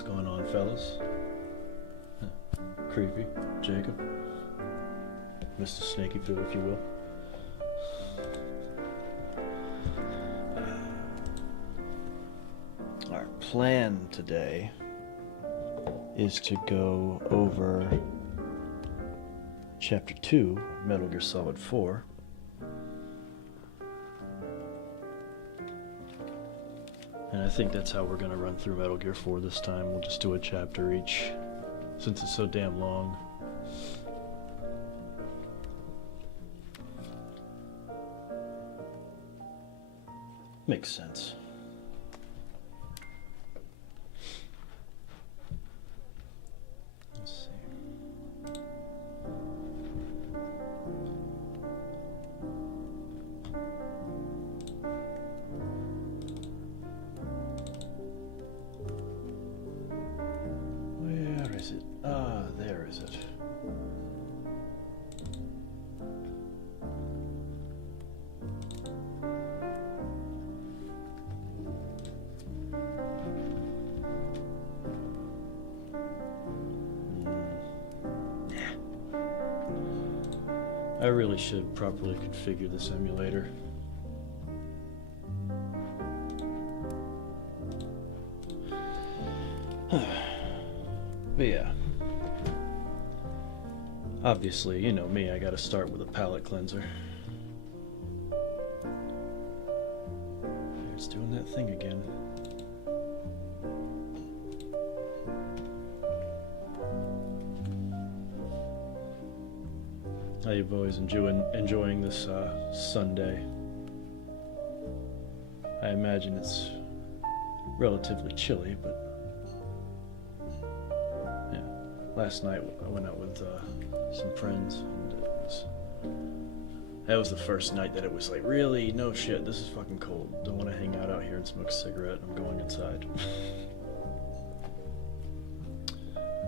What's going on, fellas? Creepy, Jacob, Mr. Snakyfoot, if you will. Our plan today is to go over Chapter 2, Metal Gear Solid 4. And I think that's how we're going to run through Metal Gear 4 this time. We'll just do a chapter each, since it's so damn long. Makes sense. Let's see. Where is it? Ah, there is it. I really should properly configure this emulator. But yeah. Obviously, you know me, I gotta start with a palate cleanser. It's doing that thing again. How you boys enjoying this Sunday? I imagine it's relatively chilly, but yeah. Last night I went out with some friends, and that was the first night that it was like, really, no shit, this is fucking cold. Don't want to hang out here and smoke a cigarette. I'm going inside.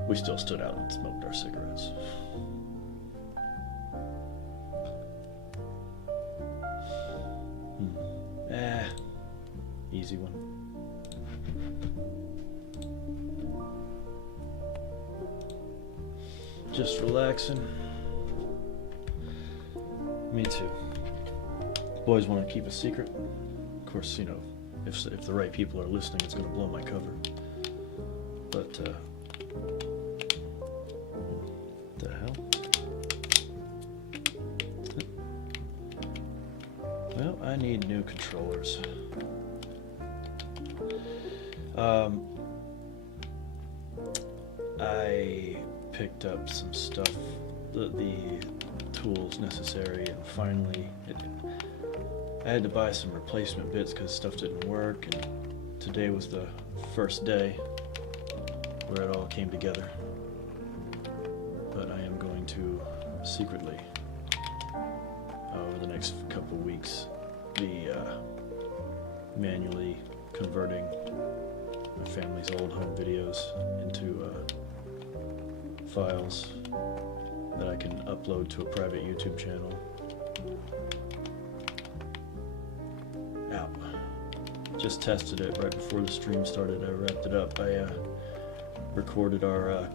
We still stood out and smoked our cigarettes. Easy one. Just relaxing. Me too. Boys want to keep a secret. Of course, you know, if the right people are listening, it's going to blow my cover. But, the hell? Well, I need new controllers. I picked up some stuff, the tools necessary, and finally I had to buy some replacement bits because stuff didn't work, and today was the first day where it all came together. But I am going to secretly, over the next couple weeks, be manually converting my family's old home videos into files that I can upload to a private YouTube channel. Ow. Just tested it right before the stream started. I wrapped it up. I recorded our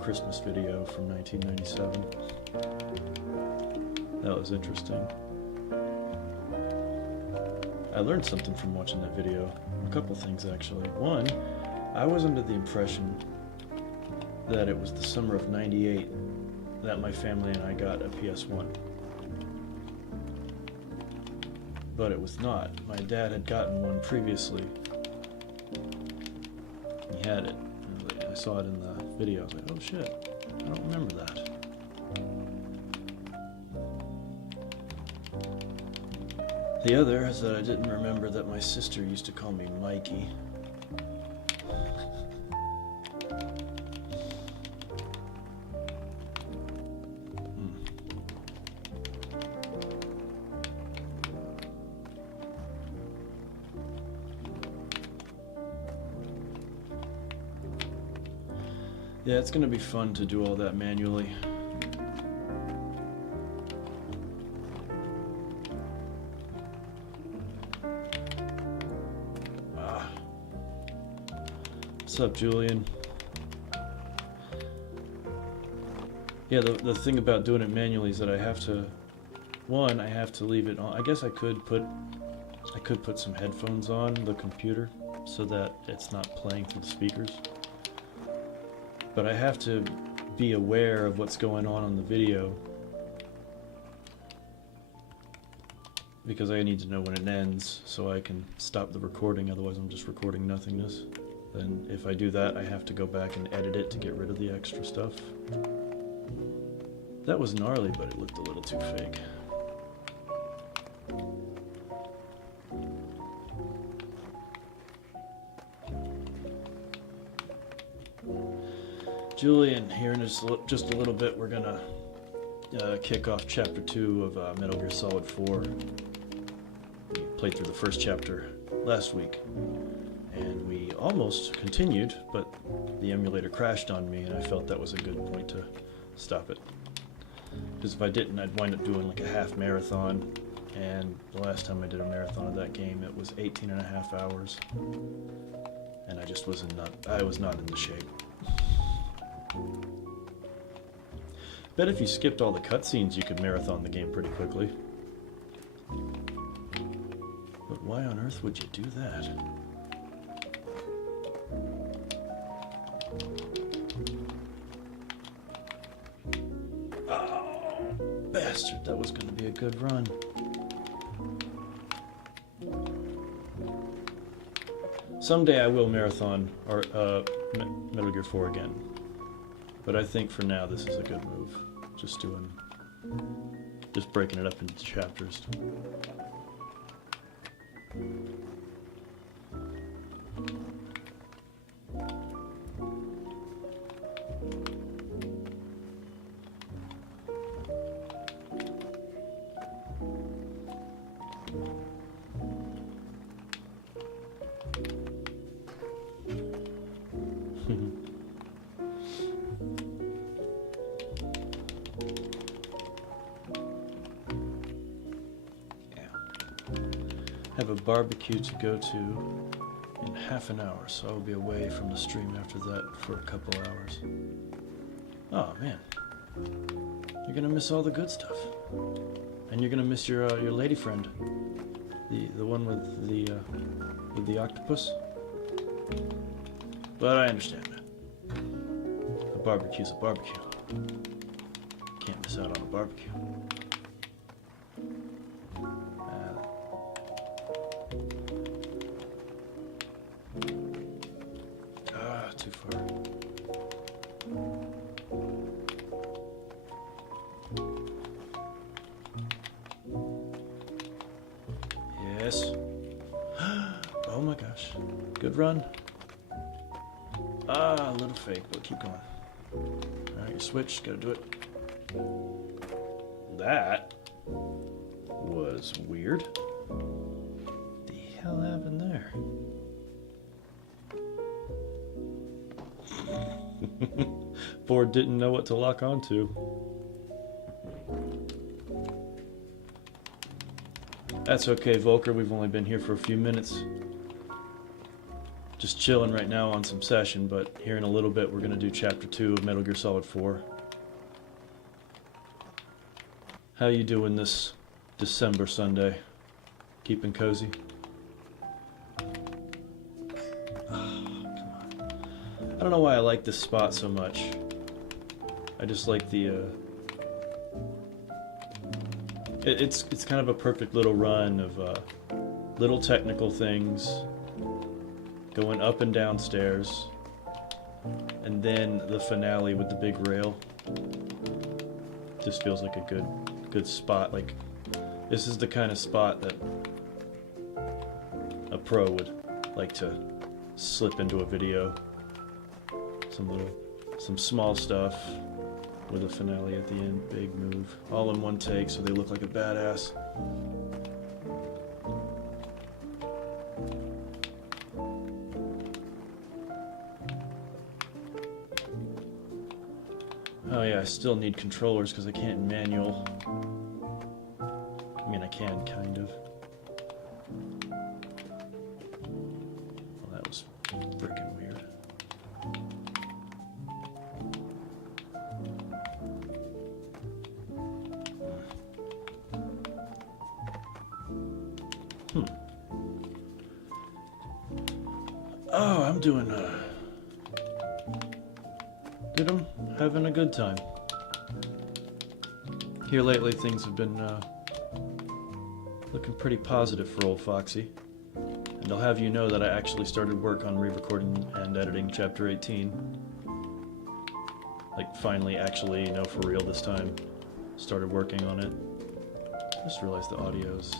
Christmas video from 1997. That was interesting. I learned something from watching that video. A couple things, actually. One, I was under the impression that it was the summer of '98 that my family and I got a PS1. But it was not. My dad had gotten one previously. He had it. I saw it in the video. I was like, oh shit, I don't remember that. The other is that I didn't remember that my sister used to call me Mikey. Yeah, it's gonna be fun to do all that manually. What's up, Julian? Yeah, the thing about doing it manually is that I have to, I have to leave it on. I guess I could put some headphones on the computer so that it's not playing through the speakers. But I have to be aware of what's going on the video, because I need to know when it ends so I can stop the recording, otherwise I'm just recording nothingness. Then if I do that, I have to go back and edit it to get rid of the extra stuff. That was gnarly, but it looked a little too fake. Julian, here in just a little bit, we're gonna kick off Chapter 2 of Metal Gear Solid 4. We played through the first chapter last week, and we almost continued, but the emulator crashed on me, and I felt that was a good point to stop it. Because if I didn't, I'd wind up doing like a half marathon, and the last time I did a marathon of that game, it was 18 and a half hours, and I was not in the shape. Bet if you skipped all the cutscenes, you could marathon the game pretty quickly. But why on earth would you do that? Oh, bastard, that was going to be a good run. Someday I will marathon Metal Gear 4 again. But I think for now this is a good move. Just breaking it up into chapters. Have a barbecue to go to in half an hour, so I'll be away from the stream after that for a couple hours. Oh man, you're gonna miss all the good stuff, and you're gonna miss your lady friend, the one with the octopus. But I understand that. A barbecue's a barbecue. Can't miss out on a barbecue. Too far. Yes. Oh my gosh. Good run. A little fake, but keep going. Alright, you switch, gotta do it. That was weird. What the hell happened there? Ford didn't know what to lock onto. That's okay, Volker. We've only been here for a few minutes. Just chilling right now on some session, but here in a little bit we're going to do Chapter 2 of Metal Gear Solid 4. How you doing this December Sunday? Keeping cozy? I don't know why I like this spot so much. I just like the it's kind of a perfect little run of little technical things going up and down stairs, and then the finale with the big rail. Just feels like a good spot. Like, this is the kind of spot that a pro would like to slip into a video. Some small stuff with a finale at the end, big move, all in one take, so they look like a badass. Oh yeah, I still need controllers because I can't manual. I mean, I can, kind of. Well, that was freaking weird. Oh, I'm doing, dude, I'm having a good time. Here lately, things have been, looking pretty positive for old Foxy. And I'll have you know that I actually started work on re-recording and editing Chapter 18. Like, finally, actually, you know, for real this time. Started working on it. Just realized the audio's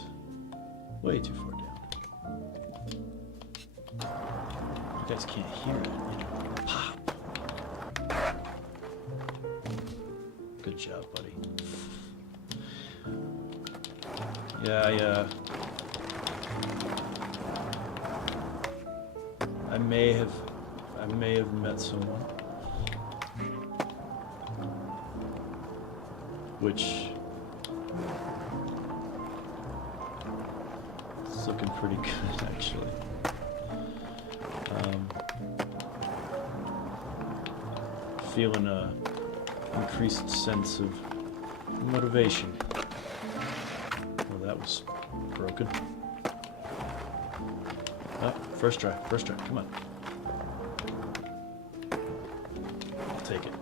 way too far down. You guys can't hear it, you know. Pop! Good job, buddy. Yeah, I may have met someone. Which is looking pretty good, actually. Feeling a increased sense of motivation. Well, that was broken. Oh, first try, come on. I'll take it.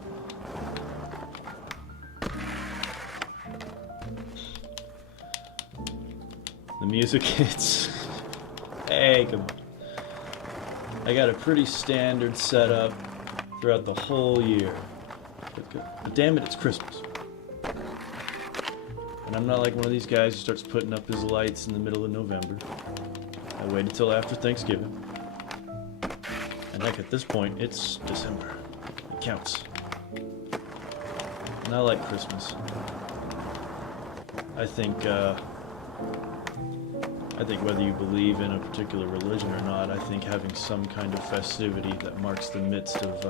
The music hits. Hey, come on. I got a pretty standard setup throughout the whole year. But damn it, it's Christmas. And I'm not like one of these guys who starts putting up his lights in the middle of November. I wait until after Thanksgiving. And heck, at this point, it's December. It counts. And I like Christmas. I think whether you believe in a particular religion or not, I think having some kind of festivity that marks the midst of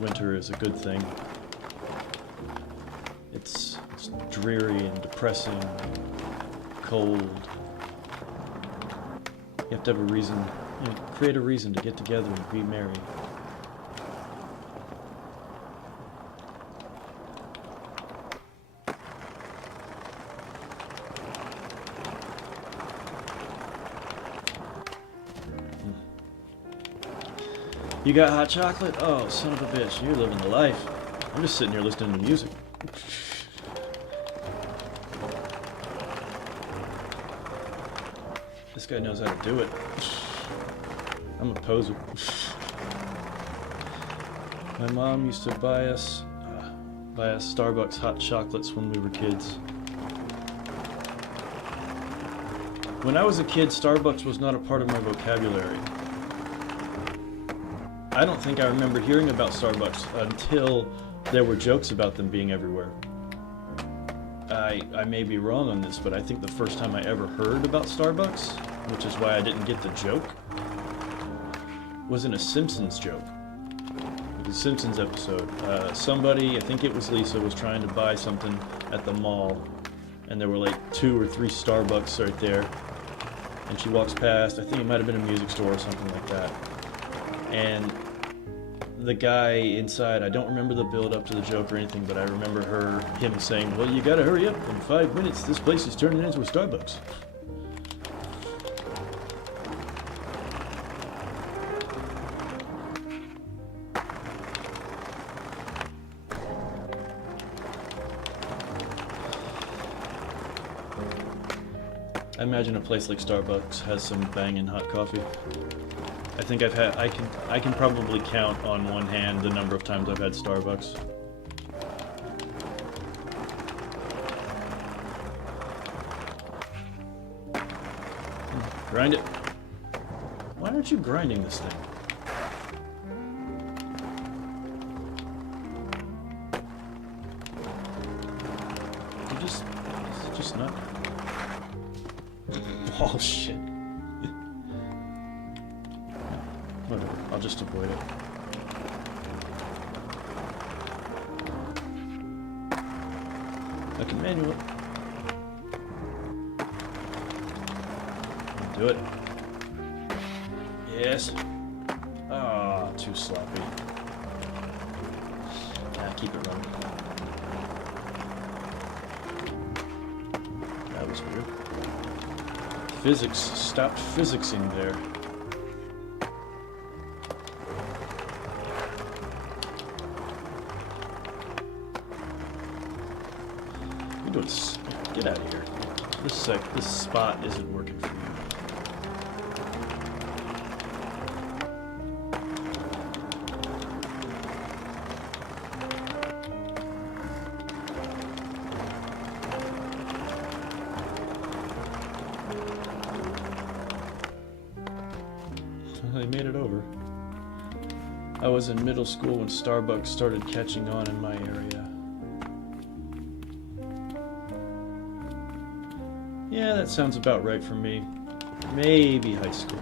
winter is a good thing. It's dreary and depressing, cold. You have to have a reason, you know, create a reason to get together and be merry. You got hot chocolate? Oh, son of a bitch, you're living the life. I'm just sitting here listening to music. This guy knows how to do it. I'm a poser. My mom used to buy us Starbucks hot chocolates when we were kids. When I was a kid, Starbucks was not a part of my vocabulary. I don't think I remember hearing about Starbucks until there were jokes about them being everywhere. I may be wrong on this, but I think the first time I ever heard about Starbucks, which is why I didn't get the joke, was in a Simpsons joke. The Simpsons episode. Somebody, I think it was Lisa, was trying to buy something at the mall, and there were like 2 or 3 Starbucks right there. And she walks past, I think it might have been a music store or something like that. And the guy inside, I don't remember the build up to the joke or anything, but I remember him saying, well, you gotta hurry up, in 5 minutes this place is turning into a Starbucks. I imagine a place like Starbucks has some banging hot coffee. I think I can probably count on one hand the number of times I've had Starbucks. Grind it. Why aren't you grinding this thing? Is it just not? Oh shit. Whatever, I'll just avoid it. I can manual it. Do it. Yes. Ah, oh, too sloppy. Yeah, keep it running. That was weird. Physics stopped physicsing there. You doing? Get out of here. This spot isn't working for you. They made it over. I was in middle school when Starbucks started catching on in my area. Yeah, that sounds about right for me. Maybe high school.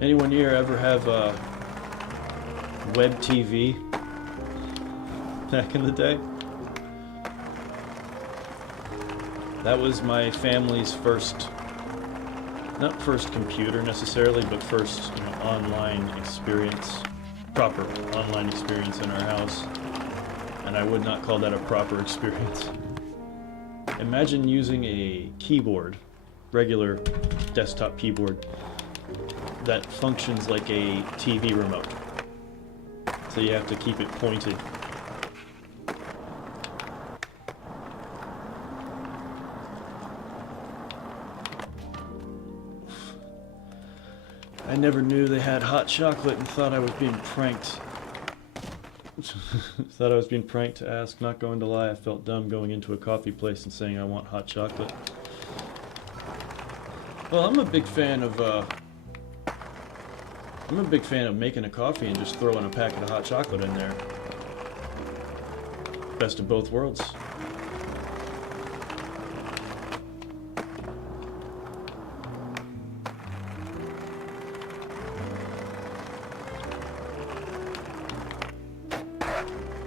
Anyone here ever have web TV back in the day? That was my family's first, not first computer necessarily, but first, online experience, proper online experience in our house. And I would not call that a proper experience. Imagine using a keyboard, regular desktop keyboard, that functions like a TV remote. So you have to keep it pointed. I never knew they had hot chocolate and thought I was being pranked. Thought I was being pranked to ask. Not going to lie, I felt dumb going into a coffee place and saying I want hot chocolate. Well, I'm a big fan of making a coffee and just throwing a packet of hot chocolate in there. Best of both worlds.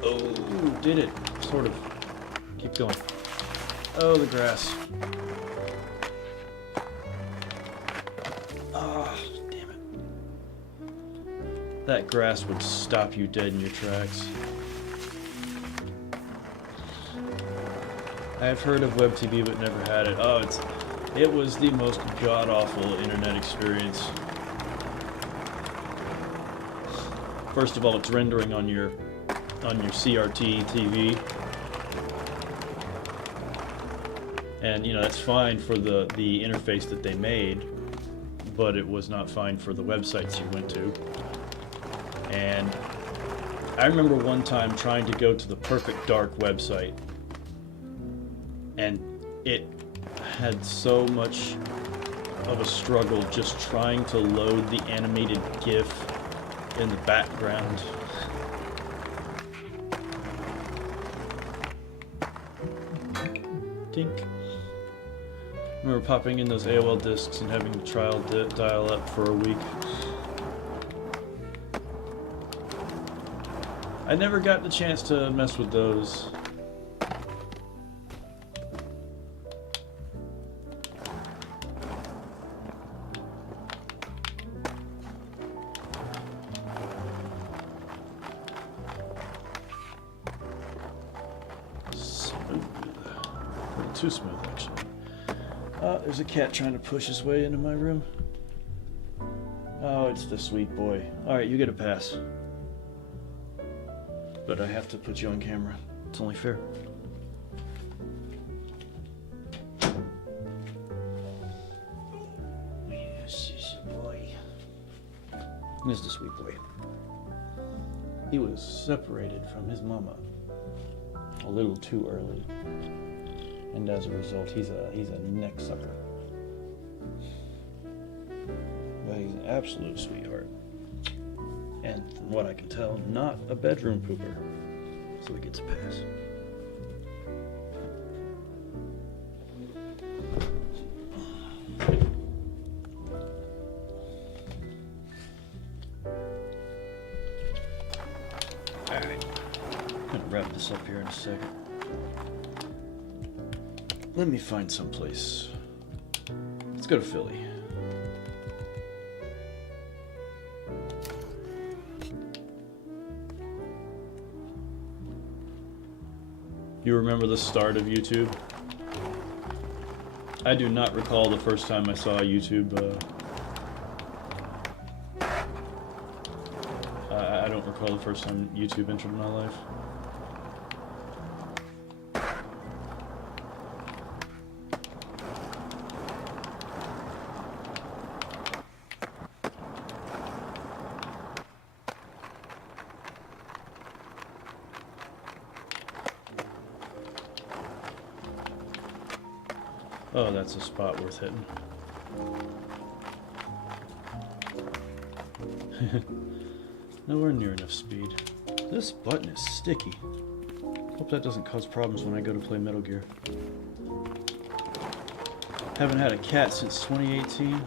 Oh, did it. Sort of. Keep going. Oh, the grass. Ah, oh, damn it. That grass would stop you dead in your tracks. I've heard of web TV but never had it. Oh, it was the most god-awful internet experience. First of all, it's rendering on your CRT TV, and that's fine for the interface that they made, but it was not fine for the websites you went to. And I remember one time trying to go to the Perfect Dark website, and it had so much of a struggle just trying to load the animated GIF in the background. Tink. I remember popping in those AOL discs and having to dial up for a week. I never got the chance to mess with those. Too smooth, actually. There's a cat trying to push his way into my room. Oh, it's the sweet boy. Alright, you get a pass. But I have to put you on camera. It's only fair. Yes, it's a boy. Here's the sweet boy. He was separated from his mama a little too early. And as a result, he's a neck sucker. But he's an absolute sweetheart. And from what I can tell, not a bedroom pooper. So he gets a pass. Alright. I'm gonna wrap this up here in a second. Let me find some place. Let's go to Philly. You remember the start of YouTube? I do not recall the first time I saw YouTube. I don't recall the first time YouTube entered my life. Oh, that's a spot worth hitting. Nowhere near enough speed. This button is sticky. Hope that doesn't cause problems when I go to play Metal Gear. Haven't had a cat since 2018.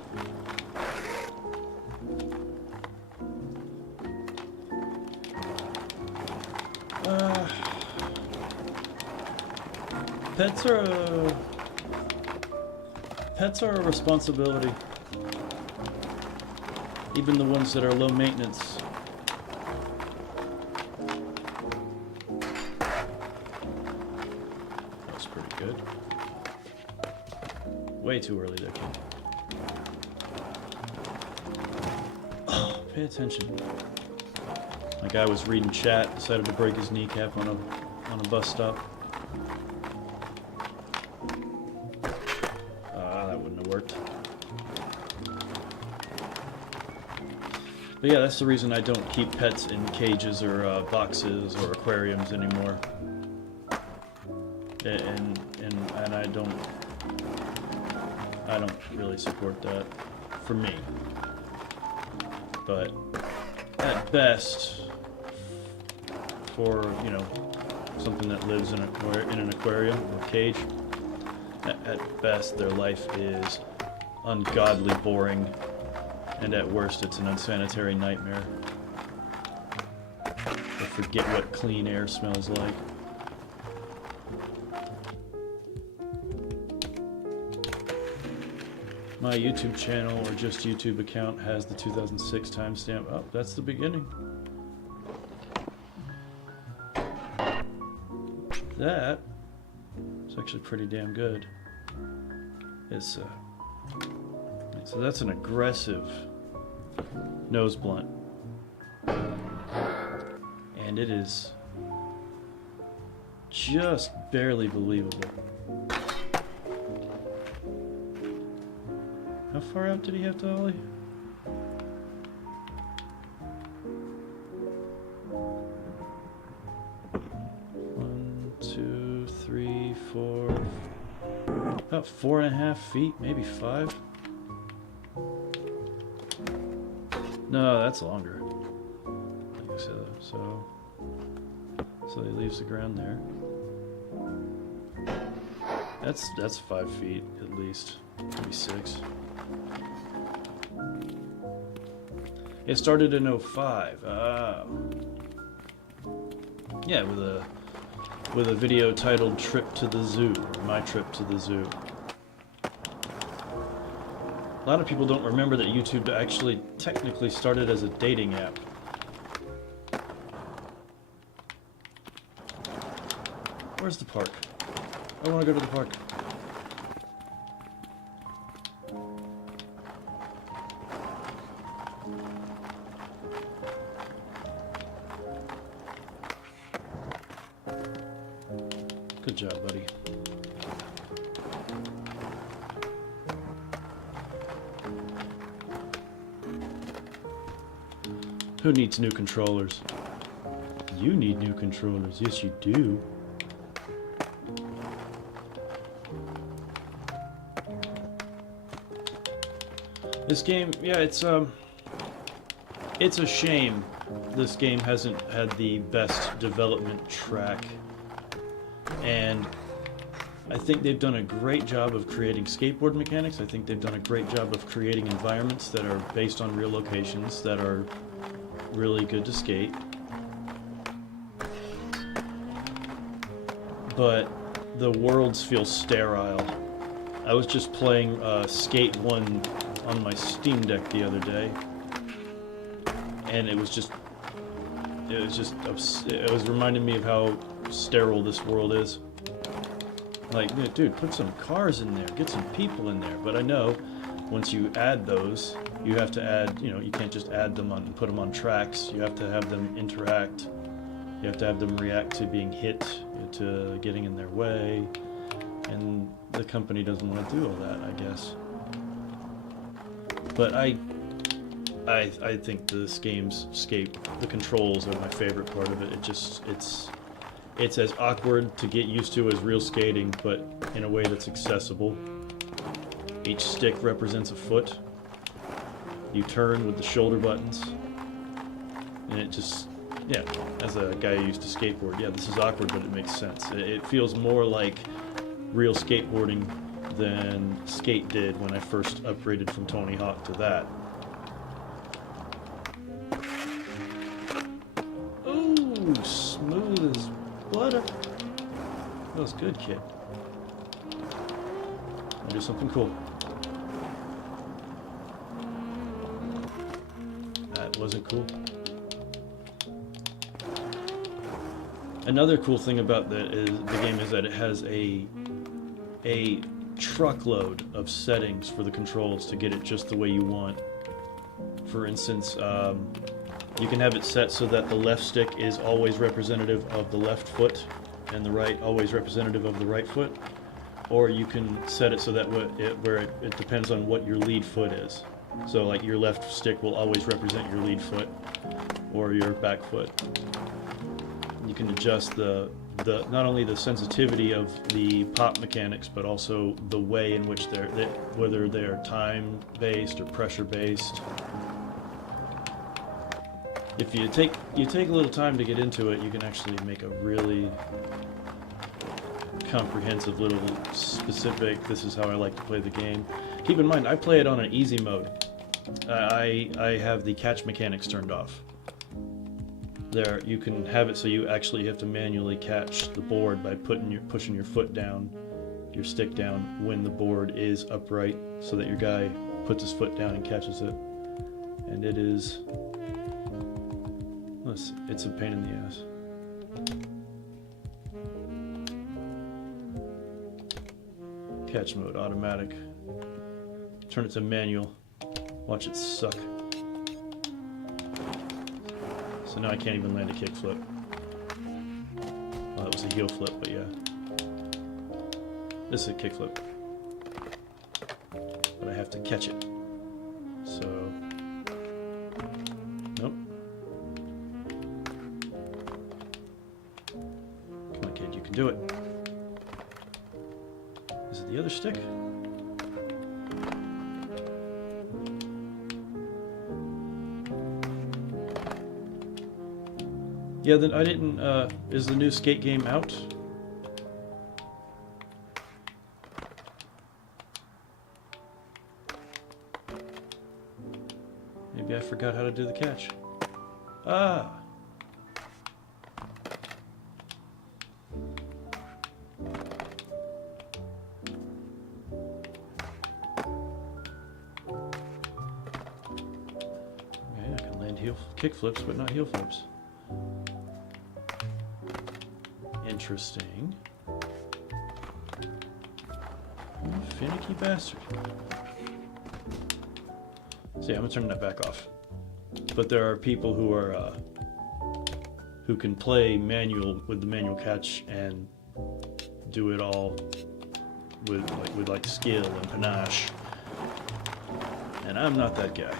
Pets are a responsibility. Even the ones that are low maintenance. That's pretty good. Way too early there, kid. Oh, pay attention. My guy was reading chat, decided to break his kneecap on a bus stop. That wouldn't have worked. But yeah, that's the reason I don't keep pets in cages or boxes or aquariums anymore. And I don't really support that for me. But at best, for, you know, something that lives in an aquarium or cage, at best their life is ungodly boring, and at worst it's an unsanitary nightmare. They forget what clean air smells like. My YouTube channel, or just YouTube account, has the 2006 timestamp. Oh, that's the beginning. That is actually pretty damn good. It's so that's an aggressive nose blunt, and it is just barely believable. How far out did he have to ollie? One, two, three, four. About 4.5 feet, maybe 5. No, that's longer. Like I said, so he leaves the ground there. That's 5 feet at least, maybe 6. It started in 05. Yeah, with a video titled "Trip to the Zoo," my trip to the zoo. A lot of people don't remember that YouTube actually technically started as a dating app. Where's the park? I want to go to the park. Good job, buddy. Who needs new controllers? You need new controllers. Yes, you do. This game, yeah, it's a shame this game hasn't had the best development track. And I think they've done a great job of creating skateboard mechanics. I think they've done a great job of creating environments that are based on real locations that are really good to skate. But the worlds feel sterile. I was just playing Skate 1 on my Steam Deck the other day, and it was reminding me of how sterile this world is. Like, dude, put some cars in there, get some people in there. But I know once you add those, you have to add, you can't just add them on and put them on tracks. You have to have them interact. You have to have them react to being hit, to getting in their way. And the company doesn't want to do all that, I guess. But I think this game's skate, the controls are my favorite part of it. It's as awkward to get used to as real skating, but in a way that's accessible. Each stick represents a foot. You turn with the shoulder buttons. And it just, yeah, as a guy who used to skateboard, yeah, this is awkward, but it makes sense. It feels more like real skateboarding than Skate did when I first upgraded from Tony Hawk to that. Ooh, smooth as butter. That was good, kid. I'll do something cool. That wasn't cool. Another cool thing about the game is that it has a truckload of settings for the controls to get it just the way you want. For instance, you can have it set so that the left stick is always representative of the left foot and the right always representative of the right foot, or you can set it so that it depends on what your lead foot is. So like your left stick will always represent your lead foot or your back foot. You can adjust not only the sensitivity of the pop mechanics, but also the way in which whether they're time based or pressure based. If you take a little time to get into it, you can actually make a really comprehensive little specific, this is how I like to play the game. Keep in mind, I play it on an easy mode. I have the catch mechanics turned off. There, you can have it so you actually have to manually catch the board by pushing your foot down, your stick down when the board is upright, so that your guy puts his foot down and catches it. And it is, it's a pain in the ass. Catch mode, automatic. Turn it to manual. Watch it suck. So now I can't even land a kickflip. Well, that was a heel flip, but yeah. This is a kickflip. But I have to catch it. So... nope. Come on, kid, you can do it. Is it the other stick? Yeah, then I didn't, is the new Skate game out? Maybe I forgot how to do the catch. Ah! Okay, I can land kick flips, but not heel flips. Interesting. You finicky bastard. So yeah, I'm gonna turn that back off. But there are people who are who can play manual with the manual catch and do it all with like skill and panache. And I'm not that guy.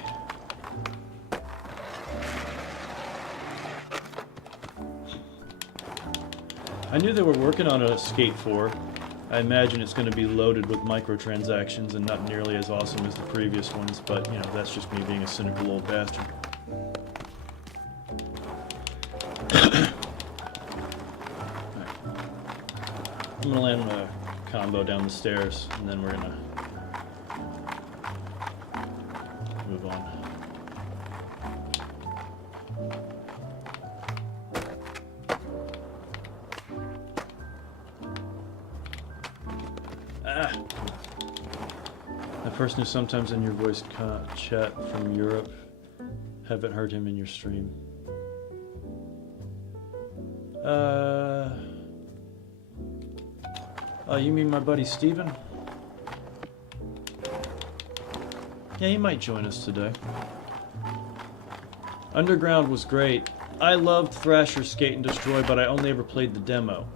I knew they were working on a Skate 4. I imagine it's going to be loaded with microtransactions and not nearly as awesome as the previous ones, but, you know, that's just me being a cynical old bastard. Right. I'm going to land a combo down the stairs, and then we're going to move on. That person who sometimes in your voice chat from Europe, haven't heard him in your stream. You mean my buddy Steven? Yeah, he might join us today. Underground was great. I loved Thrasher Skate and Destroy, but I only ever played the demo.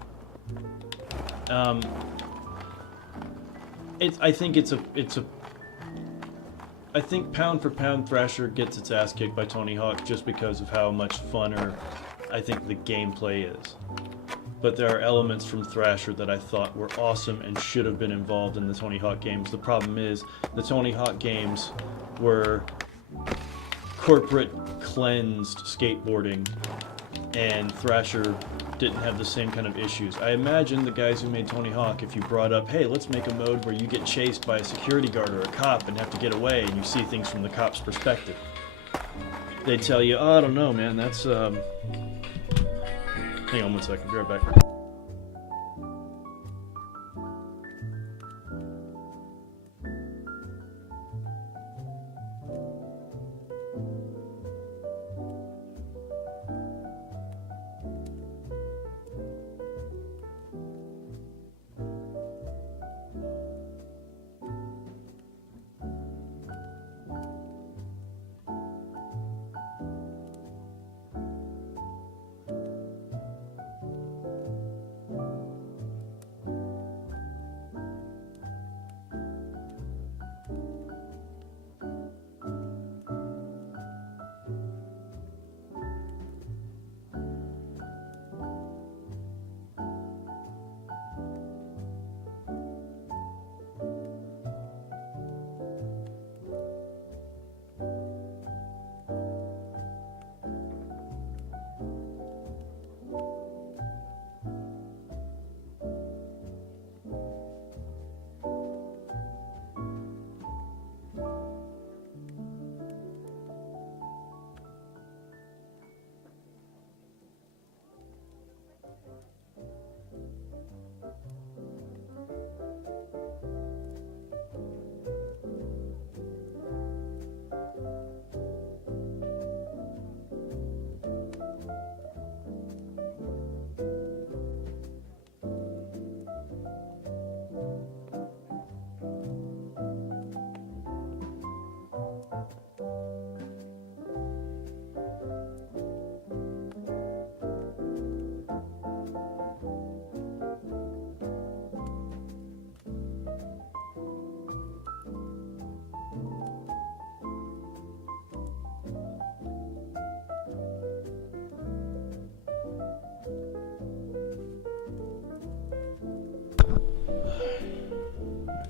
I think pound for pound Thrasher gets its ass kicked by Tony Hawk just because of how much funner I think the gameplay is. but there are elements from Thrasher that I thought were awesome and should have been involved in the Tony Hawk games. The problem is the Tony Hawk games were corporate cleansed skateboarding, and Thrasher didn't have the same kind of issues. I imagine the guys who made Tony Hawk, if you brought up, hey, let's make a mode where you get chased by a security guard or a cop and have to get away and you see things from the cop's perspective, they'd tell you, oh, I don't know, man, that's hang on one second, be right back.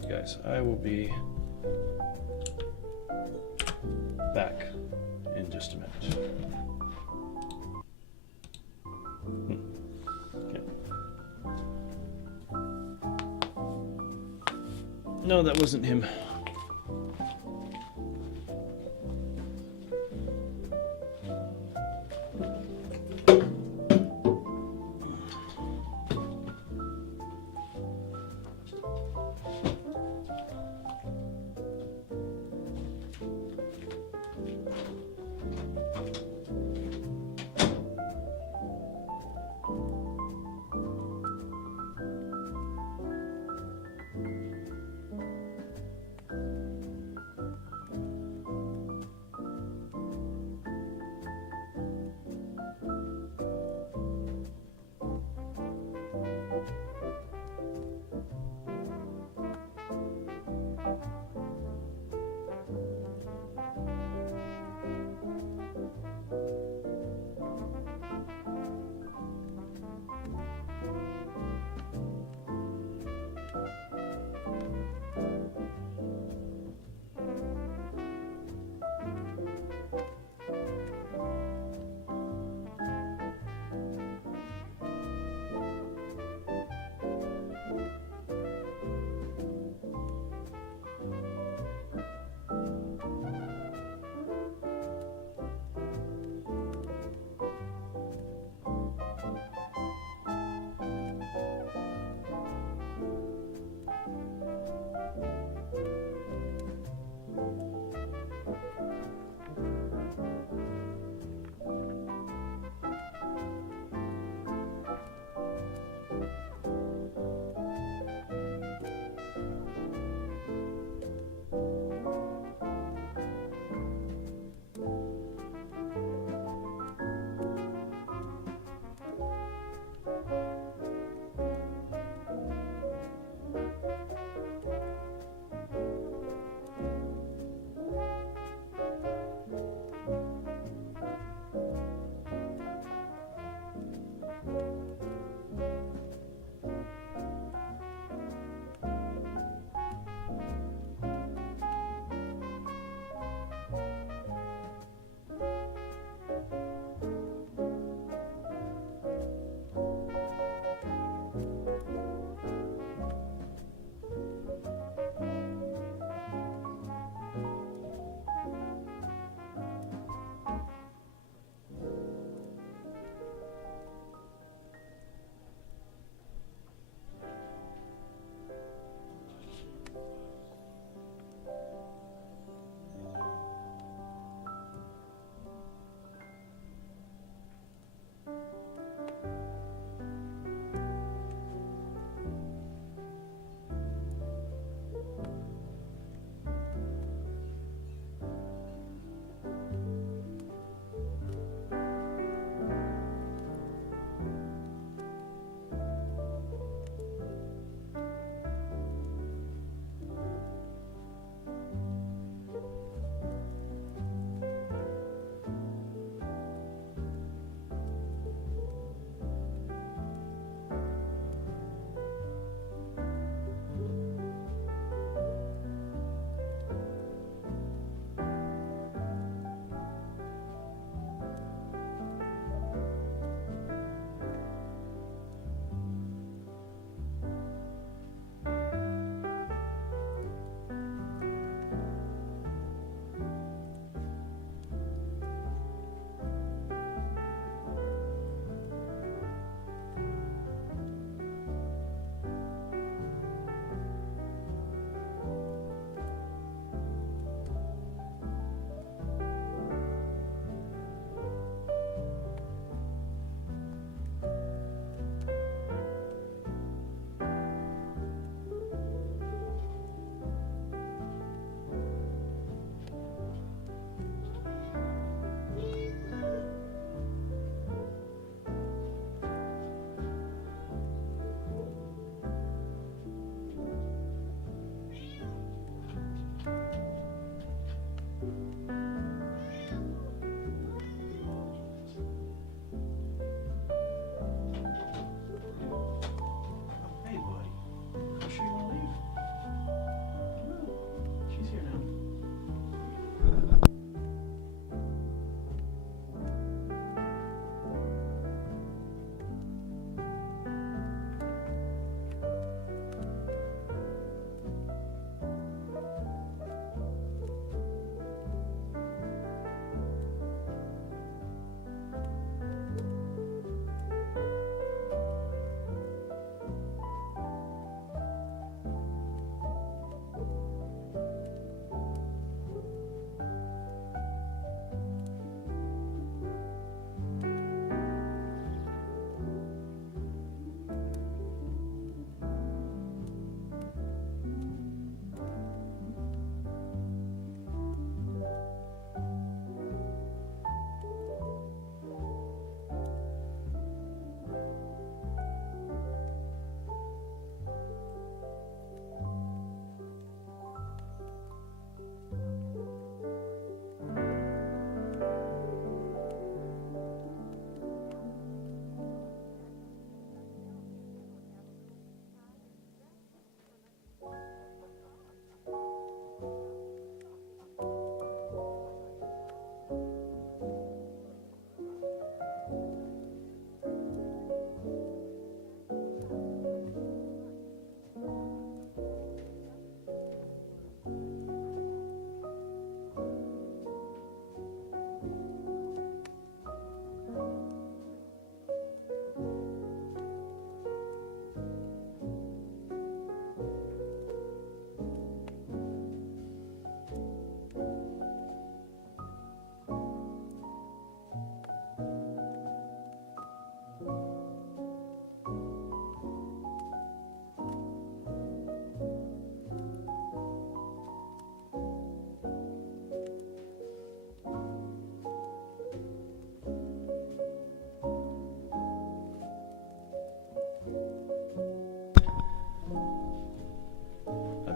Guys, I will be back in just a minute. Okay. No, that wasn't him.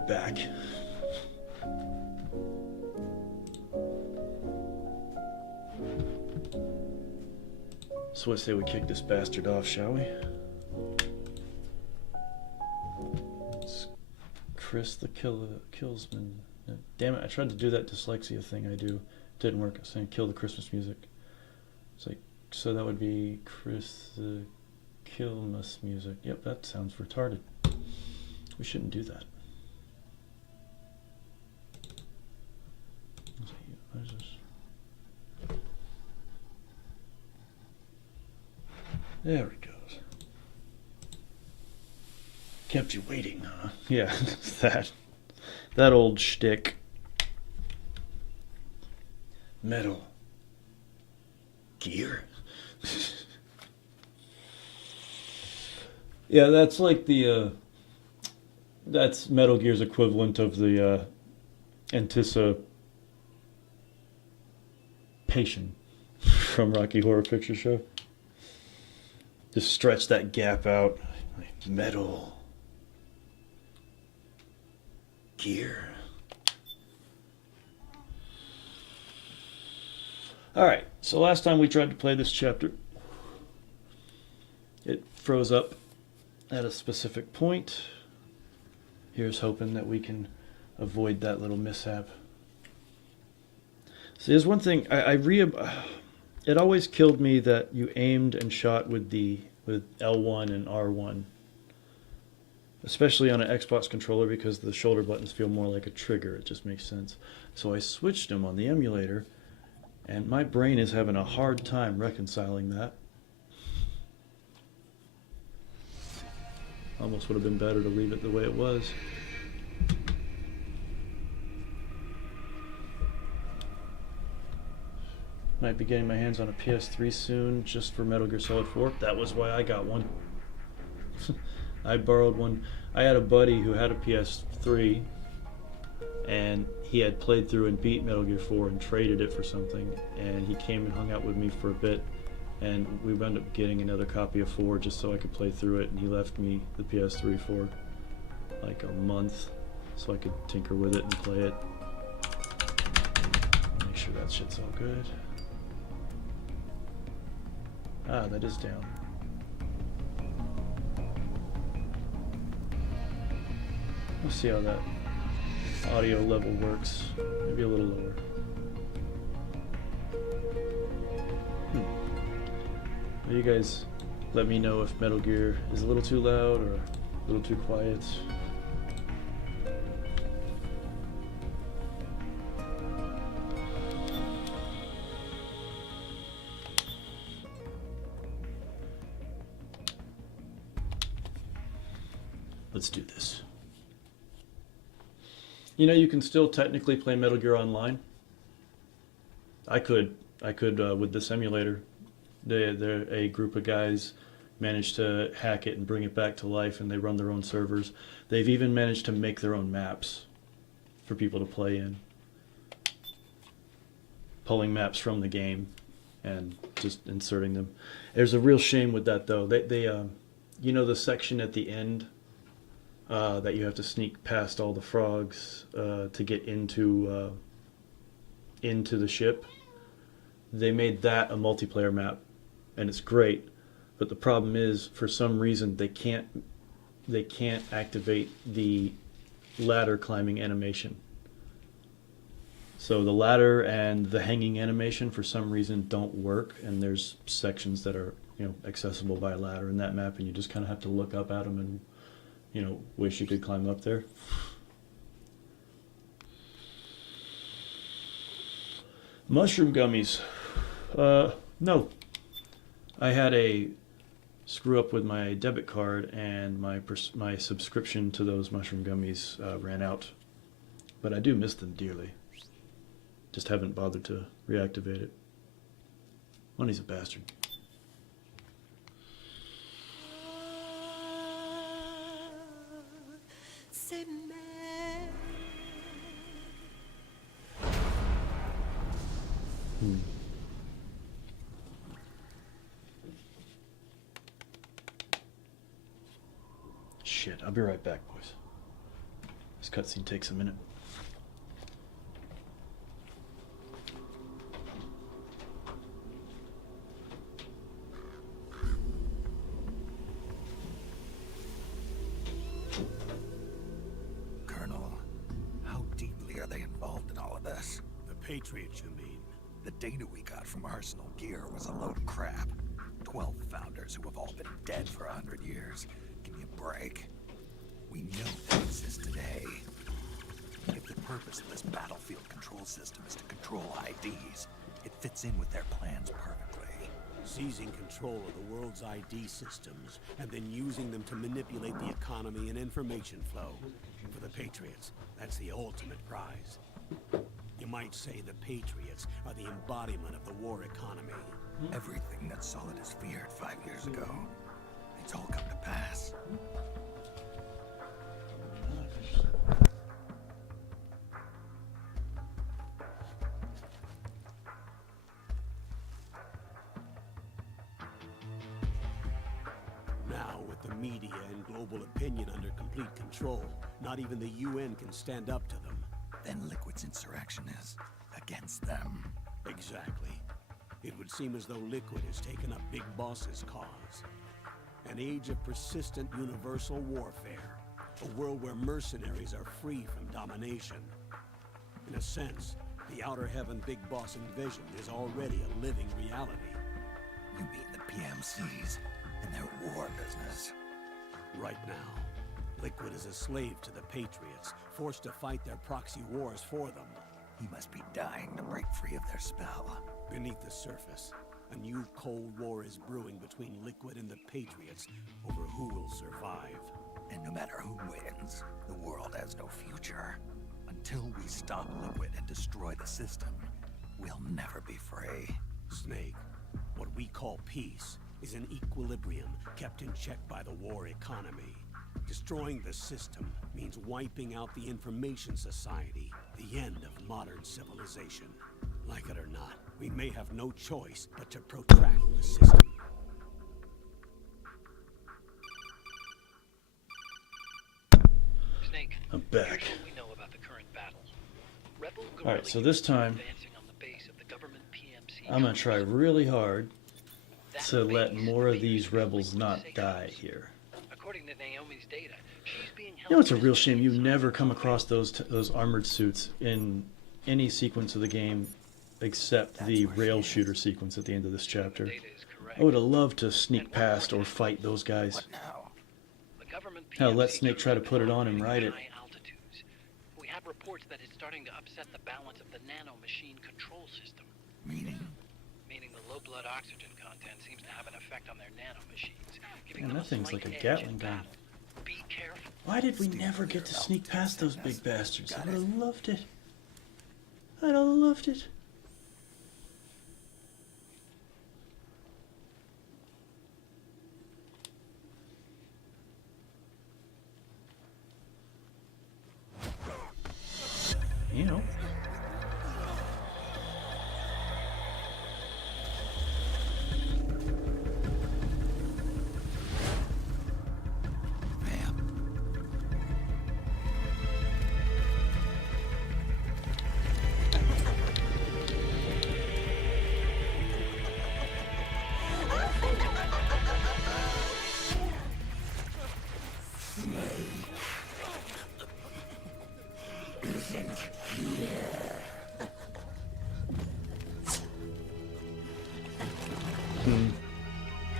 back. So I say we kick this bastard off, shall we? It's Chris the Killsman. Damn it, I tried to do that dyslexia thing I do. Didn't work. I was saying kill the Christmas music. It's like, so that would be Chris the Killmas music. Yep, that sounds retarded. We shouldn't do that. What is this? There it goes. Kept you waiting, huh? Yeah, that old shtick. Metal Gear. Yeah, that's like the that's Metal Gear's equivalent of the anticipation from Rocky Horror Picture Show. Just stretch that gap out. Like Metal Gear. Alright, so last time we tried to play this chapter, it froze up at a specific point. Here's hoping that we can avoid that little mishap. See, there's one thing, it always killed me that you aimed and shot with L1 and R1. Especially on an Xbox controller because the shoulder buttons feel more like a trigger. It just makes sense. So I switched them on the emulator, and my brain is having a hard time reconciling that. Almost would have been better to leave it the way it was. Might be getting my hands on a PS3 soon just for Metal Gear Solid 4. That was why I got one. I borrowed one. I had a buddy who had a PS3 and he had played through and beat Metal Gear 4 and traded it for something, and he came and hung out with me for a bit, and we wound up getting another copy of 4 just so I could play through it, and he left me the PS3 for like a month so I could tinker with it and play it. Make sure that shit's all good. Ah, that is down. Let's see how that audio level works. Maybe a little lower. Well, you guys let me know if Metal Gear is a little too loud or a little too quiet. Let's do this. You know, you can still technically play Metal Gear Online. I could with this emulator. They're a group of guys managed to hack it and bring it back to life, and they run their own servers. They've even managed to make their own maps for people to play in, pulling maps from the game and just inserting them. There's a real shame with that, though. They you know the section at the end that you have to sneak past all the frogs to get into the ship? They made that a multiplayer map, and it's great. But the problem is, for some reason, they can't activate the ladder climbing animation. So the ladder and the hanging animation, for some reason, don't work. And there's sections that are, you know, accessible by a ladder in that map, and you just kind of have to look up at them and, you know, wish you could climb up there. Mushroom gummies. No. I had a screw up with my debit card, and my subscription to those mushroom gummies ran out. But I do miss them dearly. Just haven't bothered to reactivate it. Money's a bastard. Shit, I'll be right back, boys. This cutscene takes a minute. Colonel, how deeply are they involved in all of this? The Patriots, you mean? The data we got from Arsenal Gear was a load of crap. 12 founders who have all been dead for 100 years. Give me a break. We know they exist today. If the purpose of this battlefield control system is to control IDs, it fits in with their plans perfectly. Seizing control of the world's ID systems, and then using them to manipulate the economy and information flow. For the Patriots, that's the ultimate prize. You might say the Patriots are the embodiment of the war economy. Everything that Solid has feared 5 years ago, it's all come to pass. Now, with the media and global opinion under complete control, not even the UN can stand up to them. Then Liquid's insurrection is against them. Exactly. It would seem as though Liquid has taken up Big Boss's cause. An age of persistent universal warfare. A world where mercenaries are free from domination. In a sense, the Outer Heaven Big Boss envisioned is already a living reality. You mean the PMCs and their war business? Right now, Liquid is a slave to the Patriots, forced to fight their proxy wars for them. He must be dying to break free of their spell. Beneath the surface, a new Cold War is brewing between Liquid and the Patriots over who will survive. And no matter who wins, the world has no future. Until we stop Liquid and destroy the system, we'll never be free. Snake, what we call peace is an equilibrium kept in check by the war economy. Destroying the system means wiping out the information society, the end of modern civilization. Like it or not, we may have no choice but to protract the system. Snake, I'm back. here's what we know about the current battle. Rebel Alright, so this time, advancing on the base of the government PMC. I'm gonna try really hard to let more of these rebels not die here. According to Naomi's data, she's being held. You know, it's a real shame you never come across those armored suits in any sequence of the game except the rail shooter sequence at the end of this chapter. I would have loved to sneak past or fight those guys. What now? The government Hell, let PMC Snake try to put it on and ride it. high altitudes. We have reports that it's starting to upset the balance of the nano-machine control system. Meaning? Meaning the low blood oxygen content seems to have an effect on their nanomachines, giving Man, them that thing's slight like a edge Gatling in gun. battle. Be careful. Why did we never get to sneak past those big bastards? I would have loved it. I'd have loved it. You know.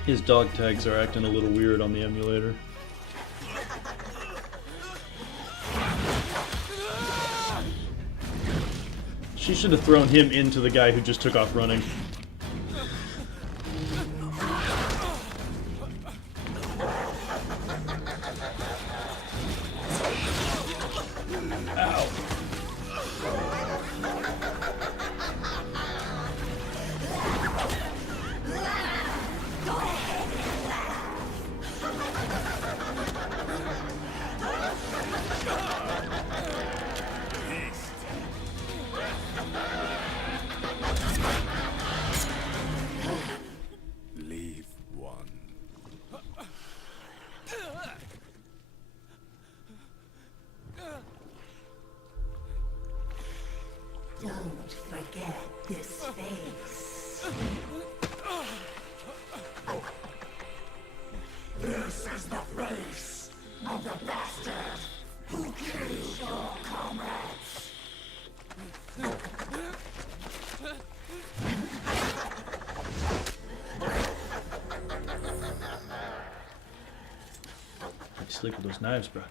His dog tags are acting a little weird on the emulator. She should have thrown him into the guy who just took off running. Ow. Slick with those knives, bro.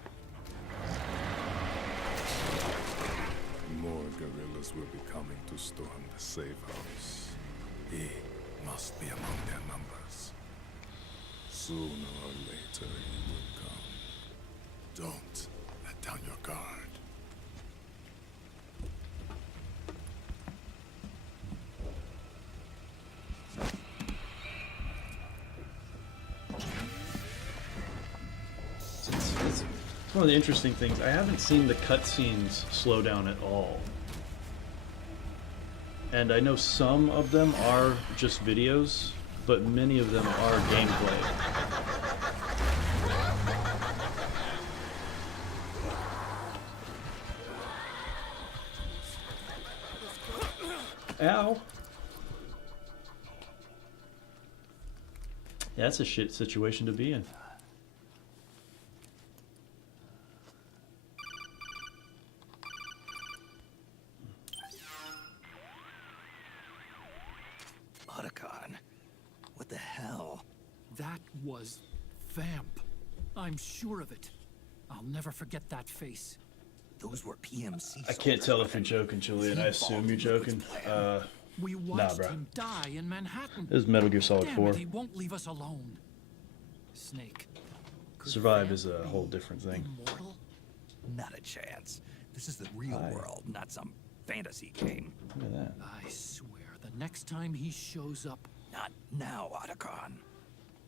More guerrillas will be coming to storm the safe house. He must be among their numbers. Sooner or later he will come. Don't let down your guard. One of the interesting things, I haven't seen the cutscenes slow down at all. And I know some of them are just videos, but many of them are gameplay. Ow! Yeah, that's a shit situation to be in. What the hell? That was Vamp. I'm sure of it. I'll never forget that face. Those were PMC. I can't tell if you're joking, Julian. I assume you're joking. We watched bro. him die in Manhattan. This is Metal Gear Solid Damn 4. it, he won't leave us alone. Snake. Could Survive Vamp is a whole be different thing. Immortal? Not a chance. This is the real Hi. world, not some fantasy game. Look at that. I swear, the next time he shows up... Not now, Otacon.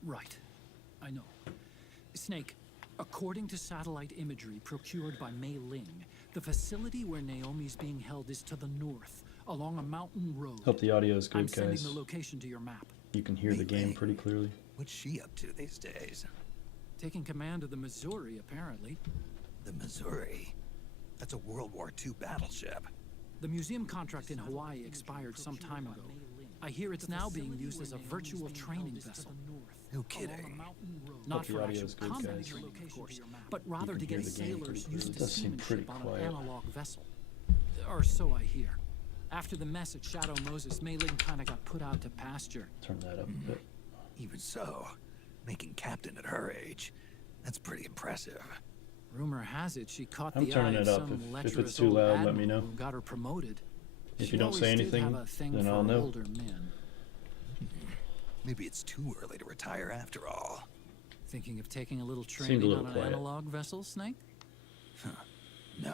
Right. I know. Snake, according to satellite imagery procured by Mei Ling, the facility where Naomi's being held is to the north, along a mountain road. Hope the audio is I'm good, sending guys. the location to your map. You can hear the game pretty clearly. What's she up to these days? Taking command of the Missouri, apparently. The Missouri? That's a World War II battleship. The museum contract in Hawaii expired some time ago. I hear it's now being used as a virtual training vessel. No kidding. Not Hope the for audio actual is good, combat guys. training, of course, but rather can to hear get the game pretty sailors clearly. used It to does seem pretty seamanship on an quiet. analog vessel. Or so I hear. After the mess at Shadow Moses, Mei Ling kinda got put out to pasture. Turn that up a bit. Even so, making captain at her age, that's pretty impressive. Rumor has it she caught I'm the turning eye it of up. some If lecherous it's too old loud, let me admiral know. who got her promoted. If She you don't always say did anything, have a thing then for I'll know. older men. Maybe it's too early to retire after all. Thinking of taking a little Seemed a training little on an quiet. analog vessel, Snake? No.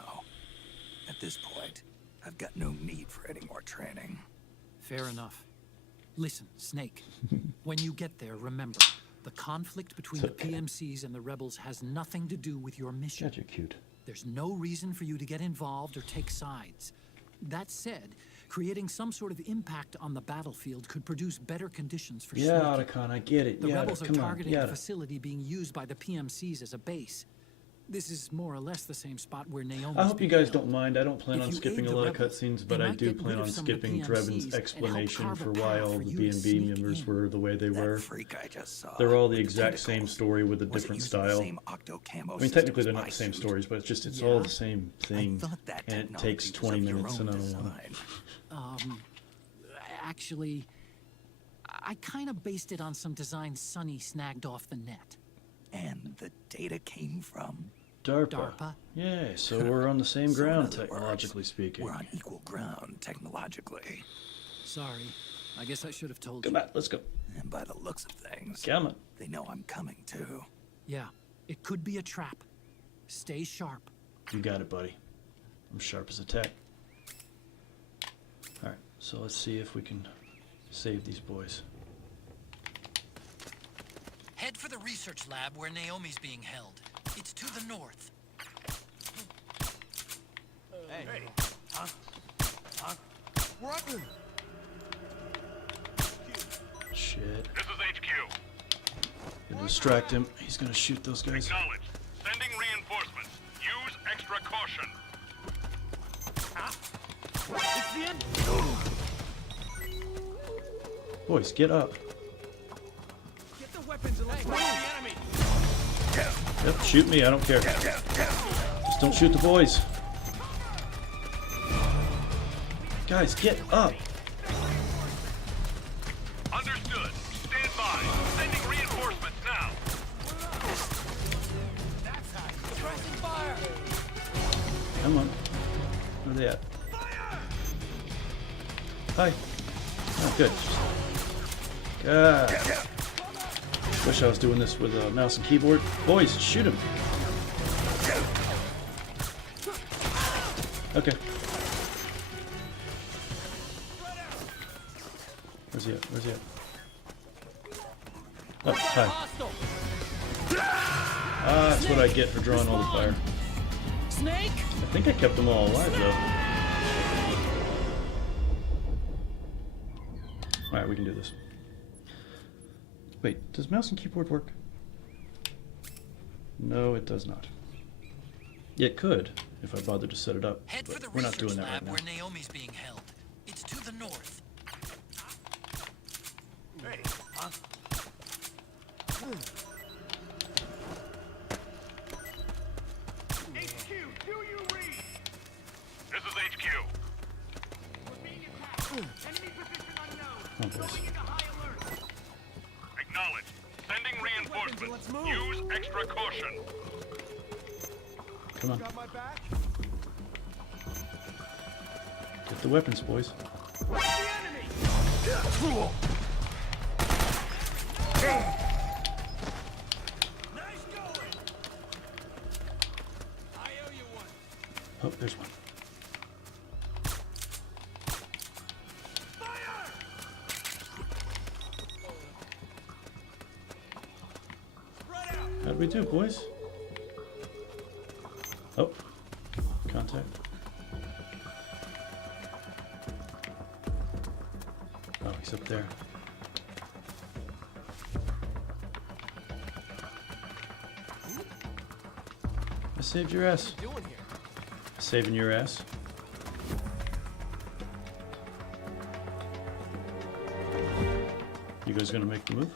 At this point, I've got no need for any more training. Fair enough. Listen, Snake. When you get there, remember, the conflict between the Okay. PMCs and the rebels has nothing to do with your mission. God, you're cute. There's no reason for you to get involved or take sides. That said, creating some sort of impact on the battlefield could produce better conditions for Yeah, sneaking. Otacon, I get it. The Yeah, rebels are come on. targeting Yeah. a facility being used by the PMCs as a base. This is more or less the same spot where Naomi. I hope you guys don't mind. I don't plan If on you skipping aid a the lot of rebels, cutscenes, they but I might do get plan rid of on some of the skipping PMCs Drebin's and help explanation carve a for path why all for the you to B&B sneak members in. were the way they were. That freak I just saw. They're all the with exact same tentacles. story with a Was it different using the style. same octo-camo I mean, system technically as they're not my the same suit? stories, but it's Yeah. all the same I thing, thought that and it technology takes was 20 of your minutes, own and I don't want design. Actually, I kind of based it on some designs Sonny snagged off the net. And the data came from... DARPA? Yeah, so we're on the same So in ground, other words, technologically speaking. We're on equal ground, technologically. Sorry. I guess I should have told Come you. on, let's go. And by the looks of things, Come on. they know I'm coming too. Yeah, it could be a trap. Stay sharp. You got it, buddy. I'm sharp as a tack. Alright, so let's see if we can save these boys. Head for the research lab where Naomi's being held. It's to the north. Shit. This is HQ. Gonna distract him. He's gonna shoot those guys. Acknowledge. Sending reinforcements. Use extra caution. Boys, get up. Get the weapons away from the enemy! Yep, shoot me, I don't care. Just don't shoot the boys. Guys, get up! Understood. Stand by. Sending reinforcements now. Come on. Where are they at? Hi. Oh, good. God. Wish I was doing this with a mouse and keyboard. Boys, shoot him. Okay. Where's he at? Where's he at? Oh, hi. Ah, that's what I get for drawing all the fire. Snake? I think I kept them all alive, though. Alright, we can do this. Wait, does mouse and keyboard work? No, it does not. It could, if I bothered to set it up. Head for the But we're not doing research that lab right now. where Naomi's being held. It's to the north. Hey, huh? HQ, do you read? This is HQ. We're being attacked. Enemy position unknown. Oh, boys. Going into high alert. Acknowledged. Sending reinforcements. Use extra caution. Come on. Got my back? Get the weapons, boys. The enemy! Nice going! I owe you one. Oh, there's one. Spread out! How'd we do, boys? Oh, contact. Oh, he's up there. I saved your ass. What are you doing here? Saving your ass. You guys gonna make the move?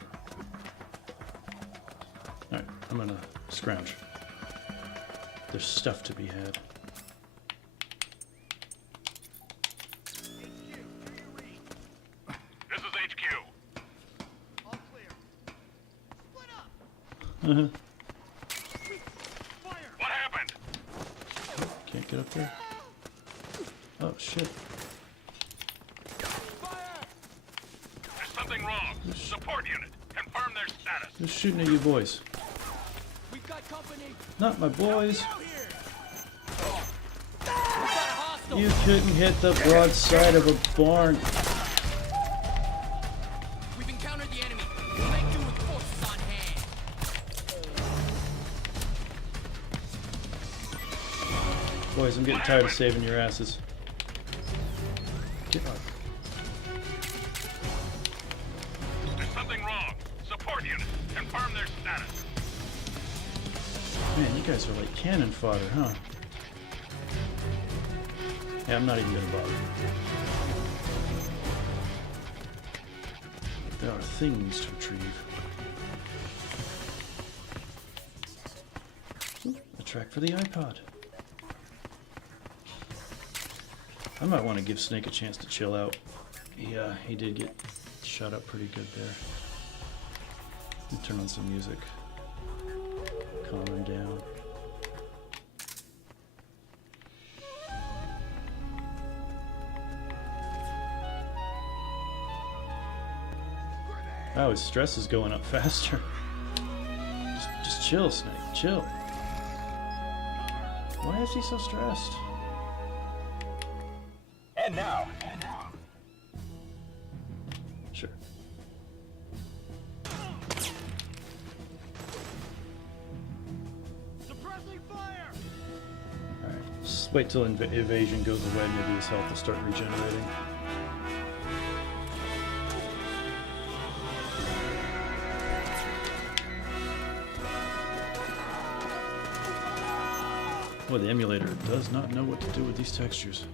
Alright, I'm gonna scrounge. There's stuff to be had. This is HQ. All clear. Split up! Uh-huh. Fire! What happened? Can't get up there. Oh, shit. There's something wrong. Support unit. Confirm their status. Who's shooting at you boys? We've got company! Not my boys. Out here! You couldn't hit the broadside of a barn. We've encountered the enemy. We'll make do with forces on hand. Boys, I'm getting tired of saving your asses. Get up. There's something wrong. Support unit. Confirm their status. Man, you guys are like cannon fodder, huh? Yeah, I'm not even gonna bother. There are things to retrieve. A track for the iPod. I might want to give Snake a chance to chill out. He did get shot up pretty good there. Let me turn on some music. Calm him down. Oh, his stress is going up faster. Just chill, Snake. Chill. Why is he so stressed? And now, Sure. Suppressing fire! Alright. Just wait till evasion goes away. Maybe his health will start regenerating. Boy, the emulator does not know what to do with these textures.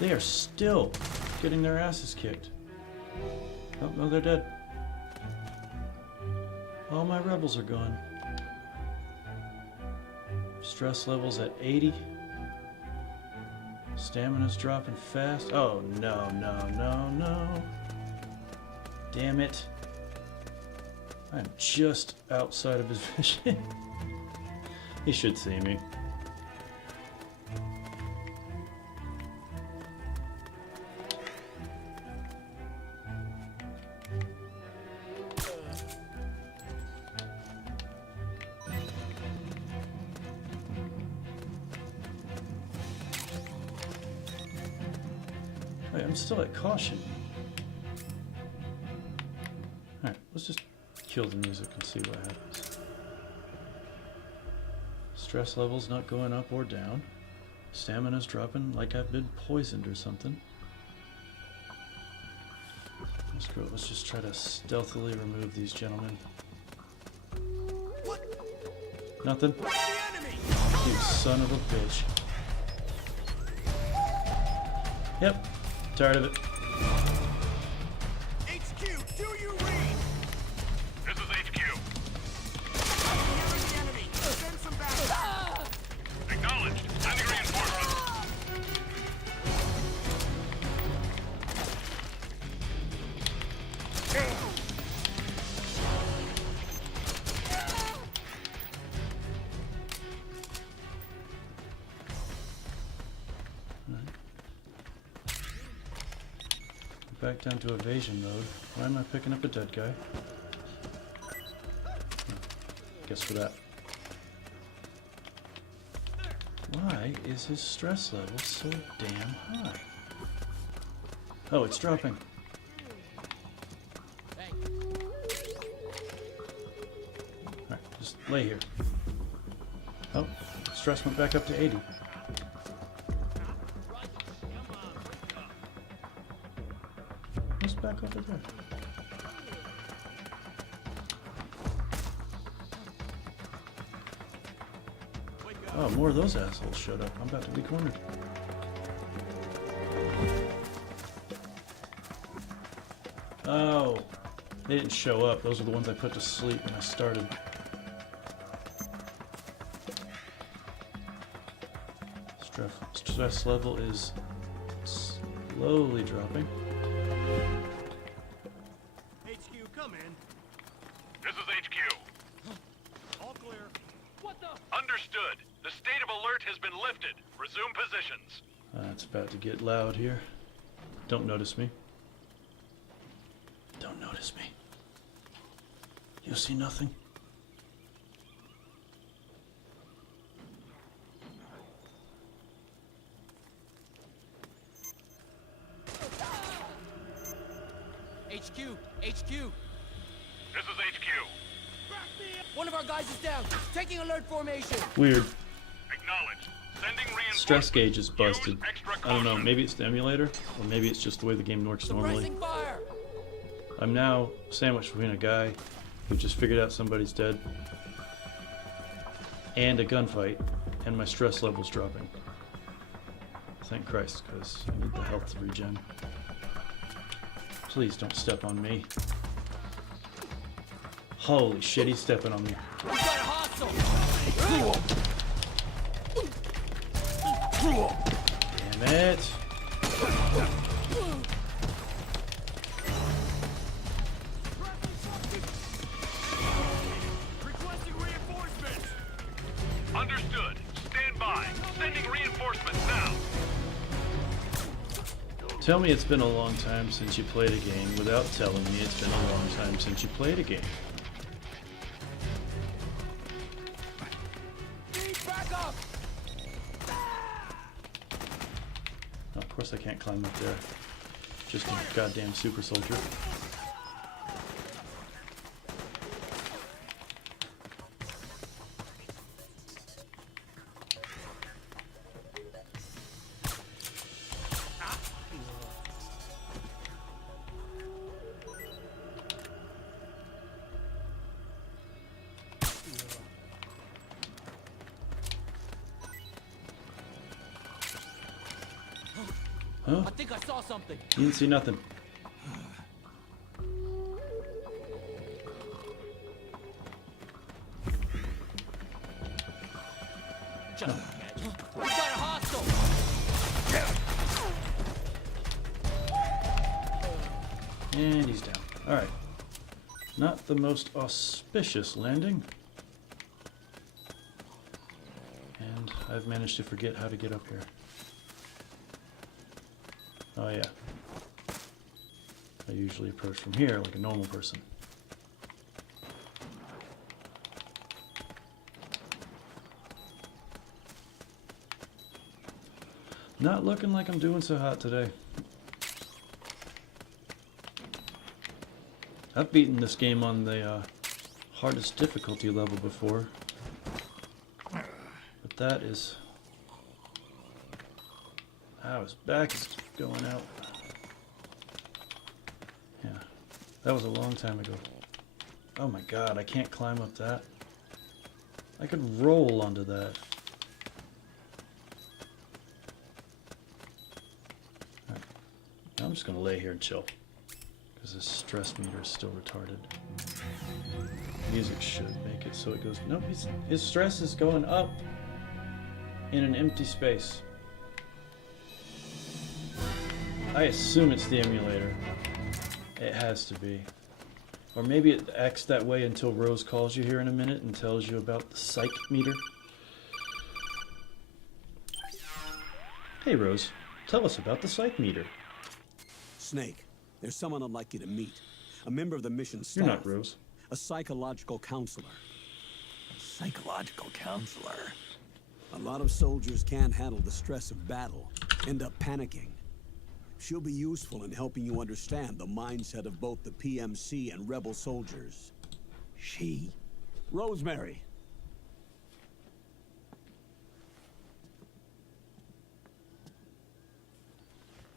They are still getting their asses kicked. Oh, no, they're dead. All my rebels are gone. Stress levels at 80. Stamina's dropping fast. Oh, no, no, no, no. Damn it. I'm just outside of his vision. He should see me. Wait, I'm still at caution. Alright, let's just kill the music and see what happens. Stress levels not going up or down. Stamina's dropping like I've been poisoned or something. Let's go. Let's just try to stealthily remove these gentlemen. Nothing? You son of a bitch. Yep. Tired of it. HQ, do you read? This is HQ. Hearing the enemy. Send some backup. Acknowledged. Sending reinforcements. Back down to evasion mode. Why am I picking up a dead guy? Guess for that. Why is his stress level so damn high? Oh, it's dropping. Alright, just lay here. Oh, stress went back up to 80. Just back over there. Oh, more of those assholes showed up. I'm about to be cornered. Oh, they didn't show up. Those are the ones I put to sleep when I started. Stress level is slowly dropping. HQ, come in. This is HQ. All clear. What the? Understood. The state of alert has been lifted. Resume positions. It's about to get loud here. Don't notice me. Don't notice me. You see nothing? HQ, HQ. This is HQ. One of our guys is down. Taking alert formation. Weird. Acknowledged. Sending reinforcements. Stress gauge is busted. Use extra I don't know, caution. maybe it's the emulator, or maybe it's just the way the game works normally. Suppressing fire. I'm now sandwiched between a guy who just figured out somebody's dead and a gunfight, and my stress level's dropping. Thank Christ, because I need the health to regen. Please don't step on me. Holy shit, he's stepping on me. We got a hostile. Damn it. Requesting reinforcements. Understood. Stand by. Sending reinforcements now. Tell me it's been a long time since you played a game without telling me it's been a long time since you played a game. Back up. Oh, of course I can't climb up there. Just a goddamn super soldier. Huh? I think I saw something. You didn't see nothing. Just imagine. We got a hostile! And he's down. Alright. Not the most auspicious landing. And I've managed to forget how to get up here. Oh yeah. I usually approach from here like a normal person. Not looking like I'm doing so hot today. I've beaten this game on the hardest difficulty level before. But that is... Ow, his back is going out. Yeah, that was a long time ago. Oh my god, I can't climb up that. I could roll onto that. Right. Now I'm just gonna lay here and chill. Because this stress meter is still retarded. Music should make it so it goes... Nope, his stress is going up in an empty space. I assume it's the emulator. It has to be. Or maybe it acts that way until Rose calls you here in a minute and tells you about the psych meter. Hey Rose, tell us about the psych meter. Snake, there's someone I'd like you to meet. A member of the mission staff. You're not Rose. A psychological counselor. Psychological counselor. A lot of soldiers can't handle the stress of battle, end up panicking. She'll be useful in helping you understand the mindset of both the PMC and rebel soldiers. She? Rosemary.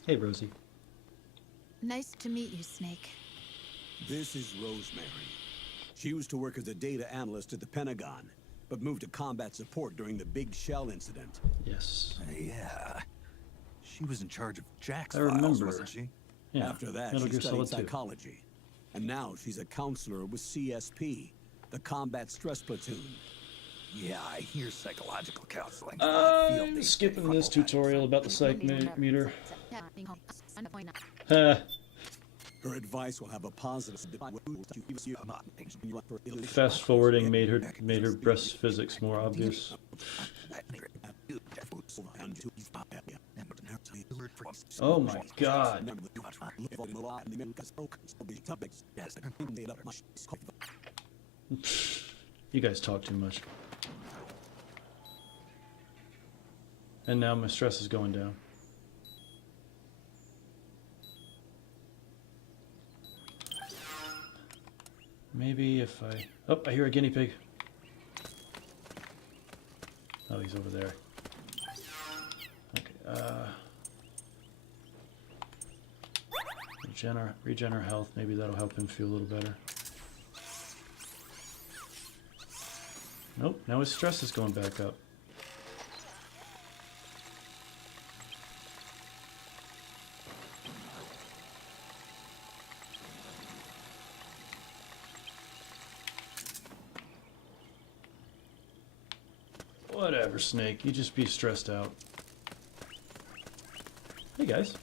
Hey Rosie. Nice to meet you, Snake. This is Rosemary. She used to work as a data analyst at the Pentagon, but moved to combat support during the Big Shell incident. Yes. Yeah. She was in charge of Jack's I files, remember. wasn't she? Yeah. After that, Metal she Gear studied Solid 2. psychology. And now she's a counselor with CSP, the Combat Stress Platoon. Yeah, I hear psychological counseling. I'm skipping this tutorial about the psych meter. Ha. Her advice will have a positive... Fast forwarding made her breast physics more obvious. Oh my god. You guys talk too much. And now my stress is going down. Maybe if I... Oh, I hear a guinea pig. Oh, he's over there. Okay, regen our health. Maybe that'll help him feel a little better. Nope, now his stress is going back up. Whatever, Snake. You just be stressed out. Hey, guys.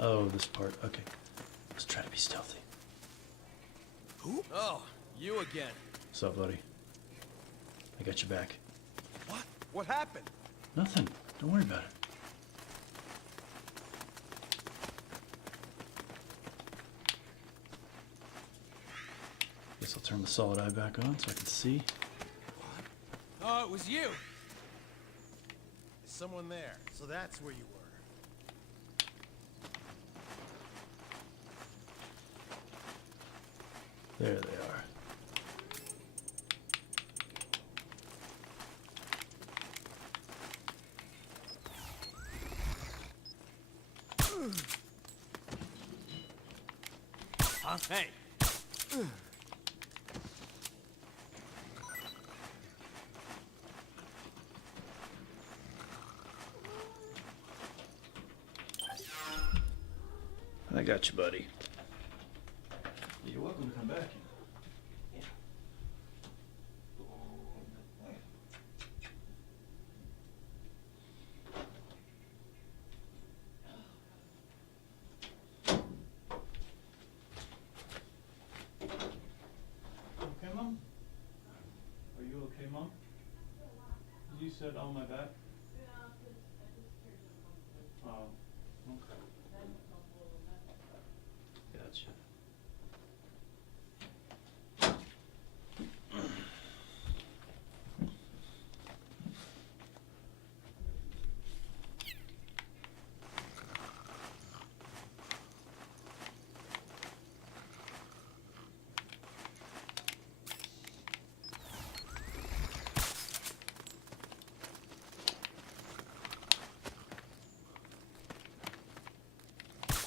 Oh, this part. Okay. Let's try to be stealthy. Who? Oh, you again. What's up, buddy? I got your back. What? What happened? Nothing. Don't worry about it. Guess I'll turn the solid eye back on so I can see. Oh, it was you. There's someone there, so that's where you were. There they are. Huh? Hey. I got you, buddy. You're welcome to come back. Mom? You said on my back? Oh, okay. Gotcha.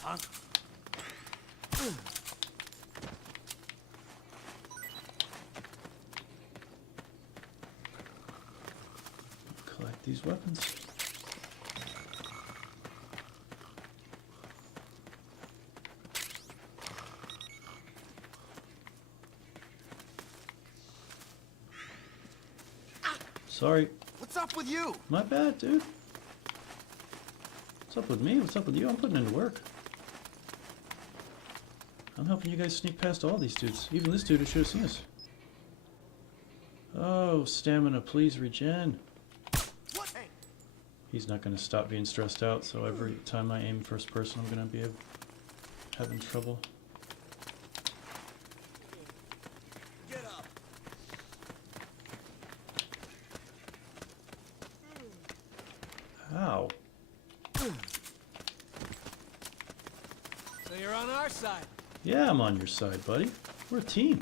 Huh? Collect these weapons. Sorry. What's up with you? My bad, dude. What's up with me? What's up with you? I'm putting in work. I'm helping you guys sneak past all these dudes. Even this dude who should have seen us. Oh, stamina, please regen. What? He's not going to stop being stressed out, so every time I aim first person, I'm going to be having trouble. Get up. Ow. So you're on our side. Yeah, I'm on your side, buddy. We're a team.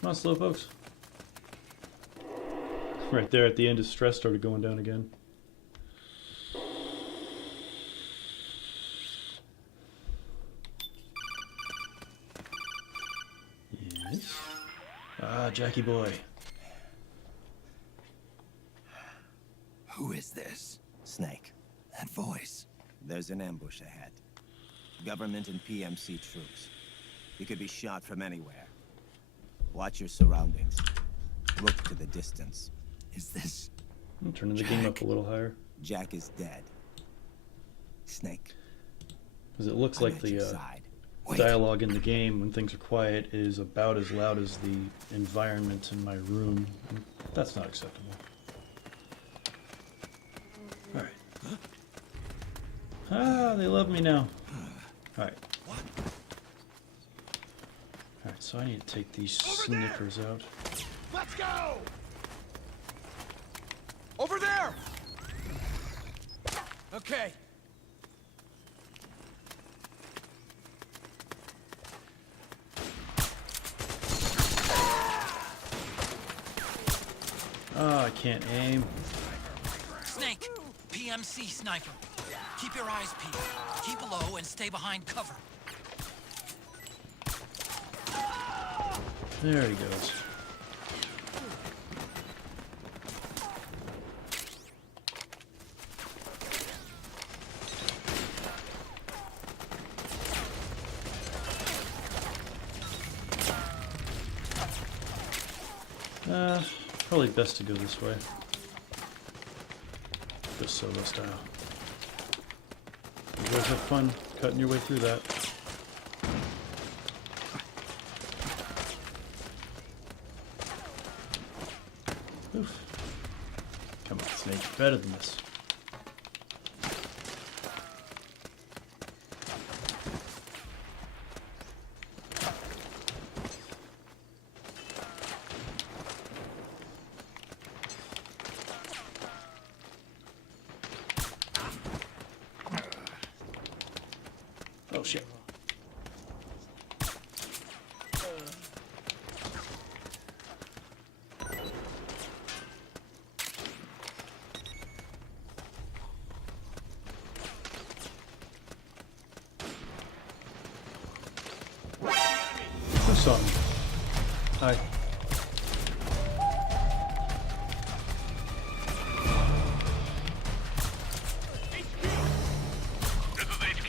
Come on, slowpokes. Right there at the end, his stress started going down again. Yes. Ah, Jackie boy. Who is this? Snake, That voice. there's an ambush ahead. Government and PMC troops. You could be shot from anywhere. Watch your surroundings. Look to the distance. Is this... I'm turning the game up a little higher. Jack is dead. Snake, Because it looks I'm like at the your side. Wait. dialogue in the game, when things are quiet, is about as loud as the environment in my room. And that's not acceptable. Alright. Ah, they love me now. Alright. Alright, so I need to take these snickers out. Let's go! Over there! Okay. Ah, I can't aim. Snake, PMC sniper. Keep your eyes peeled. Keep low and stay behind cover. There he goes. Probably best to go this way. Go solo style. You guys have fun cutting your way through that. Oof. Come on, Snake. Better than this. Oh shit. Who saw me? Hi. This is HQ.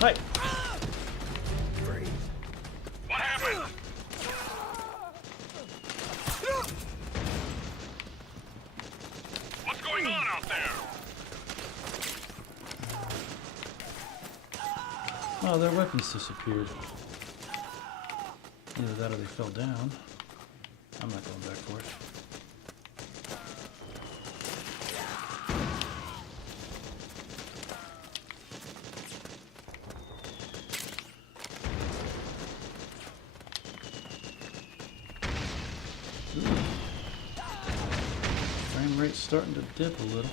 Hi. What happened? What's going on out there? Oh, their weapons disappeared. Either that or they fell down. I'm not going back for it. Frame rate's starting to dip a little.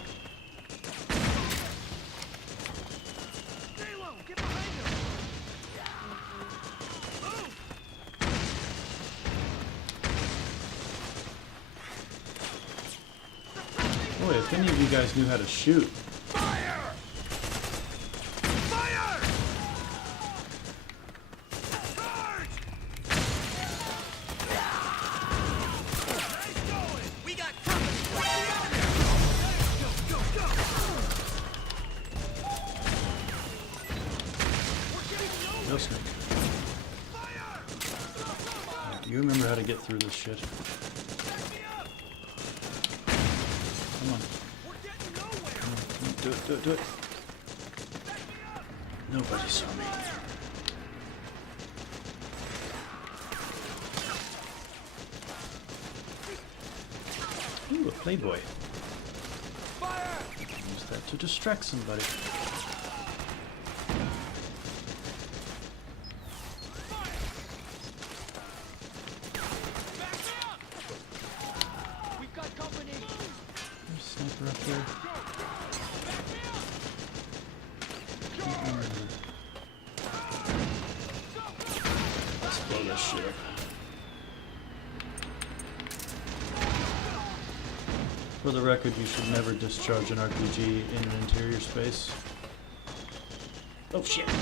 Boy, if any of you guys knew how to shoot. Fire! Fire! Charge! We got company! Go, go, go! No Snake. You remember how to get through this shit. Come on. Come on, do it, do it, do it. Nobody saw me. Ooh, a Playboy. Use that to distract somebody. There's a sniper up there. Let's blow this shit up. For the record, you should never discharge an RPG in an interior space. Oh shit! It's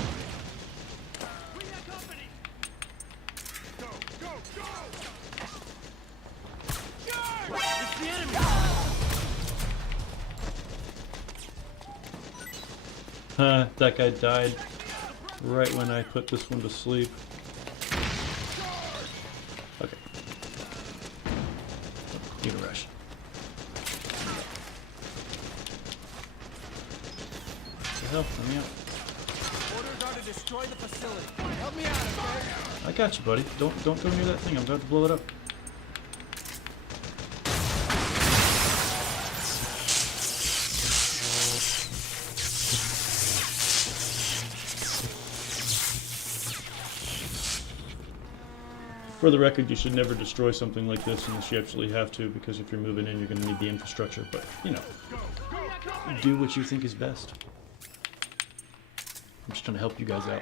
the enemy! That guy died right when I put this one to sleep. Okay. Need a rush. What the hell? Let me out. Orders are to destroy the facility. Help me out, okay? I got you, buddy. Don't go near that thing. I'm about to blow it up. For the record, you should never destroy something like this unless you absolutely have to, because if you're moving in, you're going to need the infrastructure. But, you know, do what you think is best. I'm just trying to help you guys out.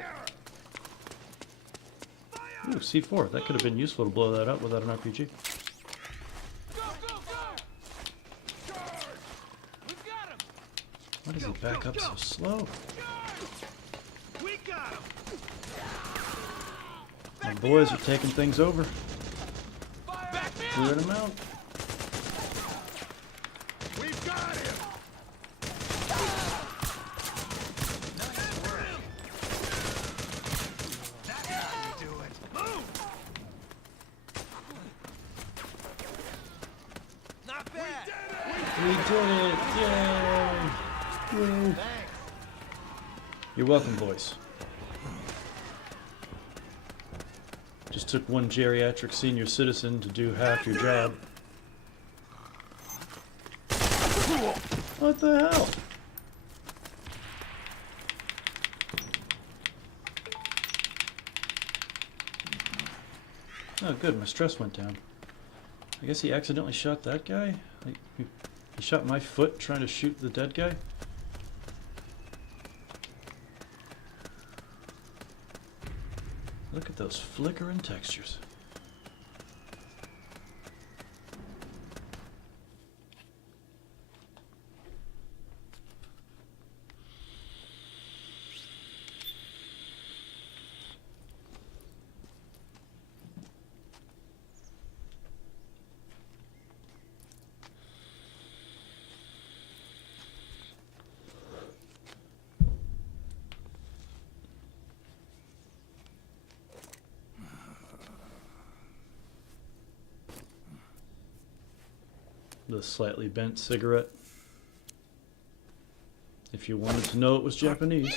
Ooh, C4. That could have been useful to blow that up without an RPG. Why does he back up so slow? We got him! My boys are taking things over. Clearing them out. We've got him! That's how you do it. Move! Not bad! We did it! Yay! Yay! You're welcome, boys. Just took one geriatric senior citizen to do half your job. What the hell? Oh good, my stress went down. I guess he accidentally shot that guy? Like, he shot my foot trying to shoot the dead guy? Look at those flickering textures. The slightly bent cigarette. If you wanted to know it was Japanese.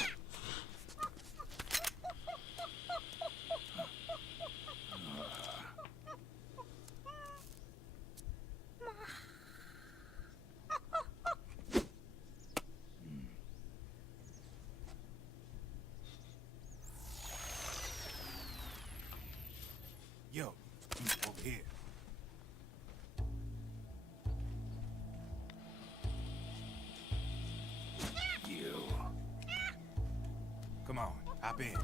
on, hop in.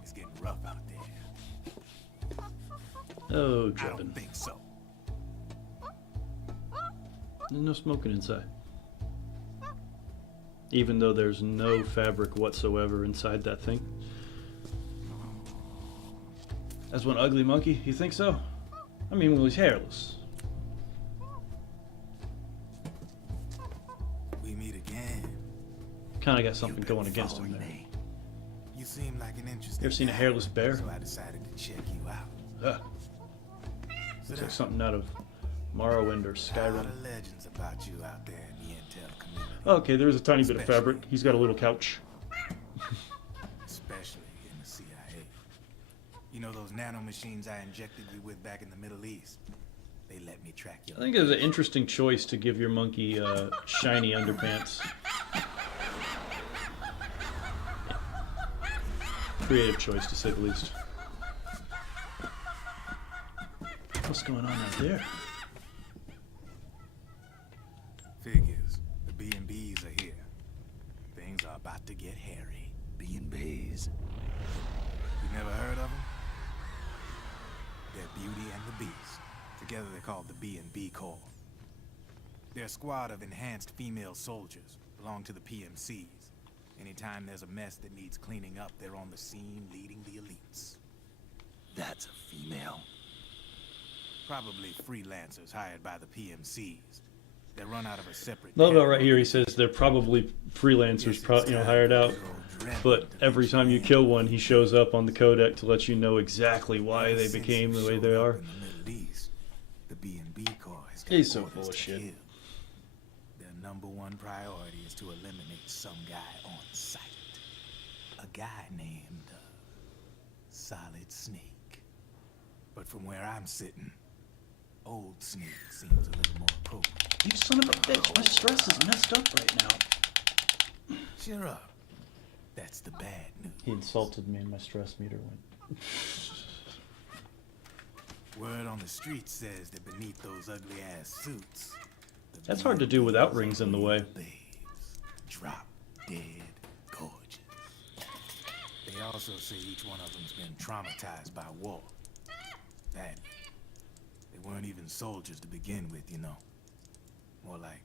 It's getting rough out there. Oh, I Jevin. don't think so. There's no smoking inside. Even though there's no fabric whatsoever inside that thing. That's one ugly monkey? You think so? I mean, well, he's hairless. We meet again. Kind of got something going against him there. Me. You seem like an interesting You ever seen a guy, hairless bear? So I decided to check you out. Ugh. Looks like something out of Morrowind or A lot Skyrim. of legends about you out there in the intel community. Okay, there's a tiny bit of fabric. He's got a little couch. Especially in the CIA. You know those nanomachines I injected you with back in the Middle East? They let me track you. I think it was an interesting choice to give your monkey shiny underpants. Creative choice, to say the least. What's going on out there? Figures. The B&Bs are here. Things are about to get hairy. B&Bs. You never heard of them? They're Beauty and the Beast. Together they're called the B&B Corps. They're a squad of enhanced female soldiers, belong to the PMCs. Anytime there's a mess that needs cleaning up, they're on the scene leading the elites. That's a female? Probably freelancers hired by the PMCs. They run out of a separate... Love that right here. He says they're probably freelancers, hired out. But every time you kill one, he shows up on the codec to let you know exactly why they became the way they are. The B&B Corps has got He's so orders full of to shit. kill. Their number one priority is to eliminate some guy on site. A guy named Solid Snake. But from where I'm sitting, Old Snake seems a little more appropriate. You son of a bitch, my stress is messed up right now. Cheer up. That's the bad news. He insulted me and my stress meter went. Word on the street says that beneath those ugly-ass suits... That's hard to do without rings in the way. Babes, drop dead gorgeous. They also say each one of them's been traumatized by war. Badly. They weren't even soldiers to begin with, you know. More like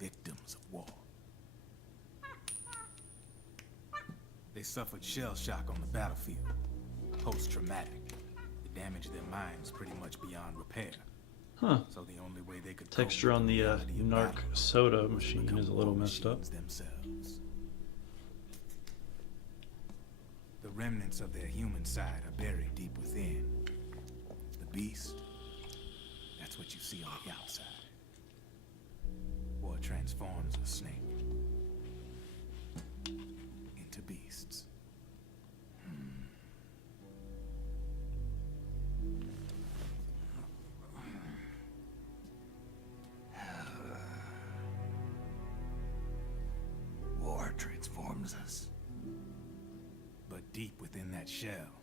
victims of war. They suffered shell shock on the battlefield. Post-traumatic. It damaged their minds pretty much beyond repair. Huh. So the only way they could Texture on the Narc soda machine is a little messed up. Themselves. The remnants of their human side are buried deep within. The beast, that's what you see on the outside. War transforms a snake into beasts. War transforms us. But deep within that shell,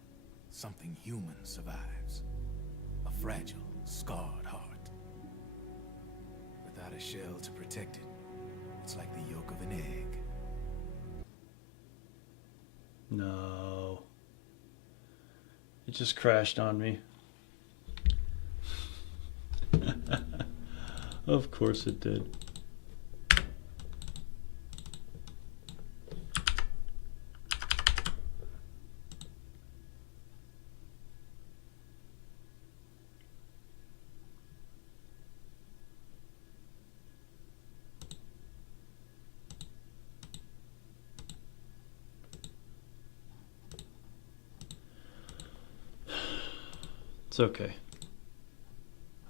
something human survives. A fragile, scarred heart. Without a shell to protect it, it's like the yolk of an egg. No. It just crashed on me. Of course it did. It's okay.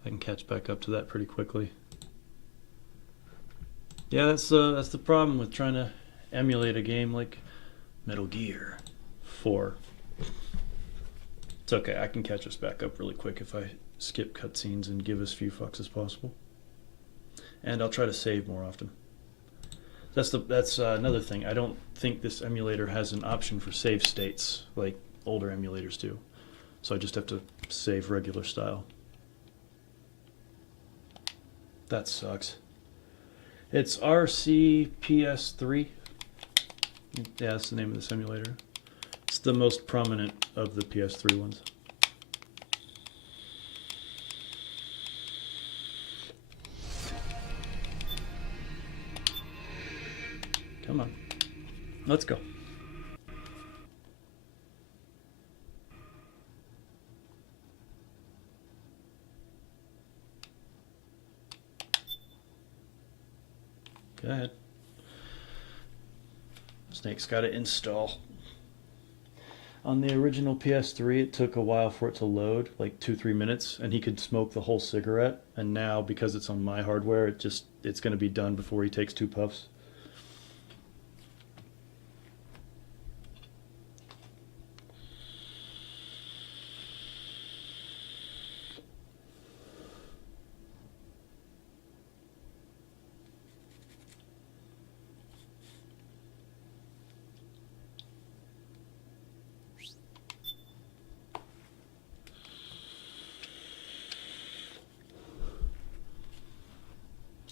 I can catch back up to that pretty quickly. Yeah, that's the problem with trying to emulate a game like Metal Gear 4. It's okay, I can catch us back up really quick if I skip cutscenes and give as few fucks as possible. And I'll try to save more often. That's another thing. I don't think this emulator has an option for save states like older emulators do. So I just have to save regular style. That sucks. It's RCPS3. Yeah, that's the name of the simulator. It's the most prominent of the PS3 ones. Come on. Let's go. Go ahead. Snake's got to install. On the original PS3, it took a while for it to load, like 2-3 minutes, and he could smoke the whole cigarette. And now, because it's on my hardware, it's going to be done before he takes 2 puffs.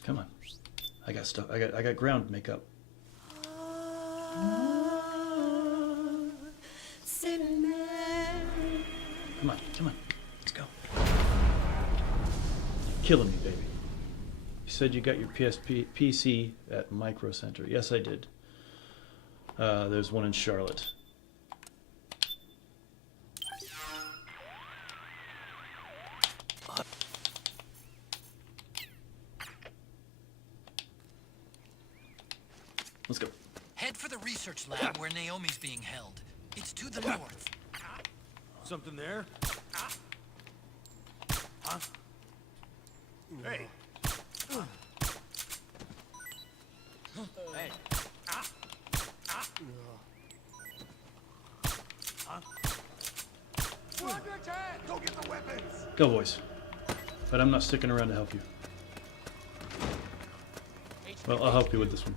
Come on. I got stuff. I got ground makeup. Come on, come on. Let's go. You're killing me, baby. You said you got your PC at Micro Center. Yes, I did. There's one in Charlotte. Let's go. Head for the research lab where Naomi's being held. It's to the north. Something there? Huh? Hey. Hey. We're under attack! Go get the weapons! Go, boys. But I'm not sticking around to help you. Well, I'll help you with this one.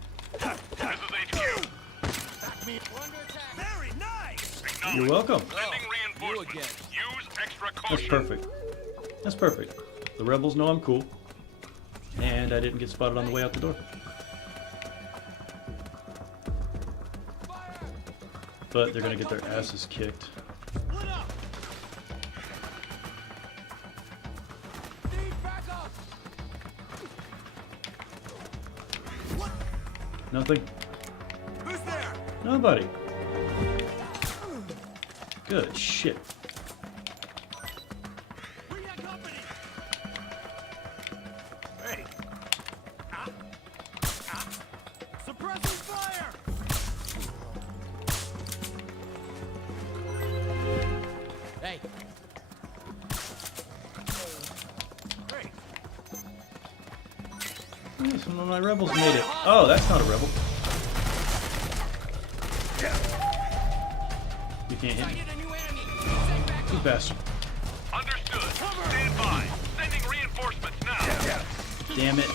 Very nice! You're welcome. Sending reinforcements. Use extra That's caution. perfect. That's perfect. The rebels know I'm cool. And I didn't get spotted on the way out the door. But they're gonna get their asses kicked. Split up! Need backup! Nothing? Who's there? Nobody. Good shit. We got company! Hey! Suppressing fire! Hey! Hey! Yeah, some of my rebels made it. Oh, that's not a rebel. You can't hit me. You bastard. Understood. Stand by. Sending reinforcements now. Damn it.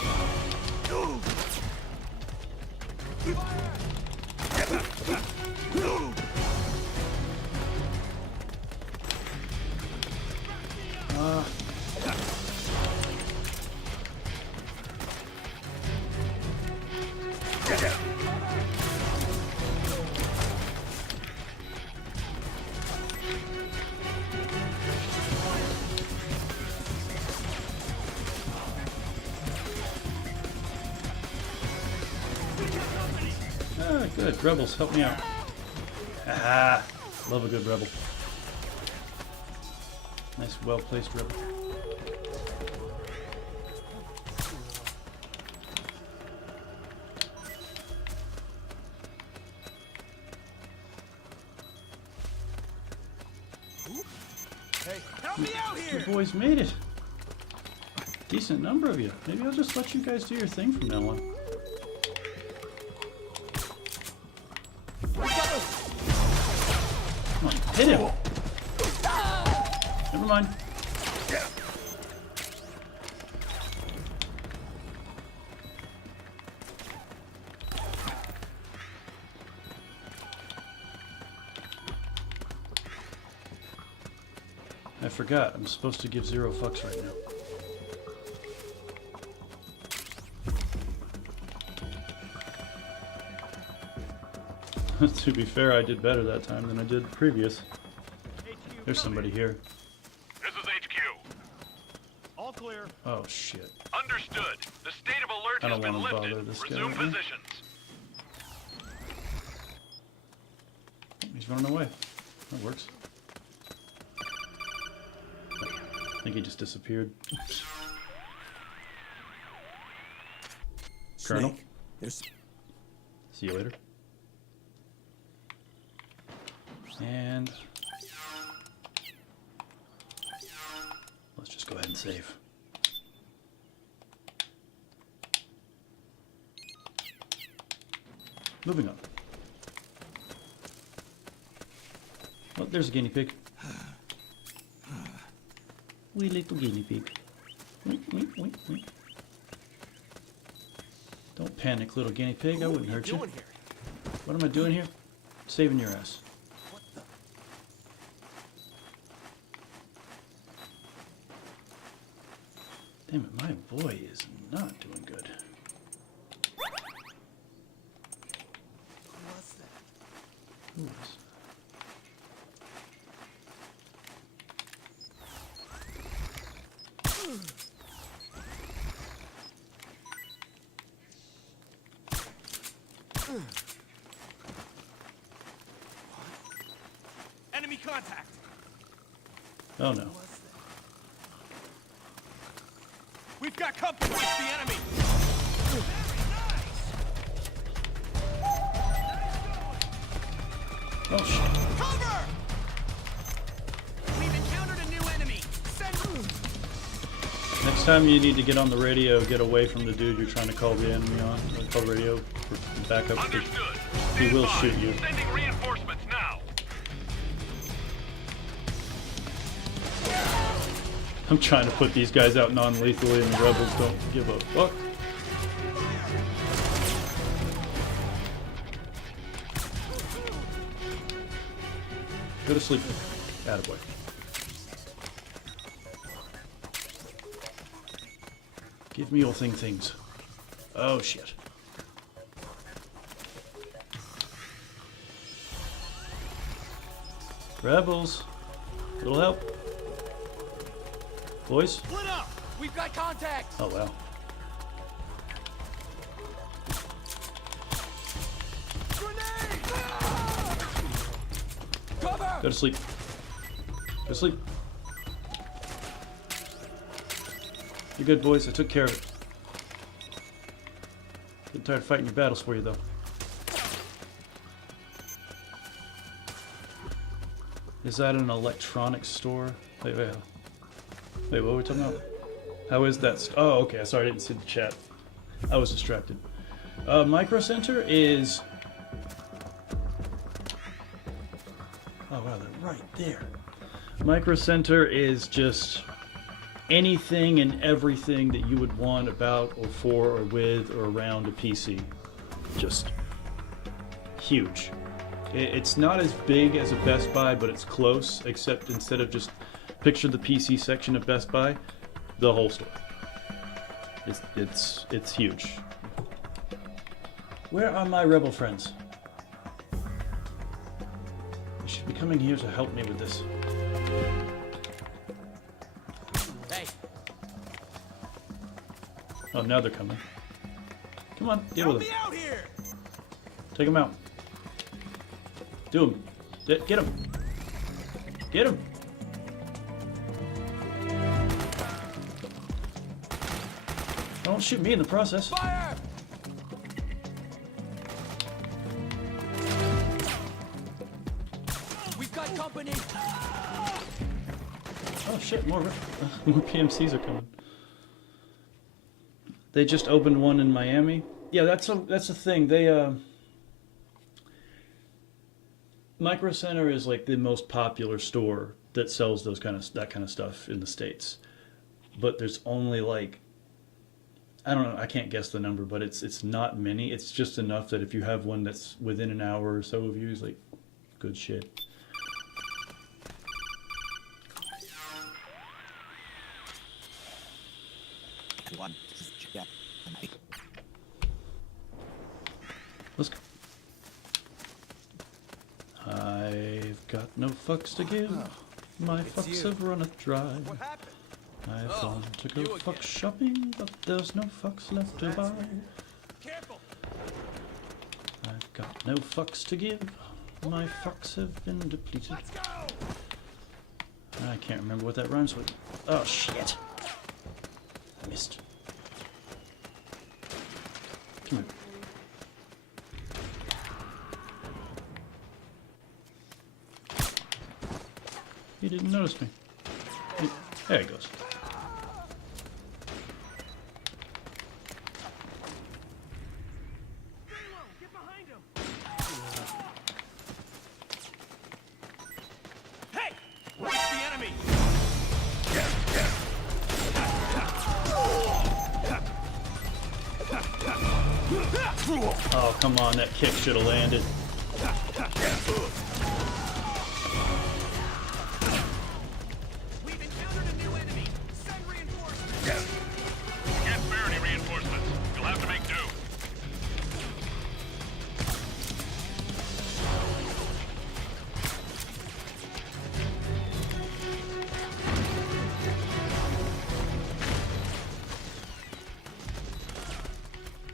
Ah, good. Rebels, help me out. Ah, love a good rebel. Nice, well-placed rebel. Hey, help me out here! You boys made it. Decent number of you. Maybe I'll just let you guys do your thing from now on. Come on, hit him. Never mind. I forgot. I'm supposed to give 0 fucks right now. To be fair, I did better that time than I did previous. There's somebody here. This is HQ. All clear. Oh shit. Understood. The state of alert I has don't been wanna lifted. bother this guy Resume right now. positions. He's running away. That works. I think he just disappeared. Colonel. Snake, there's... See you later. And let's just go ahead and save. Moving on. Oh, there's a guinea pig. Wee little guinea pig. Wink, wink, wink, wink. Don't panic, little guinea pig. I wouldn't hurt you. What am I doing here? Saving your ass. Damn it, my boy is not doing good. Who is? Enemy contact. Oh no. We've got company. It's the enemy. Oh shit. Cover! We've encountered a new enemy. Send. Next time you need to get on the radio, get away from the dude you're trying to call the enemy on. Call the radio for backup. Understood. He will Stand by. shoot you. Sending reinforcements now. I'm trying to put these guys out non-lethally and the rebels don't give a fuck. Go to sleep. Attaboy. Give me your things. Oh shit. Rebels. Little help. Boys? Split up. We've got contact. Oh wow. Grenade! Cover! Go to sleep. Go to sleep. You're good, boys. I took care of it. Get tired of fighting your battles for you, though. Is that an electronics store? Wait, what were we talking about? How is that? Oh, okay. Sorry, I didn't see the chat. I was distracted. Micro Center is... Oh, wow, they're right there. Micro Center is just anything and everything that you would want about or for or with or around a PC. Just huge. It's not as big as a Best Buy, but it's close, except instead of just picture the PC section of Best Buy, the whole store. It's huge. Where are my rebel friends? They should be coming here to help me with this. Hey. Oh, now they're coming. Come on, deal with them. Help me out here. Take them out. Do them. Get them. Get them. Don't shoot me in the process. Fire! We've got company. Oh shit, more PMCs are coming. They just opened one in Miami. Yeah, that's a thing. They Micro Center is like the most popular store that sells that kind of stuff in the States. But there's only like, I don't know, I can't guess the number, but it's not many. It's just enough that if you have one that's within an hour or so of you, it's like good shit. Let's go. got no fucks to give. My fucks have runneth dry. What happened? I've gone to go fuck shopping, but there's no fucks left to buy. Careful. I've got no fucks to give. My fucks have been depleted. Let's go. I can't remember what that rhymes with. Oh shit! I missed. Come here. He didn't notice me. There he goes. Get behind him. Hey! It's the enemy! Oh, come on, that kick should have landed. We've encountered a new enemy. Send reinforcements. We can't spare any reinforcements. You'll have to make do.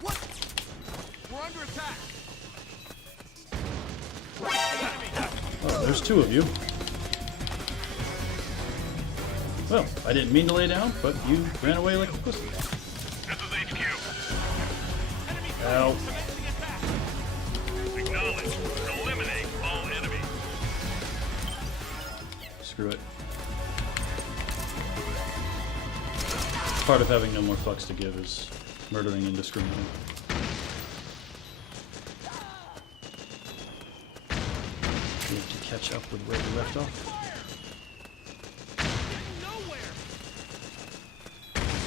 What? We're under attack. It's the enemy. Oh, there's two of you. Well, I didn't mean to lay down, but you ran away like a pussy. This is HQ. Ow. Commencing attack. Acknowledge. Eliminate all enemies. Screw it. Part of having no more fucks to give is murdering indiscriminately. We have to catch up with where we left off. Nowhere.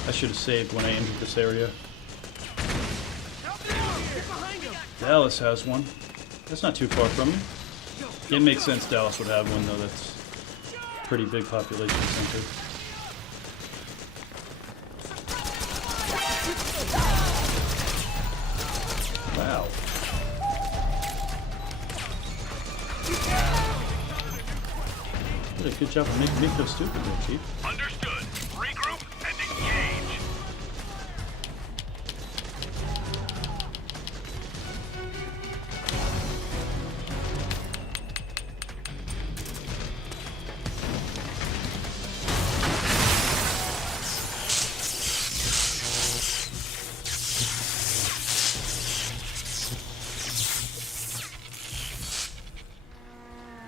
I should have saved when I entered this area. Help me out here. Get behind him. Dallas has one. That's not too far from me. It makes sense Dallas would have one, though. That's a pretty big population center. Wow. You did a good job of making me feel stupid there, Chief. Understood. Regroup and engage.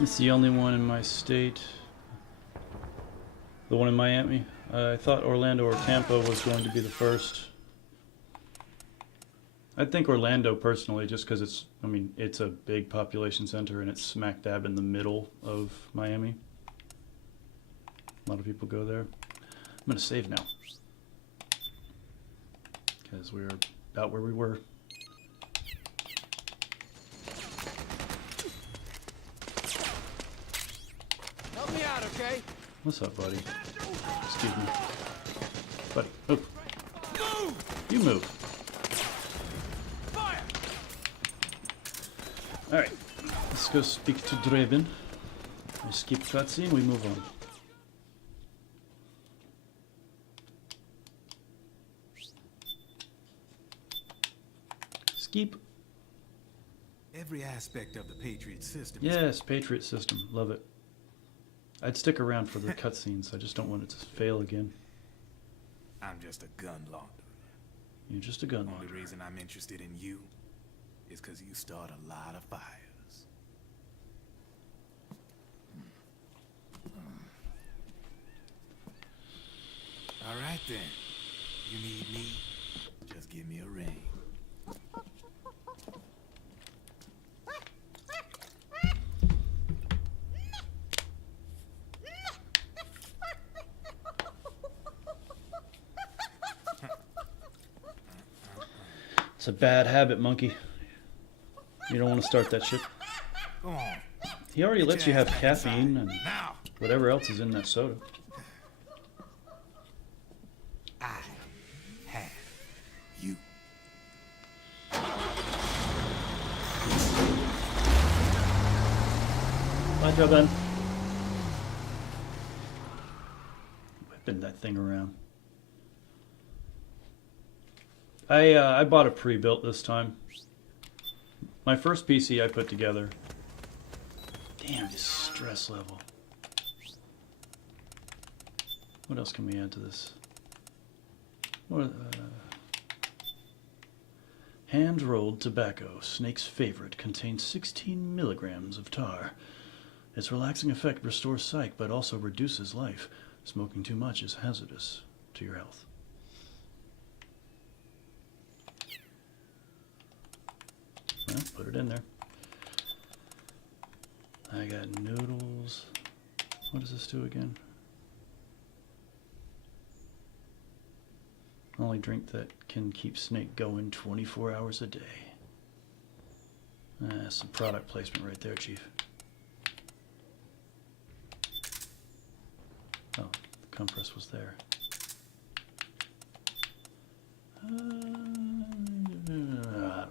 It's the only one in my state. The one in Miami. I thought Orlando or Tampa was going to be the first. I think Orlando personally, just because it's, I mean, it's a big population center and it's smack dab in the middle of Miami. A lot of people go there. I'm going to save now. Because we're about where we were. Help me out, okay? What's up, buddy? Excuse me. Buddy, move. Move! You move. Fire! Alright, let's go speak to Draven. We skip cutscene, we move on. Skip. Every aspect of the Patriot system. Yes, Patriot system. Love it. I'd stick around for the cutscenes. I just don't want it to fail again. I'm just a gun launderer. You're just a gun Only launderer. reason I'm interested in you is because you start a lot of fires. All right then. You need me? Just give me a ring. It's a bad habit, monkey. You don't want to start that shit. Go on. He already lets you have caffeine and Now. whatever else is in that soda. I have you. Hi, job done. Whipping that thing around. I bought a pre-built this time. My first PC I put together. Damn, this stress level. What else can we add to this? What? Hand-rolled tobacco, Snake's favorite, contains 16 milligrams of tar. Its relaxing effect restores psych, but also reduces life. Smoking too much is hazardous to your health. Well, put it in there. I got noodles. What does this do again? Only drink that can keep Snake going 24 hours a day. Some product placement right there, Chief. Oh, the compress was there. I don't know.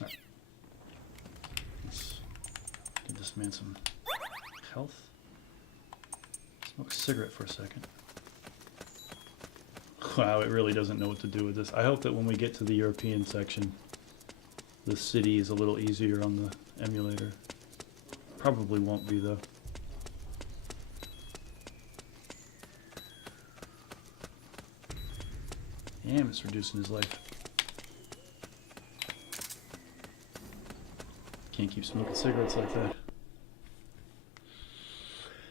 Alright. Let's give this man some health. Smoke a cigarette for a second. Wow, it really doesn't know what to do with this. I hope that when we get to the European section, the city is a little easier on the emulator. Probably won't be, though. Damn, it's reducing his life. Can't keep smoking cigarettes like that.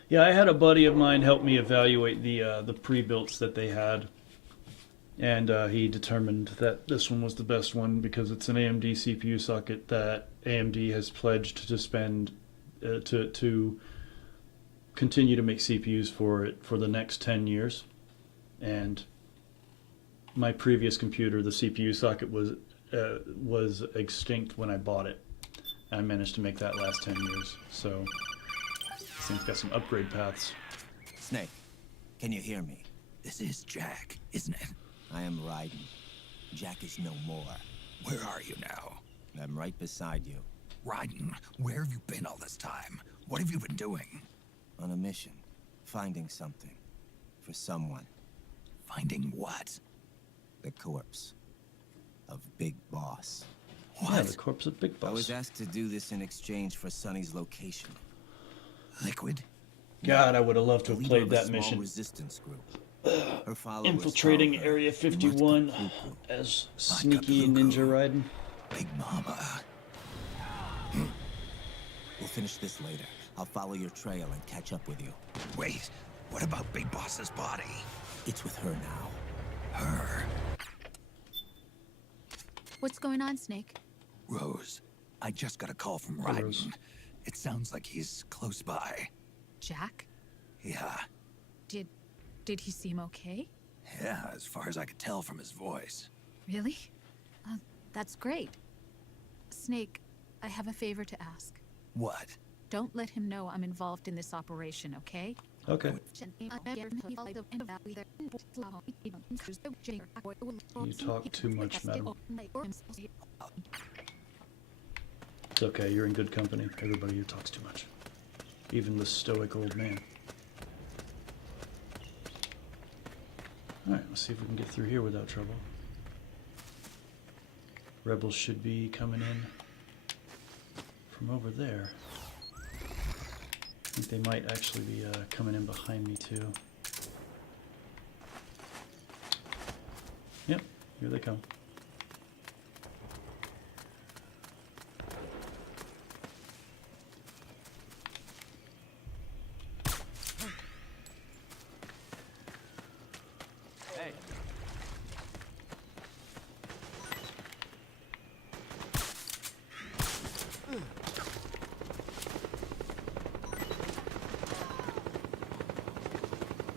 Yeah, I had a buddy of mine help me evaluate the pre-builts that they had. And he determined that this one was the best one because it's an AMD CPU socket that AMD has pledged to spend to continue to make CPUs for it for the next 10 years. And my previous computer, the CPU socket was extinct when I bought it. I managed to make that last 10 years. So this thing's got some upgrade paths. Snake, can you hear me? This is Jack, isn't it? I am Raiden. Jack is no more. Where are you now? I'm right beside you. Raiden, where have you been all this time? What have you been doing? On a mission. Finding something. For someone. Finding what? The corpse. Of Big Boss. What? Yeah, the corpse of Big Boss. I was asked to do this in exchange for Sonny's location. Liquid? God, I would have loved to have Leader played of a that small mission. resistance group. Her followers Infiltrating follow her. Area 51 as sneaky Ninja Raiden. Big Mama. We'll finish this later. I'll follow your trail and catch up with you. Wait, what about Big Boss's body? It's with her now. Her? What's going on, Snake? Rose, I just got a call from Rose. Raiden. It sounds like he's close by. Jack? Yeah. Did he seem okay? Yeah, as far as I could tell from his voice. Really? That's great. Snake, I have a favor to ask. What? Don't let him know I'm involved in this operation, okay? Okay. You talk too much, madam. It's okay, you're in good company. Everybody here talks too much. Even the stoic old man. Alright, let's see if we can get through here without trouble. Rebels should be coming in from over there. I think they might actually be coming in behind me too. Yep, here they come.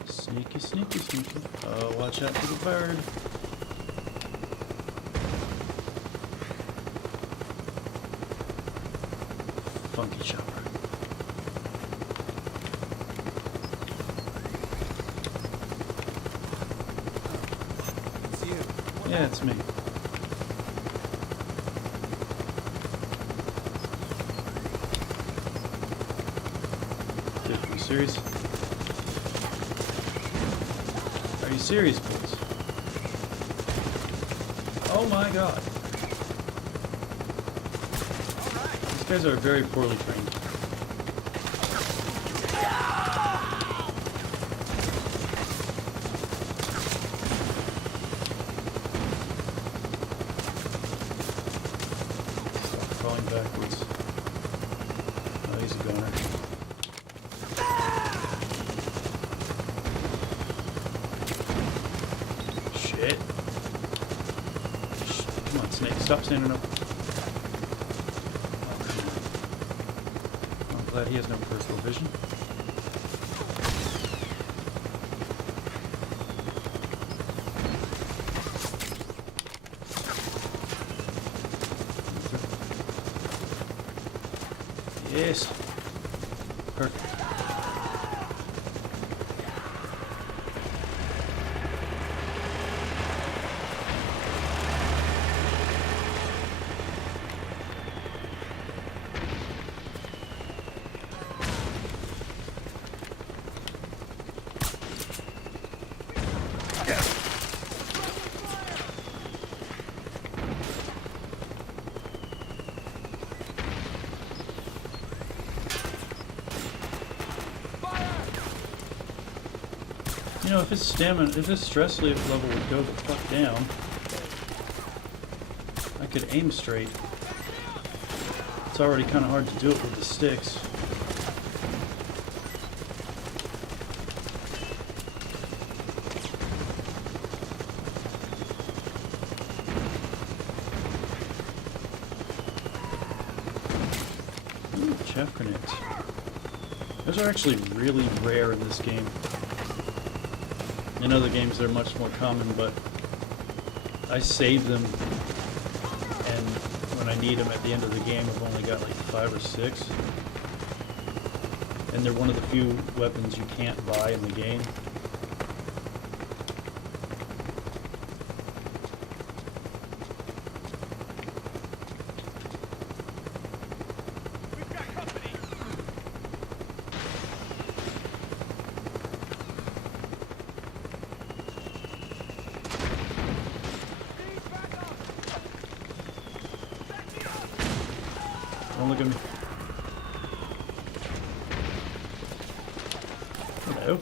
Sneaky, sneaky, sneaky. Oh, watch out for the bird. Funky chopper. It's you. Yeah, it's me. serious? Are you serious, boys? Oh my god. These guys are very poorly trained. Stop crawling backwards. Oh, he's a goner. Shit. Come on, Snake. Stop standing up. Oh, come on. I'm glad he has no peripheral vision. Yes. Perfect. You know, if his stamina, if his stress level would go the fuck down, I could aim straight. It's already kind of hard to do it with the sticks. Ooh, chaff grenades. Those are actually really rare in this game. In other games they're much more common, but I save them, and when I need them at the end of the game I've only got like 5 or 6. And they're one of the few weapons you can't buy in the game. Don't look at me. Hello.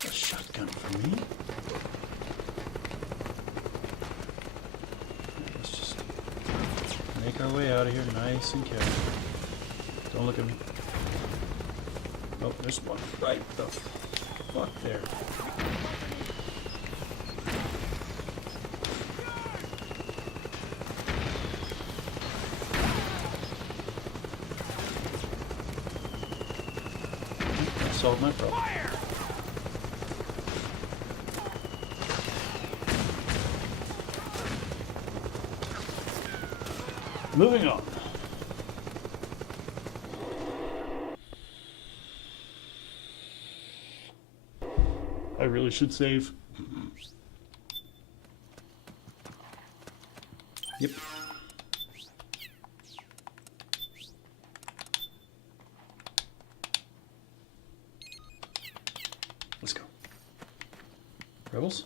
A shotgun for me? Let's just make our way out of here nice and careful. Don't look at me. Oh, there's one right the fuck there. Solve my problem. Moving on. I really should save. Yep. Let's go. Rebels?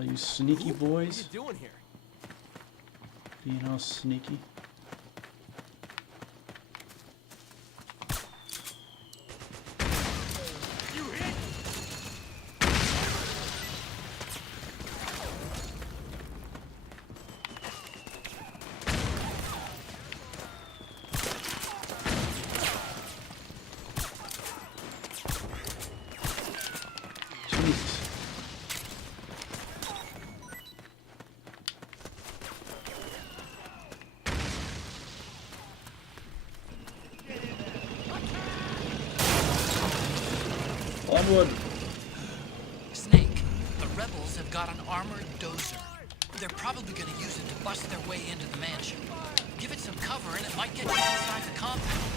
You sneaky boys. What are you doing here? Being all sneaky. Onward! Snake, the rebels have got an armored dozer. They're probably going to use it to bust their way into the mansion. Give it some cover and it might get you inside the compound.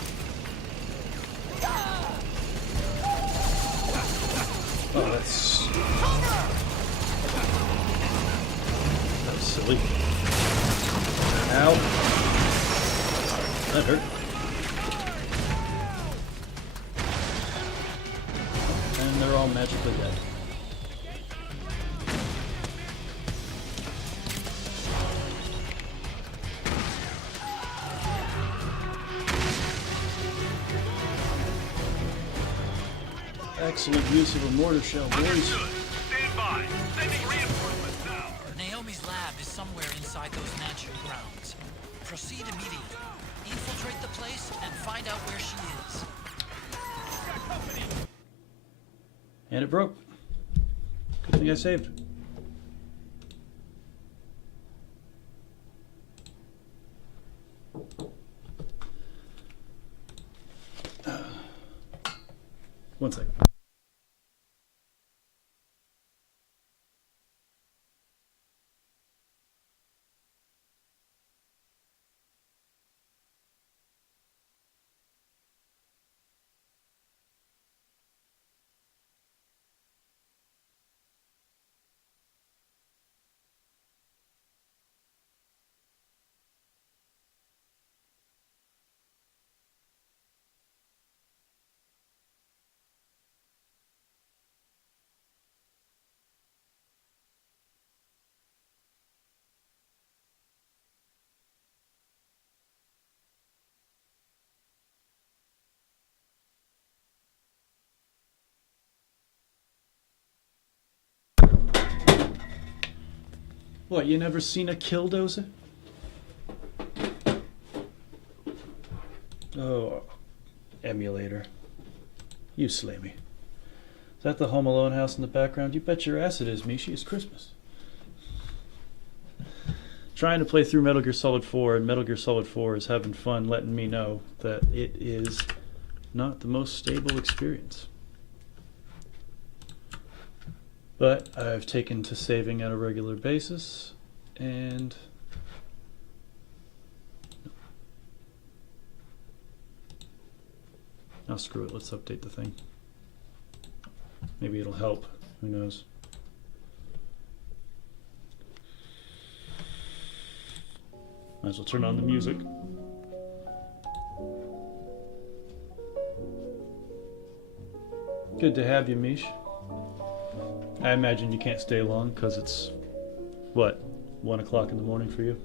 Oh, that's... That was silly. Ow. That hurt. all magically dead. Excellent use of a mortar shell, boys. Stand by. Sending reinforcements now. Naomi's lab is somewhere inside those mansion grounds. Proceed immediately. Infiltrate the place and find out where she is. And it broke. Good thing I saved. One second. What, you never seen a killdozer? Oh, emulator. You slay me. Is that the Home Alone house in the background? You bet your ass it is, Mishi. It's Christmas. Trying to play through Metal Gear Solid 4, and Metal Gear Solid 4 is having fun letting me know that it is not the most stable experience. But I've taken to saving at a regular basis, and oh, screw it, let's update the thing. Maybe it'll help, who knows. Might as well turn on the music. Good to have you, Mish. I imagine you can't stay long because it's, what, 1 o'clock in the morning for you?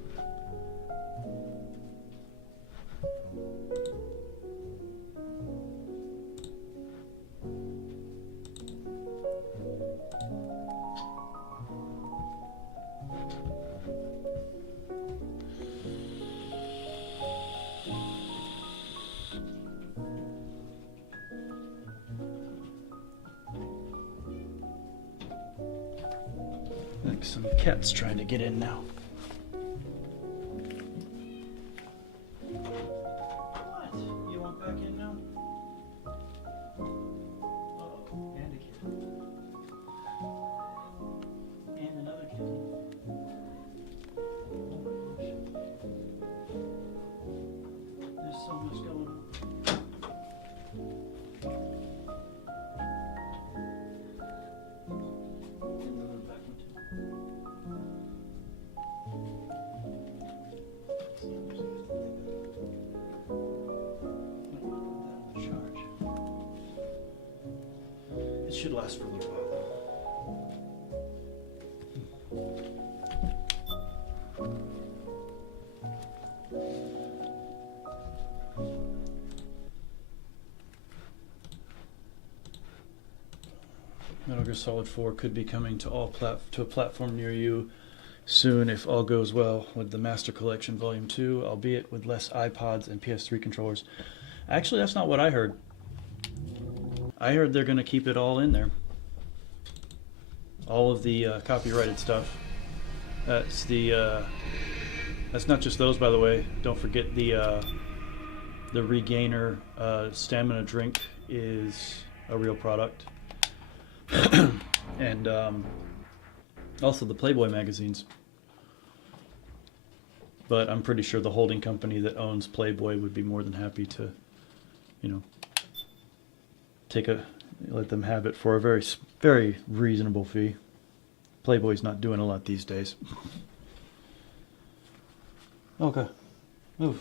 Like some cats trying to get in now. What? You want back in now? Uh-oh, and a kitten. And another kitten. Oh my gosh. There's so much going on. It should last for a little while though. Metal Gear Solid 4 could be coming to a platform near you soon if all goes well with the Master Collection Volume 2, albeit with less iPods and PS3 controllers. Actually, that's not what I heard. I heard they're going to keep it all in there. All of the copyrighted stuff. That's the that's not just those, by the way. Don't forget the Regainer stamina drink is a real product. And also the Playboy magazines. But I'm pretty sure the holding company that owns Playboy would be more than happy to, you know, let them have it for a very, very reasonable fee. Playboy's not doing a lot these days. Okay, move.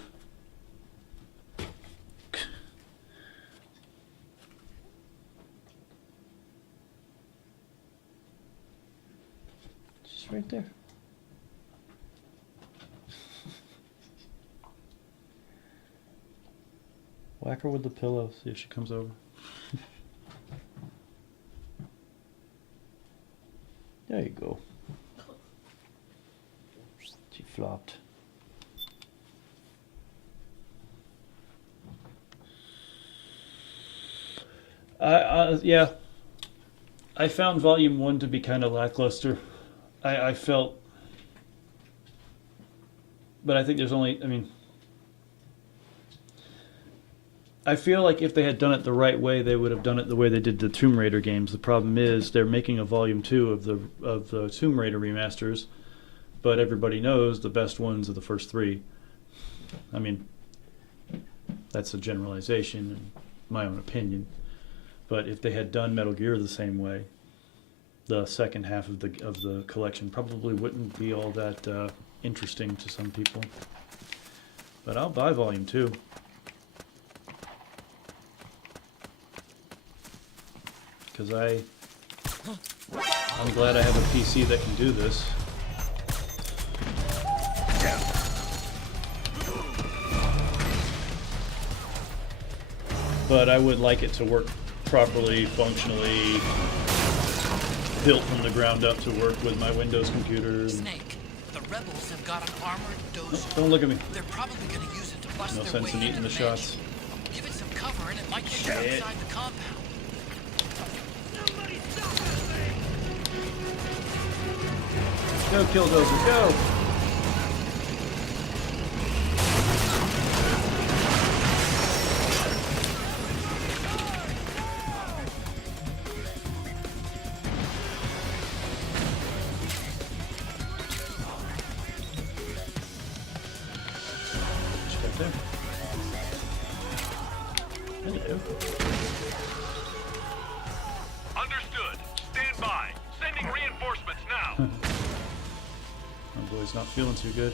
right there. Whack her with the pillow, see if she comes over. There you go. She flopped. Yeah. I found Volume 1 to be kind of lackluster. I felt... But I think there's only... I mean... I feel like if they had done it the right way, they would have done it the way they did the Tomb Raider games. The problem is they're making a Volume 2 of the Tomb Raider remasters, but everybody knows the best ones are the first 3. I mean, that's a generalization and my own opinion. But if they had done Metal Gear the same way, the second half of the collection probably wouldn't be all that interesting to some people. But I'll buy Volume 2. Because I'm glad I have a PC that can do this. But I would like it to work properly, functionally, built from the ground up to work with my Windows computer. Snake, the rebels have got an armored dozer. Oh, don't look at me. They're probably going to use it to bust No their sense way in into eating the the shots. mansion. Give it some cover and it might get you inside the compound. Go, Killdozer, go! Hello. Understood. Stand by. Sending reinforcements now. My boy's not feeling too good.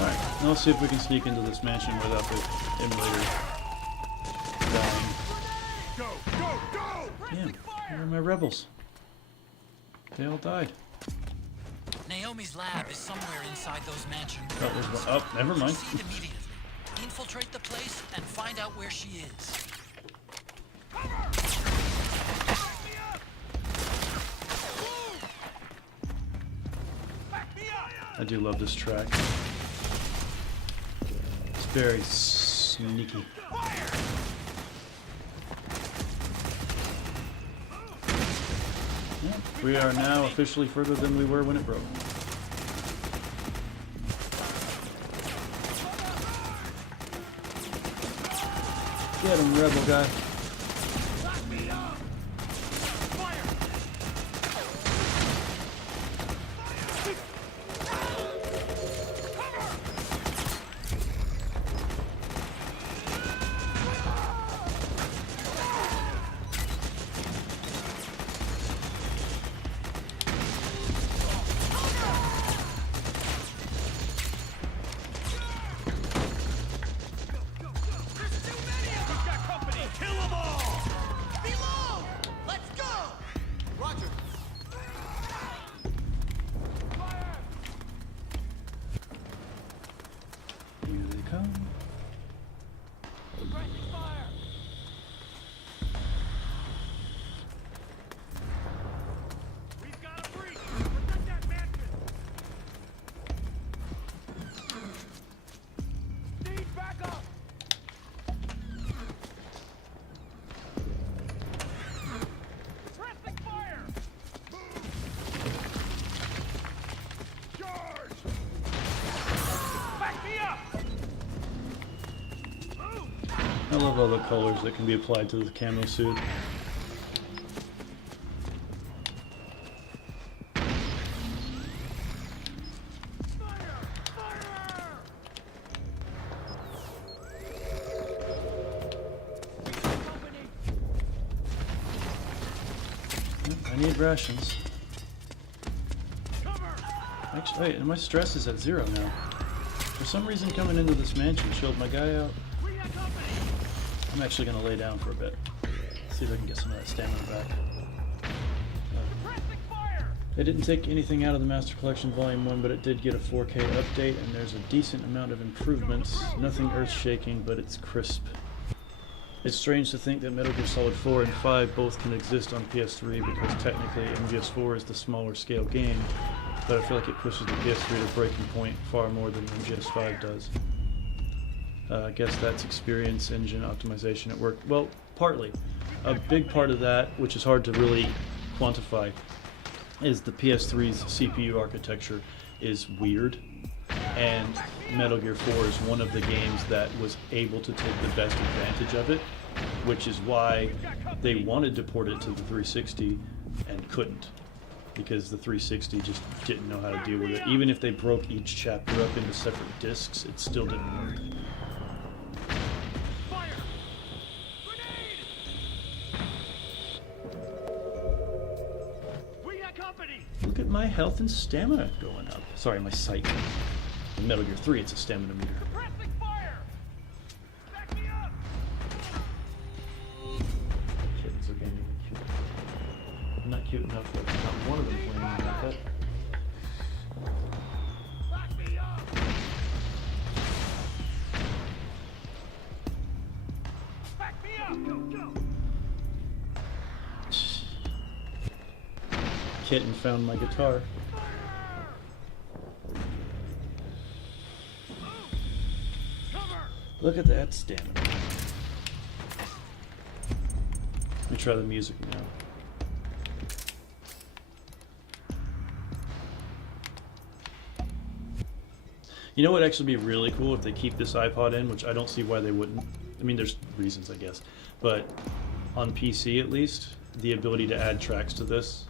Alright, let's see if we can sneak into this mansion without the emulator dying. Damn, where are my rebels? They all died. Naomi's lab is somewhere inside those mansion Oh, there's grounds. one. Oh, never mind. Proceed immediately. Infiltrate the place and find out where she is. I do love this track. It's very sneaky. Yeah, we are now officially further than we were when it broke. Get him, rebel guy. Here they come. I love all the colors that can be applied to the camo suit. I need rations. Actually, wait, and my stress is at 0 now. For some reason, coming into this mansion chilled my guy out. I'm actually going to lay down for a bit. See if I can get some of that stamina back. It didn't take anything out of the Master Collection Volume 1, but it did get a 4K update, and there's a decent amount of improvements. Nothing earth-shaking, but it's crisp. It's strange to think that Metal Gear Solid 4 and 5 both can exist on PS3 because technically MGS4 is the smaller scale game, but I feel like it pushes the PS3 to breaking point far more than MGS5 does. I guess that's experience engine optimization at work. Well, partly. A big part of that, which is hard to really quantify, is the PS3's CPU architecture is weird, and Metal Gear 4 is one of the games that was able to take the best advantage of it, which is why they wanted to port it to the 360 and couldn't, because the 360 just didn't know how to deal with it. Even if they broke each chapter up into separate discs, it still didn't work. Look at my health and stamina going up. Sorry, my sight. In Metal Gear 3, it's a stamina meter. Kittens are getting even cute. I'm not cute enough that not one of them playing like that. Kitten found my guitar. Look at that stamina. Let me try the music now. You know what would actually be really cool if they keep this iPod in, which I don't see why they wouldn't. I mean, there's reasons, I guess. But on PC at least, the ability to add tracks to this.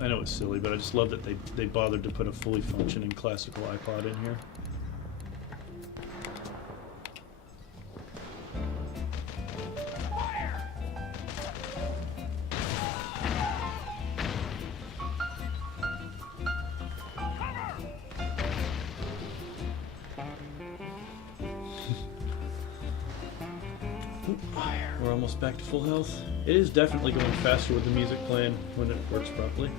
I know it's silly, but I just love that they bothered to put a fully functioning classical iPod in here. We're almost back to full health. It is definitely going faster with the music playing when it works properly.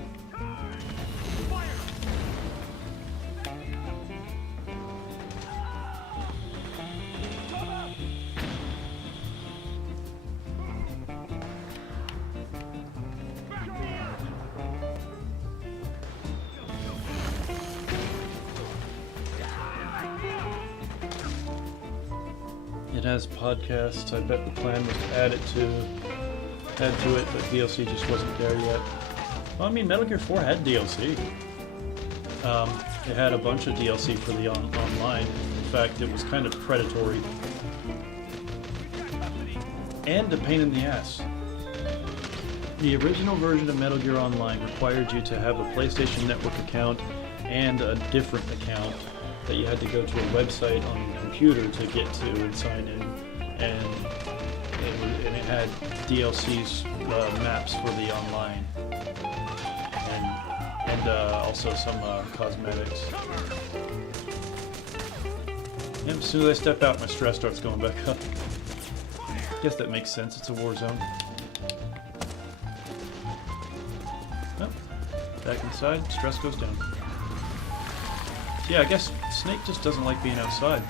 It has podcasts. I bet the plan was to add to it, but DLC just wasn't there yet. Well, I mean, Metal Gear 4 had DLC. It had a bunch of DLC for the online. In fact, it was kind of predatory. And a pain in the ass. The original version of Metal Gear Online required you to have a PlayStation Network account and a different account that you had to go to a website on your computer to get to and sign in, and it had DLCs, maps for the online, and also some cosmetics. And as soon as I step out, my stress starts going back up. Guess that makes sense. It's a war zone. Oh, back inside, stress goes down. Yeah, I guess Snake just doesn't like being outside.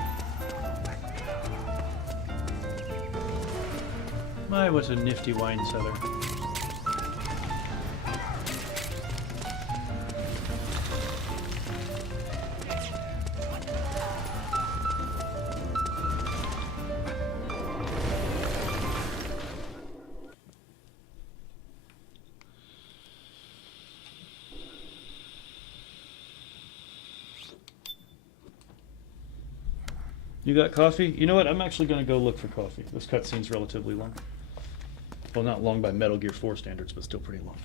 My, what a nifty wine cellar. You got coffee? You know what? I'm actually going to go look for coffee. This cutscene's relatively long. Well, not long by Metal Gear 4 standards, but still pretty long.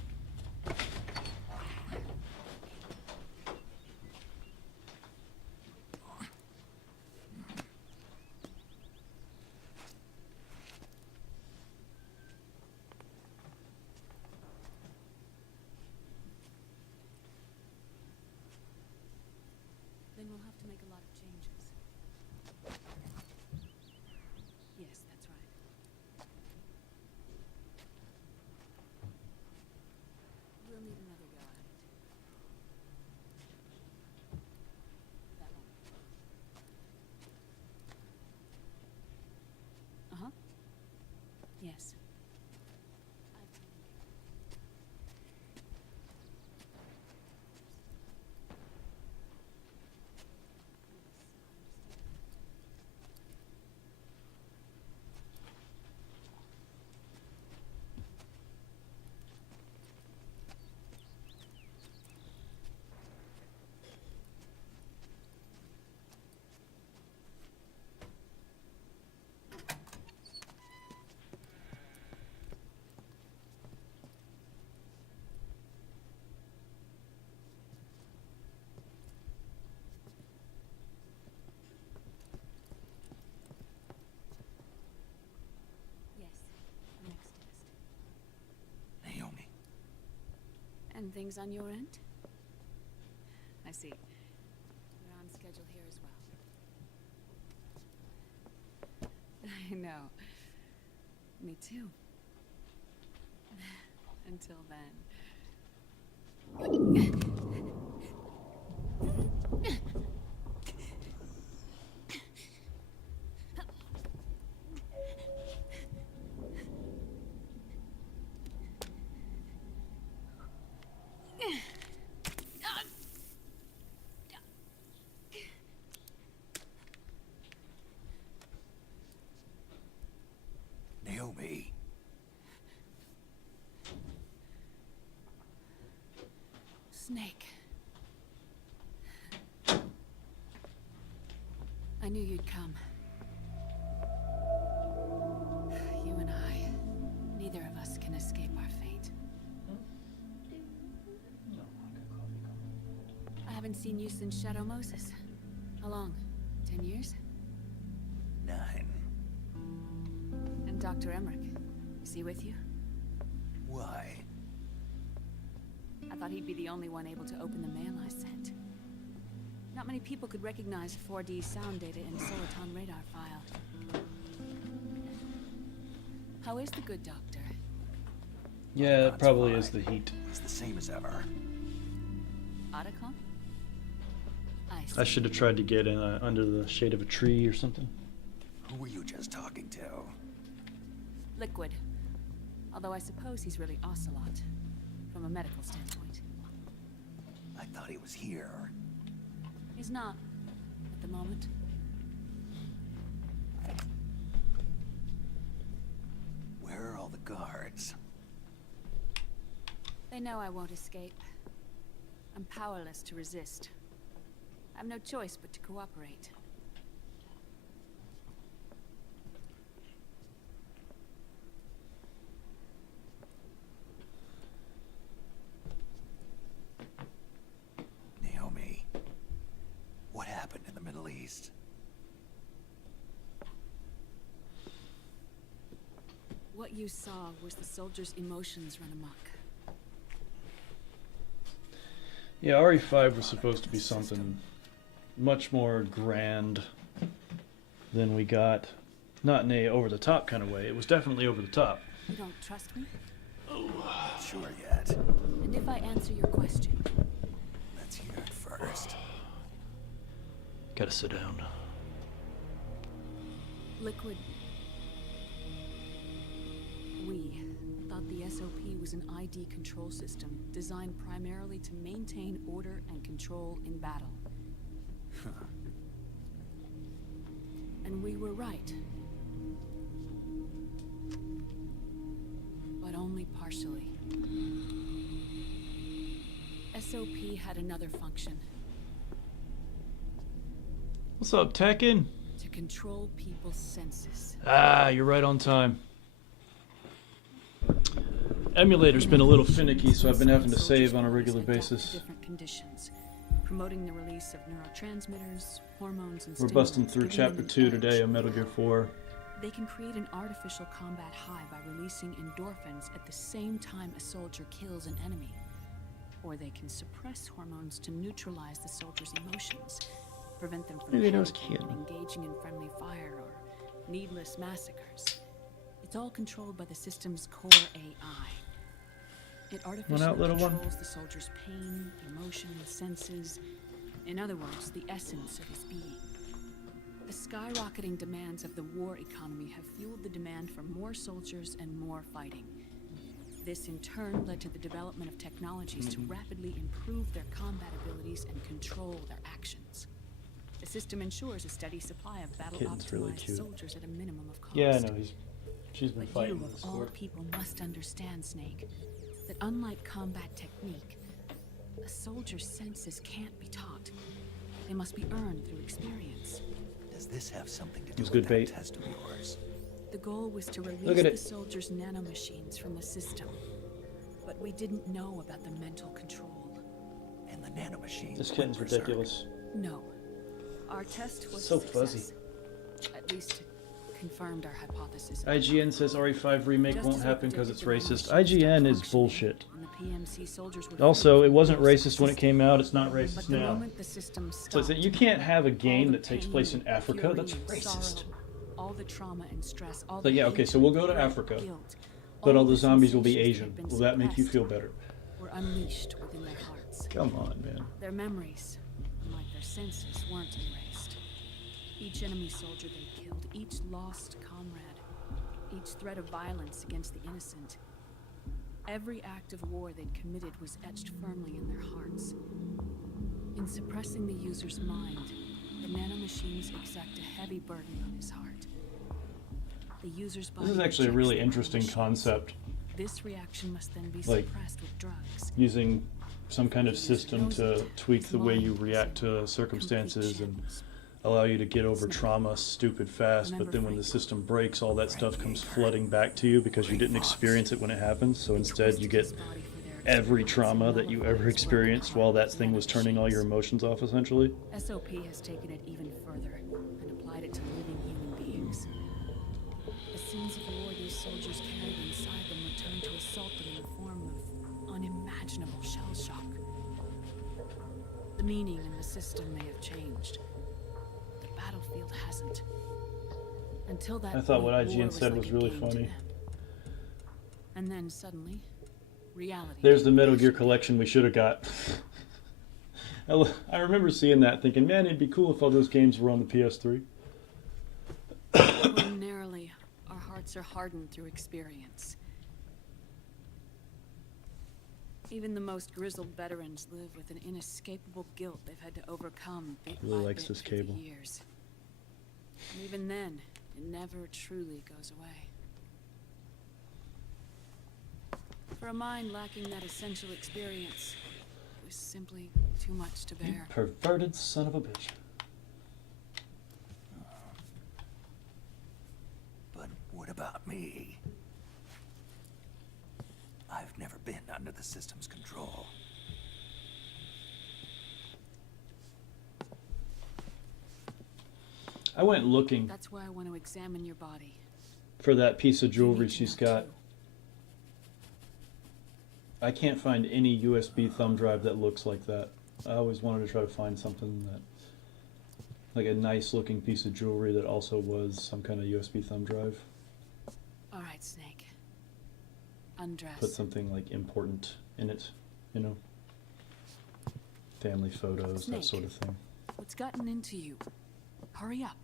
Then we'll have to make a lot of changes. Yes, that's right. And things on your end? I see. We're on schedule here as well. I know. Me too. Until then. Naomi. Snake. I knew you'd come. You and I, neither of us can escape our fate. I haven't seen you since Shadow Moses. How long? 10 years? 9. And Dr. Emmerich, is he with you? Why? I thought he'd be the only one able to open the mail I sent. Not many people could recognize 4D sound data in a Soliton radar file. How is the good doctor? Yeah, it probably is the heat. It's the same as ever. Otacon? I should have tried to get in under the shade of a tree or something. Who were you just talking to? Liquid. Although I suppose he's really Ocelot, from a medical standpoint. I thought he was here. He's not, at the moment. Where are all the guards? They know I won't escape. I'm powerless to resist. I have no choice but to cooperate. Naomi, what happened in the Middle East? What you saw was the soldiers' emotions run amok. Yeah, RE5 was supposed to be something much more grand than we got. Not in a over-the-top kind of way. It was definitely over the top. You don't trust me? Not sure yet. And if I answer your question? Let's hear it first. Gotta sit down. Liquid. We thought the SOP was an ID control system designed primarily to maintain order and control in battle. And we were right. But only partially. SOP had another function. What's up, Tekken? To control people's senses. Ah, you're right on time. Emulator's been a little finicky, so I've been having to save on a regular basis. Different conditions, promoting the release of neurotransmitters, hormones, and We're busting through Chapter 2 today on Metal Gear 4. They can create an artificial combat high by releasing endorphins at the same time a soldier kills an enemy. Or they can suppress hormones to neutralize the soldier's emotions, prevent them from panicking and engaging in friendly fire or needless massacres. It's all controlled by the system's core AI. It artificially controls the soldier's pain, emotions, senses. In other words, the essence of his being. The skyrocketing demands of the war economy have fueled the demand for more soldiers and more fighting. This in turn led to the development of technologies to rapidly improve their combat abilities and control their actions. The system ensures a steady supply of battle-optimized soldiers at a minimum of cost. Yeah, I know. She's been fighting you, of all people, must understand, Snake, that unlike combat technique, a soldier's senses can't be taught. They must be earned through experience. Does this have something to do with that test of yours? The goal was to release the soldiers' nanomachines from the system, but we didn't know about the mental control. And the nanomachines. This kitten's ridiculous. No, our test was so fuzzy. At least to confirmed our hypothesis. IGN says RE5 remake won't happen because it's racist. IGN is bullshit. Also, it wasn't racist when it came out. It's not racist now. So that you can't have a game that takes place in Africa. That's racist. All the trauma and stress, all But yeah, okay, so we'll go to Africa, but all the zombies will be Asian. Will that make you feel better? Were unleashed within their hearts. Come on, man. Their memories, like their senses, weren't erased. Each enemy soldier they killed, each lost comrade, each threat of violence against the innocent, every act of war they'd committed was etched firmly in their hearts. In suppressing the user's mind, the nanomachines exact a heavy burden on his heart. The user's body This is actually a really interesting concept. This reaction must then be Like, suppressed with drugs. using some kind of system to tweak the way you react to circumstances and allow you to get over trauma stupid fast, but then when the system breaks, all that stuff comes flooding back to you because you didn't experience it when it happens. So instead you get every trauma that you ever experienced while that thing was turning all your emotions off, essentially. SOP has taken it even further and applied it to living human beings. The scenes of war these soldiers carried inside them returned to assault them in the form of unimaginable shell shock. The meaning and the system may have changed. The battlefield hasn't. Until that I thought what point, war IGN said like was a really game to funny. them. And then suddenly, reality. There's the Metal Gear collection we should have got. I remember seeing that thinking, man, it'd be cool if all those games were on the PS3. Ordinarily, our hearts are hardened through experience. Even the most grizzled veterans live with an inescapable guilt they've had to overcome bit Really by likes bit this through the cable. years. And even then, it never truly goes away. For a mind lacking that essential experience, it was simply too much to bear. Perverted son of a bitch. But what about me? I've never been under the system's control. I went looking That's why I want to examine your body. for that piece of jewelry she's got. I can't find any USB thumb drive that looks like that. I always wanted to try to find something that, like a nice looking piece of jewelry that also was some kind of USB thumb drive. All right, Snake. Undress. Put something like important in it, you know? Family photos, that Snake. sort of thing. What's gotten into you? Hurry up.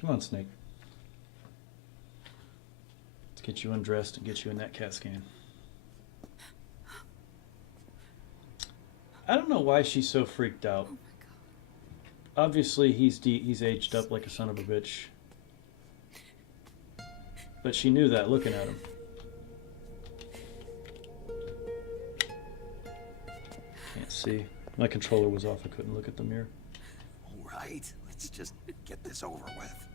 Come on, Snake. Let's get you undressed and get you in that CAT scan. I don't know why she's so freaked out. Oh my God. Obviously, he's aged up like a son of a bitch. But she knew that looking at him. Can't see. My controller was off. I couldn't look at the mirror. All right, let's just get this over with.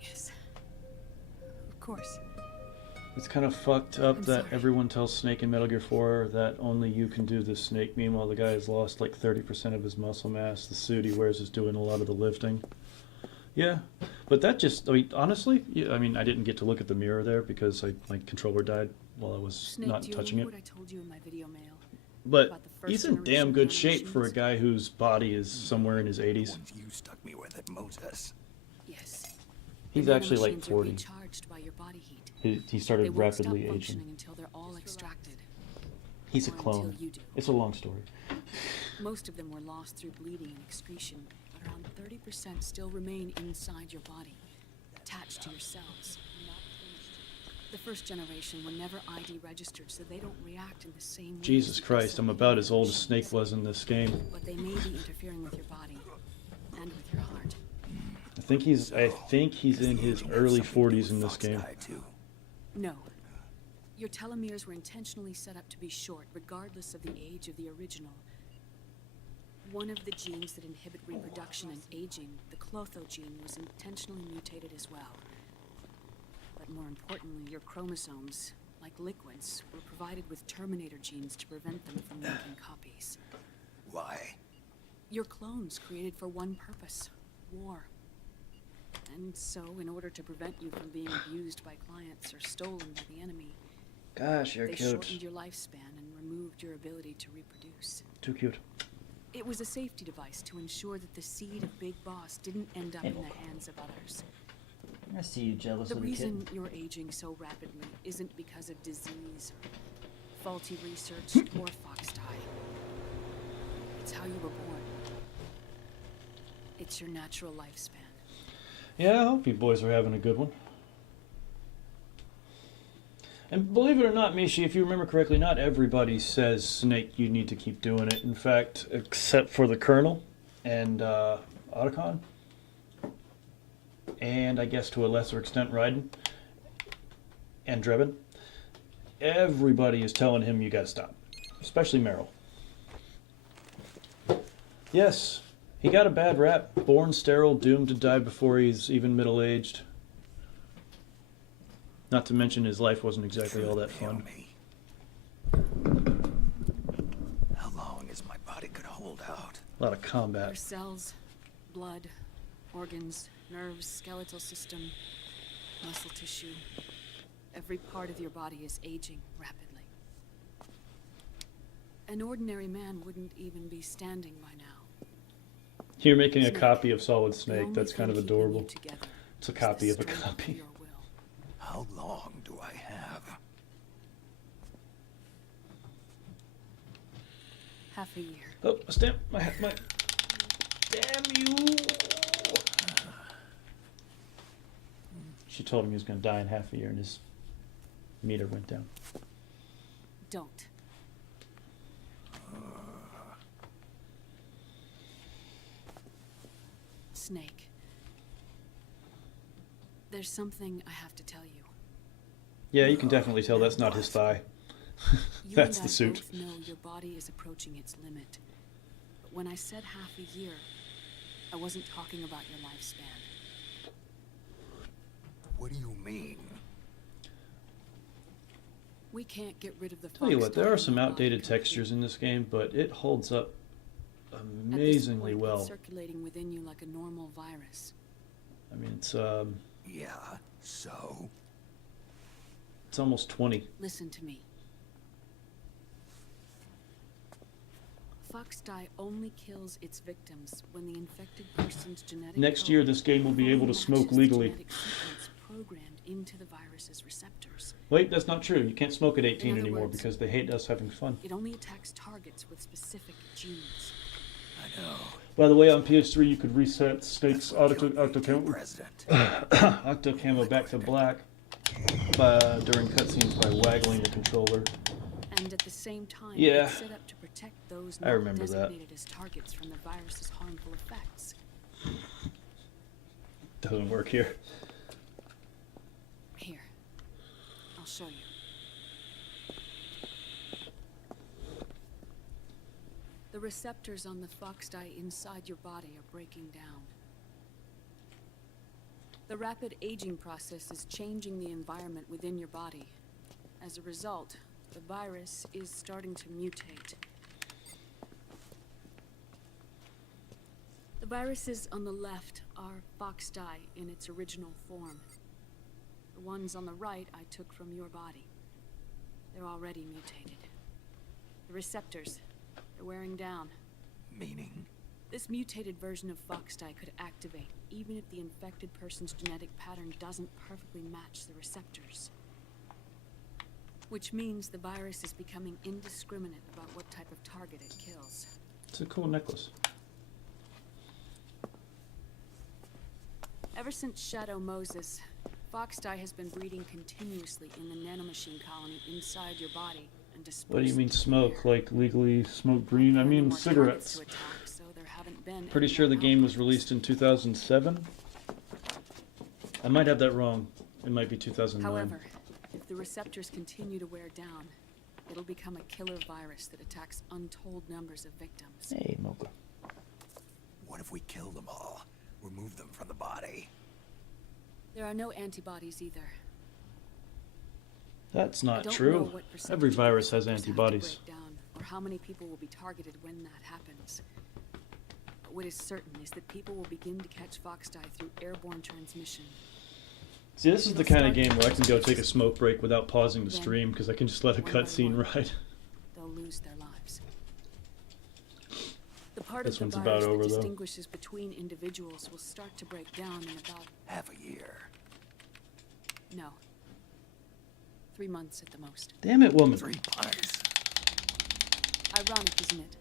Yes. Of course. It's kind of fucked up I'm that sorry. everyone tells Snake in Metal Gear 4 that only you can do the Snake. Meanwhile, the guy has lost like 30% of his muscle mass. The suit he wears is doing a lot of the lifting. Yeah, but that just, I mean, honestly, yeah, I mean, I didn't get to look at the mirror there because my controller died while I was Snake, not do you touching remember it. what I told you in my video mail? But about the first he's in generation damn good shape for a nanomachines? guy whose body is somewhere in his 80s. Ones you stuck me with at Moses. Yes. He's The actually like nanomachines are 40. recharged by your body heat. He They started won't stop rapidly functioning aging. until they're all extracted. He's a or until clone. you do. It's a long story. Most of them were lost through bleeding and excretion, but around 30% still remain inside your body, attached to your cells. The first generation were never ID registered, so they don't react in the same way. Jesus as the Christ, I'm SOP about as old as machines. Snake was in this game. But they may be interfering with your body and with your heart. I think he's in his early 40s in this game. No. Your telomeres were intentionally set up to be short, regardless of the age of the original. One of the genes that inhibit reproduction and aging, the Clotho gene, was intentionally mutated as well. But more importantly, your chromosomes, like liquids, were provided with Terminator genes to prevent them from making copies. Why? Your clones created for one purpose: war. And so, in order to prevent you from being abused by clients or stolen by the enemy, Gosh, you're they cute. shortened your lifespan and removed your ability to reproduce. Too cute. It was a safety device to ensure that the seed of Big Boss didn't end up in the hands of others. I see you jealous The of the reason kid. you're aging so rapidly isn't because of disease or faulty research or fox dye. It's how you were born. It's your natural lifespan. Yeah, I hope you boys are having a good one. And believe it or not, Mishi, if you remember correctly, not everybody says, Snake, you need to keep doing it. In fact, except for the Colonel and Otacon. And I guess to a lesser extent, Raiden. And Drebin. Everybody is telling him you gotta stop. Especially Meryl. Yes, he got a bad rap. Born sterile, doomed to die before he's even middle-aged. Not to mention his life wasn't exactly all that fun. How long is my body gonna hold out? A lot of combat. Your cells, blood, organs, nerves, skeletal system, muscle tissue. Every part of your body is aging rapidly. An ordinary man wouldn't even be standing by now. You're making a Snake. copy of Solid The Snake. only That's kind of thing keeping you adorable. together It's a is copy the of a strength copy. your will. How long do I have? Half a year. Oh, a stamp. My. Damn you! She told him he was going to die in half a year, and his meter went down. Don't. Snake. There's something I have to tell you. Yeah, you can definitely tell that's not his thigh. You That's and the I suit. both know your body is approaching its limit. But when I said half a year, I wasn't talking about your lifespan. What do you mean? We can't get rid of the Tell you fox what, there dye are in some your body outdated completely. textures in this game, but it holds up At this amazingly point, well. It's circulating within you like a normal virus. I mean, it's Yeah, so? it's almost 20. Listen to me. Fox dye only kills its victims when the infected person's genetic Next code year, this game will be able to fully smoke matches the legally. genetic sequence programmed into the virus's receptors. Wait, that's not true. You can't smoke at 18 In other anymore words, because they hate us having fun. It only attacks targets with specific genes. I know. By the way, on PS3, you could reset Snake's octo President. camo back to black during cutscenes by waggling the controller. And at the same time, Yeah. it's set up to protect those I not remember that. designated as targets from the virus's harmful effects. Doesn't work here. Here, I'll show you. The receptors on the fox dye inside your body are breaking down. The rapid aging process is changing the environment within your body. As a result, the virus is starting to mutate. The viruses on the left are fox dye in its original form. The ones on the right I took from your body. They're already mutated. The receptors, they're wearing down. Meaning? This mutated version of fox dye could activate even if the infected person's genetic pattern doesn't perfectly match the receptors. Which means the virus is becoming indiscriminate about what type of target it kills. It's a cool necklace. Ever since Shadow Moses, fox dye has been breeding continuously in the nanomachine colony inside your body and dispersing. What do you mean smoke? Like legally smoke green? I mean cigarettes. To attack, so there haven't been Pretty any sure the more game was outbreaks. released in 2007. I might have that wrong. It might be 2009. However, if the receptors continue to wear down, it'll become a killer virus that attacks untold numbers of victims. Hey, Mocha. What if we kill them all? Remove them from the body? There are no antibodies either. That's I not don't know true. what percentage Every of virus has soldiers have to antibodies. break down, or how many people will be targeted when that happens. But what is certain is that people will begin to catch Foxdie through airborne transmission. See, this is the kind of game where I can go take a smoke break without pausing the stream because I can just let a cutscene ride. They'll lose their lives. The part This of the one's virus about over, that though. distinguishes between individuals will start to break down in about half a year. No. 3 months at the most. Damn it, woman. 3 months. Ironic, isn't it?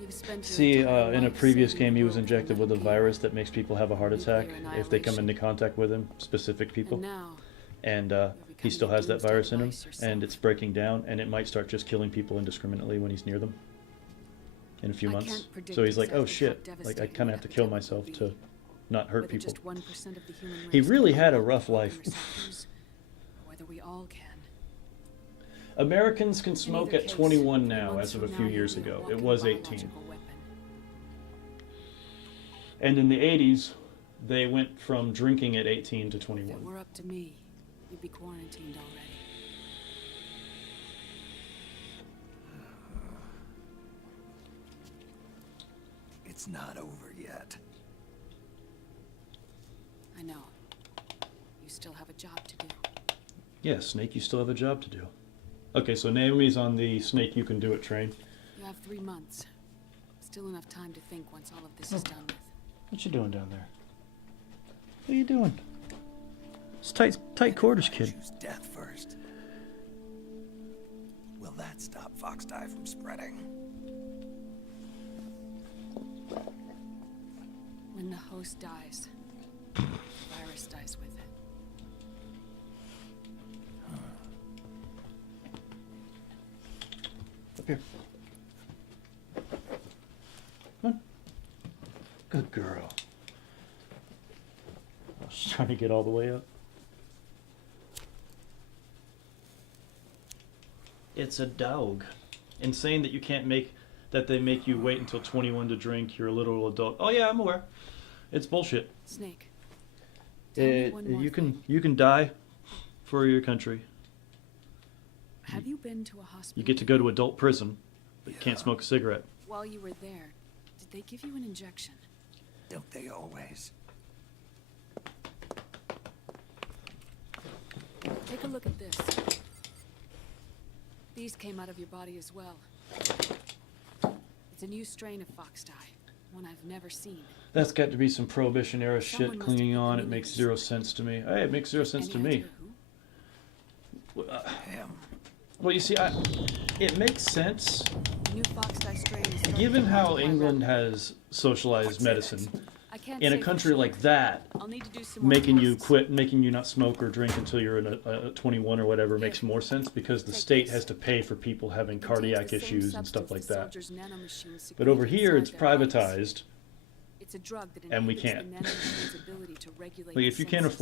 You've spent your See, entire in a life previous saving game, the he was world from injected with a another virus that makes people have a heart attack Nuclear if they come annihilation. into contact with him, specific people. And now, And he still has that virus in him, and it's breaking down, and it might start just killing people indiscriminately when he's near them in a few I months. can't predict So he's like, oh exactly how shit, like I devastating kind of have to kill myself to not hurt whether people. just 1% of the human He race really can had a unlock rough program life. receptors, whether we all can. Americans can In smoke either at case, 21 3 now, months as of a from few now, years you'll be a ago. It walking was 18. biological weapon. And in the 80s, they went from drinking at 18 to If it 21. were up to me, you'd be quarantined already. It's not over yet. I know. You still have a job to do. Yeah, Snake, you still have a job to do. Okay, so Naomi's on the Snake You Can Do It train. You have 3 months. Still enough time to think once all of this is done with. What you doing down there? What are you doing? It's tight quarters, kid. Choose death first. Will that stop Foxdie from spreading? When the host dies, the virus dies with it. Up here. Come on. Good girl. I was trying to get all the way up. It's a dog. Insane that you can't that they make you wait until 21 to drink. You're a literal adult. Oh yeah, I'm aware. It's bullshit. Snake. Tell me one more You can die for your country. Have you been to a hospital? You get to go to adult prison, but you can't smoke a cigarette. While you were there, did they give you an injection? Don't they always? Take a look at this. These came out of your body as well. It's a new strain of Foxdie, one I've never seen. That's got to be some Prohibition era Someone shit must have clinging put on. them It in makes these. 0 sense to me. Hey, it makes 0 sense to Any me. idea who? Well, you see, it makes sense The new Foxdie strain is starting given to how multiply England rapidly. has socialized medicine. I can't In a say for country sure. like that, I'll need to do some more making you tests. quit, making you not smoke or drink until you're in a 21 or whatever makes more sense because the state has to pay for people having cardiac Contains the same issues and stuff like substance that. the soldiers' nanomachines But over secrete here, it's inside their bodies. privatized, It's a drug that and we inhibits can't. the nanomachine's ability to regulate Like the if you can't senses.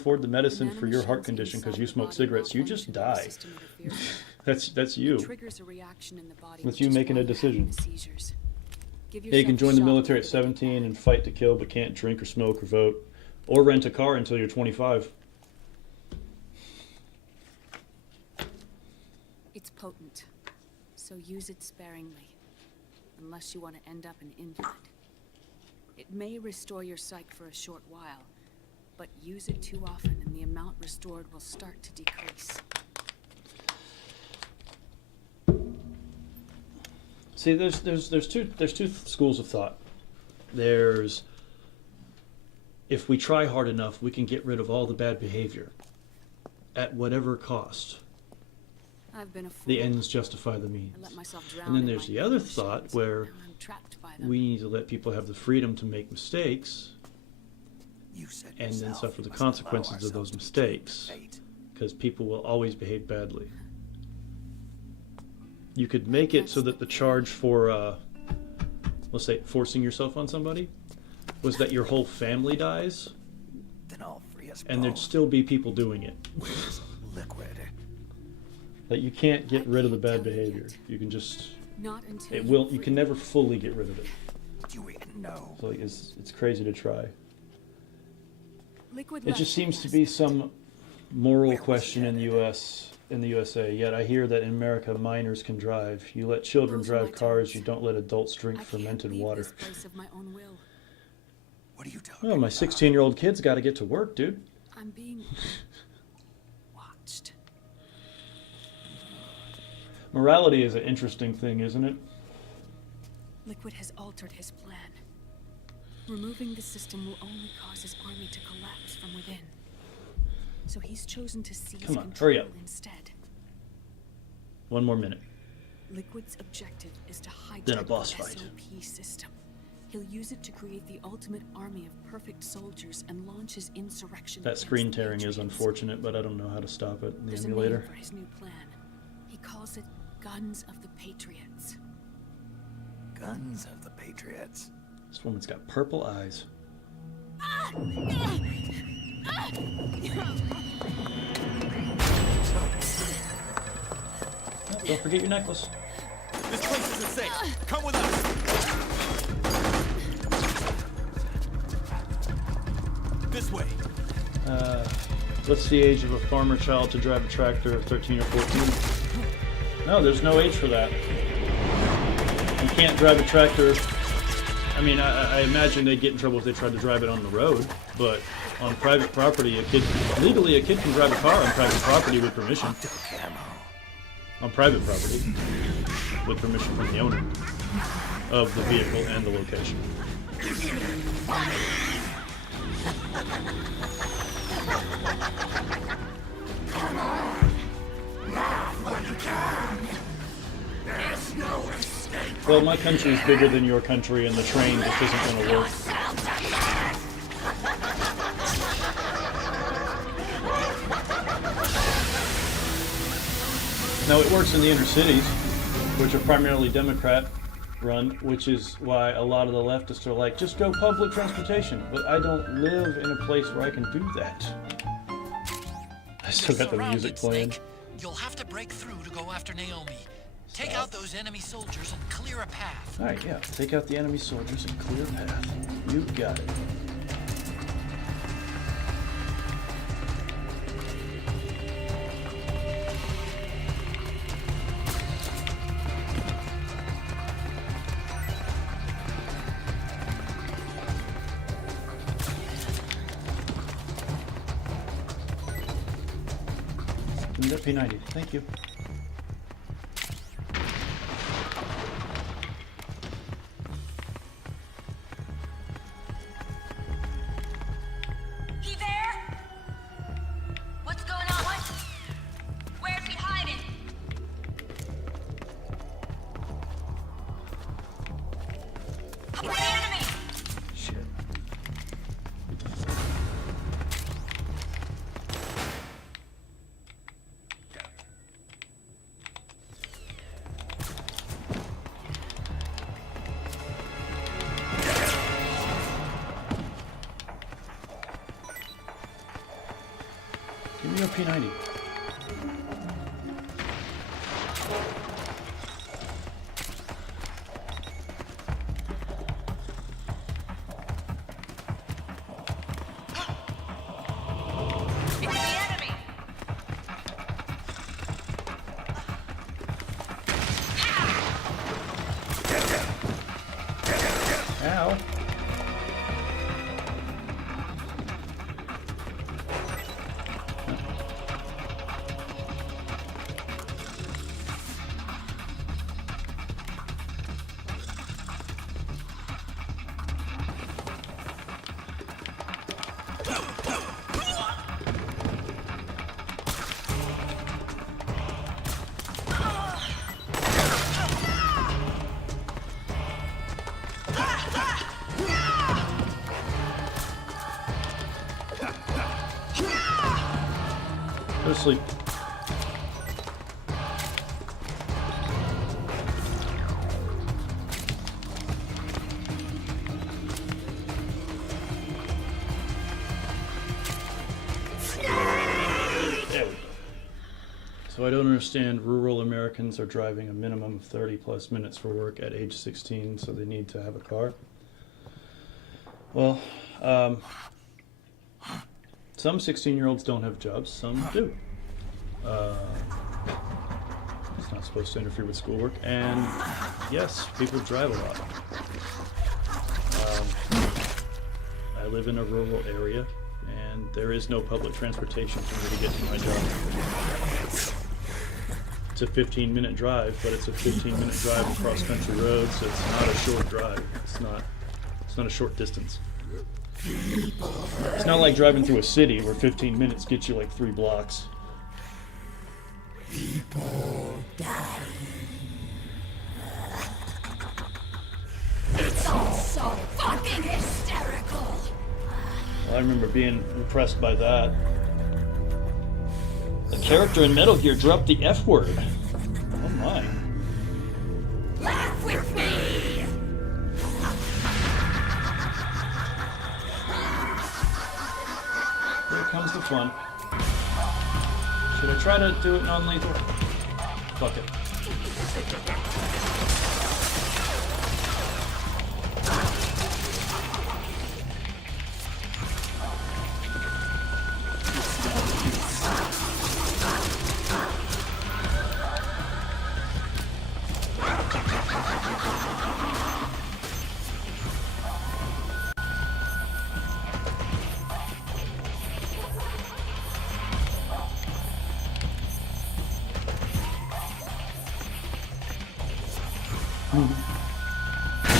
afford the medicine for your heart nanomachines condition because inside you the smoke body cigarettes, you malfunction just when the die. system interferes. That's you. It triggers a reaction in the body, That's which you is making why a you're decision. having the seizures. Give Yeah, you can yourself a join the shot military at before they get 17 and fight to kill, but can't drink or smoke or vote, or rent a car until you're 25. It's potent, so use it sparingly, unless you want to end up an invalid. It may restore your psyche for a short while, but use it too often and the amount restored will start to decrease. See, there's two schools of thought. There's if we try hard enough, we can get rid of all the bad behavior at whatever cost. I've been a fool. The ends justify the means. I let myself drown And then in there's my the other emotions. thought where Now I'm trapped by them. we need to let people have the freedom to make mistakes You said and then yourself suffer we the must allow consequences of those ourselves to be mistakes fate. because people will always behave badly. You could make it so that the charge for, let's say, forcing yourself on somebody was that your whole family dies, Then all free us and there'd both. still be people doing it. Where's liquid? That you can't get I rid of the can't bad tell you behavior. yet. You can just, Not until it you're will. You free. can never fully get rid of it. Do you even know? So like, it's crazy to try. Liquid It left just seems to last be night. some moral question in the USA. Yet I hear that in America minors can drive. You let children drive cars. You don't let adults drink fermented water. Place of my own will. What are you talking Well, my 16-year-old kid's got to get to work, dude. I'm being watched. Morality is an interesting thing, isn't it? Liquid has altered his plan. Removing the system will only cause his army to collapse from within. So he's chosen to seize Come on, control hurry up. instead. 1 more minute. Liquid's objective is to Then a hijack boss the fight. SOP system. He'll use it to create the ultimate army of perfect soldiers and launch his insurrection. That screen against the tearing is Patriots. unfortunate, but I don't know how to stop it in the There's emulator. a name for his new plan. He calls it Guns of the Patriots. Guns of the Patriots. This woman's got purple eyes. Oh, don't forget your necklace. This place isn't safe. Come with us. This way. What's the age of a farmer child to drive a tractor? 13 or 14? No, there's no age for that. You can't drive a tractor. I mean, I imagine they'd get in trouble if they tried to drive it on the road, but on private property, legally a kid can drive a car on private property with permission. On private property, with permission from the owner of the vehicle and the location. Well, my country is bigger than your country, and the train just isn't going to work. Now, it works in the inner cities, which are primarily Democrat-run, which is why a lot of the leftists are like, just go public transportation. But I don't live in a place where I can do that. I still got the music playing. Snake. You'll have to break through to go after Naomi. Take out those enemy soldiers and clear a path. Alright, yeah. Take out the enemy soldiers and clear a path. You got it. Give me that P90. Thank you. He there? What's going on? What? Where's he hiding? It's the enemy! Shit. Give me your P90. It's the enemy! Ow. Go to sleep. There we go. So I don't understand, rural Americans are driving a minimum of 30 plus minutes for work at age 16, so they need to have a car. Well, Some 16-year-olds don't have jobs, some do. It's not supposed to interfere with schoolwork, and yes, people drive a lot. I live in a rural area, and there is no public transportation for me to get to my job. It's a 15-minute drive, but it's a 15-minute drive across country roads, so it's not a short drive. It's not a short distance. It's not like driving through a city where 15 minutes gets you like 3 blocks. People dying. It's all so fucking hysterical. I remember being impressed by that. The character in Metal Gear dropped the F word. Oh my. Laugh with me! Here comes the fun. Should I try to do it non-lethal? Fuck it.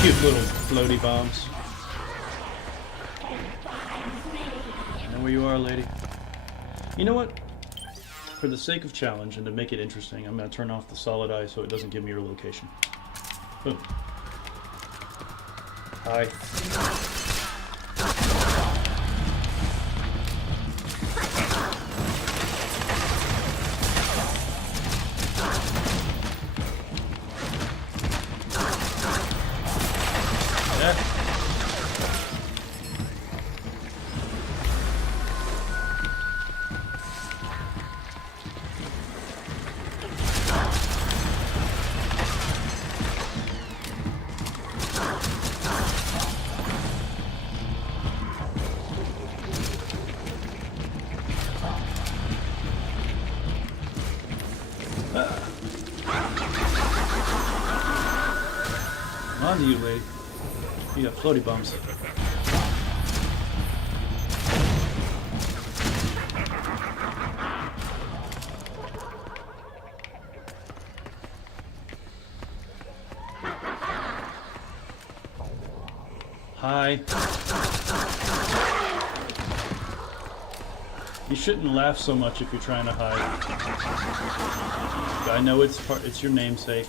Cute little floaty bombs. I know where you are, lady. You know what? For the sake of challenge and to make it interesting, I'm going to turn off the solid eye so it doesn't give me your location. Boom. Hi. On to you, lady. You got floaty bombs. Hi. You shouldn't laugh so much if you're trying to hide. I know it's your namesake.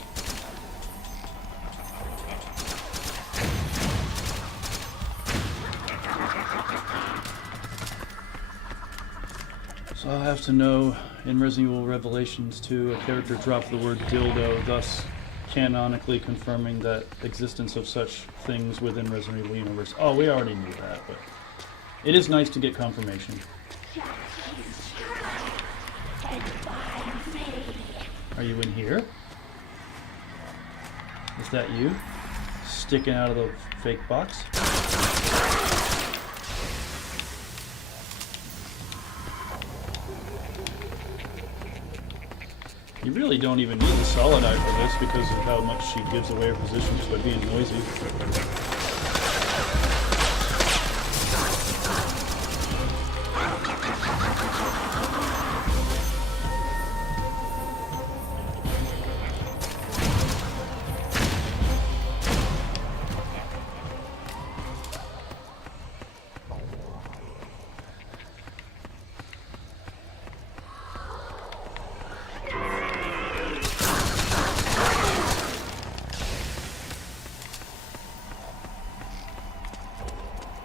So I'll have to know in Resident Evil Revelations 2 a character dropped the word dildo, thus canonically confirming that existence of such things within Resident Evil universe. Oh, we already knew that, but it is nice to get confirmation. Are you in here? Is that you? Sticking out of the fake box? You really don't even need the solid eye for this because of how much she gives away her position just by being noisy.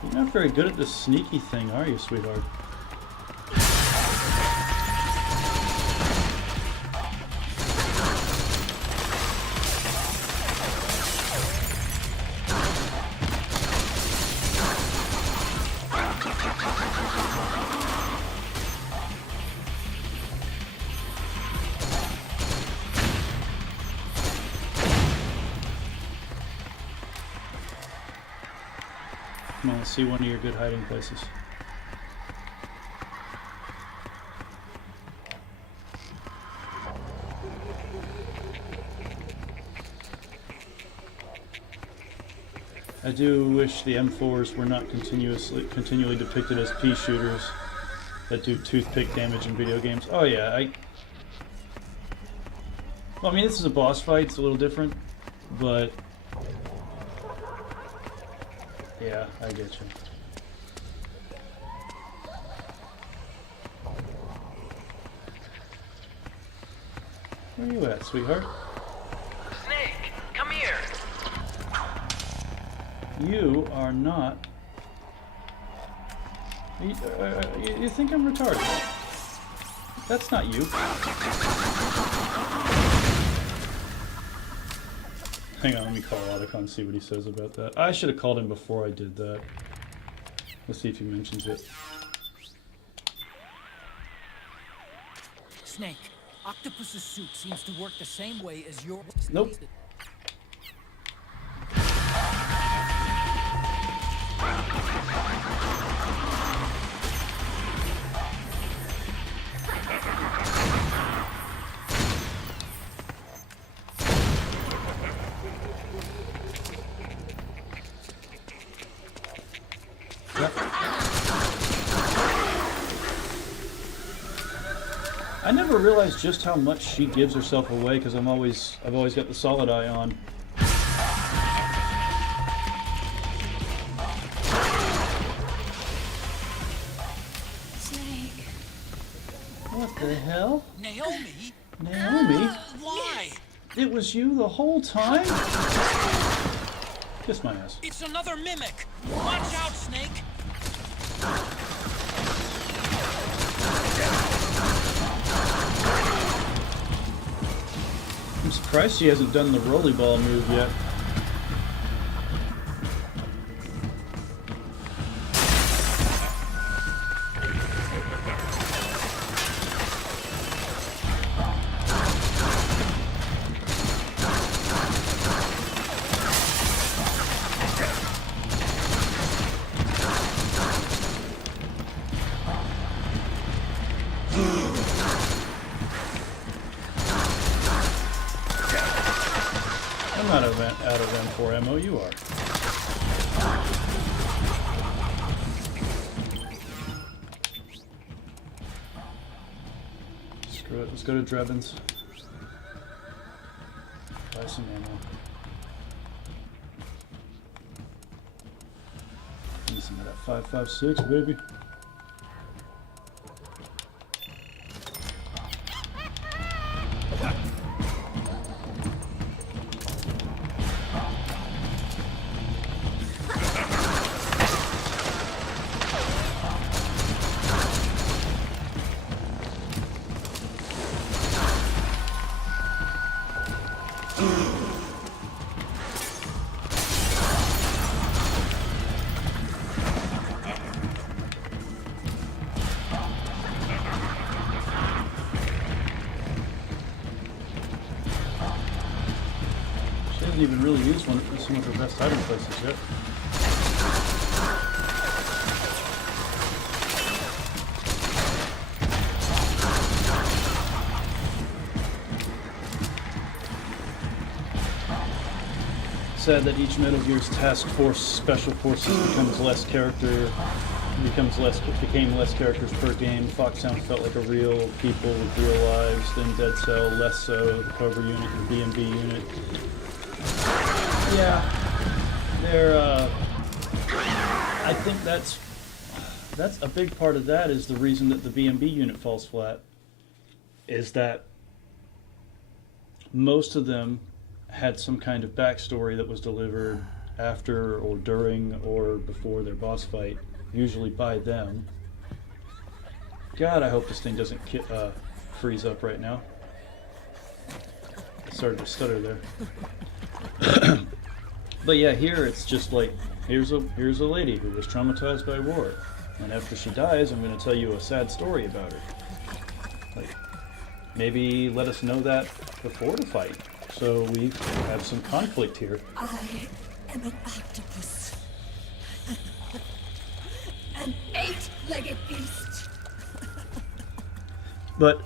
You're not very good at this sneaky thing, are you, sweetheart? Come on, let's see one of your good hiding places. I do wish the M4s were not continually depicted as pea shooters that do toothpick damage in video games. Oh yeah, well, I mean, this is a boss fight, it's a little different, but yeah, I get you. Where are you at, sweetheart? Snake, come here. You are not... You think I'm retarded? That's not you. Hang on, let me call Otacon and see what he says about that. I should have called him before I did that. Let's see if he mentions it. Snake, Octopus's suit seems to work the same way as your... Nope. I never realized just how much she gives herself away because I've always got the solid eye on. Snake. What the hell? Naomi? Naomi? Why? It was you the whole time? Kiss my ass. It's another mimic! Watch out, Snake! I'm surprised she hasn't done the rollerball move yet. I'm not out of M4 ammo, you are. Screw it, let's go to Drebin's. Buy some ammo. Need some of that 5.56, baby. She hasn't even really used some of her best hiding places yet. Sad that each Metal Gear's task force special forces became less characters per game. Foxhound felt like a real people with real lives. Then Dead Cell less so. The Cobra unit, the B&B unit. Yeah, they're. I think that's a big part of that is the reason that the B&B unit falls flat. Is that most of them had some kind of backstory that was delivered after or during or before their boss fight, usually by them. God, I hope this thing doesn't freeze up right now. Started to stutter there. But yeah, here it's just like, here's a lady who was traumatized by war, and after she dies, I'm going to tell you a sad story about her. Like, maybe let us know that before the fight, so we have some conflict here. I am an octopus. An 8-legged beast. But,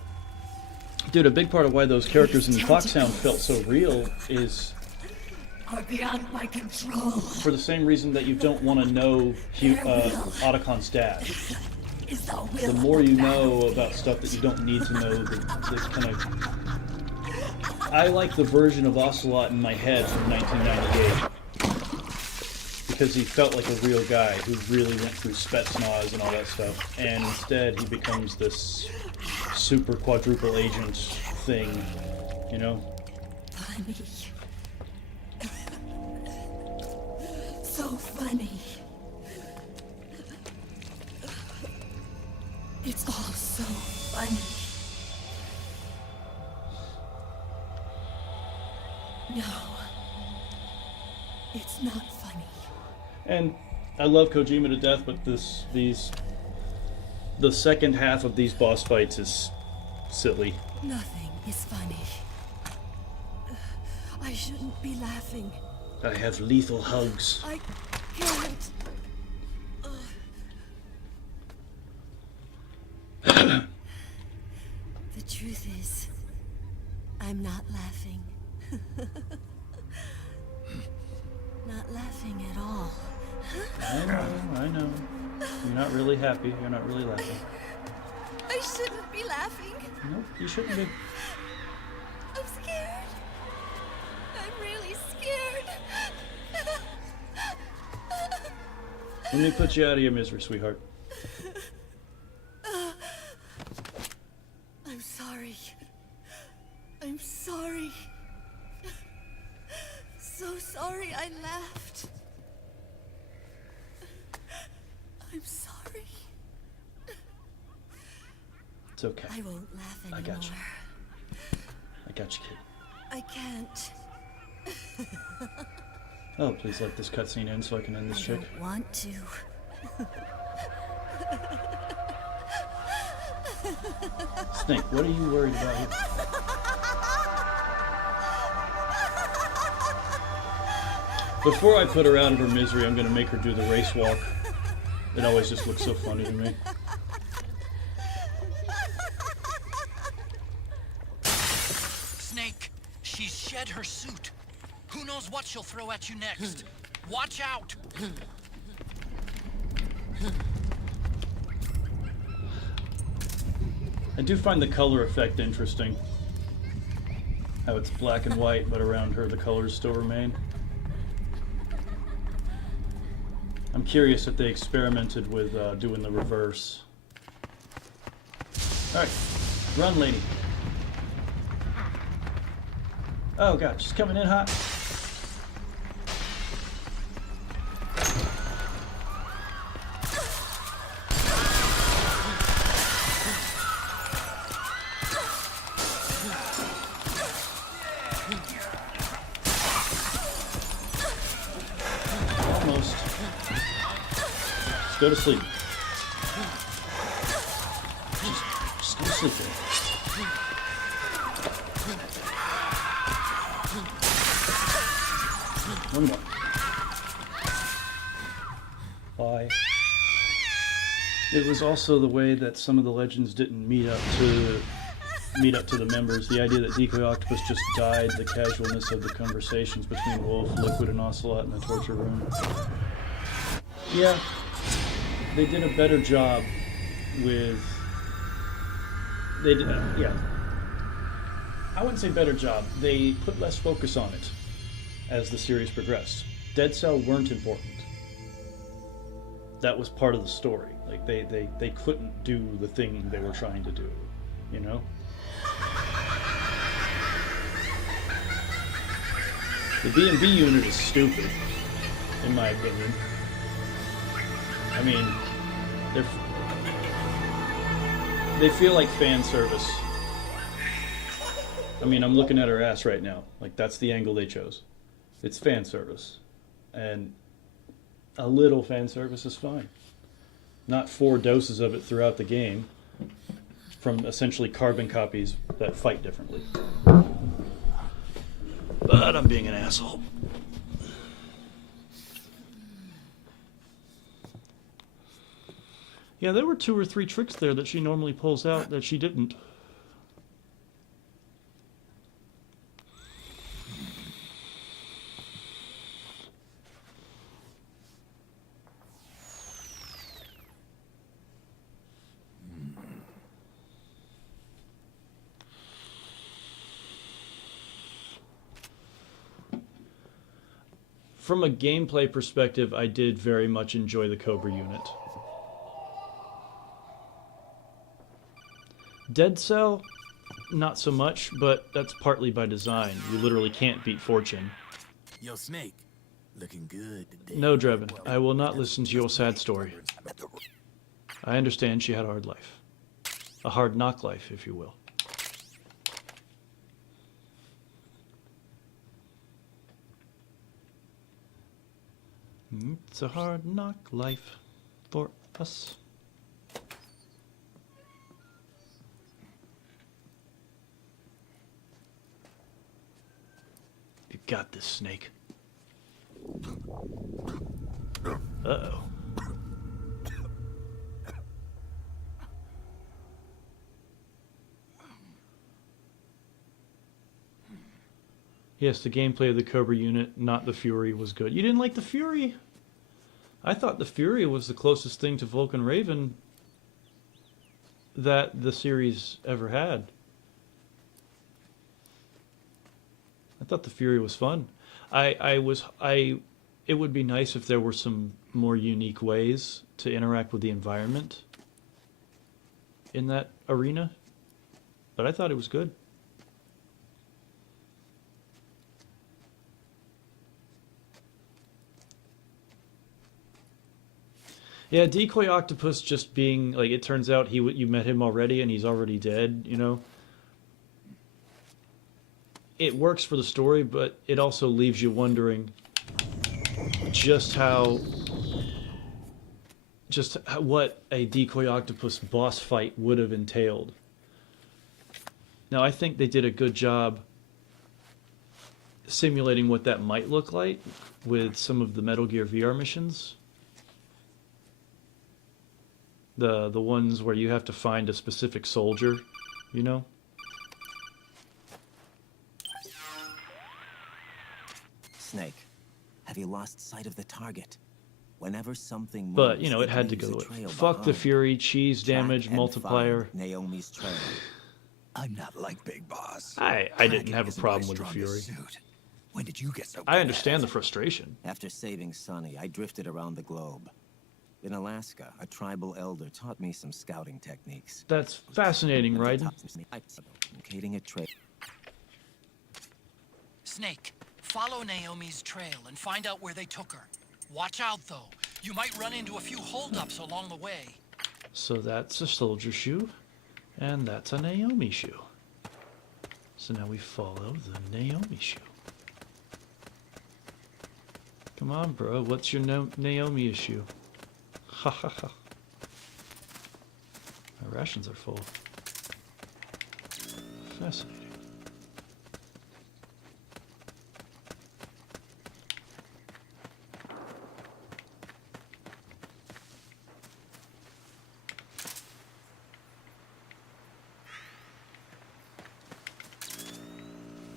dude, a big part of why those characters in Foxhound felt so real is are beyond my control. For the same reason that you don't want to know Otacon's dad. The more you know about stuff that you don't need to know, the kind of... I like the version of Ocelot in my head from 1998. Because he felt like a real guy who really went through Spetsnaz and all that stuff. And instead, he becomes this super quadruple agent thing, you know? Funny. So funny. It's all so funny. No. It's not funny. And I love Kojima to death, but the second half of these boss fights is silly. Nothing is funny. I shouldn't be laughing. I have lethal hugs. I can't. The truth is, I'm not laughing. Not laughing at all. I know. You're not really happy. You're not really laughing. I shouldn't be laughing. Nope, you shouldn't be. I'm scared. I'm really scared. Let me put you out of your misery, sweetheart. I'm sorry. I'm sorry. So sorry I laughed. I'm sorry. It's okay. I won't laugh anymore. I got you. I got you, kid. I can't. Oh, please let this cutscene end so I can end this chick. I don't want to. Snake, what are you worried about here? Before I put her out of her misery, I'm going to make her do the race walk. It always just looks so funny to me. Snake, she's shed her suit. Who knows what she'll throw at you next? Watch out! I do find the color effect interesting. How it's black and white, but around her the colors still remain. I'm curious if they experimented with doing the reverse. Alright, run, lady. Oh god, she's coming in hot. Almost. Just go to sleep. Just go to sleep there. One more. Bye. It was also the way that some of the legends didn't meet up to the members. The idea that Decoy Octopus just died, the casualness of the conversations between Wolf, Liquid, and Ocelot in the torture room. Yeah, they did a better job with... They did, yeah. I wouldn't say better job. They put less focus on it as the series progressed. Dead Cell weren't important. That was part of the story. Like, they couldn't do the thing they were trying to do, you know? The B&B unit is stupid, in my opinion. I mean, they feel like fan service. I mean, I'm looking at her ass right now. Like, that's the angle they chose. It's fan service. And a little fan service is fine. Not 4 doses of it throughout the game from essentially carbon copies that fight differently. But I'm being an asshole. Yeah, there were 2 or 3 tricks there that she normally pulls out that she didn't. from a gameplay perspective, I did very much enjoy the Cobra unit. Dead Cell, not so much, but that's partly by design. You literally can't beat Fortune. Yo, Snake, looking good today. No, Drebin, I will not listen to your sad story. I understand she had a hard life. A hard knock life, if you will. It's a hard knock life for us. You got this, Snake. Uh-oh. Yes, the gameplay of the Cobra unit, not the Fury, was good. You didn't like the Fury? I thought the Fury was the closest thing to Vulcan Raven that the series ever had. I thought the Fury was fun. It would be nice if there were some more unique ways to interact with the environment in that arena, but I thought it was good. Yeah, Decoy Octopus just being, like, it turns out you met him already and he's already dead, you know? It works for the story, but it also leaves you wondering just what a Decoy Octopus boss fight would have entailed. Now, I think they did a good job simulating what that might look like with some of the Metal Gear VR missions. The ones where you have to find a specific soldier, you know? Snake, have you lost sight of the target? Whenever something moves, but, you know, it had to go with fuck the Fury, cheese damage, multiplier. Naomi's trail. I'm not like Big Boss. I didn't have a problem with the Fury. When did you get so I understand the frustration. After saving Sonny, I drifted around the globe. In Alaska, a tribal elder taught me some scouting techniques. That's fascinating, right? Locating a trail. Snake, follow Naomi's trail and find out where they took her. Watch out, though. You might run into a few holdups along the way. So that's a soldier shoe, and that's a Naomi shoe. So now we follow the Naomi shoe. Come on, bro. What's your Naomi issue? Ha ha ha. My rations are full. Fascinating.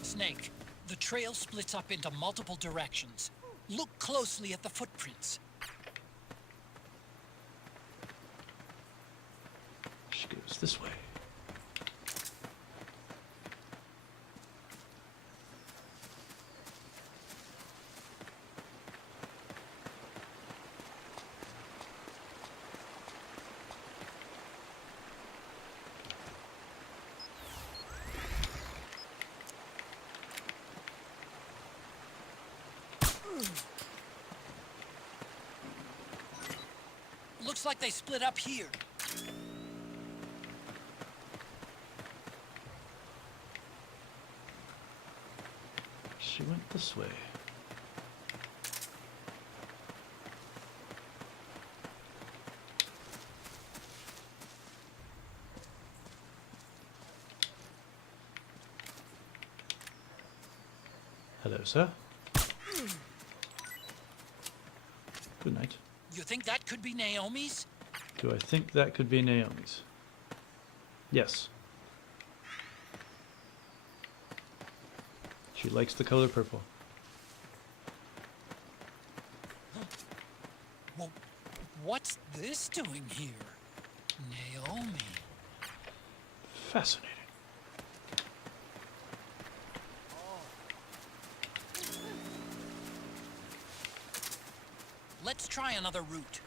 Snake, the trail splits up into multiple directions. Look closely at the footprints. She goes this way. Looks like they split up here. She went this way. Hello, sir. Good night. You think that could be Naomi's? Do I think that could be Naomi's? Yes. She likes the color purple. Well, what's this doing here? Naomi. Fascinating. Let's try another route.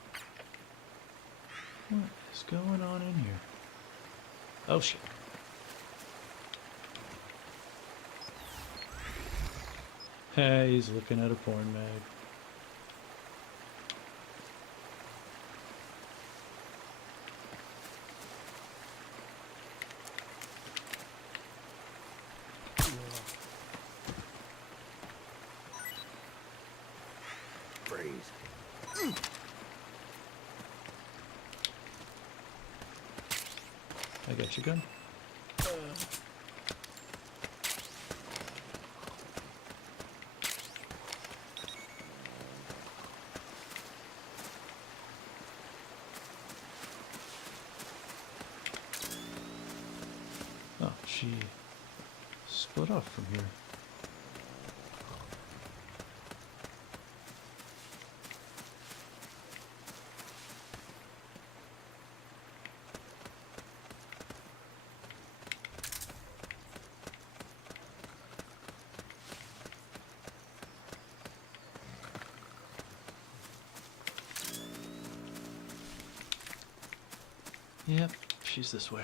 What is going on in here? Oh shit. Hey, he's looking at a porn mag. I got your gun. Oh, she split off from here. Yep, she's this way.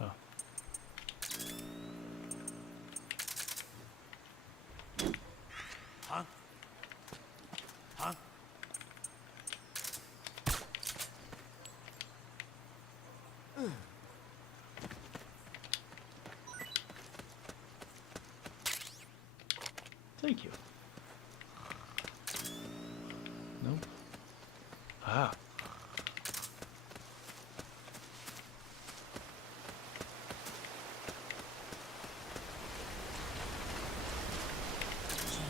Oh. Huh? Huh? Thank you. Nope. Ah.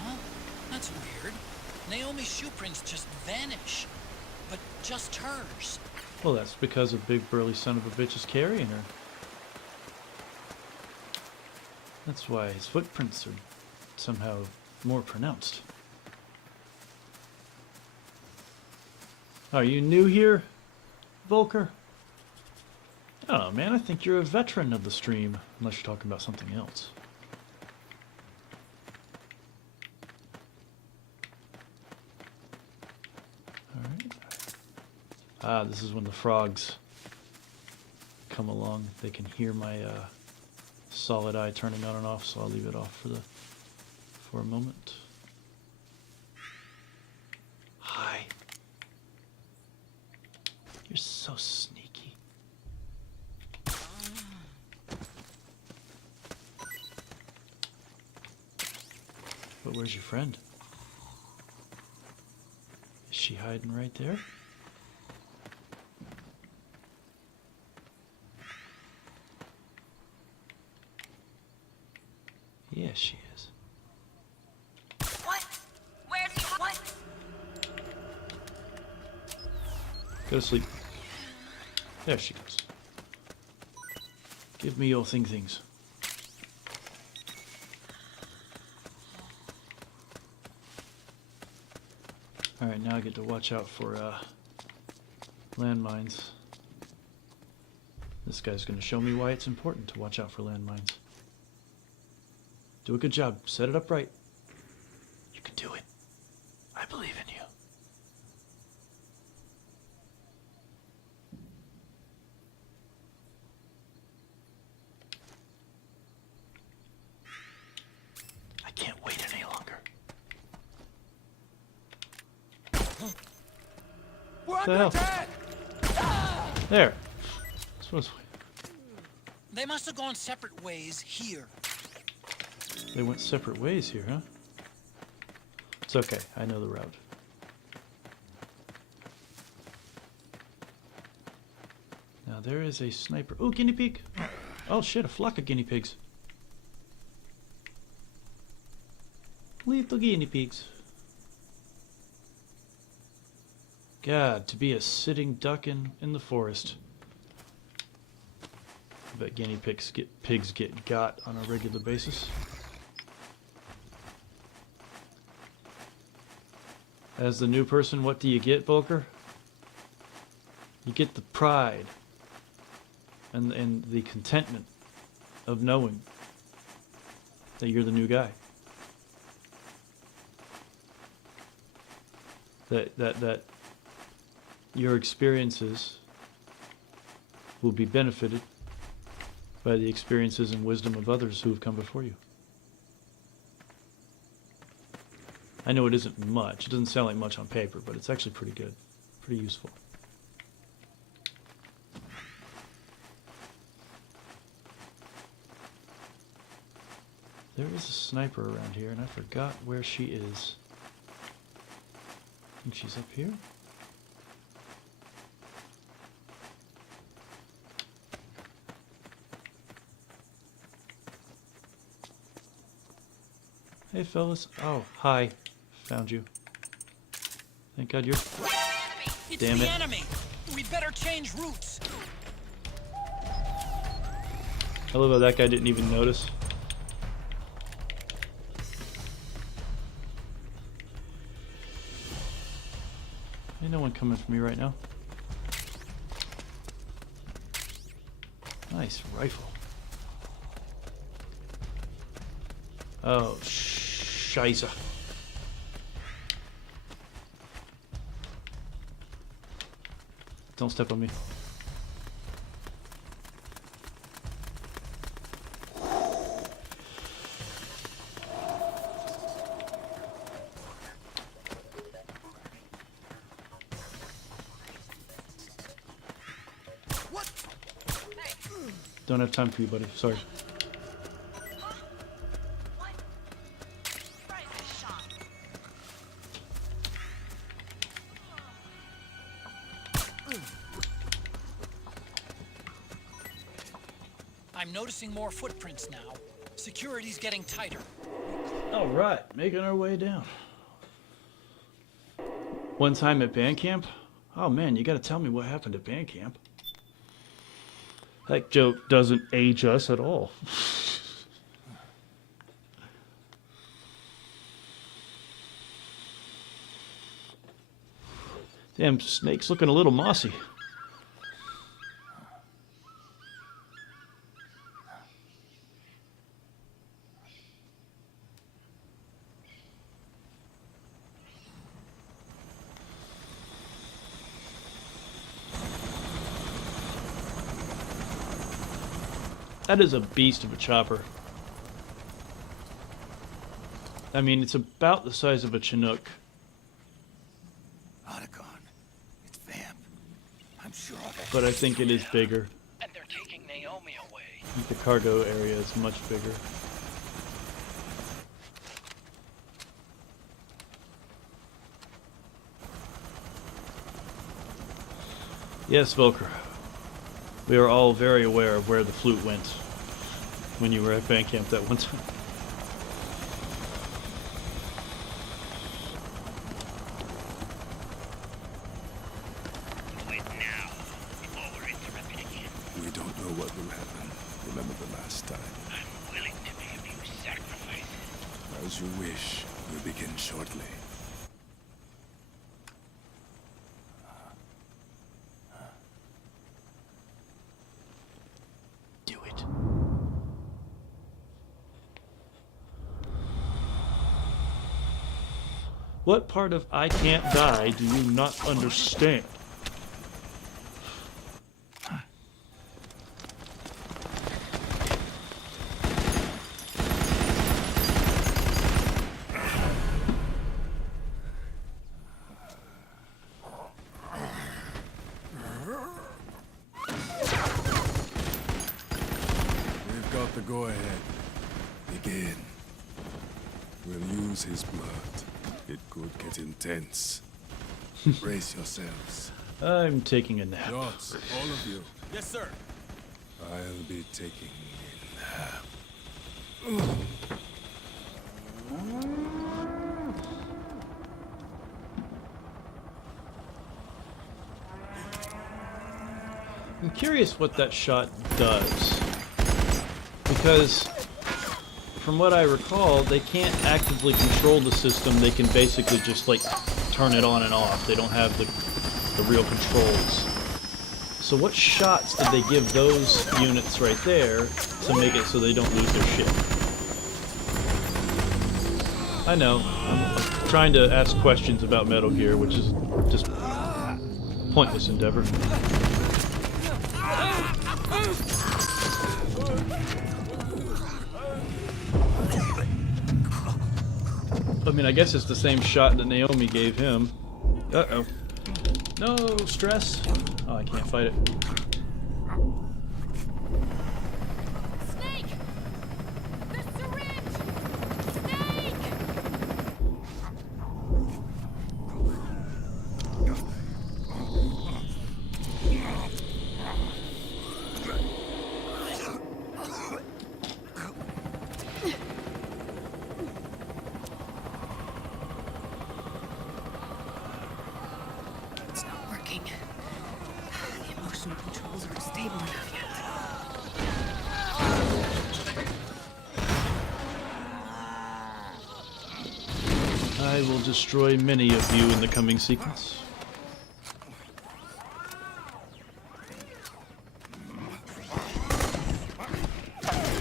Huh? That's weird. Naomi's shoe prints just vanish. But just hers. Well, that's because a big burly son of a bitch is carrying her. That's why his footprints are somehow more pronounced. Are you new here, Volker? Oh man, I think you're a veteran of the stream, unless you're talking about something else. Alright. Ah, this is when the frogs come along. They can hear my solid eye turning on and off, so I'll leave it off for a moment. Hi. You're so sneaky. But where's your friend? Is she hiding right there? Yeah, she is. What? Where's he? What? Go to sleep. There she goes. Give me your things. Alright, now I get to watch out for landmines. This guy's going to show me why it's important to watch out for landmines. Do a good job. Set it up right. You can do it. I believe in you. I can't wait any longer. We're The under hell? attack! There. Supposed They must have gone separate ways here. they went separate ways here, huh? It's okay. I know the route. Now there is a sniper. Oh, guinea pig! Oh shit, a flock of guinea pigs. Little guinea pigs. God, to be a sitting duck in the forest. I bet guinea pigs get got on a regular basis. As the new person, what do you get, Volker? You get the pride and the contentment of knowing that you're the new guy. That your experiences will be benefited by the experiences and wisdom of others who have come before you. I know it isn't much. It doesn't sound like much on paper, but it's actually pretty good. Pretty useful. There is a sniper around here, and I forgot where she is. I think she's up here. Hey, fellas. Oh, hi. Found you. Thank God you're... It's Damn the it. enemy. We better change routes. I love how that guy didn't even notice. Ain't no one coming for me right now. Nice rifle. Oh, scheisse. Don't step on me. Don't have time for you, buddy. Sorry. I'm noticing more footprints now. Security's getting tighter. All right, making our way down. One time at band camp? Oh man, you gotta tell me what happened at band camp. That joke doesn't age us at all. Damn, Snake's looking a little mossy. That is a beast of a chopper. I mean, it's about the size of a Chinook. Otacon, it's Vamp. I'm sure of it. But I think it is bigger. And they're taking Naomi away. I think the cargo area is much bigger. Yes, Volker. We are all very aware of where the flute went when you were at band camp that one time. Do it now, before we're interrupted again. We don't know what will happen. Remember the last time. I'm willing to pay a few sacrifices. As you wish. We'll begin shortly. Do it. What part of I can't die do you not understand? We've got the go-ahead. Begin. We'll use his blood. It could get intense. Brace yourselves. I'm taking a nap. Dots, all of you. Yes, sir. I'll be taking a nap. I'm curious what that shot does. because from what I recall, they can't actively control the system. They can basically just like turn it on and off. They don't have the real controls. So what shots did they give those units right there to make it so they don't lose their shit? I know, I'm trying to ask questions about Metal Gear, which is just pointless endeavor. I mean, I guess it's the same shot that Naomi gave him. Uh-oh. No, stress. Oh, I can't fight it. Snake! The syringe! Snake! It's not working. The emotional controls aren't stable enough yet. I will destroy many of you in the coming sequence.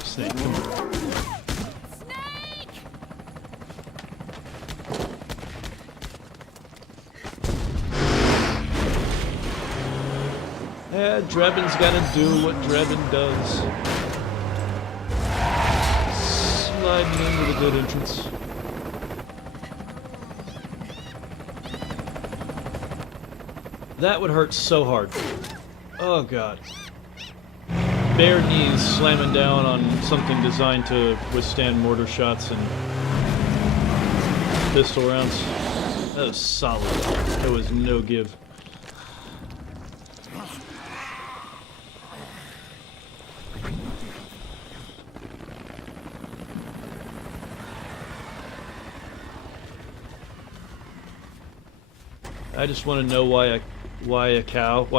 Snake, come here. Yeah, Drebin's gotta do what Drebin does. Sliding into the good entrance. That would hurt so hard. Oh god. Bare knees slamming down on something designed to withstand mortar shots and pistol rounds. That was solid. There was no give. I just want to know why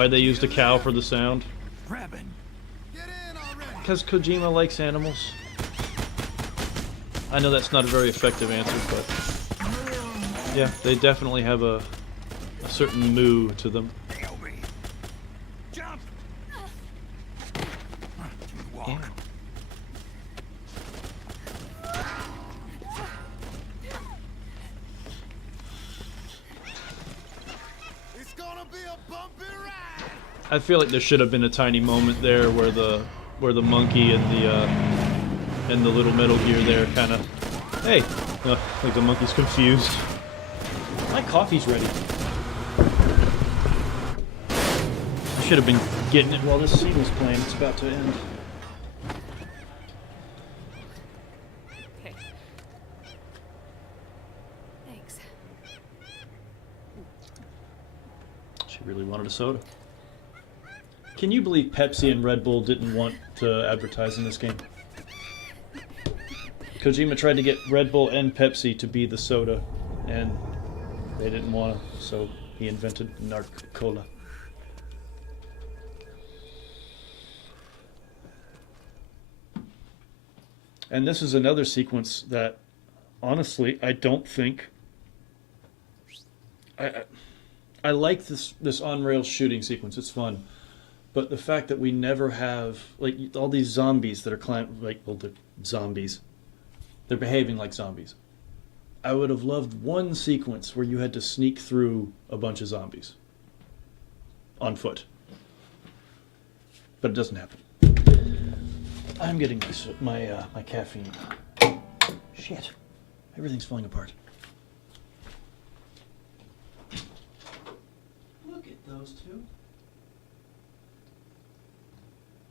they used a cow for the sound. Because Kojima likes animals. I know that's not a very effective answer, but yeah, they definitely have a certain moo to them. Jump! Walk. Yeah. It's gonna be a bumpy ride! I feel like there should have been a tiny moment there where the monkey and the little Metal Gear there kind of, hey, like the monkey's confused. My coffee's ready. I should have been getting it while this scene was playing. It's about to end. Okay. Thanks. She really wanted a soda. Can you believe Pepsi and Red Bull didn't want to advertise in this game? Kojima tried to get Red Bull and Pepsi to be the soda, and they didn't want to, so he invented Narc Cola. And this is another sequence that, honestly, I don't think... I like this on-rails shooting sequence. It's fun. But the fact that we never have, like, all these zombies that are the zombies. They're behaving like zombies. I would have loved one sequence where you had to sneak through a bunch of zombies. On foot. But it doesn't happen. I'm getting my caffeine. Shit. Everything's falling apart. Look at those two.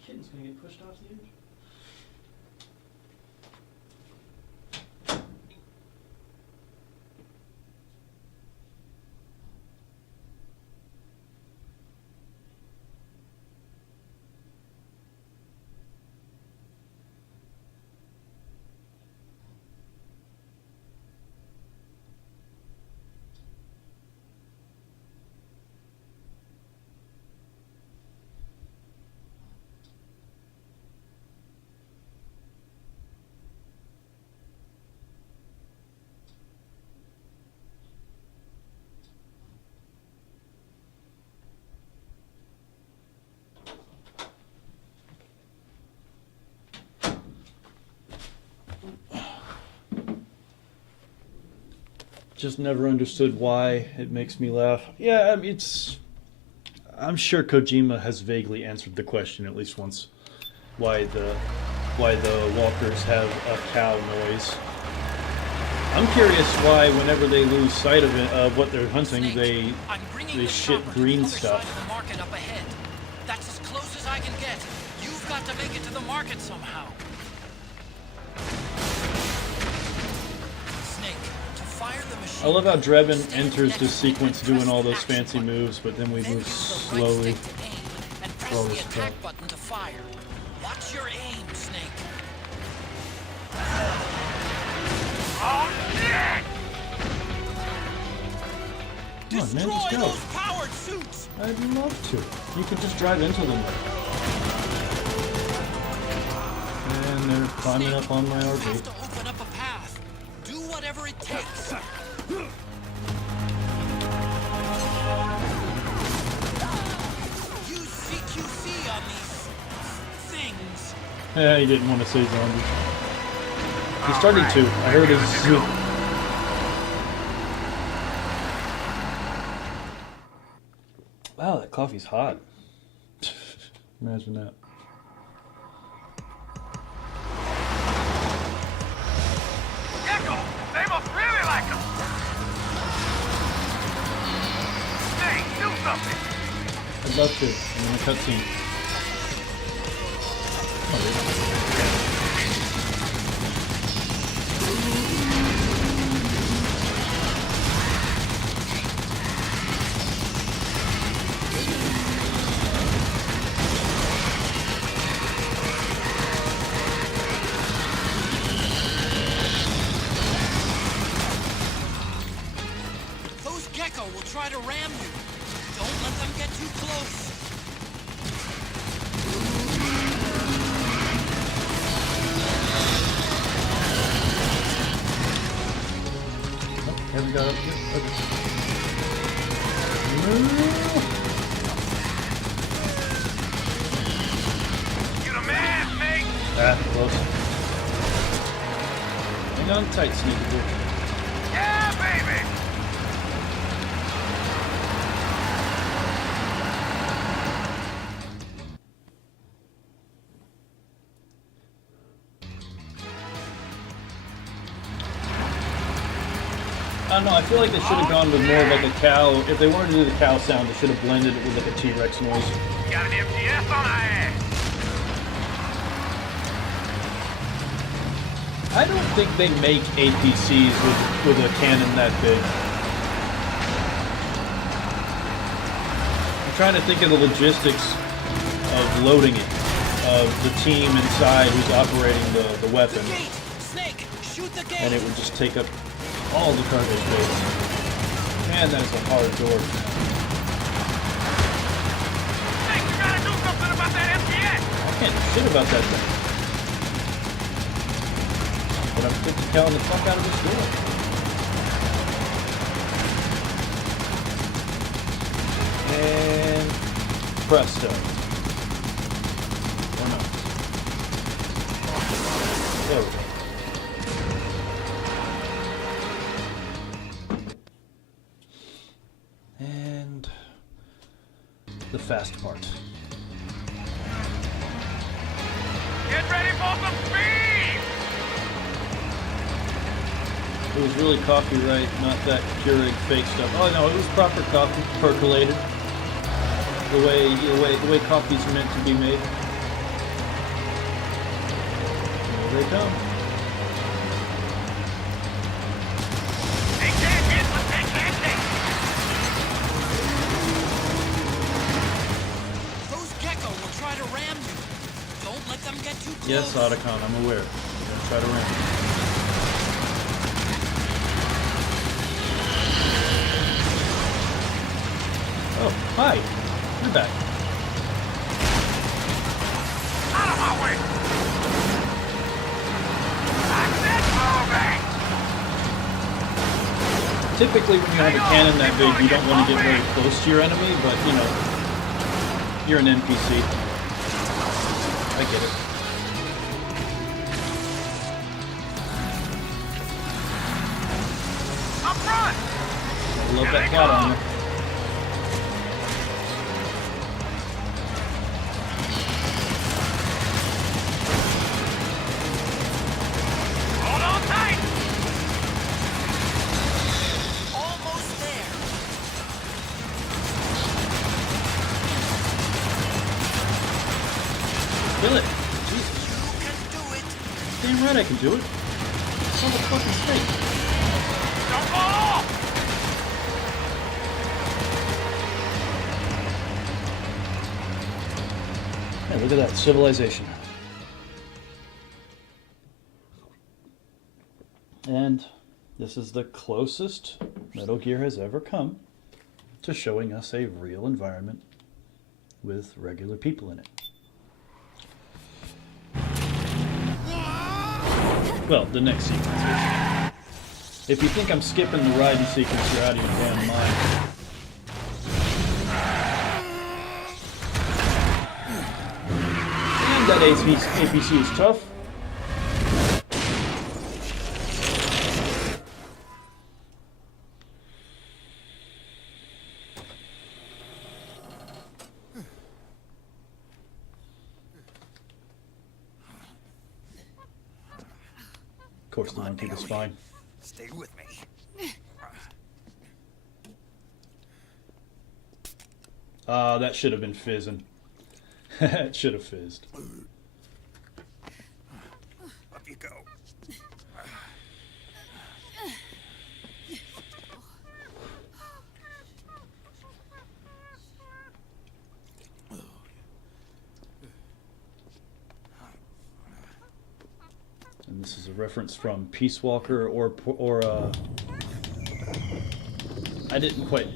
Kitten's gonna get pushed off the edge. just never understood why it makes me laugh. Yeah, I mean, I'm sure Kojima has vaguely answered the question at least once. Why the walkers have a cow noise. I'm curious why whenever they lose sight of it, what they're hunting, Snake, they shit green stuff. The market up ahead. That's as close as I can get. You've got to make it to the market somehow. Snake, to fire the machine. I love how Drebin enters this sequence doing all those fancy moves, but then we move slowly. And press the attack button to fire. Watch your aim, Snake. Oh, shit! Come on, man, just go. Powered suits. I'd love to. You could just drive into them. And they're climbing Snake, up on my you RV. have to open up a path. Do whatever it takes. Use CQC on these things. Yeah, he didn't want to say zombies. He's starting to. I heard his. Wow, that coffee's hot. Imagine that. Gecko! They must really like him! Hey, do something! I'd love to. I'm in a cutscene. Those gecko will try to ram you. Don't let them get too close. Have we got up here? Okay. You the man, Snake! Ah, close. Hang on tight, Sneaky Boy. Yeah, baby! I don't know, I feel like they should have gone with more of like a cow. If they wanted to do the cow sound, they should have blended it with like a T-Rex noise. Got an MTS on our ass! I don't think they make APCs with a cannon that big. I'm trying to think of the logistics of loading it, of the team inside who's operating the weapon. Snake, shoot the gate. And it would just take up all the cargo space. Man, that is a hard door. Snake, you gotta do something about that MTS! I can't do shit about that thing. But I'm 50 counting the fuck out of this door. And presto. Or not. There we go. And the fast part. Get ready for some speed! It was really coffee, right? Not that Keurig fake stuff. Oh no, it was proper coffee, percolated. The way coffee's meant to be made. Here they come. They can't hit what they can't take! Those gecko will try to ram you. Don't let them get too close. Yes, Otacon, I'm aware. They're gonna try to ram me. Oh, hi. You're back. Out of my way! I said moving! Typically, when you have a cannon that big, you don't want to get very close to your enemy, but, you know, you're an NPC. I get it. Approach! I love that plot armor. Hold on tight! Almost there. Kill it! Jesus. You can do it. Damn right I can do it. It's almost fucking snake. Don't fall off! Hey, look at that. Civilization. And this is the closest Metal Gear has ever come to showing us a real environment with regular people in it. Well, the next sequence is. If you think I'm skipping the riding sequence, you're out of your damn mind. And that APC is tough. Of course, the monkey was fine. Stay with me. That should have been fizzing. It should have fizzed. Up you go. And this is a reference from Peace Walker or I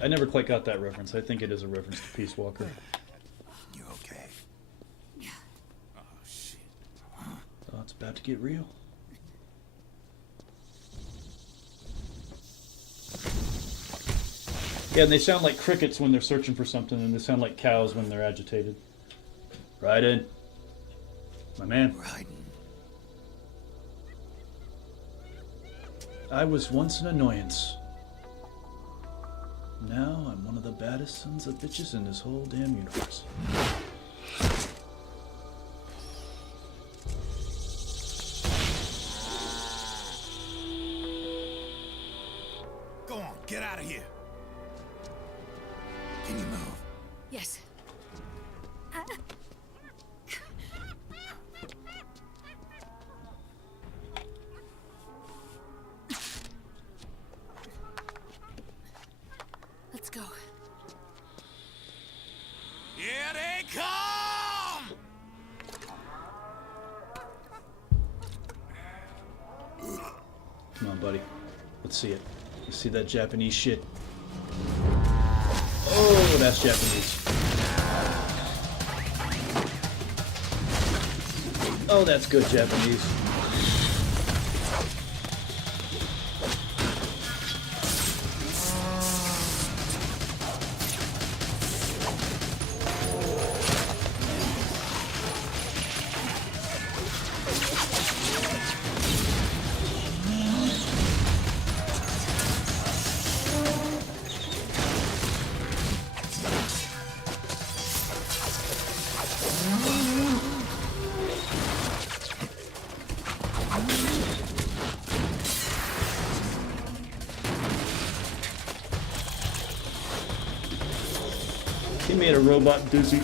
never quite got that reference. I think it is a reference to Peace Walker. You okay? Oh, shit. Oh, it's about to get real. Yeah, and they sound like crickets when they're searching for something, and they sound like cows when they're agitated. Right in. My man. Right. I was once an annoyance. Now I'm one of the baddest sons of bitches in this whole damn universe. Go on, get out of here. Can you move? Yes. Let's go. Here they come! Come on, buddy. Let's see it. Let's see that Japanese shit. Oh, that's Japanese. Oh, that's good Japanese. He made a robot dizzy.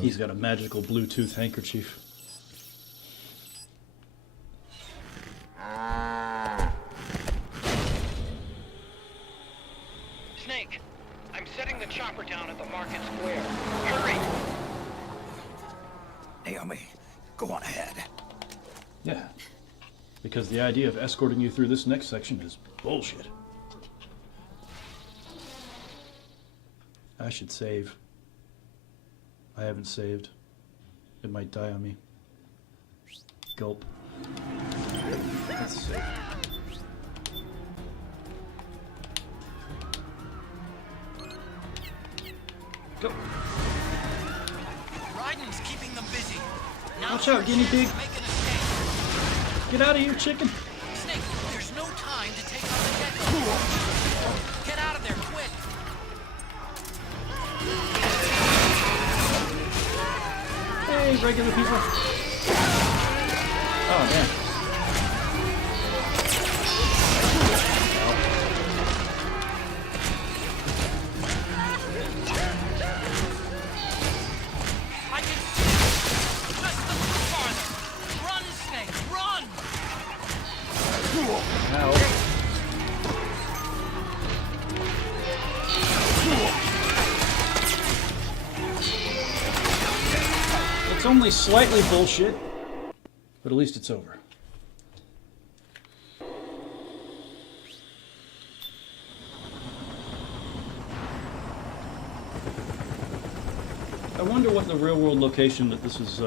He's got a magical Bluetooth handkerchief. Snake, I'm setting the chopper down at the market square. Hurry! Naomi, go on ahead. Yeah. Because the idea of escorting you through this next section is bullshit. I should save. I haven't saved. It might die on me. Gulp. Let's save. Go. Raiden's keeping them busy. Now Watch out, guinea pig. make an escape. Get out of here, chicken. Snake, there's no time to take on the gecko. Get out of there, quick. Hey, regular people. Oh, man. I can see you. Just a little farther. Run, Snake, run! Ow. It's only slightly bullshit, but at least it's over. I wonder what the real-world location that this is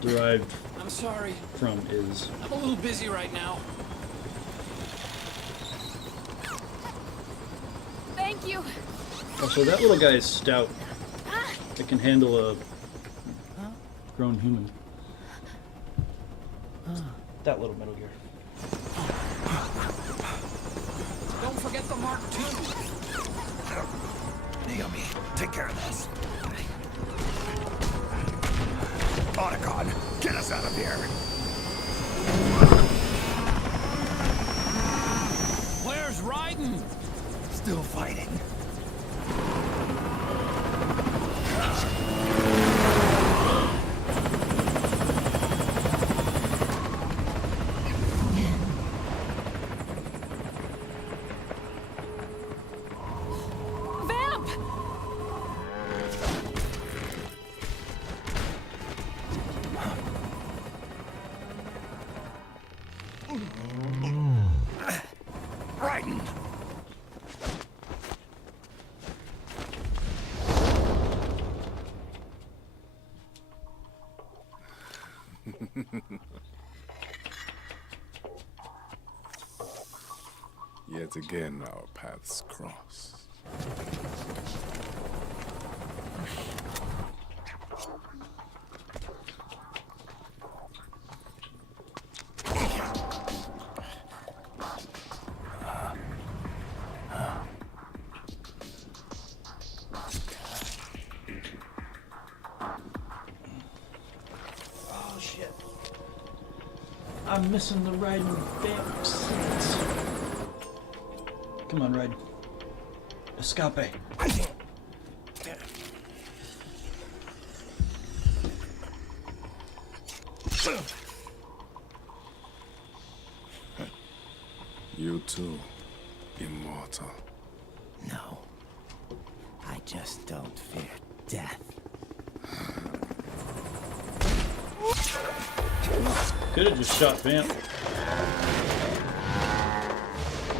derived I'm sorry. from is. I'm a little busy right now. Thank you. Oh, so that little guy is stout. It can handle a grown human. That little Metal Gear. Don't forget the Mark II. Naomi, take care of this. Otacon, get us out of here. Where's Raiden? Still fighting. Vamp! Raiden! Yet again, our paths cross. Oh shit. I'm missing the Raiden vamp scenes. Come on, Raiden. Escape. You too, immortal. No. I just don't fear death. Could have just shot Vamp.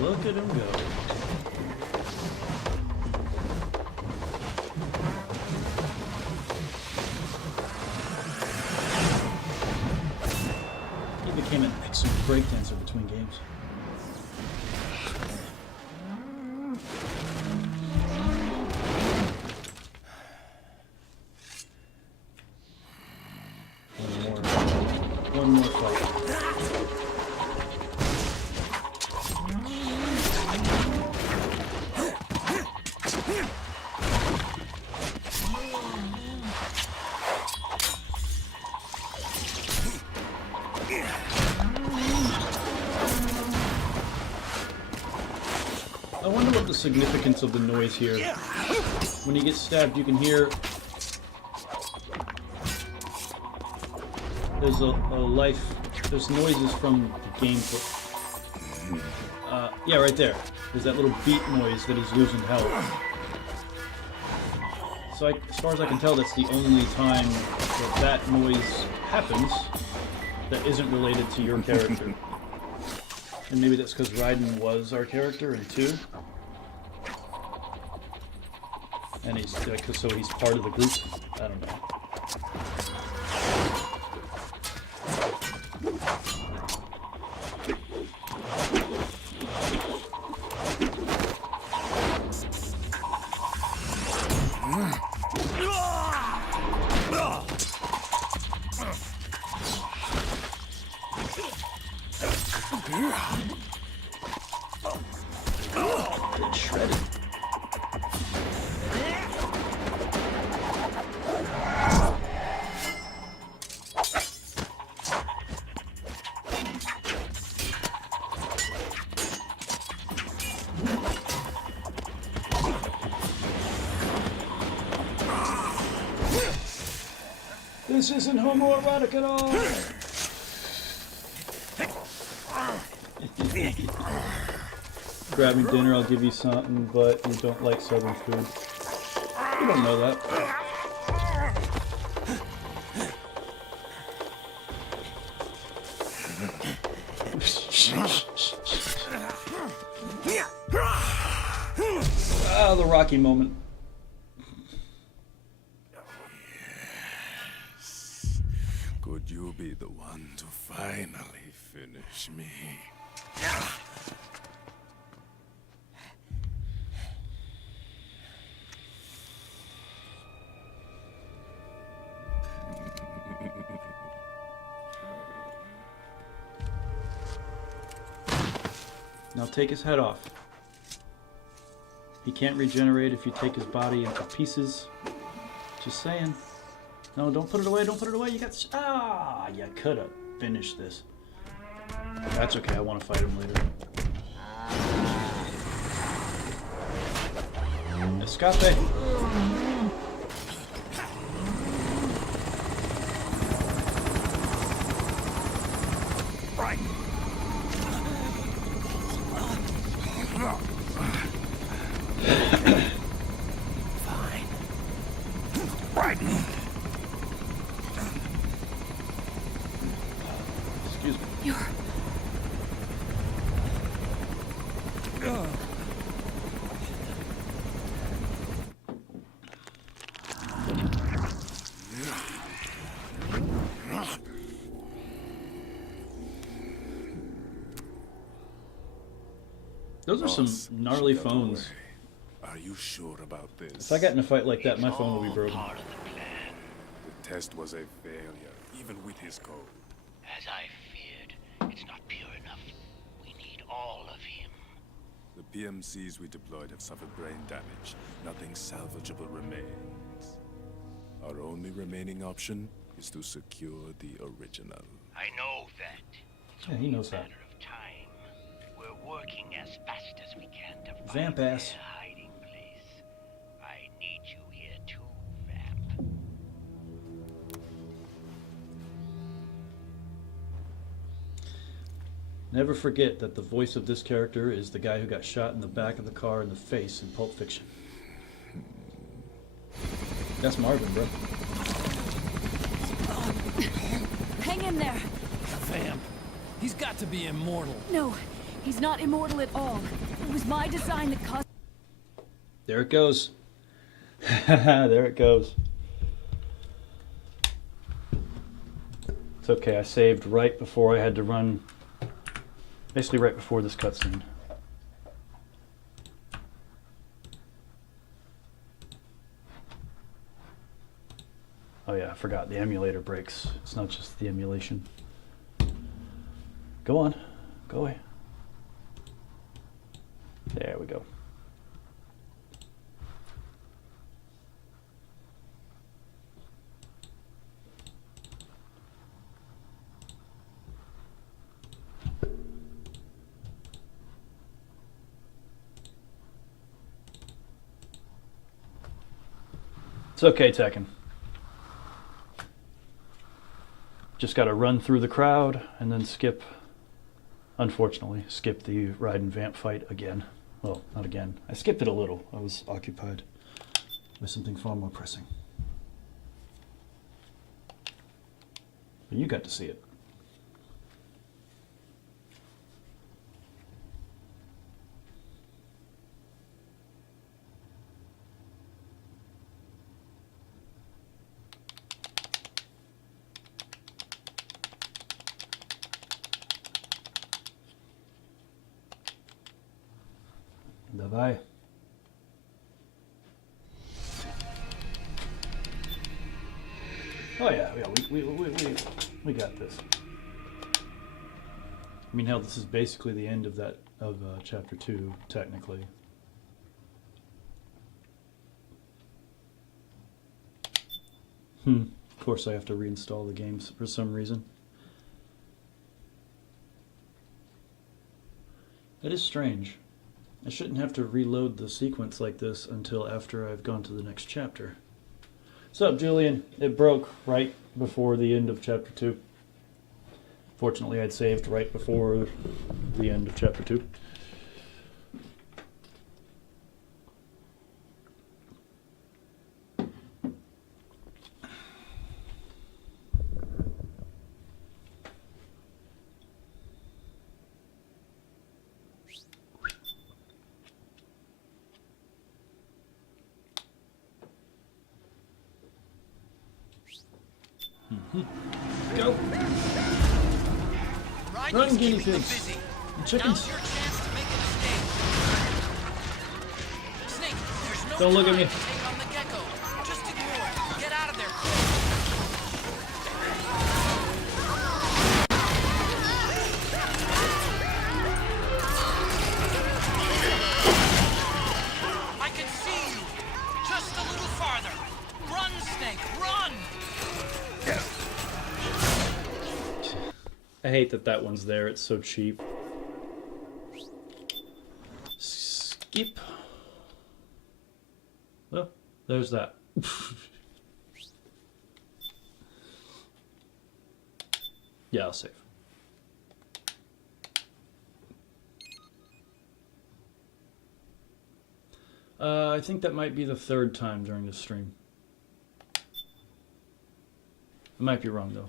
Look at him go. He became an excellent breakdancer between games. One more fight. I wonder what the significance of the noise here. When you get stabbed, you can hear there's a life. There's noises from the game. Yeah, right there. There's that little beat noise that he's losing health. So as far as I can tell, that's the only time that noise happens that isn't related to your character. And maybe that's because Raiden was our character in 2. And he's so he's part of the group. I don't know. Shredded. This isn't homoerotic at all. Grab me dinner, I'll give you something, but you don't like southern food. You don't know that. Ah, the Rocky moment. Could you be the one to finally finish me? Now take his head off. He can't regenerate if you take his body into pieces. Just saying. No, don't put it away, don't put it away. You got... Ah! You could have finished this. That's okay, I want to fight him later. Escape! Right. Fine. Right. Excuse me. You're... Those are some gnarly phones. Are you sure about this? If I got in a fight like that, my phone would be broken. The test was a failure, even with his code. As I feared, it's not pure enough. We need all of him. The PMCs we deployed have suffered brain damage. Nothing salvageable remains. Our only remaining option is to secure the original. I know that. It's Yeah, he knows that. of time. We're working as fast as we can to find Vamp ass. their hiding place. I need you here too, Vamp. Never forget that the voice of this character is the guy who got shot in the back of the car in the face in Pulp Fiction. That's Marvin, bro. Hang in there. Vamp. He's got to be immortal. No, he's not immortal at all. It was my design that caused... There it goes. There it goes. It's okay, I saved right before I had to run. Basically right before this cutscene. Oh yeah, I forgot. The emulator breaks. It's not just the emulation. Go on. Go away. There we go. It's okay, Tekken. Just gotta run through the crowd and then skip, unfortunately, skip the Raiden Vamp fight again. Well, not again. I skipped it a little. I was occupied with something far more pressing. But you got to see it. Bye-bye. Oh yeah, we got this. I mean, hell, this is basically the end of that chapter 2, technically. Of course, I have to reinstall the games for some reason. That is strange. I shouldn't have to reload the sequence like this until after I've gone to the next chapter. What's up, Julian? It broke right before the end of chapter 2. Fortunately, I'd saved right before the end of chapter 2. Go! Run, guinea pigs! And chickens! Snake, there's no Don't look at me. time to take on the gecko. Just ignore it. Get out of there. I can see you. Just a little farther. Run, Snake, run! I hate that that one's there. It's so cheap. Skip. Well, there's that. Yeah, I'll save. I think that might be the 3rd time during this stream. I might be wrong, though.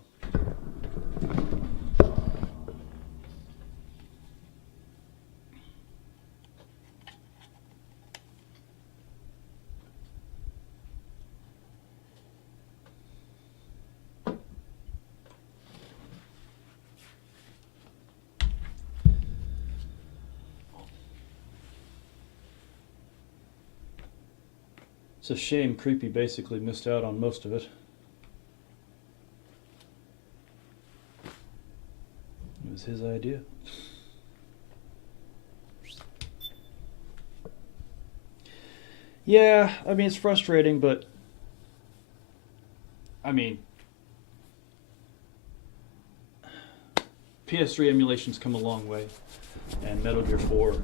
It's a shame Creepy basically missed out on most of it. It was his idea. Yeah, I mean, it's frustrating, but I mean, PS3 emulation's come a long way, and Metal Gear 4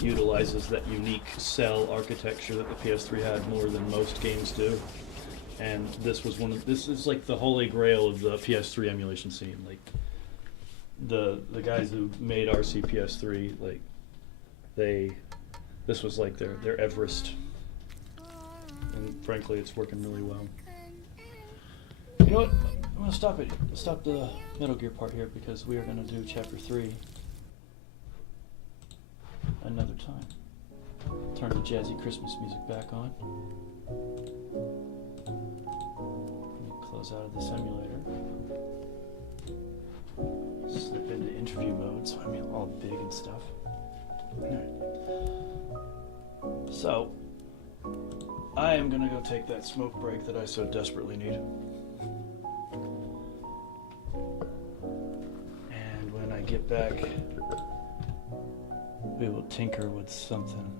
utilizes that unique cell architecture that the PS3 had more than most games do. And this was this is like the holy grail of the PS3 emulation scene. Like the guys who made RCPS3, like this was like their Everest. And frankly, it's working really well. You know what? I'm gonna stop the Metal Gear part here because we are gonna do chapter 3 another time. Turn the jazzy Christmas music back on. Let me close out of this emulator. Slip into interview mode so I'm all big and stuff. Alright. So, I am gonna go take that smoke break that I so desperately need. And when I get back, we will tinker with something.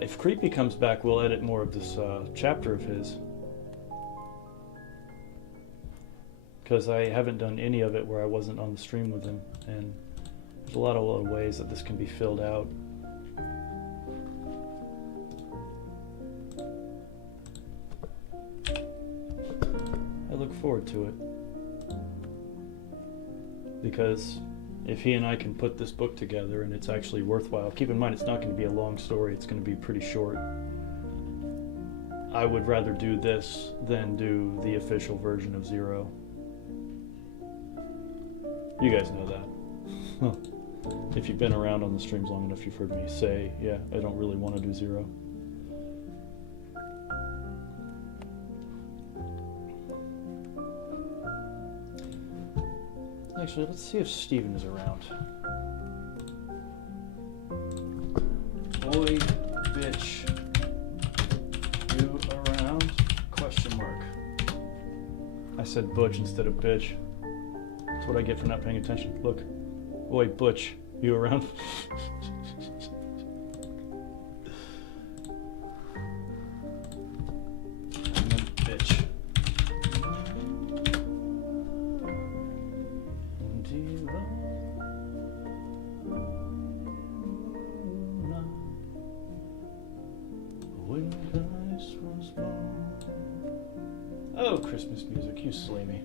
If Creepy comes back, we'll edit more of this chapter of his. Because I haven't done any of it where I wasn't on the stream with him. And there's a lot of ways that this can be filled out. forward to it. Because if he and I can put this book together and it's actually worthwhile, keep in mind it's not going to be a long story, it's going to be pretty short. I would rather do this than do the official version of Zero. You guys know that. If you've been around on the streams long enough, you've heard me say, yeah, I don't really want to do Zero. Actually, let's see if Steven is around. Boy, bitch, you around? Question mark. I said butch instead of bitch. That's what I get for not paying attention. Look. Boy, butch, you around? Bitch. Oh, Christmas music, you slay me.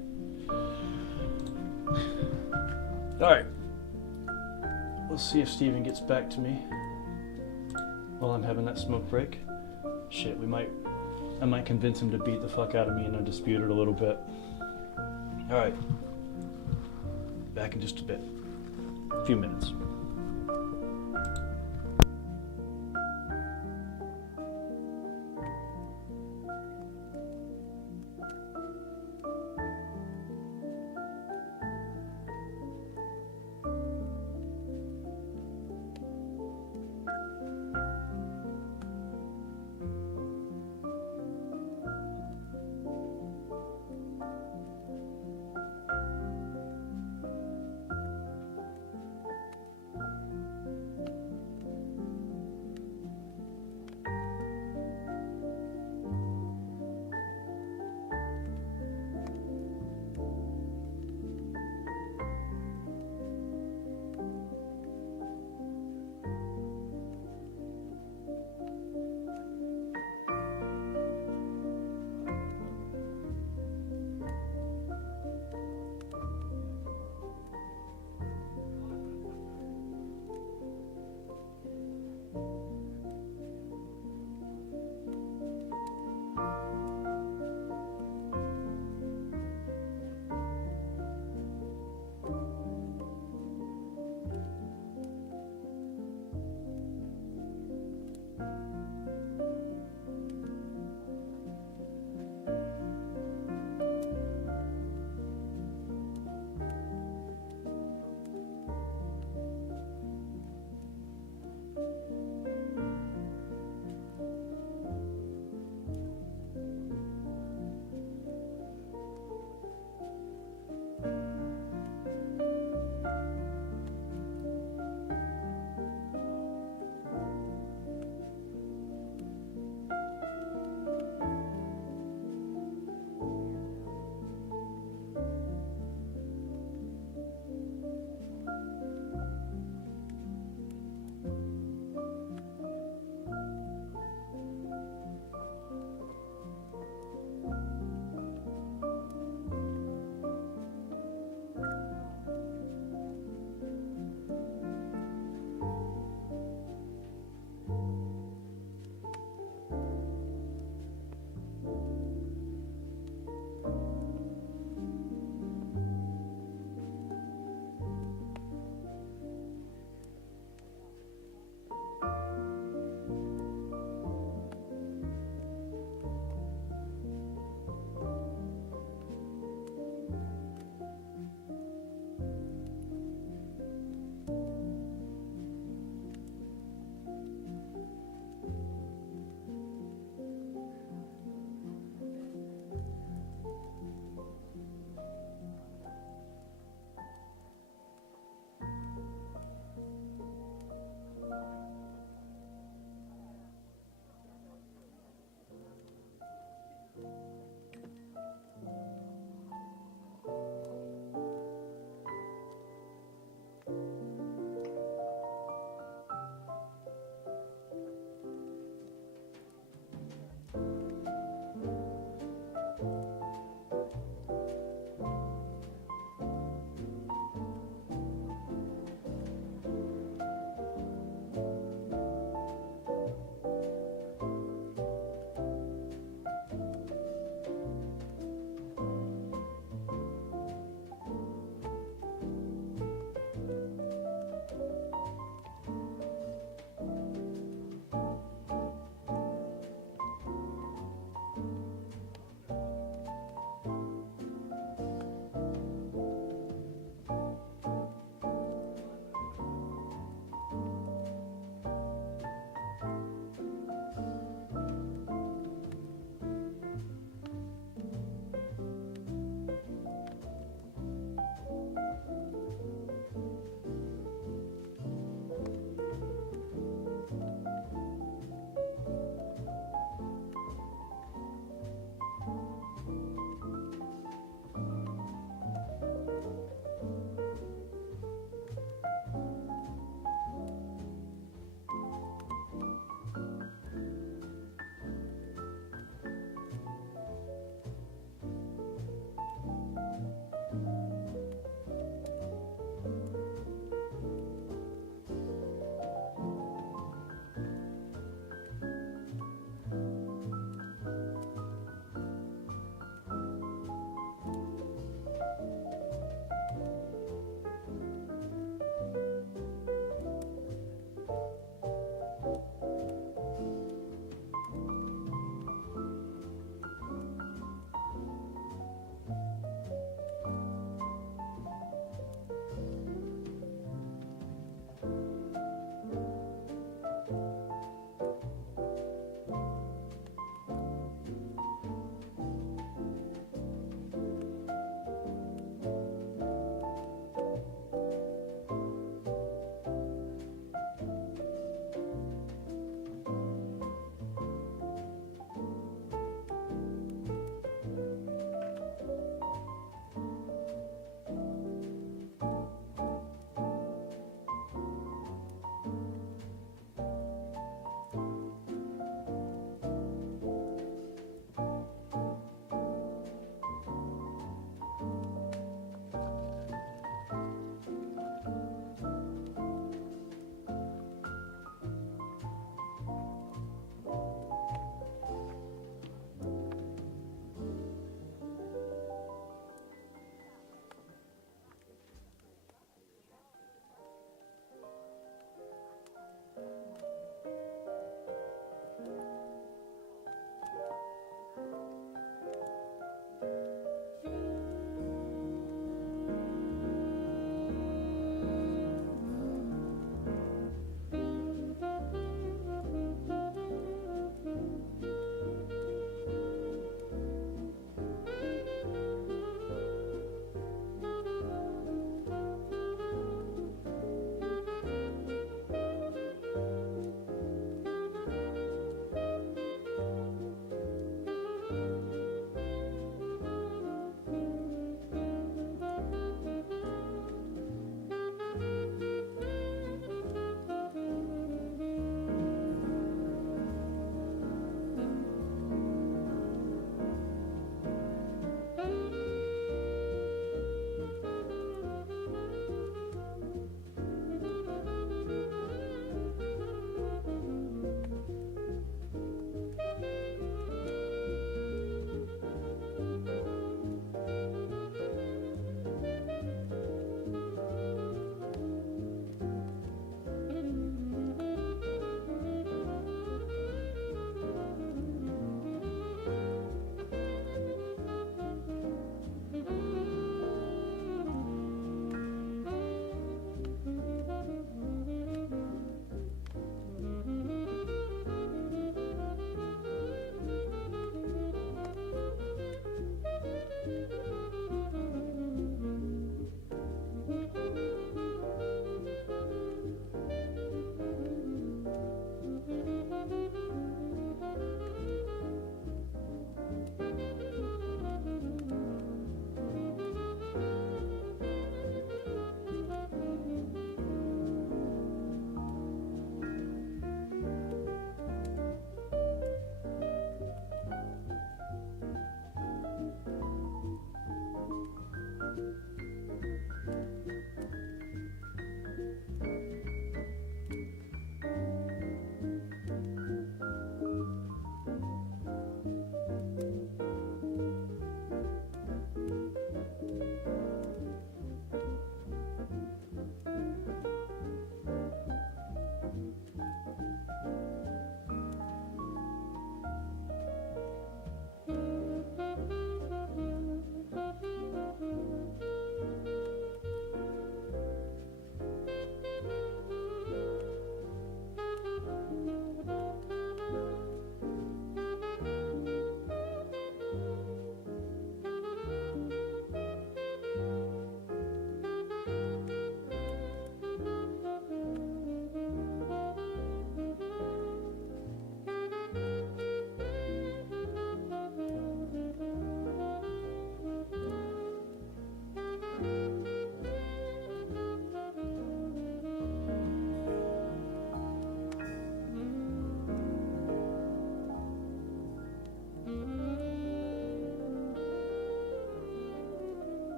Alright. We'll see if Steven gets back to me while I'm having that smoke break. Shit, I might convince him to beat the fuck out of me in Undisputed a little bit. Alright. Back in just a bit. A few minutes.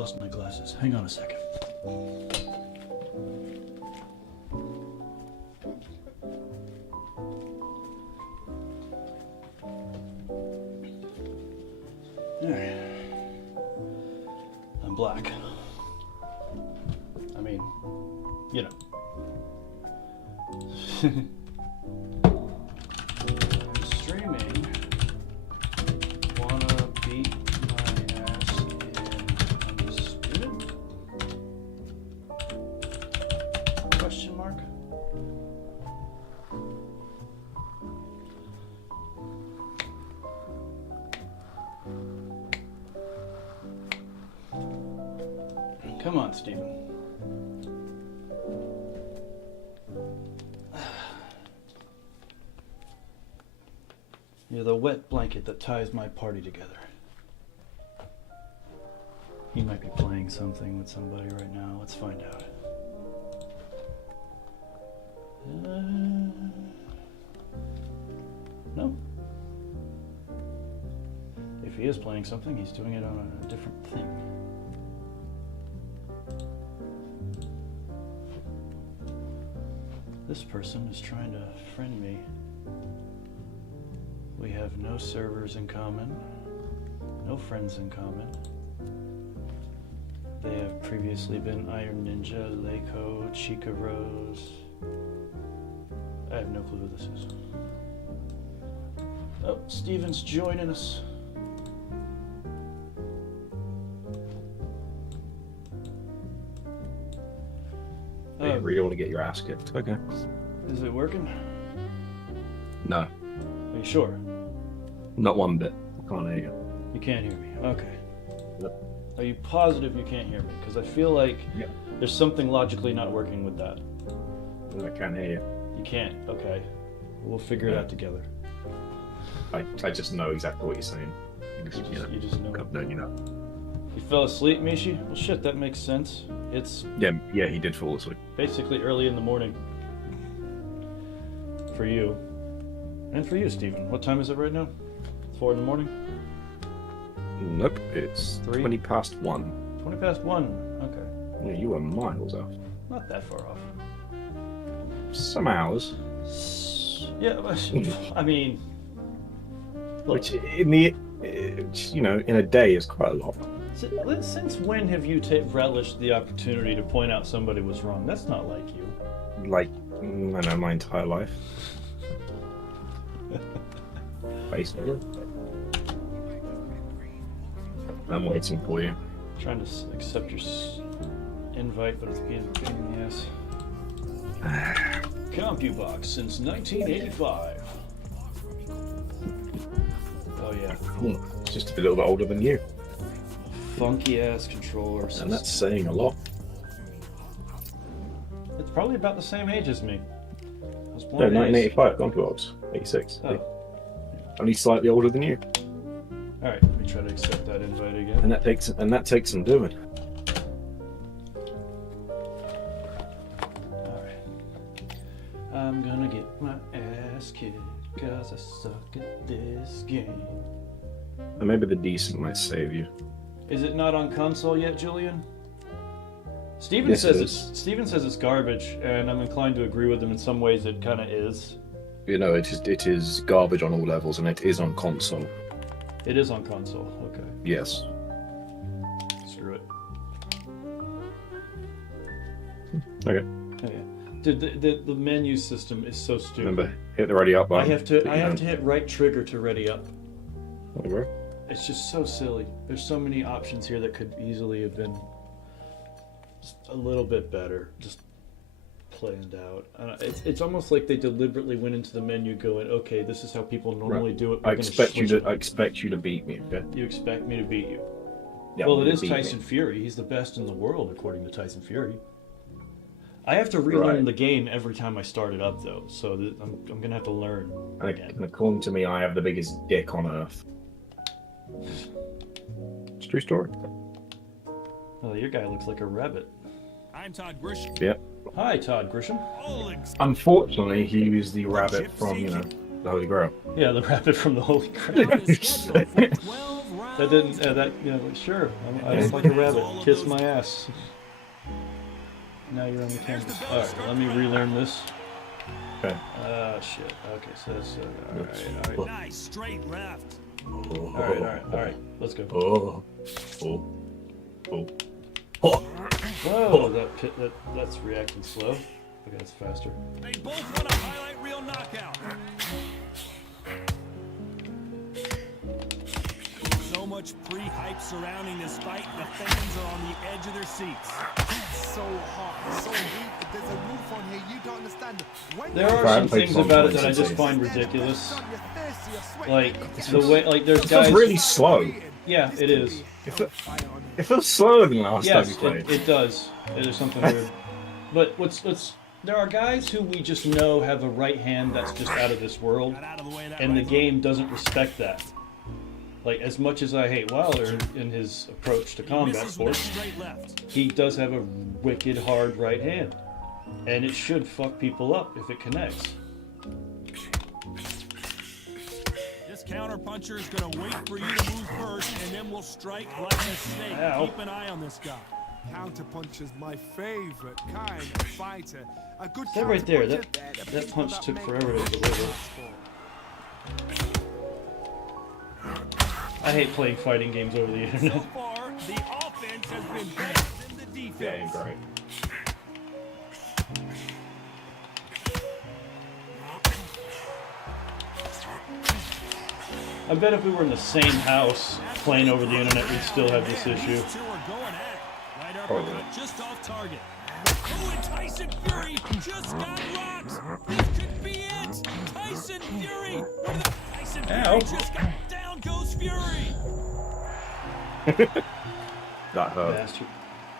lost my glasses. Hang on a second. Alright. I'm black. I mean, you know. I'm streaming. Wanna beat my ass in Undisputed? Question mark? Come on, Steven. You're the wet blanket that ties my party together. He might be playing something with somebody right now. Let's find out. No. If he is playing something, he's doing it on a different thing. This person is trying to friend me. We have no servers in common, no friends in common. They have previously been Iron Ninja, Leiko, Chica Rose. I have no clue who this is. Oh, Steven's joining us. You really want to get your ass kicked. Okay. Is it working? No. Are you sure? Not one bit. I can't hear you. You can't hear me. Okay. Yep. Are you positive you can't hear me? Because I feel like there's something logically not working with that. I can't hear you. You can't? Okay. We'll figure it out together. I just know exactly what you're saying. You just know. No, you know. You fell asleep, Mishi? Well, shit, that makes sense. It's yeah, he did fall asleep. Basically early in the morning. For you. And for you, Steven. What time is it right now? 4 in the morning? Nope, it's 20 past 1. 20 past 1, okay. Yeah, you were miles off. Not that far off. Some hours. Yeah, I mean... Look, which in the, in a day is quite a lot. Since when have you relished the opportunity to point out somebody was wrong? That's not like you. Like, I know, my entire life. Basically. I'm waiting for you. Trying to accept your invite, but it's being a pain in the ass. CompuBox since 1985. Oh yeah. It's just a little bit older than you. Funky ass controller. And that's saying a lot. It's probably about the same age as me. I was born No, in 1985, CompuBox. 86. Oh. Only slightly older than you. Alright, let me try to accept that invite again. And that takes some doing. Alright. I'm gonna get my ass kicked cause I suck at this game. And maybe the decent might save you. Is it not on console yet, Julian? Steven Yes, says Steven says it's garbage, and I'm inclined to agree with him in some ways. It kind of is. It is garbage on all levels, and it is on console. It is on console. Okay. Yes. Screw it. Okay. Okay. Dude, the menu system is so stupid. Remember, hit the ready up button. I have to hit right trigger to ready up. Whatever. It's just so silly. There's so many options here that could easily have been just a little bit better, just planned out. It's almost like they deliberately went into the menu going, okay, this is how people normally do it. I expect you to beat me. Okay. You expect me to beat you? Yeah, well, it is Tyson Fury. He's the best in the world according to Tyson Fury. I have to relearn the game every time I start it up, though, so I'm gonna have to learn again. And according to me, I have the biggest dick on earth. It's a true story. Oh, your guy looks like a rabbit. I'm Todd Grisham. Yep. Hi, Todd Grisham. Unfortunately, he was the rabbit from, the Holy Grail. Yeah, the rabbit from the Holy Grail. The That didn't. That like, sure. I look like a rabbit. Kiss my ass. Now you're on the canvas. All right, let me relearn this. Okay. Shit. Okay, so that's all right. Nice straight left. All right. Let's go. Whoa, that's reacting slow. Okay, that's faster. They both want a highlight reel knockout. So much pre-hype surrounding this fight, the fans are on the edge of their seats. It's so hot, so heat. There's a roof on here, you don't understand. There are some things about it that I just find ridiculous. Like the way, like there's guys. It's really slow. Yeah, it is. It feels slower than last time you Yes, played. it does. It is something weird. But there are guys who we just know have a right hand that's just out of this world, and the game doesn't respect that. Like, as much as I hate Wilder in his approach to combat sports, he does have a wicked hard right hand. And it should fuck people up if it connects. This counter-puncher is going to wait for you to move first, and then we'll strike like a snake. Ow. Keep an eye on this guy. Counterpuncher's my favorite kind of fighter. A good That right there, counterpuncher, that punch took forever to deliver. I hate playing fighting games over the internet. So far, the offense has been better than the defense. Yeah, great. I bet if we were in the same house playing over the internet, we'd still have this issue. Right uppercut just off target. Oh, and Tyson Fury just got rocked. This could be it. Tyson Fury. Tyson Fury just got down. Goes Fury. That hurt. Bastard.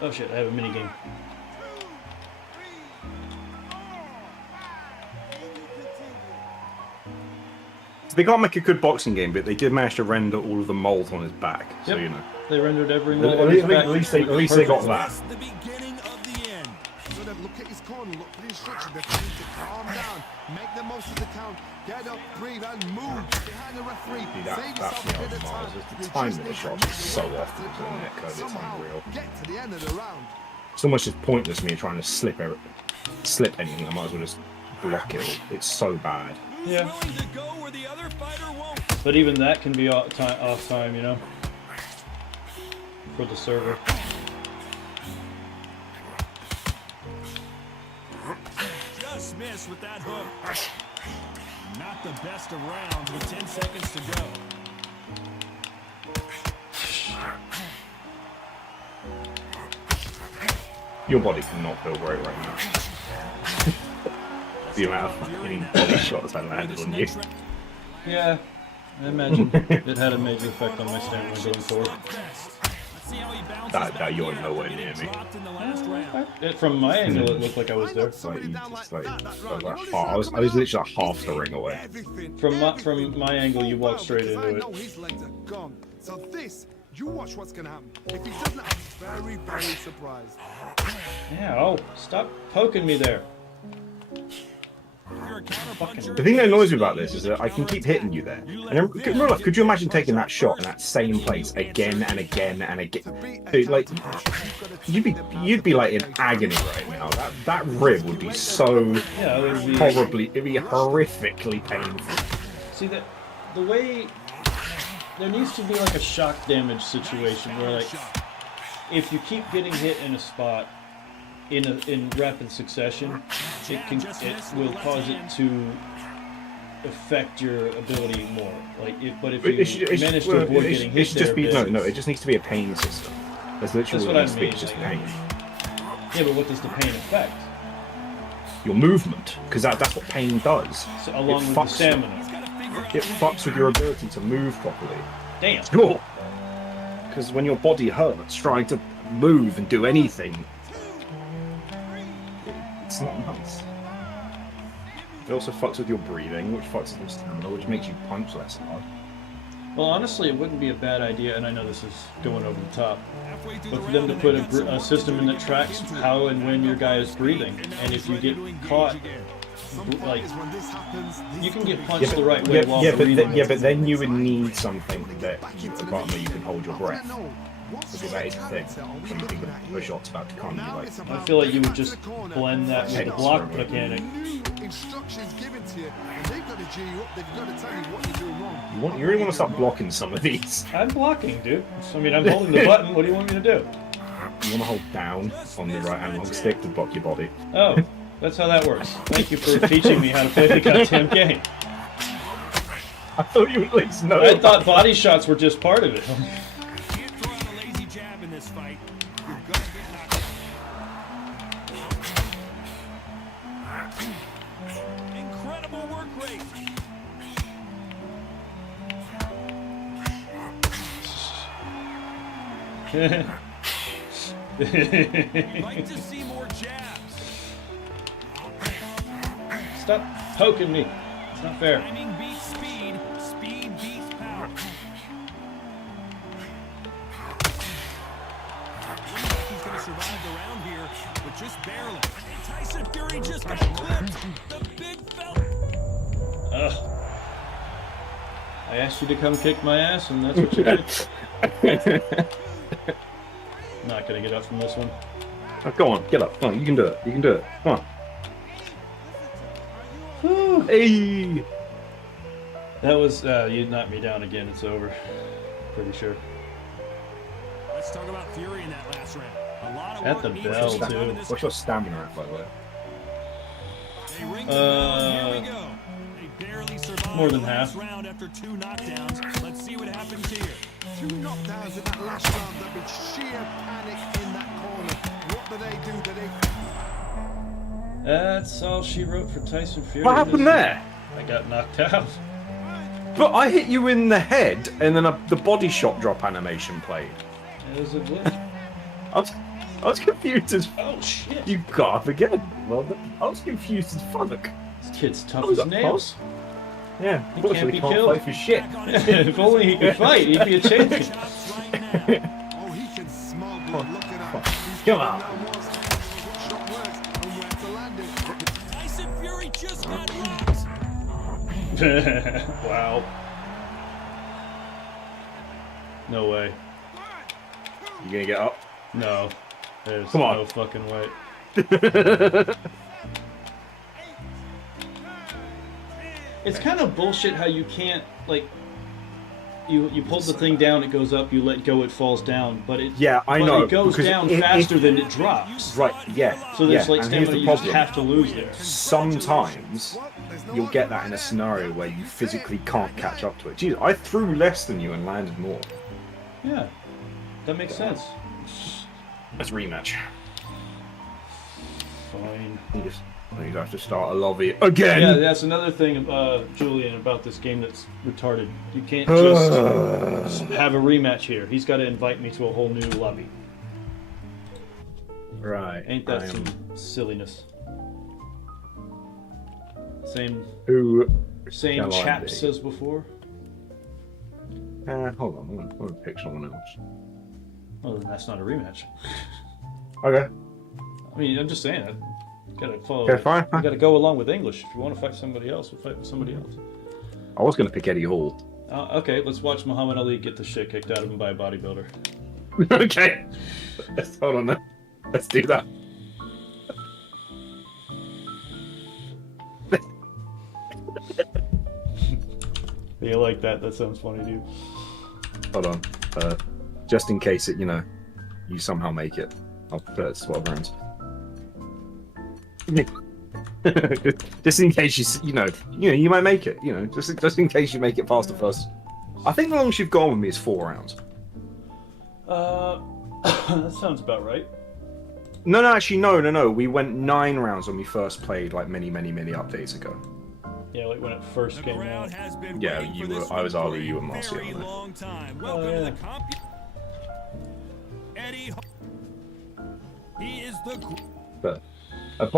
Oh shit! I have a mini game. They can't make a good boxing game, but they did manage to render all of the mold on his back. So Yep. you know. They rendered every mold. At least they got that. The beginning of the end. So then look at his corner, look for the instruction. They're telling him to calm down, make the most of the count, get up, breathe, and move behind the referee. Save yourself a bit of time. The timing of the shots is so off to the neck, it's unreal. Get to the end of the round. It's almost just pointless me trying to slip anything. I might as well just block it. It's so bad. Yeah. But even that can be off time, you know, for the server. Just missed with that hook. Not the best of rounds with 10 seconds to go. Your body cannot feel great right now. The amount of fucking body shots I landed on you. Yeah, I imagine it had a major effect on my stamina going forward. That you're nowhere near me. From my angle, it looked like I was there. I was literally like half the ring away. From my angle, you walked straight into it. His legs are gone. So this, you watch what's gonna happen. If he doesn't, I'm very, very surprised. Yeah, oh, stop poking me there. The thing that annoys me about this is that I can keep hitting you there. And in real life, could you imagine taking that shot in that same place again and again and again? Dude, like, you'd be like in agony right now. That rib would be so it'd be horrifically painful. See that the way there needs to be like a shock damage situation where like if you keep getting hit in a spot in rapid succession, it will cause it to affect your ability more. Like, if you manage to avoid getting hit there, it just needs to be a pain system. That's literally what it means. Just pain. Yeah, but what does the pain affect? Your movement, because that's what pain does. So, along with the stamina. It fucks with your ability to move properly. Damn. Cool. Because when your body hurts trying to move and do anything, it's not nice. It also fucks with your breathing, which fucks with your stamina, which makes you punch less hard. Well, honestly, it wouldn't be a bad idea, and I know this is going over the top, but for them to put a system in that tracks how and when your guy is breathing, and if you get caught like you can get punched the right way while but breathing. then you would need something that a button where you can hold your breath. Because that is the thing. When you think of a shot's about to come, you like. I feel like you would just blend that with the block mechanic. Instructions given to you, and they've got to G you up. They've got to tell you what you're doing wrong. You really want to start blocking some of these. I'm blocking, dude. I mean, I'm holding the button. What do you want me to do? You want to hold down on the right analog stick to block your body. Oh, that's how that works. Thank you for teaching me how to play the goddamn game. I thought you would at least know. I thought body shots were just part of it. Incredible work rate. Like to see more jabs. Stop poking me. It's not fair. Timing beats speed. Speed beats power. Looks like he's going to survive the round here, but just barely. Tyson Fury just got clipped. The big fella. Ugh. I asked you to come kick my ass, and that's what you did. Not gonna get up from this one. Oh, go on, get up. Come on, you can do it. You can do it. Come on. Hey! That was, you knocked me down again. It's over. Pretty sure. Let's talk about Fury in that last round. A lot of At the bell, too. What's your stamina at, by the way? More than half. Round after 2 knockdowns. Let's see what happens here. 2 knockdowns in that last round. There'd be sheer panic in that corner. What do they do? Do they... That's all she wrote for Tyson Fury. What happened there? I got knocked out. But I hit you in the head, and then the body shot drop animation played. It was a glitch. I was confused as oh shit! You got up again. Well, I was confused as fuck. This kid's tough as nails. Yeah, he can't be killed. Fight for shit. If only he could fight, he'd be a champion. Oh, he can smell blood. Look at that. Come on. Shot works and where to land it. Tyson Fury just got rocked. Wow. No way. You gonna get up? No. There's Come on. no fucking way. It's kind of bullshit how you can't, like, you pull the thing down, it goes up, you let go, it falls down, but it know, it goes down faster than it drops. Right, yeah. So there's yeah. like and here's stamina the you problem. just have to lose there. Sometimes you'll get that in a scenario where you physically can't catch up to it. Jeez, I threw less than you and landed more. Yeah, that makes sense. Let's rematch. Fine. You have to start a lobby again. Yeah, that's another thing, Julian, about this game that's retarded. You can't just have a rematch here. He's got to invite me to a whole new lobby. Right. Ain't that some silliness? Same chaps as before. Hold on, I'm gonna pick someone else. Well, then that's not a rematch. Okay. I mean, I'm just saying. Gotta follow. Okay, fine. You gotta go along with English. If you want to fight somebody else, we'll fight with somebody else. I was gonna pick Eddie Hall. Okay, let's watch Muhammad Ali get the shit kicked out of him by a bodybuilder. Okay. Hold on. Let's do that. You like that? That sounds funny to you. Hold on. Just in case it, you somehow make it. I'll put it at 12 rounds. Just in case you might make it. Just in case you make it past the first. I think the longest you've gone with me is 4 rounds. That sounds about right. No, actually, no. We went 9 rounds when we first played, like many updates ago. Yeah, like when it first came out. Yeah, I was Alu, you were Marcy on it. Oh, yeah. Eddie, he is the. But a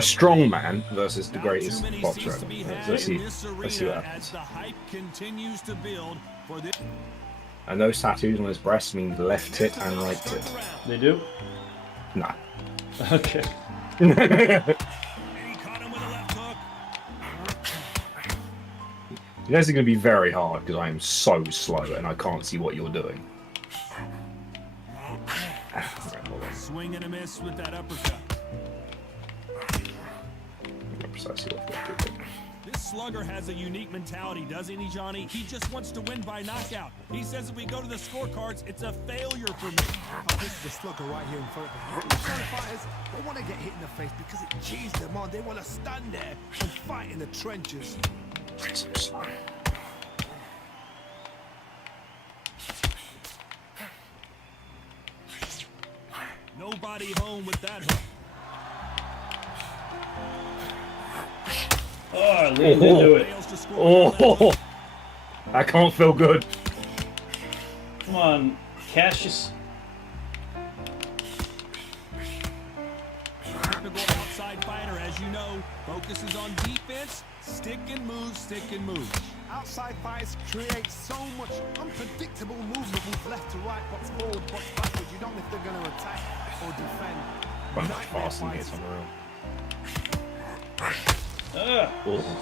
strong man versus the greatest boxer ever. Let's see what happens. And those tattoos on his breast mean left tit and right tit. They do? Nah. Okay. This is going to be very hard because I am so slow and I can't see what you're doing. Swing and a miss with that uppercut. Precisely what I'm doing. This slugger has a unique mentality, doesn't he, Johnny? He just wants to win by knockout. He says if we go to the scorecards, it's a failure for me. Oh, this is the slugger right here in front of me. Some fighters, they want to get hit in the face because it cheers them on. They want to stand there and fight in the trenches. Nobody home with that hook. Oh, I leaned into it. Oh, that can't feel good. Come on, Cassius. Typical outside fighter, as you know, focuses on defense, stick and move, stick and move. Outside fighters create so much unpredictable movement with left to right, what's forward, what's backwards. You don't know if they're going to attack or defend. Run that fast and get somewhere else.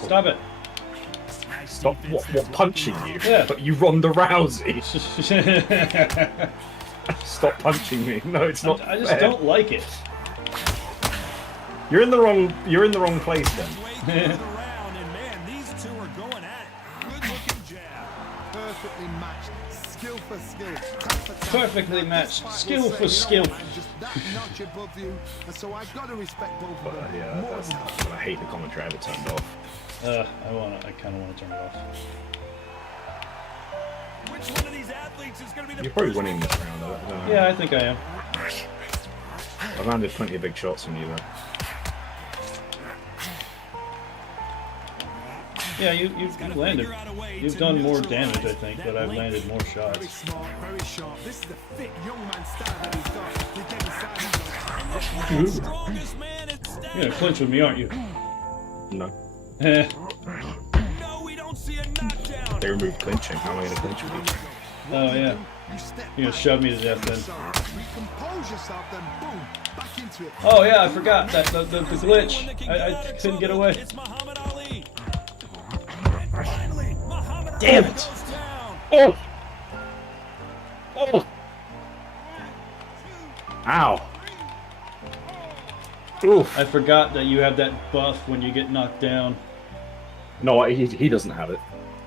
Stop it. Stop what punching you? Yeah. But you Ronda Rousey. Stop punching me. No, it's not. I just fair. don't like it. You're in the wrong place then. Perfectly matched, skill for skill, Perfectly matched, skill for skill. Just that notch above you, and so I gotta respect both of them. Yeah, more that's, than I hate the commentary I ever turned off. I kind of want to turn it off. Which one of these athletes is going to be the You're probably winning this round. I don't know. Yeah, I think I am. I've landed plenty of big shots from you though. Yeah, you've landed. You've done more damage, I think, but I've landed more very shots. smart, very sharp. This is the fit young man style that he's got. He gets inside. You're gonna clinch with me, aren't you? No. No, we don't see a knockdown. They removed clinching. How am I going to clinch with you? Oh yeah. You're gonna shove me to death then. Recompose yourself, then boom, back into it. Oh yeah, I forgot that the glitch. I couldn't get away. Damn it! Oh! Oh! Ow! Oof! I forgot that you have that buff when you get knocked down. No, he doesn't have it.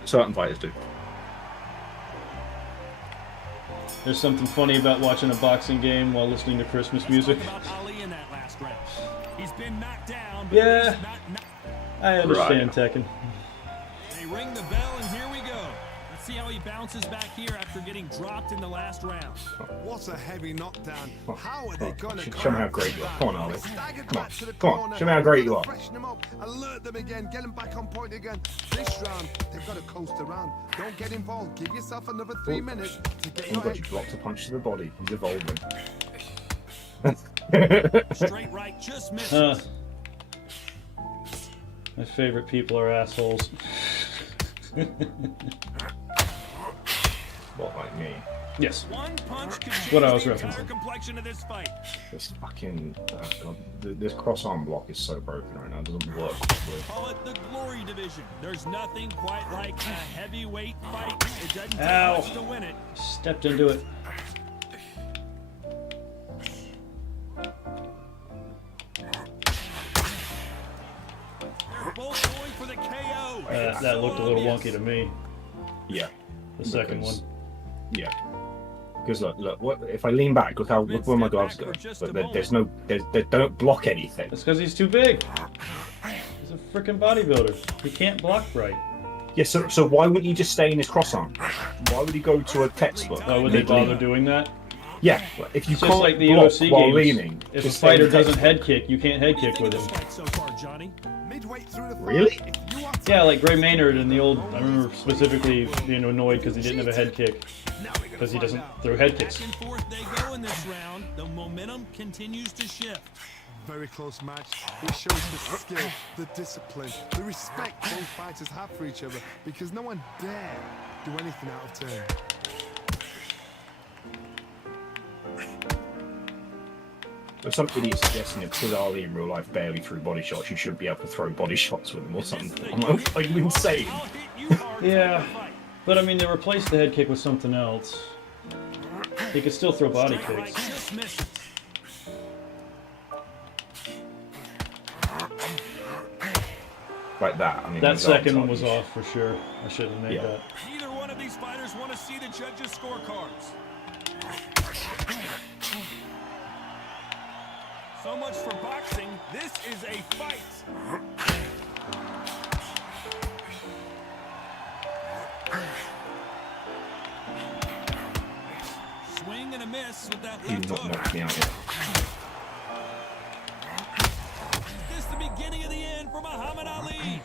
Certain fighters do. There's something funny about watching a boxing game while listening to Christmas music. Yeah, I understand Tekken. They ring the bell and here we go. Let's see how he bounces back here after getting dropped in the last round. What a heavy knockdown. How are they going to Show me how great you are. Come on, Ollie. Come on, show me how great you are. Freshen them up, alert them again, get them back on point again. This round, they've got to coast around. Don't get involved. Give yourself another 3 minutes to get Oh your god, you head. blocked a punch to the body. He's evolving. Straight right, just misses. My favorite people are assholes. What, like me? Yes. One punch could What I was change the entire referencing. complexion of this fight. This fucking god, this cross arm block is so broken right now. It doesn't work properly. Call it the glory division. There's nothing quite like a heavyweight fight. It doesn't take Ow. much to win it. Stepped into it. They're both going for the KO. That looked a little wonky to me. Yeah. The second one. Yeah. Because look, what if I lean back? Look where my gloves go. But they don't block anything. That's because he's too big. He's a freaking bodybuilder. He can't block right. Yeah. So why wouldn't you just stay in his cross arm? Why would he go to a textbook? Why would they bother doing that? Yeah. If you It's can't just like the block UFC while games. leaning, If a just stay in fighter the doesn't textbook. head kick, you can't head kick with him. So far, Johnny. Midway through the fight, Really? if you are Yeah, like Gray Maynard in the old. I remember specifically being annoyed because he didn't have a head kick. Because he doesn't throw head kicks. Back and forth they go in this round. The momentum continues to shift. very close match. It shows the skill, the discipline, the respect both fighters have for each other, because no one dare do anything out of turn. There's some idiot suggesting that because Ali in real life barely threw body shots, you should be able to throw body shots with him or something. I'm like, are you insane? I'll hit you hard Yeah, but I mean, they replaced the head kick with something else. He could still throw body kicks. Like that. I mean, That second one was off for sure. I shouldn't have made that. Either one of these fighters want to see the judges' scorecards. So much for boxing. This is a fight. Swing and a miss with that left hook. Knocked me out yet. Is this the beginning of the end for Muhammad Ali?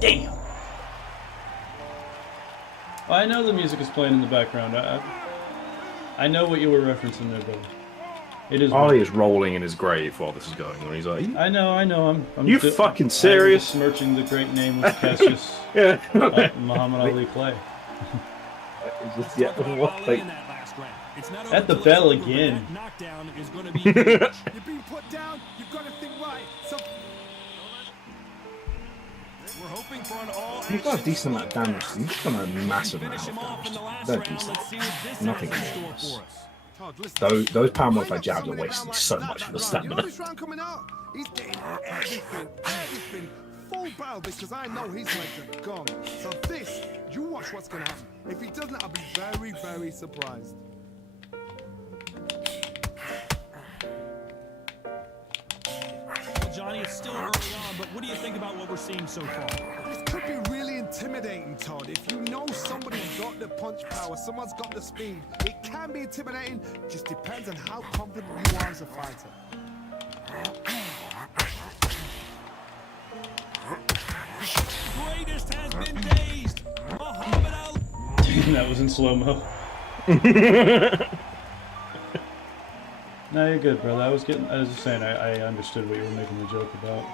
Damn. Well, I know the music is playing in the background. I know what you were referencing there, brother. It is. Ali is rolling in his grave while this is going on. He's like, I know. I'm you fucking serious? I'm besmirching the great name of Cassius yeah. Muhammad Ali Clay. Just, yeah, what, like, at the bell again. You're being put down. You've got to think right. We're hoping for an all. You've got a decent amount of damage. You've done a massive amount of damage. Don't do that. Nothing enormous. Those power modified jabs are wasting so much of the stamina. This round coming out. He's getting everything full barrel because I know his legs are gone. So this, you watch what's going to happen. If he doesn't, I'll be very, very surprised. Well, Johnny, it's still early on, but what do you think about what we're seeing so far? This could be really intimidating, Todd. If you know somebody's got the punch power, someone's got the speed, it can be intimidating. Just depends on how confident you are as a fighter. Greatest has been dazed. Muhammad Ali. That was in slow-mo. No, you're good, brother. I was just saying, I understood what you were making the joke about.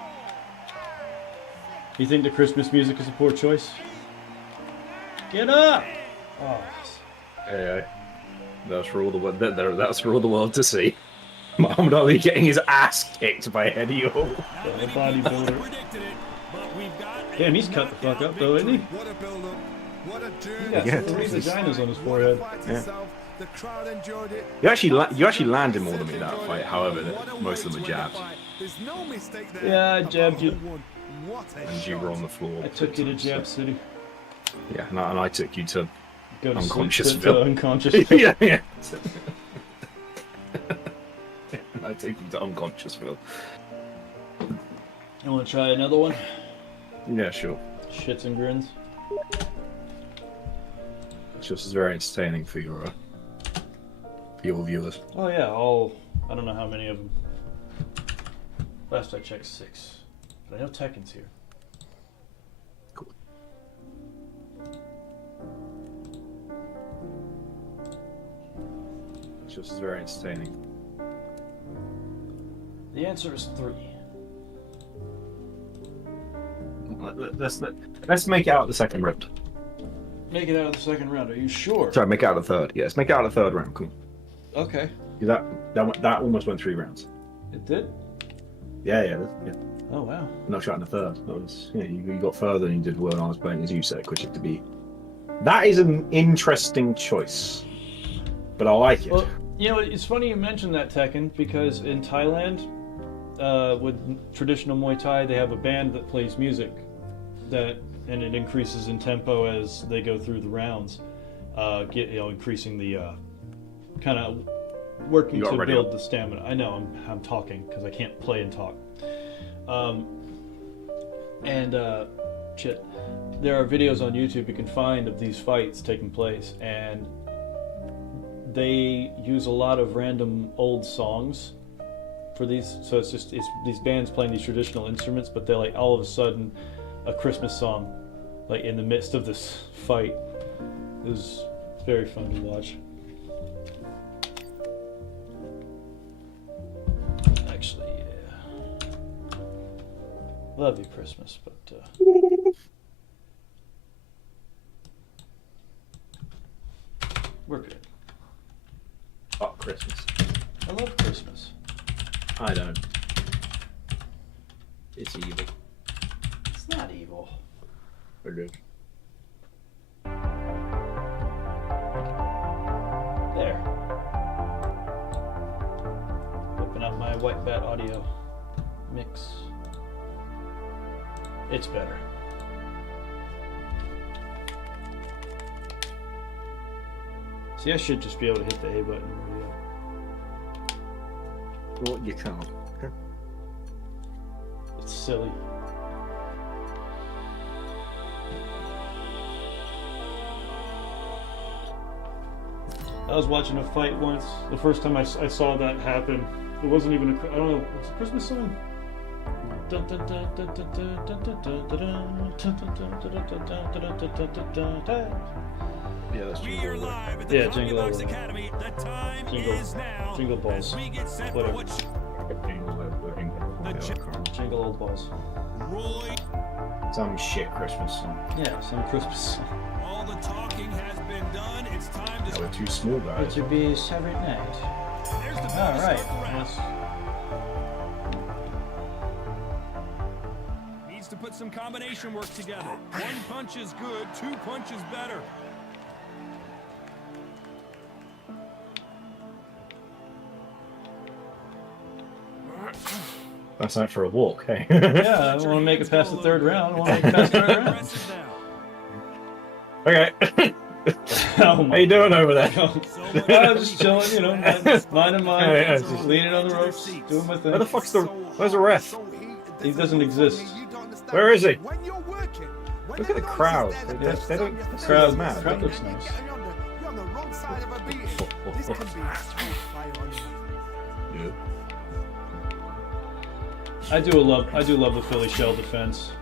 You think the Christmas music is a poor choice? Get up! Oh. Yeah, that's for all the world to see. Muhammad Ali getting his ass kicked by Eddie Hall. The bodybuilder. Damn, he's cut the fuck up though, isn't he? What a build-up. What a journey. Yeah, 3 vaginas on his forehead. Yeah. The crowd enjoyed it. You actually landed more than me that fight. However, most of them are jabs. There's no mistake there. Yeah, I jabbed you. And you were on the floor. I took you to Jab City. Yeah, and I took you to Go to Unconsciousville. Unconsciousville. yeah. I took you to Unconsciousville. You want to try another one? Yeah, sure. Shits and grins. It's just very entertaining for your viewers. Oh yeah, I don't know how many of them. Last I checked, 6. But I know Tekken's here. Cool. It's just very entertaining. The answer is 3. Let's make it out the second round. Make it out of the second round. Are you sure? Sorry, make it out of the third. Yeah, let's make it out of the third round. Cool. Okay. That almost went 3 rounds. It did? Yeah. Oh wow. Not shot in the third. That was you got further than you did when I was playing as you said, which is to be. That is an interesting choice, but I like it. Well, you know, it's funny you mentioned that, Tekken, because in Thailand, with traditional Muay Thai, they have a band that plays music, and it increases in tempo as they go through the rounds, increasing the kind of working to build the stamina. I know I'm talking because I can't play and talk. There are videos on YouTube you can find of these fights taking place, and they use a lot of random old songs for these. So it's these bands playing these traditional instruments, but they're like all of a sudden a Christmas song, like in the midst of this fight. It was very fun to watch. Actually, yeah. Love you, Christmas, but we're good. Fuck Christmas. I love Christmas. I don't. It's evil. It's not evil. good. There. Open up my white bat audio mix. It's better. See, I should just be able to hit the A button radio. Well, you can't. Okay. It's silly. I was watching a fight once. The first time I saw that happen, it wasn't even a. I don't know. It's a Christmas song. Yeah, that's Jingle. Yeah, Jingle. Jingle balls. Whatever. Jingle old balls. Some shit Christmas song. Yeah, some Christmas song. All the talking has been done. It's time to. We're two small guys. It should be Saturday night. All right. Yes. Needs to put some combination work together. One punch is good, two punches better. That's out for a walk, hey? Yeah, I want to make it past the third round. I want to make it past the third round. Okay. Oh How you doing over there? I was just chilling, you know, minding mine, Yeah, just leaning on the ropes, doing my thing. Where the fuck's where's the ref? He doesn't exist. Where is he? Look at the crowd. They don't. The Crowd, mad. crowd looks nice. Yeah. I do love the Philly shell defense.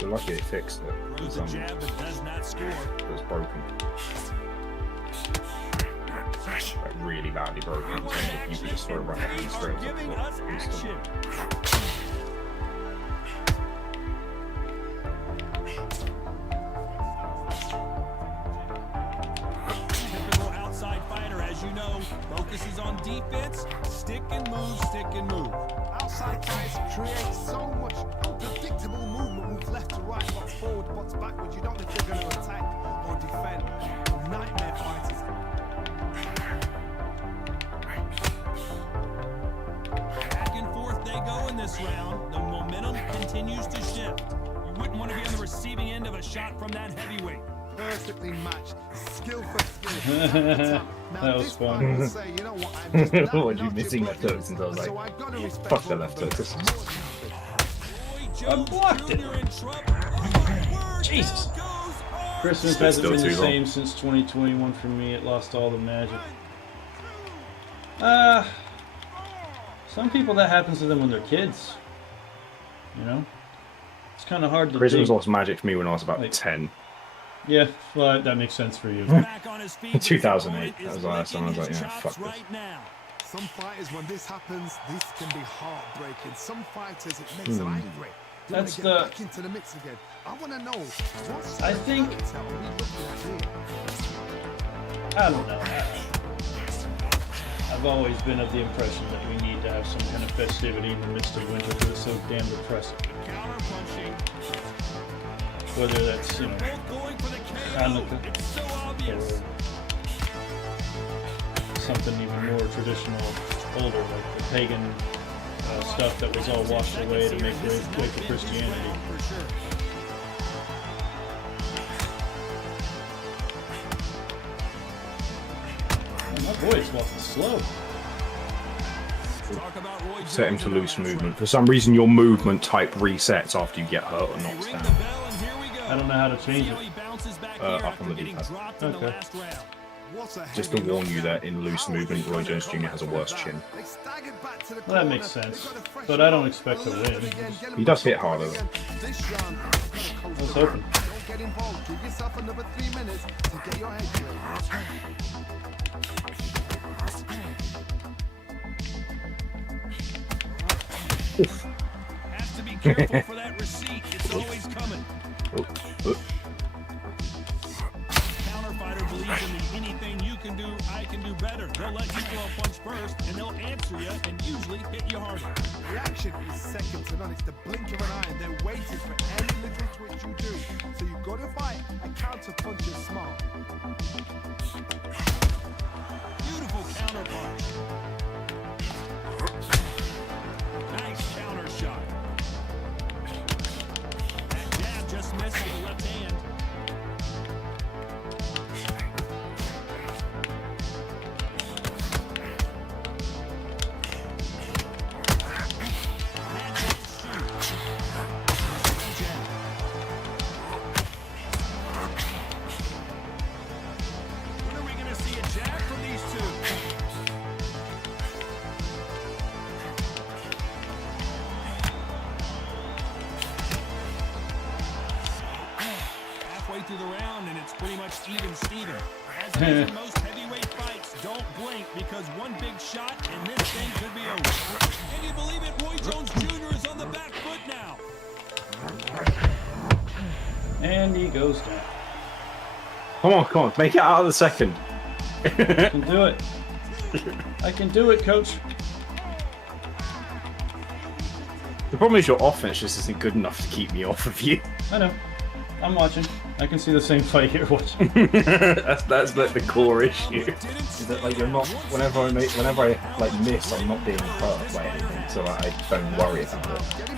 You're lucky it fixed it. It was, jab that does not score. It was broken. Like really badly broken. So you could just throw it right up and straight up Giving to us the action. Typical outside fighter, as you know, focuses on defense, stick and move, stick and move. Outside fights create so much unpredictable movement. Move left to right, box forward, box backwards. You don't know if they're going to attack or defend. Nightmare fighters. Back and forth they go in this round. The momentum continues to shift. You wouldn't want to be on the receiving end of a shot from that heavyweight. Perfectly matched. Skill for skill. That was fun. What, you missing left hook since I was like, fuck the left hook. I blocked it. Jesus. Christmas Stood hasn't still been the too long. same since 2021 for me. It lost all the magic. Some people that happens to them when they're kids. You know? It's kind of hard to Christmas dig. lost magic for me when I was about 10. Yeah, well, that makes sense for you. 2008. That was the last time I was like, yeah, fuck this. Some fighters, when this happens, this can be heartbreaking. Some fighters, it makes them angry. They want That's to the- get back into the mix again. I want to know, what's I think- character are we looking at here? I don't know. I've always been of the impression that we need to have some kind of festivity in the midst of winter because it's so damn depressing. Whether that's, you know, Hanukkah or something even more traditional, older, like the pagan stuff that was all washed away to make way for Christianity. Oh, my boy is walking slow. Set him to loose movement. For some reason, your movement type resets after you get hurt or knocked down. I don't know how to change it. Up on the D-pad. Okay. Just to warn you that in loose movement, Roy Jones Jr. has a worse chin. Well, that makes sense. But I don't expect to win. He does hit harder though. I was hoping. Get involved. Give yourself another 3 minutes to get your head Have to be careful for that receipt. It's always coming. Counterfighter believes in the anything you can do, I can do better. They'll let you throw a punch first, and they'll answer you, and usually hit you harder. Reaction is second to none. It's the blink of an eye, and they're waiting for any little twitch you do. So you've got to fight and counter punch is smart. Beautiful counter punch. Nice counter shot. That jab just missed with the left hand. Through the round, and it's pretty much even Steven. As it is in most heavyweight fights, don't blink, because one big shot and this thing could be over. Can you believe it? Roy Jones Jr. is on the back foot now. And he goes down. Come on, make it out of the second. I can do it. I can do it, coach. The problem is your offense just isn't good enough to keep me off of you. I know. I'm watching. I can see the same fight you're watching. that's like the core issue. Is that like you're not whenever I like miss, I'm not being hurt by anything, so I don't worry about it.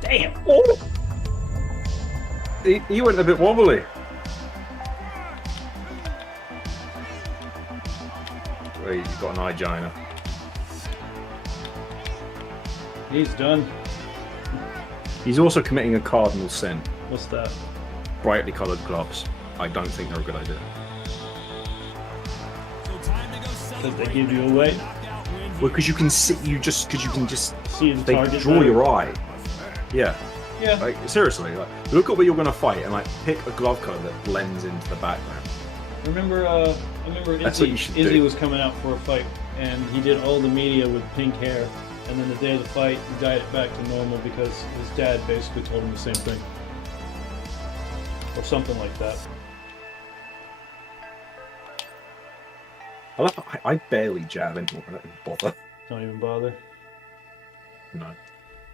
Damn! Oh! He went a bit wobbly. Wait, you've got an eye gina. He's done. He's also committing a cardinal sin. What's that? Brightly coloured gloves. I don't think they're a good idea. Did they give you away? Well, because you can see, you can just see the they target draw better. your eye. Yeah. Yeah. Like seriously, like look at what you're gonna fight and like pick a glove colour that blends into the background. Remember, That's what you should Izzy do. was coming out for a fight, and he did all the media with pink hair. And then the day of the fight, he dyed it back to normal because his dad basically told him the same thing. Or something like that. I barely jab anymore. I don't even bother. Don't even bother. No.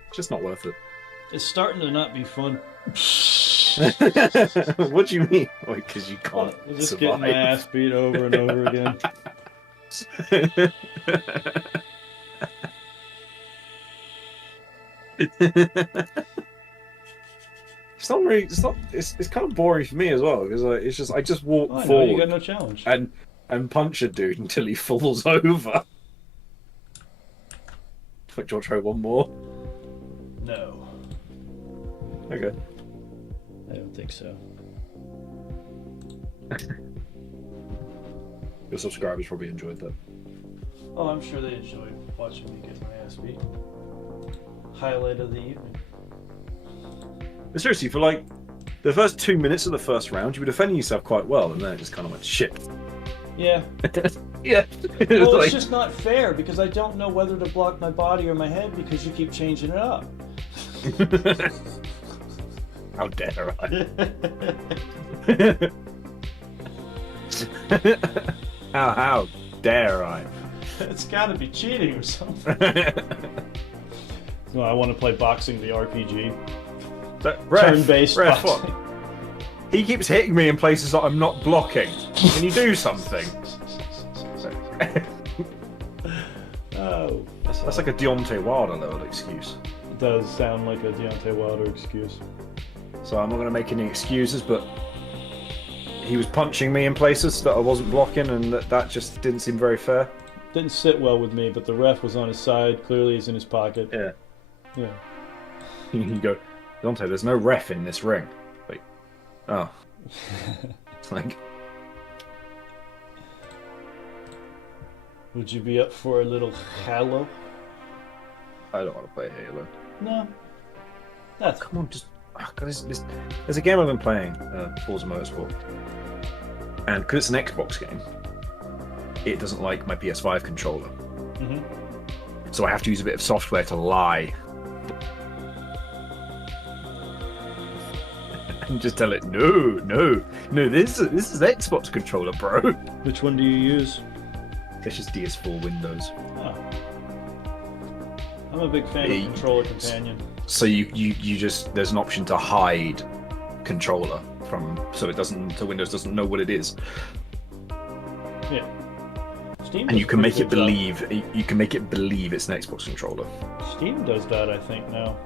It's just not worth it. It's starting to not be fun. What do you mean? Because you can't I'm just survive. getting my ass beat over and over again. It's kind of boring for me as well because I just walk Oh, I know, forward. you got no challenge. And punch a dude until he falls over. Do you want to try one more? No. Okay. I don't think so. Your subscribers probably enjoyed that. Oh, I'm sure they enjoyed watching me get my ass beat. Highlight of the evening. But seriously, for like the first 2 minutes of the first round, you were defending yourself quite well, and then it just kind of went shit. Yeah. Yeah. Well, Like- it's just not fair because I don't know whether to block my body or my head because you keep changing it up. How dare I? How dare I? It's got to be cheating or something. No, I want to play boxing, the RPG. Turn-based ref, boxing. what? He keeps hitting me in places that I'm not blocking. Can you do something? Oh, that's like a Deontay Wilder level excuse. It does sound like a Deontay Wilder excuse. So I'm not going to make any excuses, but he was punching me in places that I wasn't blocking, and that just didn't seem very fair. Didn't sit well with me, but the ref was on his side. Clearly, he's in his pocket. Yeah. Yeah. You go, Deontay, there's no ref in this ring. Like, oh. It's like, Would you be up for a little Halo? I don't want to play Halo. No. That's come on, just there's a game I've been playing, Forza Motorsport, and because it's an Xbox game, it doesn't like my PS5 controller, so I have to use a bit of software to lie. Just tell it, no. This is Xbox controller, bro. Which one do you use? It's just DS4 Windows. Oh. I'm a big fan of controller companion. So you just there's an option to hide controller from so Windows doesn't know what it is. Yeah. Steam and you can make it believe it's an Xbox controller. Steam does that, I think, now.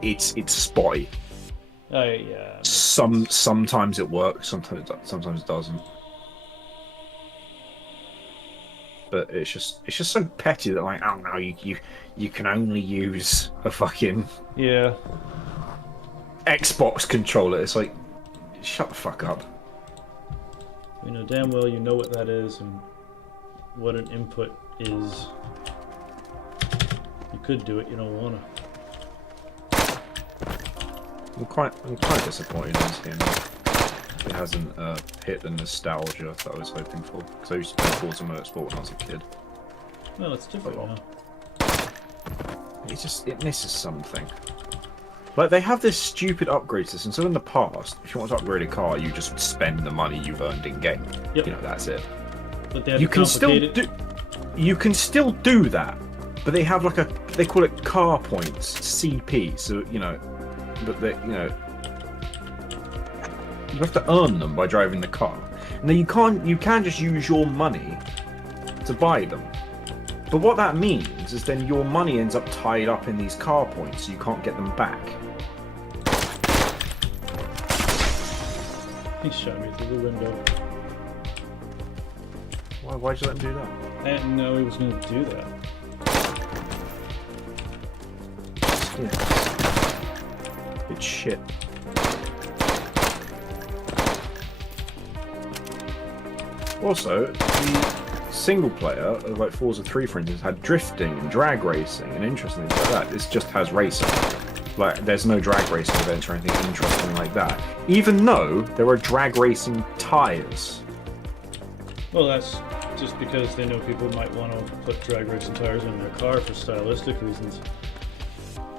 It's spotty. Yeah. Sometimes it works, sometimes it doesn't. But it's just so petty that like, oh no, you can only use a fucking Xbox controller. It's like, shut the fuck up. You know damn well you know what that is and what an input is. You could do it, you don't wanna. I'm quite disappointed in this game. It hasn't hit the nostalgia that I was hoping for. Because I used to play Forza Motorsport when I was a kid. Well, it's different now. It misses something. Like, they have this stupid upgrade system. So in the past, if you want to upgrade a car, you just spend the money you've earned in game. Yep. You know, that's it. But they You can still do that, but they have like they call it car points, CP. So but you have to earn them by driving the car. Now you can just use your money to buy them. But what that means is then your money ends up tied up in these car points, so you can't get them back. He shot me through the window. Why'd you let him do that? I didn't know he was going to do that. Yeah. It's shit. Also, the single player, like Forza 3 for instance, had drifting and drag racing and interesting things like that. This just has racing. Like, there's no drag racing events or anything interesting like that. Even though there are drag racing tyres. Well, that's just because they know people might want to put drag racing tires in their car for stylistic reasons.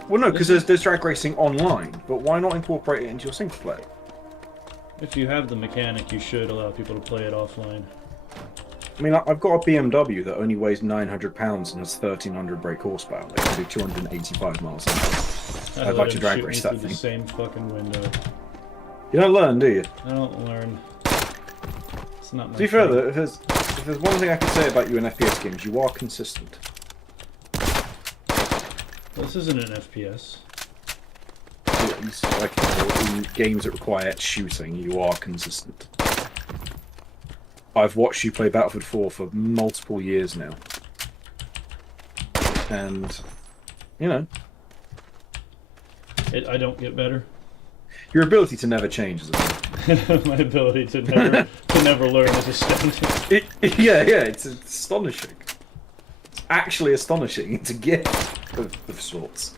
Well, no, because there's drag racing online, but why not incorporate it into your single play? If you have the mechanic, you should allow people to play it offline. I mean, I've got a BMW that only weighs 900 pounds and has 1,300 brake horsepower. It can do 285 miles an hour. I'd like to drag race that thing. The same fucking window. You don't learn, do you? I don't learn. It's not my To be fair, though, if there's one thing I can say about you in FPS games, you are consistent. This isn't an FPS. Like, in games that require shooting, you are consistent. I've watched you play Battlefield 4 for multiple years now. And, I don't get better. Your ability to never change is my ability to never learn is astounding. Yeah, it's astonishing. It's actually astonishing. It's a gift of sorts.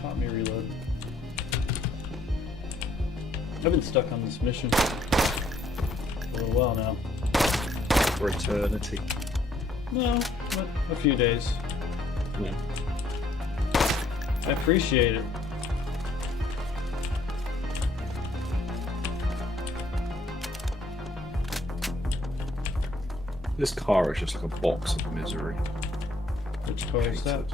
Caught me reloading. I've been stuck on this mission for a little while now. For eternity. No, but a few days. Yeah. I appreciate it. This car is just like a box of misery. Which car is that?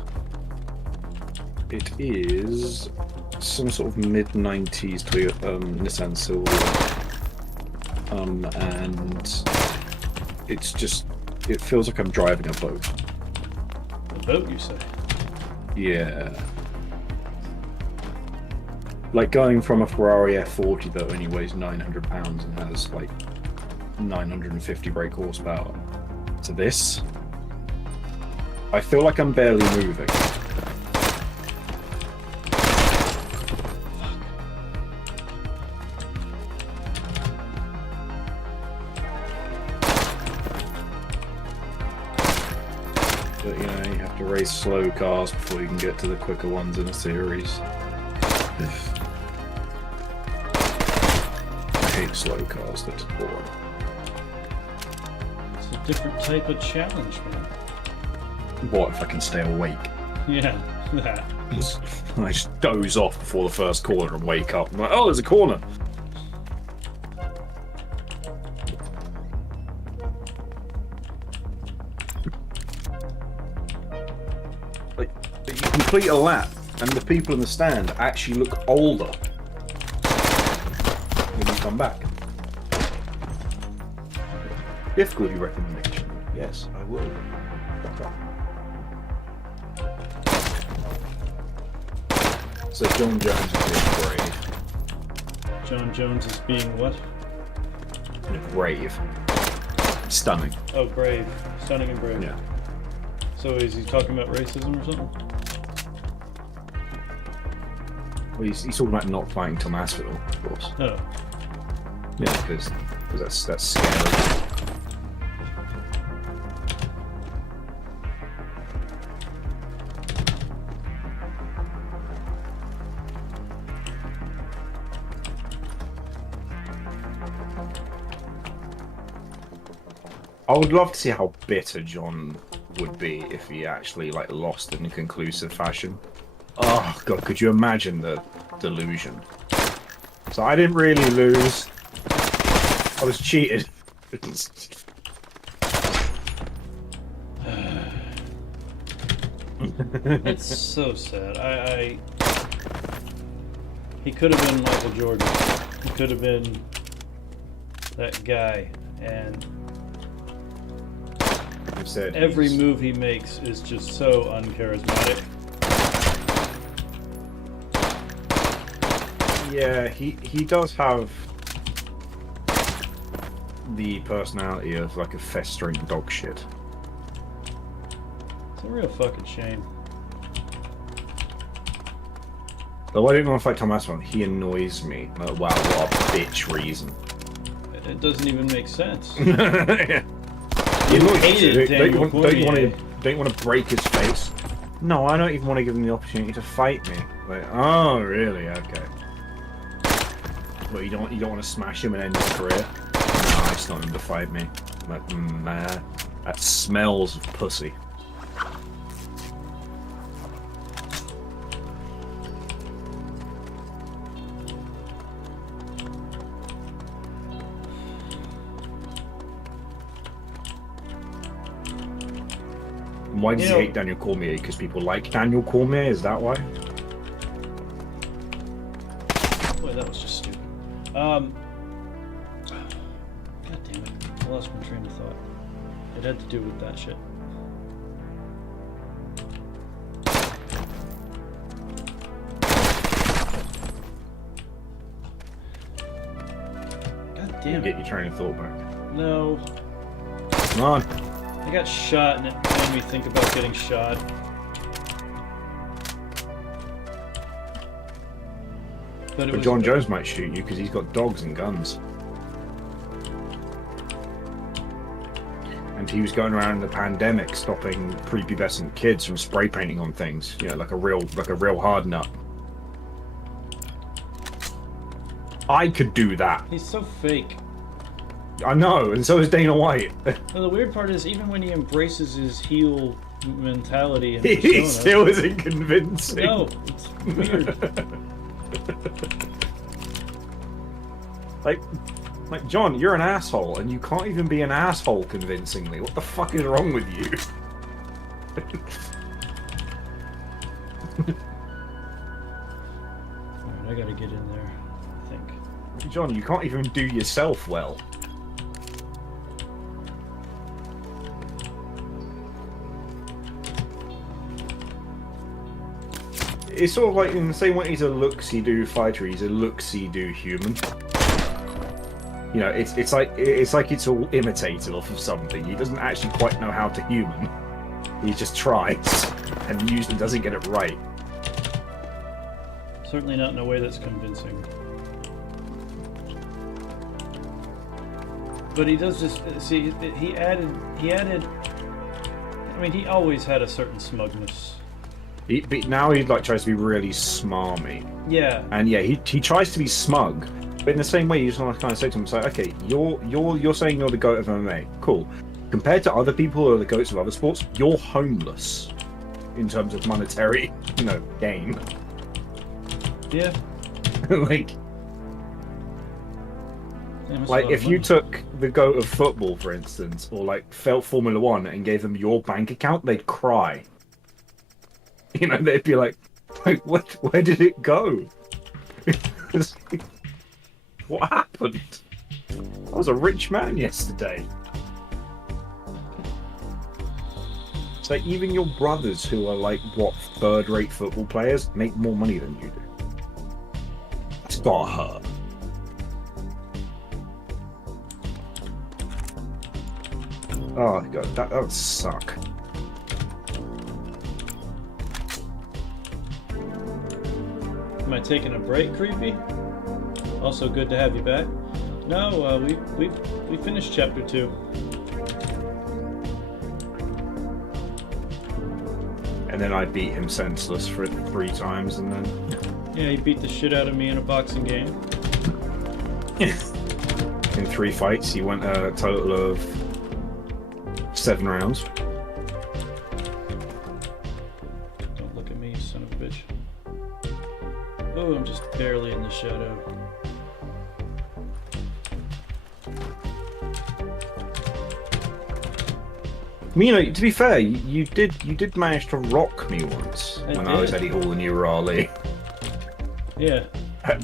It is some sort of mid-90s Nissan Silvia. And it's just, it feels like I'm driving a boat. A boat, you say? Yeah. Like going from a Ferrari F40 that only weighs 900 pounds and has like 950 brake horsepower to this. I feel like I'm barely moving. But you know, you have to race slow cars before you can get to the quicker ones in a series. I hate slow cars, that's boring. It's a different type of challenge, man. What if I can stay awake? Yeah, that. I just doze off before the first corner and wake up. I'm like, oh, there's a corner. Like, you complete a lap, and the people in the stand actually look older when you come back. Difficulty recommendation. Yes, I will. So John Jones is being brave. John Jones is being what? Brave. Stunning. Oh, brave. Stunning and brave. Yeah. So is he talking about racism or something? Well, he's talking about not fighting Tom Aspinall, of course. Oh. Yeah, because that's scary. I would love to see how bitter John would be if he actually lost in a conclusive fashion. Oh god, could you imagine the delusion? So I didn't really lose. I was cheated. It's so sad. He could have been Michael Jordan. He could have been that guy, and every move he makes is just so uncharismatic. Yeah, he does have the personality of like a festering dog shit. It's a real fucking shame. Though I didn't want to fight Tom Aspinall, he annoys me. Like, wow, what a bitch reason. It doesn't even make sense. Yeah. You hated Daniel Cormier. Don't you want to break his face? No, I don't even want to give him the opportunity to fight me. Like, oh, really? Okay. Well, you don't want to smash him and end his career? No, it's not him to fight me. Like, that smells of pussy. Why does he hate Daniel Cormier? Because people like Daniel Cormier? Is that why? Boy, that was just stupid. God damn it. I lost my train of thought. It had to do with that shit. God damn it. Get your train of thought back. No. Come on. I got shot and it made me think about getting shot. But John Jones might shoot you because he's got dogs and guns. And he was going around in the pandemic stopping prepubescent kids from spray painting on things. You know, like a real hard nut. I could do that. He's so fake. I know, and so is Dana White. Well, the weird part is, even when he embraces his heel mentality and he persona, still isn't convincing. No, it's weird. Like John, you're an asshole, and you can't even be an asshole convincingly. What the fuck is wrong with you? Alright, I gotta get in there, I think. John, you can't even do yourself well. It's sort of like in the same way he's a look-see-do fighter, he's a look-see-do human. You know, it's like it's all imitated off of something. He doesn't actually quite know how to human. He just tries, and usually doesn't get it right. Certainly not in a way that's convincing. But he does just see. He added I mean, he always had a certain smugness. But now he like tries to be really smarmy. Yeah. And yeah, he tries to be smug, but in the same way, you just want to kind of say to him, it's like, okay, you're saying you're the goat of MMA, cool. Compared to other people who are the goats of other sports, you're homeless in terms of monetary, gain. Yeah. Like if you took the goat of football, for instance, or like Formula One, and gave them your bank account, they'd cry. They'd be like, where did it go? What happened? I was a rich man yesterday. It's like even your brothers, who are like third-rate football players, make more money than you do. That's gotta hurt. Oh god, that would suck. Am I taking a break, creepy? Also good to have you back. No, we finished chapter 2. And then I beat him senseless for 3 times, and then yeah, he beat the shit out of me in a boxing game. In 3 fights, he went a total of 7 rounds. Don't look at me, you son of a bitch. Oh, I'm just barely in the shadow. I mean, to be fair, you did manage to rock me once when I was Eddie Hall and you were Ali. Yeah.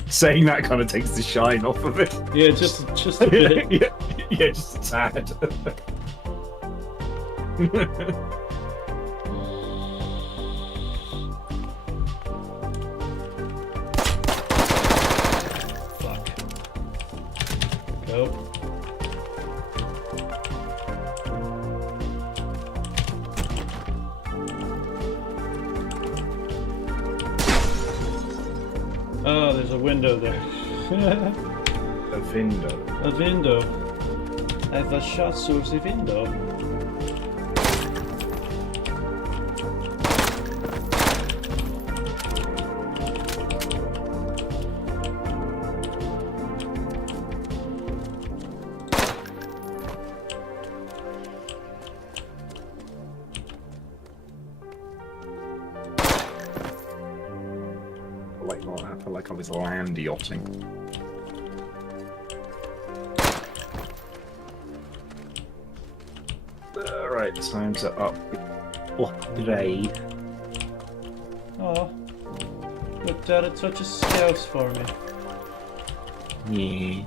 Saying that kind of takes the shine off of it. Yeah, just a bit. yeah, just a tad. Fuck. Go. Oh, there's a window there. A window. A window. I have a shot through the window. I feel like I was land yachting. Alright, time's up. Upgrade. Oh, looked at a touch of scouts for me. Yeah.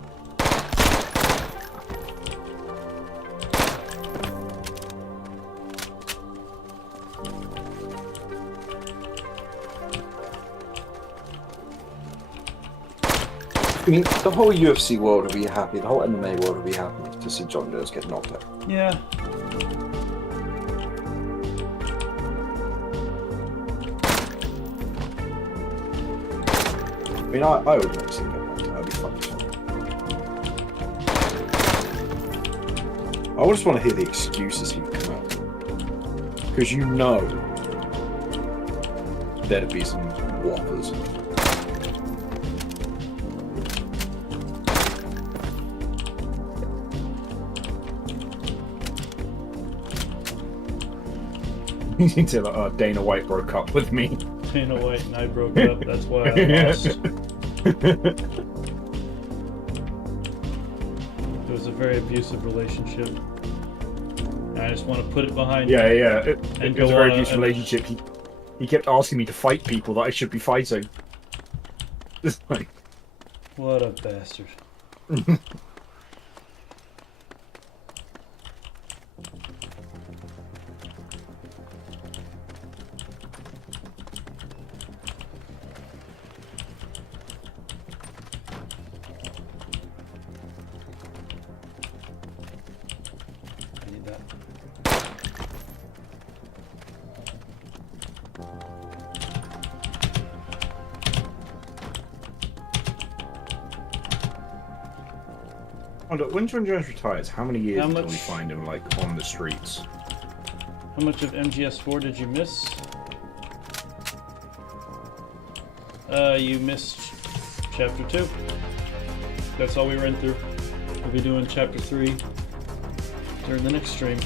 I mean, the whole UFC world would be happy, the whole MMA world would be happy to see John Jones get knocked out. Yeah. I mean, I would like to see him get knocked out, that'd be fun. I just want to hear the excuses he would come out with. Because you know there'd be some whoppers. Until Dana White broke up with me. Dana White and I broke up, that's why I lost. It was a very abusive relationship. And I just want to put it behind me. Yeah. It was a very abusive and... relationship. He kept asking me to fight people that I should be fighting. Just like... What a bastard. When John Jones retires, how many years until we find him like on the streets? How much of MGS4 did you miss? You missed Chapter 2. That's all we ran through. We'll be doing Chapter 3 during the next stream.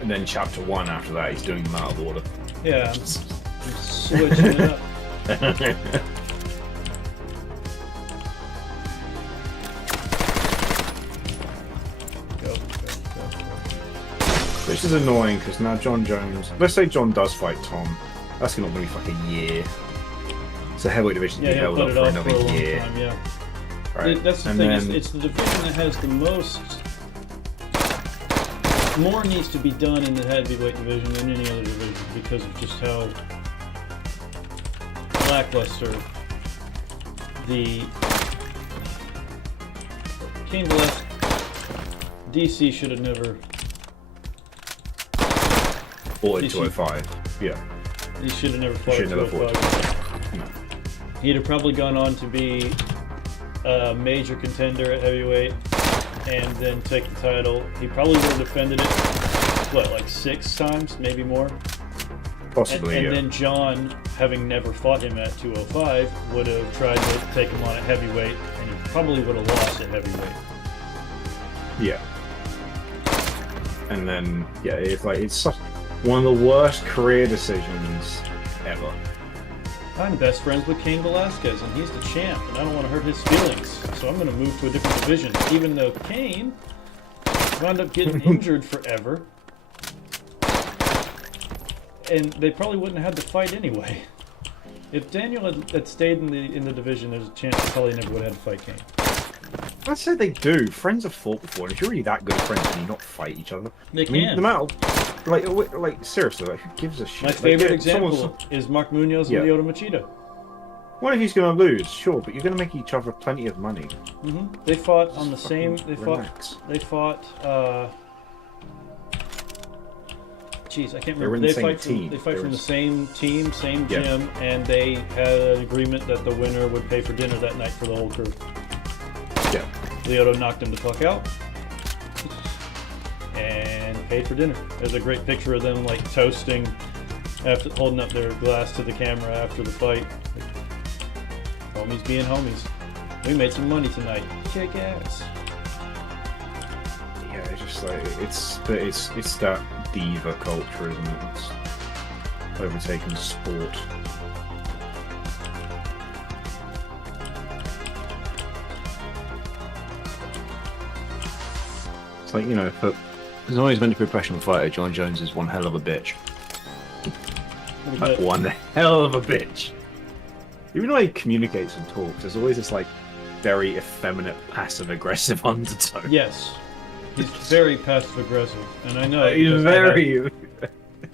And then Chapter 1 after that, he's doing them out of order. Yeah, I'm switching it up. Which is annoying because now John Jones. Let's say John does fight Tom. That's going to be like a year. So heavyweight division Yeah, be held up for another year. Time, yeah. Right. That's the and thing. then, It's the division that has the most. More needs to be done in the heavyweight division than any other division because of just how lackluster the Cain Velasquez. DC should have never. Or 205. Yeah. He should have never fought 205. No. He'd have probably gone on to be a major contender at heavyweight and then take the title. He probably would have defended it, what, like 6 times, maybe more? Possibly, and yeah. then John, having never fought him at 205, would have tried to take him on at heavyweight, and he probably would have lost at heavyweight. Yeah. And then, yeah, it's such one of the worst career decisions ever. I'm best friends with Cain Velasquez, and he's the champ, and I don't want to hurt his feelings, so I'm going to move to a different division. Even though Cain wound up getting injured forever, and they probably wouldn't have had to fight anyway. If Daniel had stayed in the division, there's a chance he probably never would have had to fight Cain. Let's say they do. Friends have fought before, and if you're really that good of friends, can you not fight each other? They I mean, can. the amount of, like seriously, like, who gives a shit? My Like, favorite yeah, example is Mark Munoz and Lyoto Machida. One of you's going to lose, sure, but you're going to make each other plenty of money. They fought on the same. They relax. fought. Jeez, I can't They were remember. in the same team. They fight There from the was- same team, same Yeah. gym, and they had an agreement that the winner would pay for dinner that night for the whole crew. Yeah. Lyoto knocked him the fuck out and paid for dinner. There's a great picture of them like toasting after holding up their glass to the camera after the fight. Like, homies being homies. We made some money tonight. Kick ass. Yeah, it's just like it's that diva culture, isn't it? It's overtaken sport. It's like, you know, but as long as he's meant to be a professional fighter, John Jones is one hell of a bitch. Like, one hell of a bitch. Even though he communicates and talks, there's always this like very effeminate, passive-aggressive undertone. Yes, he's very passive-aggressive, and I know He's because very.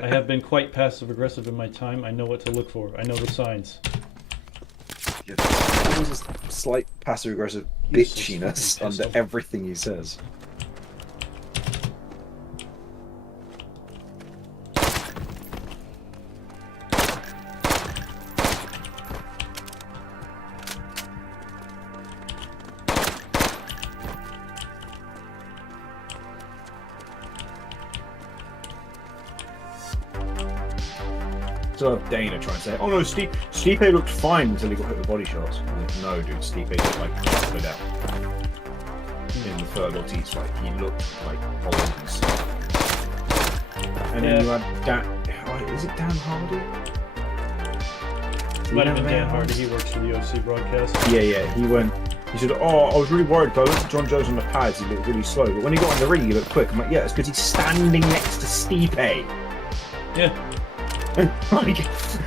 I have been quite passive-aggressive in my time. I know what to look for. I know the signs. There's a slight passive-aggressive bitchiness under everything he says. So Dana trying to say, "Oh no, Stipe looked fine until he got hit with body shots." I'm like, no, dude, Stipe looked like chocolate out in the third Ortiz fight. He looked like Hollins. And then you had Dan. Is it Dan Hardy? Might have been Dan Hardy. He works for the OC broadcast. Yeah. He went. He said, "Oh, I was really worried because I looked at John Jones on the pads. He looked really slow, but when he got on the ring, he looked quick." I'm like, "Yeah, it's because he's standing next to Stipe." Yeah. Because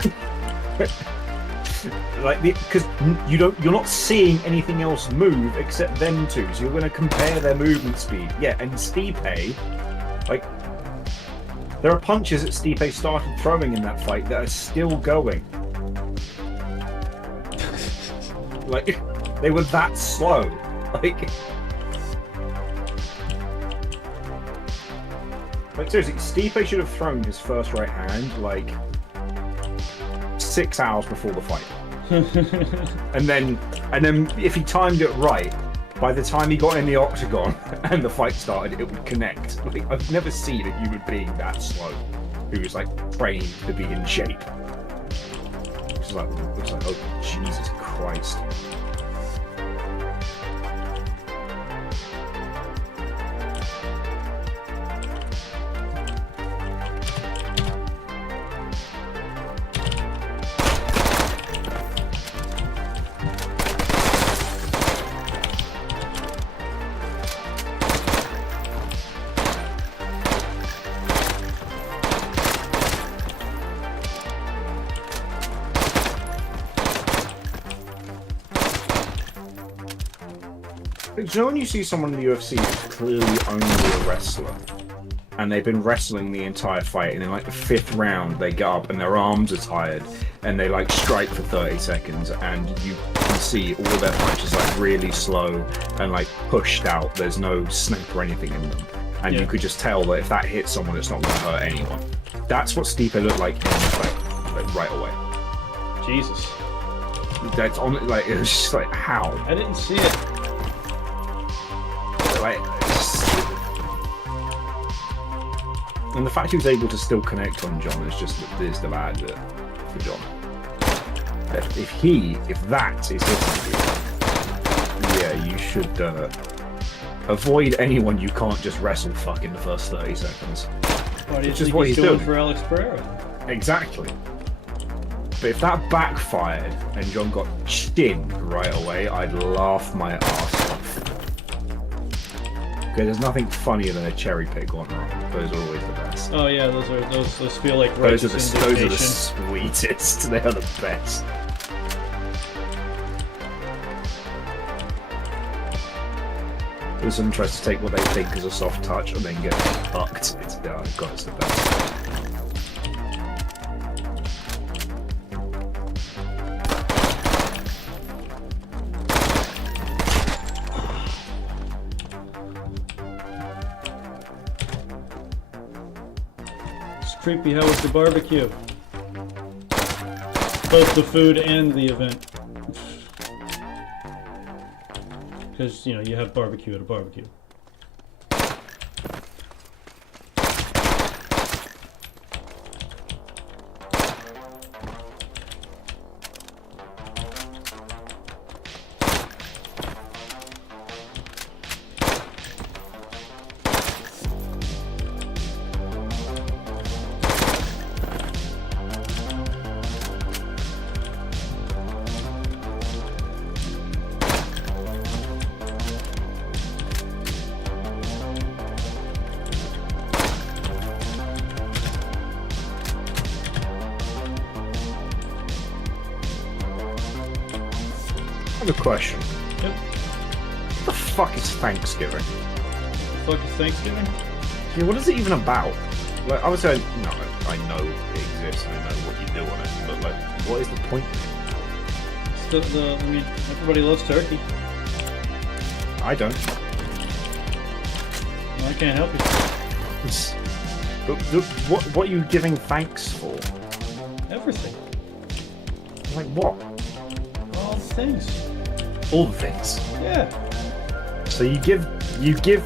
you're not seeing anything else move except them two, so you're going to compare their movement speed. Yeah, and Stipe, like, there are punches that Stipe started throwing in that fight that are still going. Like, they were that slow. Like seriously, Stipe should have thrown his first right hand like 6 hours before the fight. and then if he timed it right, by the time he got in the octagon and the fight started, it would connect. Like, I've never seen a human being that slow, who was like trained to be in shape. It was like, oh Jesus Christ. You know when you see someone in the UFC who's clearly only a wrestler, and they've been wrestling the entire fight, and in like the 5th round they get up and their arms are tired, and they like strike for 30 seconds, and you can see all their punches like really slow and like pushed out. There's no snap or anything in them, and you could just tell that if that hits someone, it's not going to hurt anyone. That's what Stipe looked like in the fight, like right away. Jesus. That's on like it was just like how? I didn't see it. Like, and the fact he was able to still connect on John is the bad bit for John. If that is hitting you, yeah, you should avoid anyone you can't just wrestle fuck in the first 30 seconds. Why do you Which is think what he's he's doing doing for Alex Pereira? Exactly. But if that backfired and John got chinned right away, I'd laugh my ass off. Okay, there's nothing funnier than a cherry pick one wrong. Those are always the best. Oh yeah, those feel like those are righteous the sweetest. They are the best. When someone tries to take what they think is a soft touch and then get fucked. It's the best. Creepy. How was the barbecue? Both the food and the event. Because, you know, you have barbecue at a barbecue. I have a question. Yep. What the fuck is Thanksgiving? What the fuck is Thanksgiving? Yeah, what is it even about? Like, obviously, I know it exists and I know what you do on it, but like, what is the point? I mean, everybody loves turkey. I don't. Well, I can't help you. But what are you giving thanks for? Everything. Like what? All the things. All the things. Yeah. So you give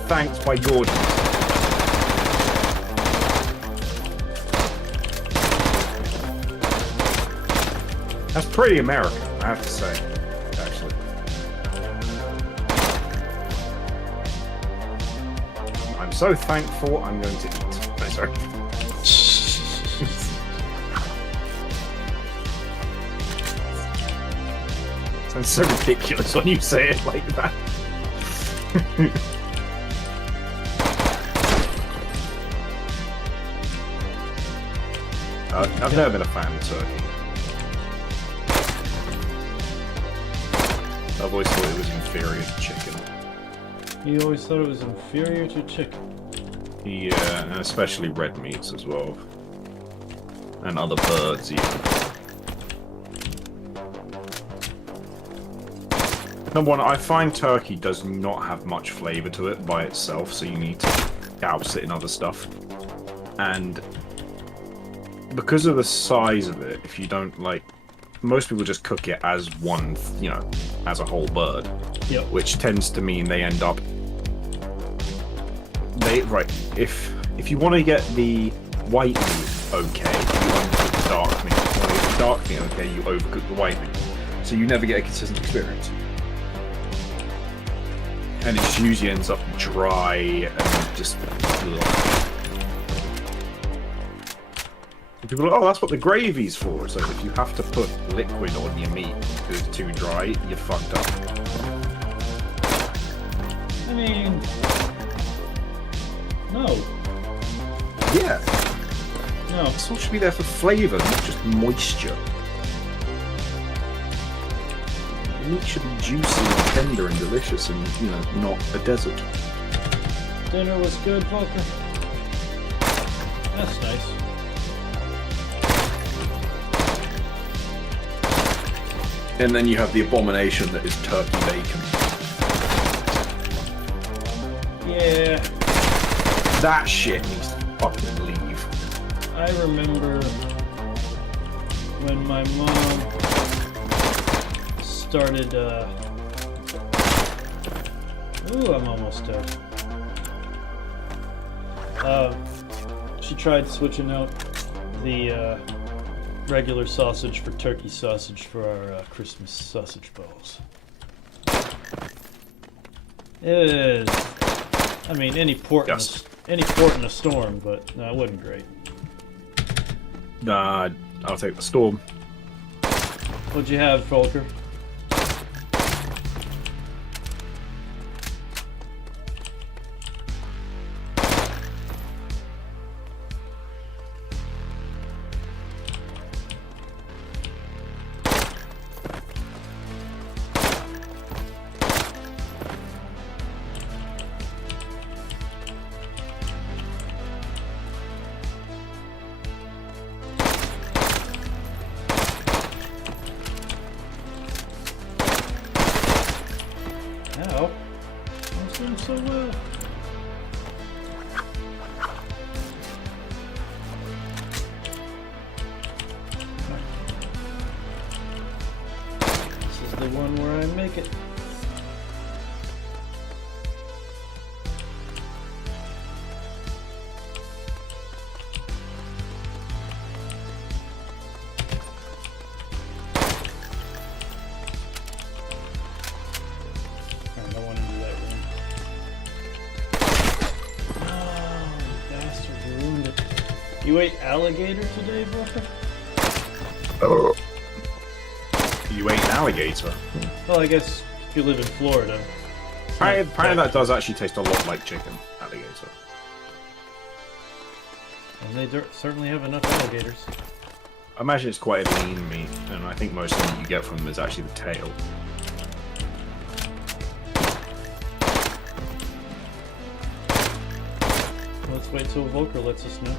thanks by George. That's pretty American, I have to say, actually. I'm so thankful I'm going to eat. No, sorry. Sounds so ridiculous when you say it like that. I've never been a fan of turkey. I've always thought it was inferior to chicken. You always thought it was inferior to chicken? Yeah, and especially red meats as well. And other birds even. Number one, I find turkey does not have much flavour to it by itself, so you need to douse it in other stuff. And because of the size of it, if you don't like most people just cook it as one, as a whole bird. Yep. Which tends to mean they end up. If you want to get the white meat, okay, you undercook the dark meat. If you want to get the dark meat, okay, you overcook the white meat. So you never get a consistent experience. And it usually ends up dry and just. People are like, oh, that's what the gravy's for. So if you have to put liquid on your meat because it's too dry, you're fucked up. I mean, no. Yeah. No. Salt should be there for flavour, not just moisture. The meat should be juicy and tender and delicious and, not a desert. Dinner was good, Volker. That's nice. And then you have the abomination that is turkey bacon. Yeah. That shit needs to fucking leave. I remember when my mom started, ooh, I'm almost dead. She tried switching out the, regular sausage for turkey sausage for our Christmas sausage balls. It is, I mean, any port in a storm, but no, it wasn't great. I'll take the storm. What'd you have, Volker? Ow. I was doing so well. This is the one where I make it. You ate alligator today, Booker? Oh. You ate an alligator? Well, I guess if you live in Florida. Apparently that does actually taste a lot like chicken, alligator. And they certainly have enough alligators. I imagine it's quite a lean meat, and I think most of the meat you get from them is actually the tail. Let's wait till Volker lets us know.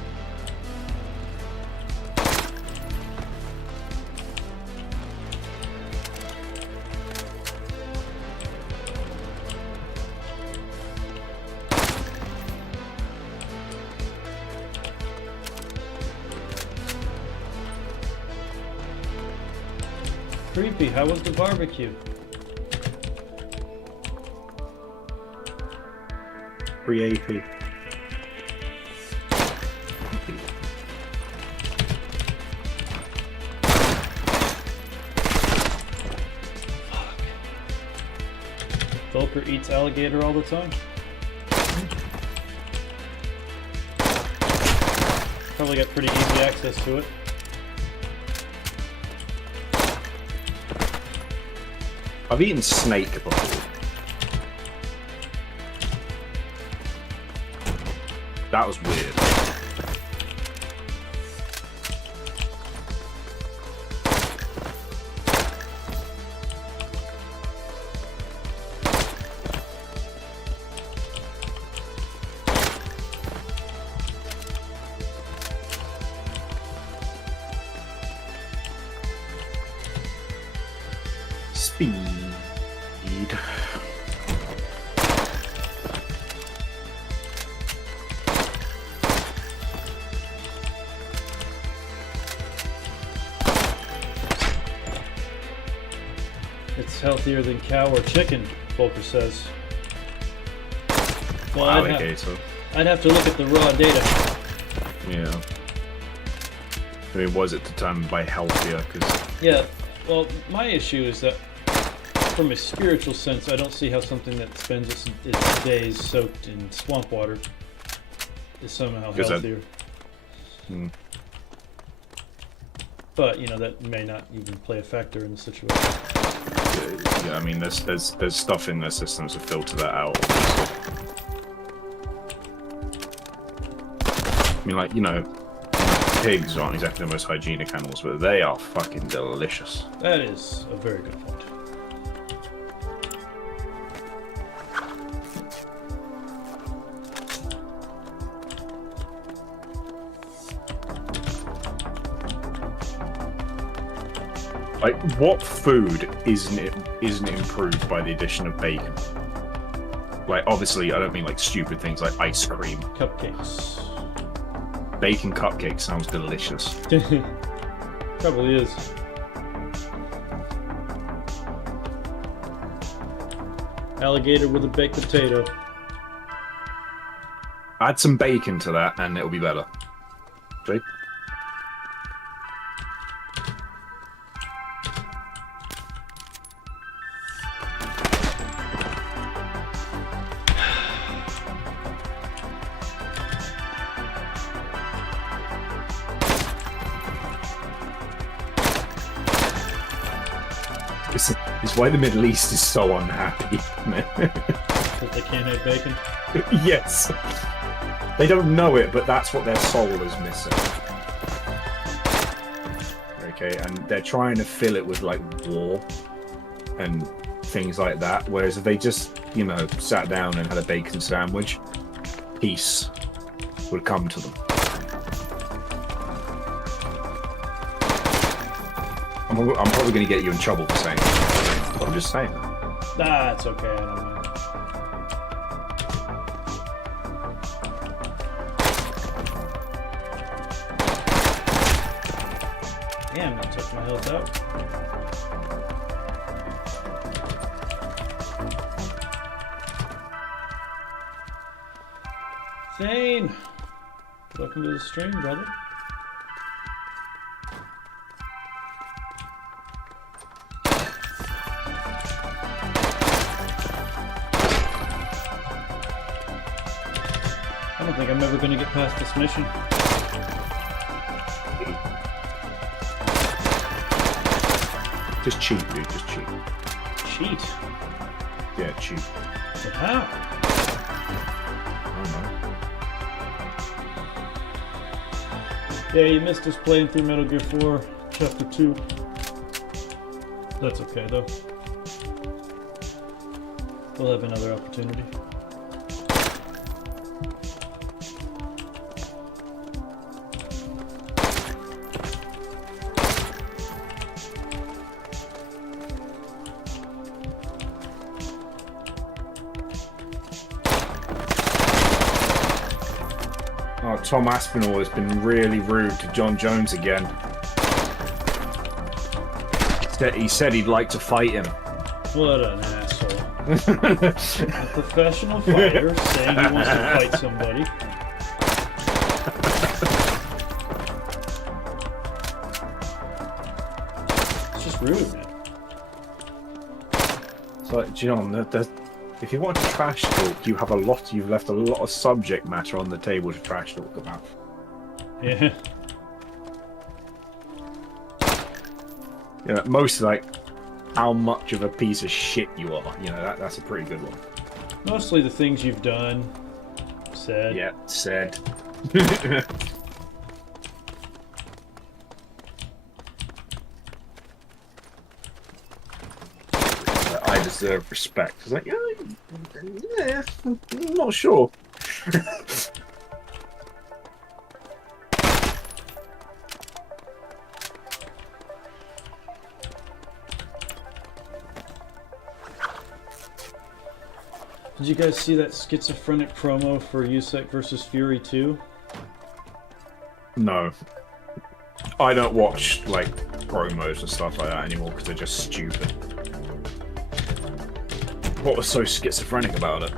Creepy, how was the barbecue? Free AP. Volker eats alligator all the time? Probably got pretty easy access to it. I've eaten snake before. That was weird. Speed. It's healthier than cow or chicken, Volker says. Well, Alligator. I'd have to look at the raw data. Yeah. I mean, was it determined by healthier? Because Yeah, well, my issue is that from a spiritual sense, I don't see how something that spends its days soaked in swamp water is somehow healthier. But, you know, that may not even play a factor in the situation. Yeah, I mean, there's stuff in their systems to filter that out. I mean, like, you know, pigs aren't exactly the most hygienic animals, but they are fucking delicious. That is a very good point. Like, what food isn't improved by the addition of bacon? Like, obviously, I don't mean like stupid things like ice cream. Cupcakes. Bacon cupcake sounds delicious. Probably is. Alligator with a baked potato. Add some bacon to that and it'll be better. See? It's why the Middle East is so unhappy. That they can't have bacon? Yes. They don't know it, but that's what their soul is missing. Okay, and they're trying to fill it with, like, war and things like that, whereas if they just, you know, sat down and had a bacon sandwich, peace would come to them. I'm probably going to get you in trouble for saying that, but I'm just saying. Nah, it's okay, I don't mind. Damn, I took my health out. Thane! Welcome to the stream, brother. I don't think I'm ever going to get past this mission. Just cheat, dude. Just cheat. Cheat? Yeah, cheat. But how? I don't know. Yeah, you missed us playing through Metal Gear 4 Chapter 2. That's okay, though. We'll have another opportunity. Oh, Tom Aspinall has been really rude to John Jones again. He said he'd like to fight him. What an asshole. A professional fighter saying he wants to fight somebody. It's just rude, man. It's like, John, if you want to trash talk, you've left a lot of subject matter on the table to trash talk about. Yeah. You know, mostly like how much of a piece of shit you are. You know, that's a pretty good one. Mostly the things you've done, said. Yeah, said. I deserve respect. It's like, yeah, I'm not sure. Did you guys see that schizophrenic promo for USEC versus Fury 2? No. I don't watch, like, promos and stuff like that anymore because they're just stupid. What was so schizophrenic about it?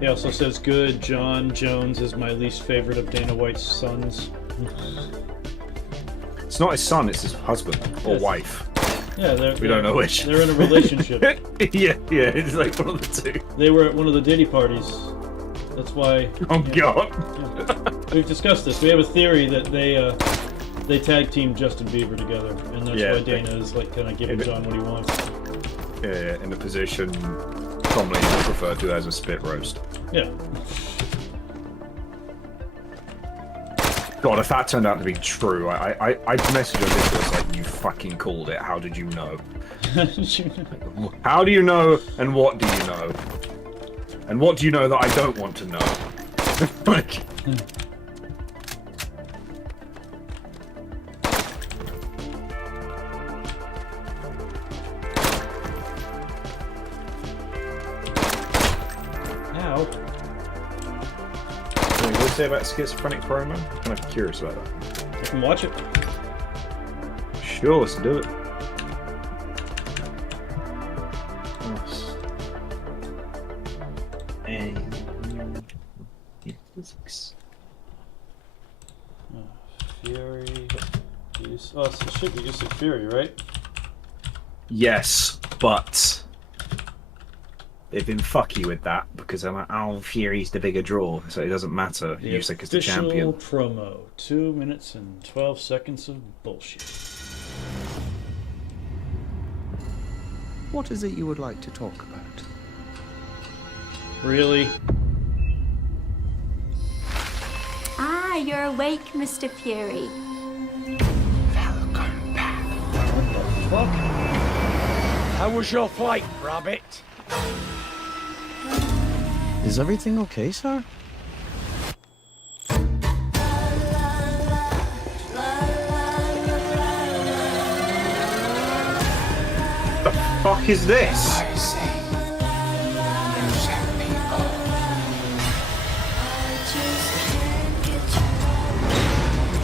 He also says, good, John Jones is my least favorite of Dana White's sons. It's not his son, it's his husband or wife. Yeah, we don't know which. They're in a relationship. yeah, it's like one of the two. They were at one of the Diddy parties. That's why. Oh God. Yeah. We've discussed this. We have a theory that they tag team Justin Bieber together, and that's why Dana is like kind of giving John what he wants. Yeah, in the position commonly referred to as a spit roast. Yeah. God, if that turned out to be true, I messaged her this was like, you fucking called it. How did you know? How do you know, and what do you know? And what do you know that I don't want to know? Like... Now. What do you say about schizophrenic promo? I'm kind of curious about that. I can watch it. Sure, let's do it. Fury. Oh, it should be just a Fury, right? Yes, but they've been fucky with that because I'm like, oh, Fury's the bigger draw, so it doesn't matter. Usyk is the champion. Official promo. 2 minutes and 12 seconds of bullshit. What is it you would like to talk about? Really? Ah, you're awake, Mr. Fury. Fuck. How was your flight, Rabbit? Is everything okay, sir? The fuck is this?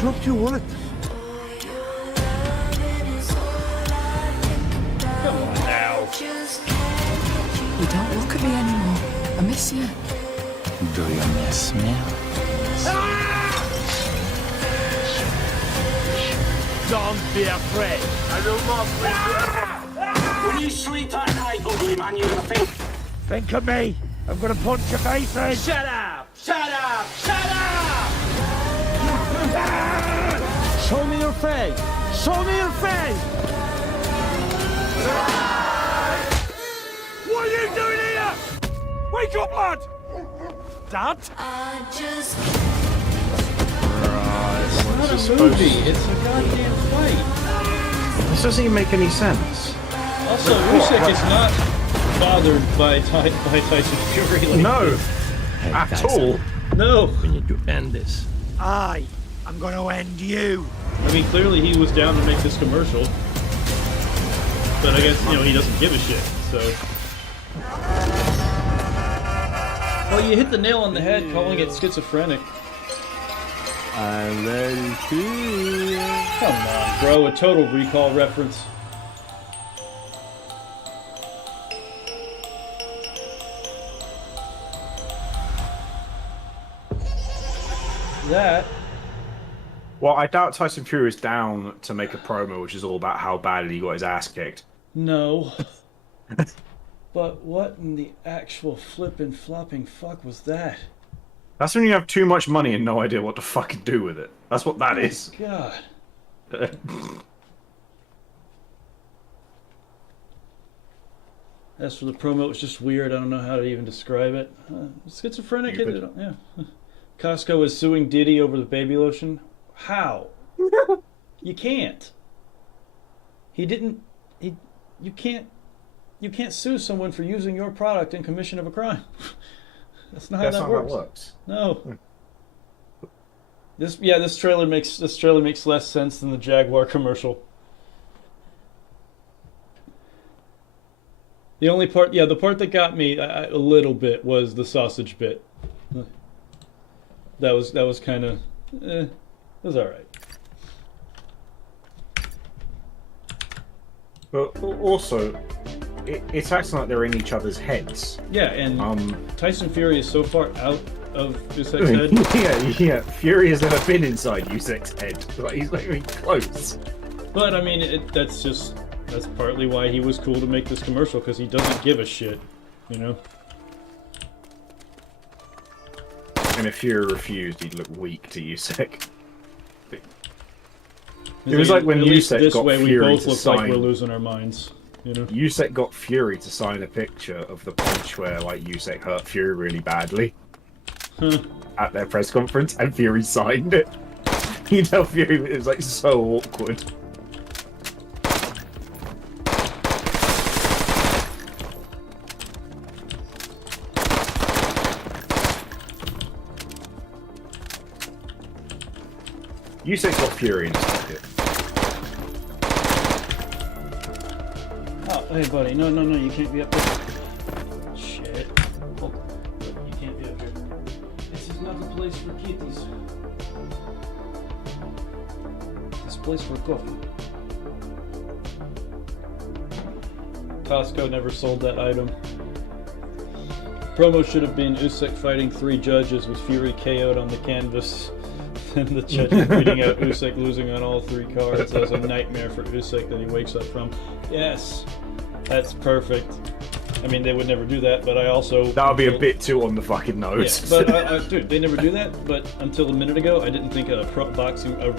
Dropped your wallet. Come on now. You don't look at me anymore. I miss you. Do you miss me? Don't be afraid. I will not break you. Will you sleep at night, ugly man? You're gonna think. Think of me. I'm gonna punch your face in. Shut up! Shut up! Shut up! Show me your face. Show me your face. What are you doing here? Wake up, lad! Dad? It's not a movie. It's a goddamn fight. This doesn't even make any sense. Also, Usyk is not bothered by Tyson Fury. Like, no, at all. No. We need to end this. I'm gonna end you. I mean, clearly he was down to make this commercial, but I guess he doesn't give a shit. So, well, you hit the nail on the head calling it schizophrenic. I'm ready to. Come on, bro, a Total Recall reference. That. Well, I doubt Tyson Fury is down to make a promo which is all about how badly he got his ass kicked. No. But what in the actual flippin' flopping fuck was that? That's when you have too much money and no idea what to fucking do with it. That's what that is. God. As for the promo, it was just weird. I don't know how to even describe it. Schizophrenic, yeah. Costco is suing Diddy over the baby lotion. How? You can't. He didn't. You can't sue someone for using your product in commission of a crime. That's not how that works. No. This trailer makes less sense than the Jaguar commercial. The only part, the part that got me a little bit was the sausage bit. That was kind of, it was all right. But also, it's acting like they're in each other's heads. Yeah, and Tyson Fury is so far out of Usek's head. yeah. Fury has never been inside Usek's head. Like, he's not even close. But I mean, that's partly why he was cool to make this commercial, because he doesn't give a shit, you know. And if Fury refused, he'd look weak to Usek. It was like when Usek got Fury we both to look sign. like we're losing our minds, you know. Usek got Fury to sign a picture of the punch where like Usek hurt Fury really badly at their press conference, and Fury signed it. You know, Fury, it was like so awkward. Usek's got Fury in his pocket. Oh, hey buddy, no, you can't be up there. Shit. Oh, you can't be up here. This is not the place for kitties. This place for coffee. Costco never sold that item. Promo should have been Usyk fighting 3 judges with Fury KO'd on the canvas. And the judges reading out Usyk losing on all 3 cards as a nightmare for Usyk that he wakes up from. Yes, that's perfect. I mean, they would never do that, but I also... That would be a bit too on the fucking nose. Yeah, but, dude, they never do that, but until a minute ago, I didn't think a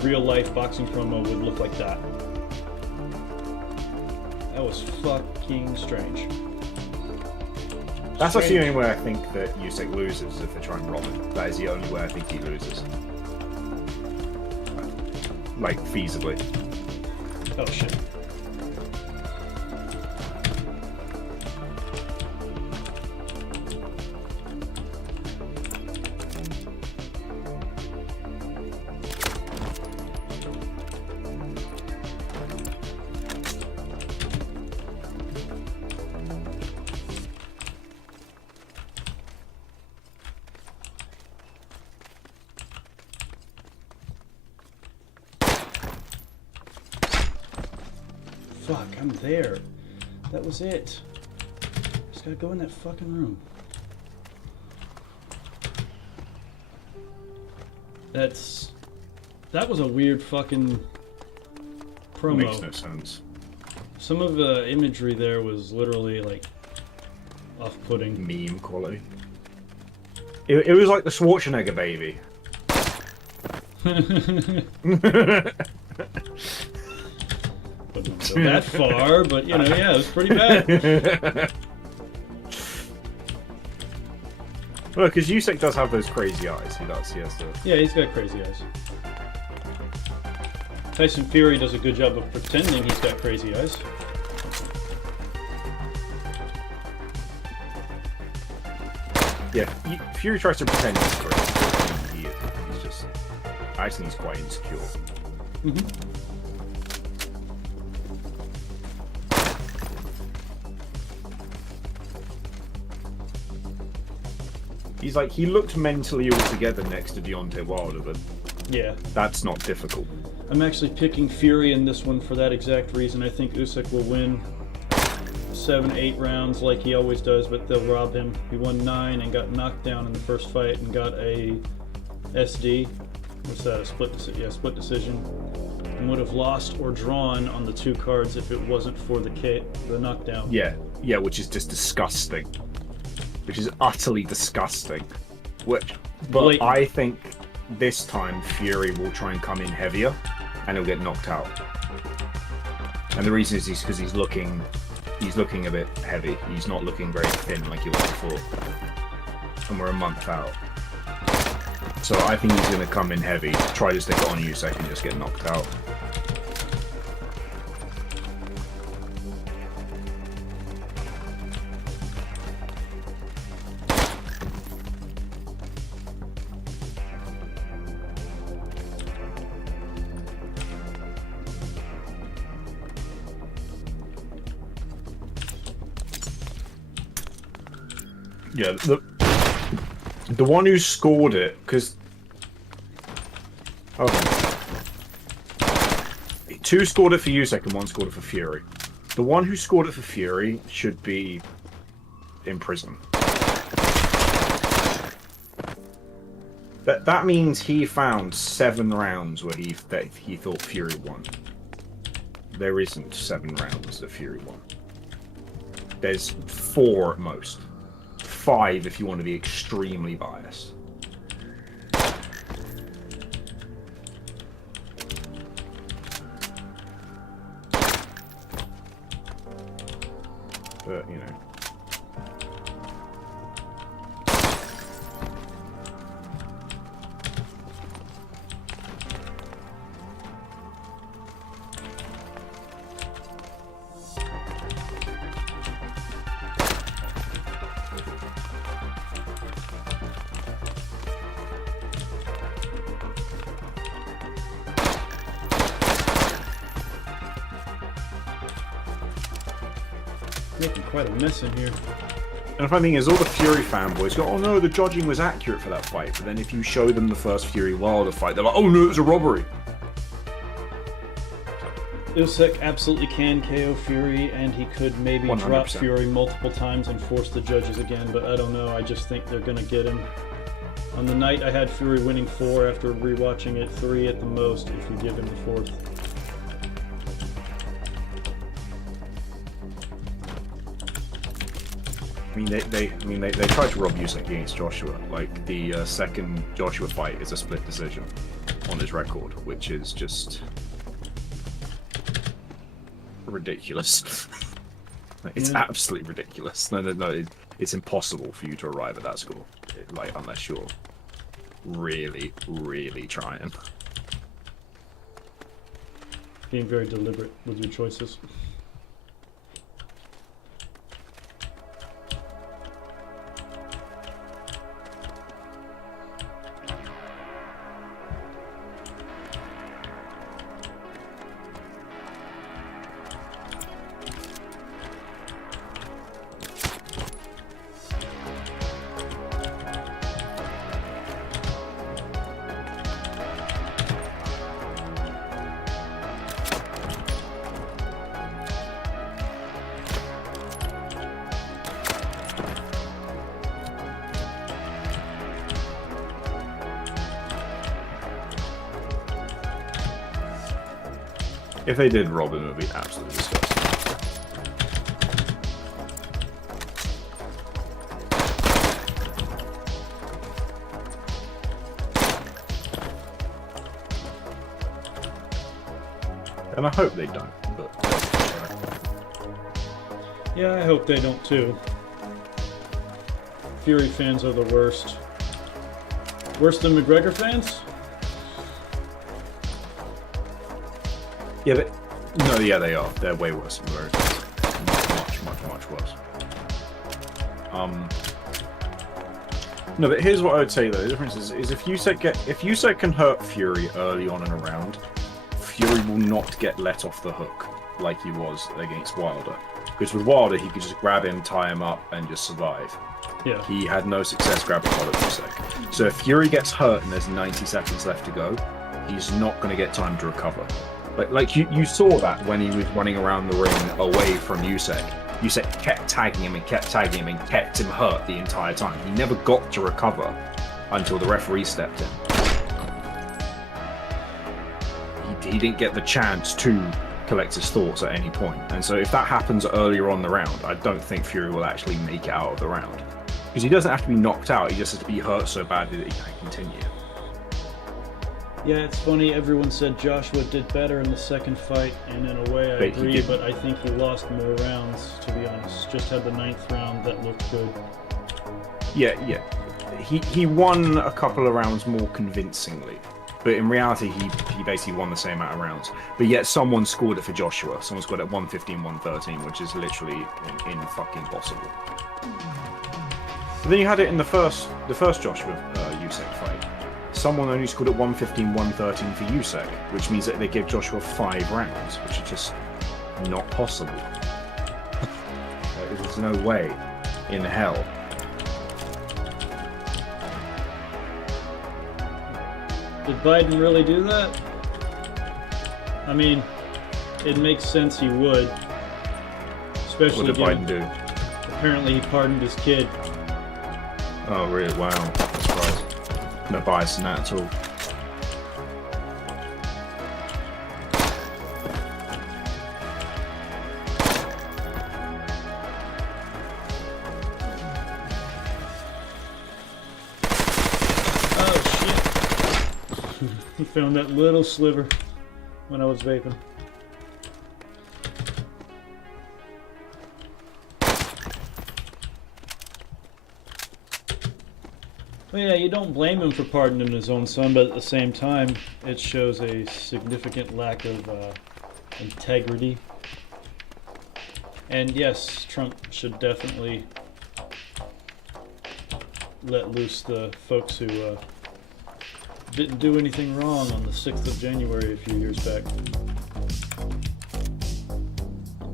real-life boxing promo would look like that. That was fucking strange. That's actually the only way I think that Usyk loses, if they try and rob him. That is the only way I think he loses. Like, feasibly. Oh, shit. Fuck, I'm there. That was it. Just gotta go in that fucking room. That was a weird fucking promo. Makes no sense. Some of the imagery there was literally like off-putting. Meme quality. It was like the Schwarzenegger baby. Wouldn't go that far, but you know, yeah, it was pretty bad. Well, because Usyk does have those crazy eyes. He does. He has to... Yeah, he's got crazy eyes. Tyson Fury does a good job of pretending he's got crazy eyes. Yeah, Fury tries to pretend he's crazy. He's just... I think he's quite insecure. Mm-hmm. He's like, he looked mentally all together next to Deontay Wilder, but yeah, that's not difficult. I'm actually picking Fury in this one for that exact reason. I think Usyk will win 7-8 rounds like he always does, but they'll rob him. He won 9 and got knocked down in the first fight and got a SD. What's that? A split decision? Yeah, split decision. And would have lost or drawn on the 2 cards if it wasn't for the knockdown. Yeah, which is just disgusting. Which is utterly disgusting. But I think this time Fury will try and come in heavier, and he'll get knocked out. And the reason is because he's looking a bit heavy. He's not looking very thin like he was before. And we're a month out. So I think he's going to come in heavy, try to stick it on Usyk and just get knocked out. Yeah, the one who scored it, because... Hold on. 2 scored it for Usyk and 1 scored it for Fury. The one who scored it for Fury should be in prison. That means he found 7 rounds where he thought Fury won. There isn't 7 rounds that Fury won. There's 4 at most. 5 if you want to be extremely biased. But, you know. Making quite a mess in here. And the funny thing is, all the Fury fanboys go, "Oh no, the judging was accurate for that fight." But then if you show them the first Fury Wilder fight, they're like, "Oh no, it was a robbery." Usyk absolutely can KO Fury, and he could maybe 100%. drop Fury multiple times and force the judges again, but I don't know. I just think they're going to get him. On the night, I had Fury winning 4 after rewatching it, 3 at the most if you give him the 4th. They tried to rob Usyk against Joshua. Like, the second Joshua fight is a split decision on his record, which is just ridiculous. It's absolutely ridiculous. No, it's impossible for you to arrive at that score, like, unless you're really, really trying. Being very deliberate with your choices. If they did rob him, it would be absolutely disgusting. And I hope they don't, but... Yeah, I hope they don't too. Fury fans are the worst. Worse than McGregor fans? Yeah, they are. They're way worse than McGregor. Much worse. No, but here's what I would say though. The difference is if Usyk can hurt Fury early on in a round, Fury will not get let off the hook like he was against Wilder. Because with Wilder, he could just grab him, tie him up, and just survive. Yeah. He had no success grabbing hold of Usyk. So if Fury gets hurt and there's 90 seconds left to go, he's not going to get time to recover. Like you saw that when he was running around the ring away from Usyk. Usyk kept tagging him and kept tagging him and kept him hurt the entire time. He never got to recover until the referee stepped in. He didn't get the chance to collect his thoughts at any point. And so if that happens earlier on the round, I don't think Fury will actually make it out of the round. Because he doesn't have to be knocked out, he just has to be hurt so badly that he can't continue. Yeah, it's funny, everyone said Joshua did better in the second fight, and in a way I agree, but I think he lost more rounds, to be honest. Just had the 9th round that looked good. Yeah. He won a couple of rounds more convincingly. But in reality, he basically won the same amount of rounds. But yet someone scored it for Joshua. Someone scored it 115-113, which is literally in fucking possible. But then you had it in the first Joshua Usyk fight. Someone only scored at 115-113 for Usyk, which means that they give Joshua 5 rounds, which is just not possible. There's no way in hell. Did Biden really do that? I mean, it makes sense he would. Especially What did Biden do? Apparently he pardoned his kid. Oh, really? Wow. That's surprised. No bias in that at all. He found that little sliver when I was vaping. Well, yeah, you don't blame him for pardoning his own son, but at the same time, it shows a significant lack of integrity. And yes, Trump should definitely let loose the folks who didn't do anything wrong on the 6th of January a few years back.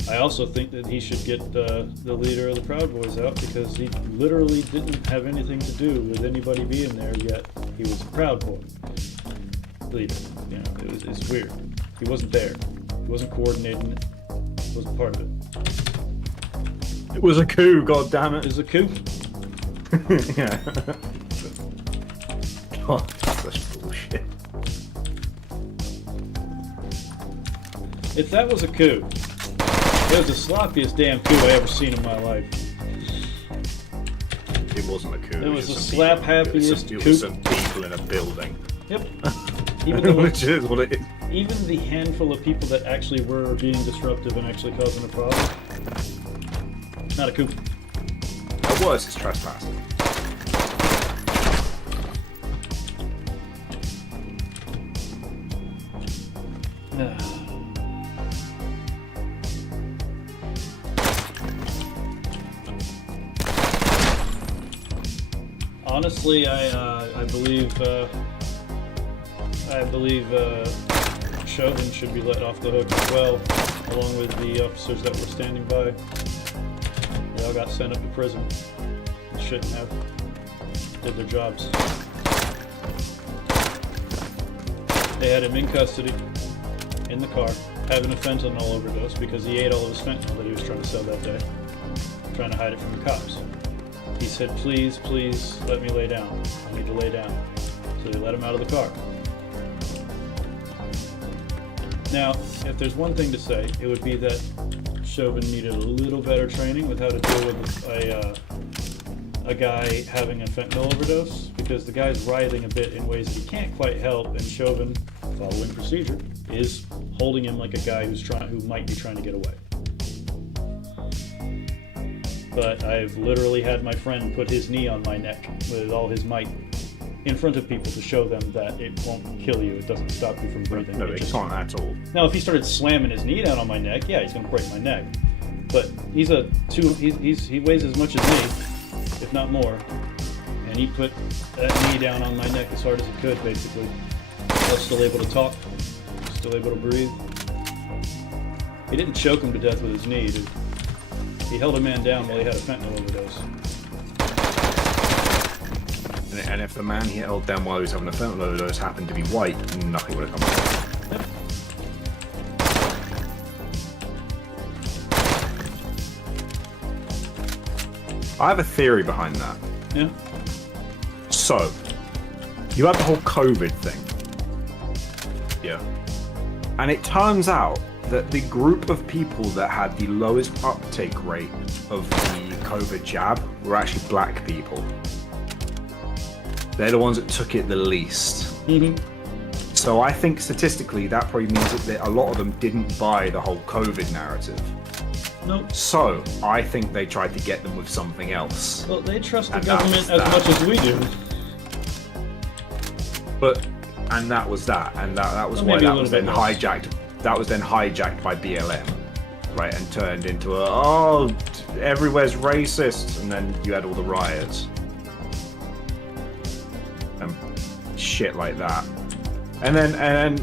I also think that he should get the leader of the Proud Boys out, because he literally didn't have anything to do with anybody being there, yet he was a Proud Boy leader. You know, it's weird. He wasn't there. He wasn't coordinating it. He wasn't part of it. It was a coup, goddammit. It was a coup. Yeah. God, such bullshit. If that was a coup, it was the sloppiest damn coup I ever seen in my life. It wasn't a coup. It was the slap happiest coup. It was some people in a building. Yep. Which is what it is. Even the handful of people that actually were being disruptive and actually causing a problem, not a coup. At worst, it's trespassing. Honestly, I believe Chauvin should be let off the hook as well, along with the officers that were standing by. They all got sent up to prison. They shouldn't have. Did their jobs. They had him in custody, in the car, having a fentanyl overdose because he ate all of his fentanyl that he was trying to sell that day, trying to hide it from the cops. He said, please, please, let me lay down. I need to lay down. So they let him out of the car. Now, if there's one thing to say, it would be that Chauvin needed a little better training with how to deal with a guy having a fentanyl overdose, because the guy's writhing a bit in ways that he can't quite help, and Chauvin, following procedure, is holding him like a guy who might be trying to get away. But I've literally had my friend put his knee on my neck with all his might in front of people to show them that it won't kill you, it doesn't stop you from breathing. No, it can't at all. Now, if he started slamming his knee down on my neck, yeah, he's going to break my neck. But he weighs as much as me, if not more, and he put that knee down on my neck as hard as he could, basically. I was still able to talk, still able to breathe. He didn't choke him to death with his knee, dude. He held a man down while he had a fentanyl overdose. And if the man he held down while he was having a fentanyl overdose happened to be white, nothing would have come out. Yep. I have a theory behind that. Yeah. So, you had the whole COVID thing. Yeah. And it turns out that the group of people that had the lowest uptake rate of the COVID jab were actually black people. They're the ones that took it the least. Mm-hmm. So I think statistically that probably means that a lot of them didn't buy the whole COVID narrative. Nope. So I think they tried to get them with something else. Well, they trust the government as much as we do. And that was that, and that was why that was then hijacked. That was then hijacked by BLM, right, and turned into everywhere's racist, and then you had all the riots and shit like that, and then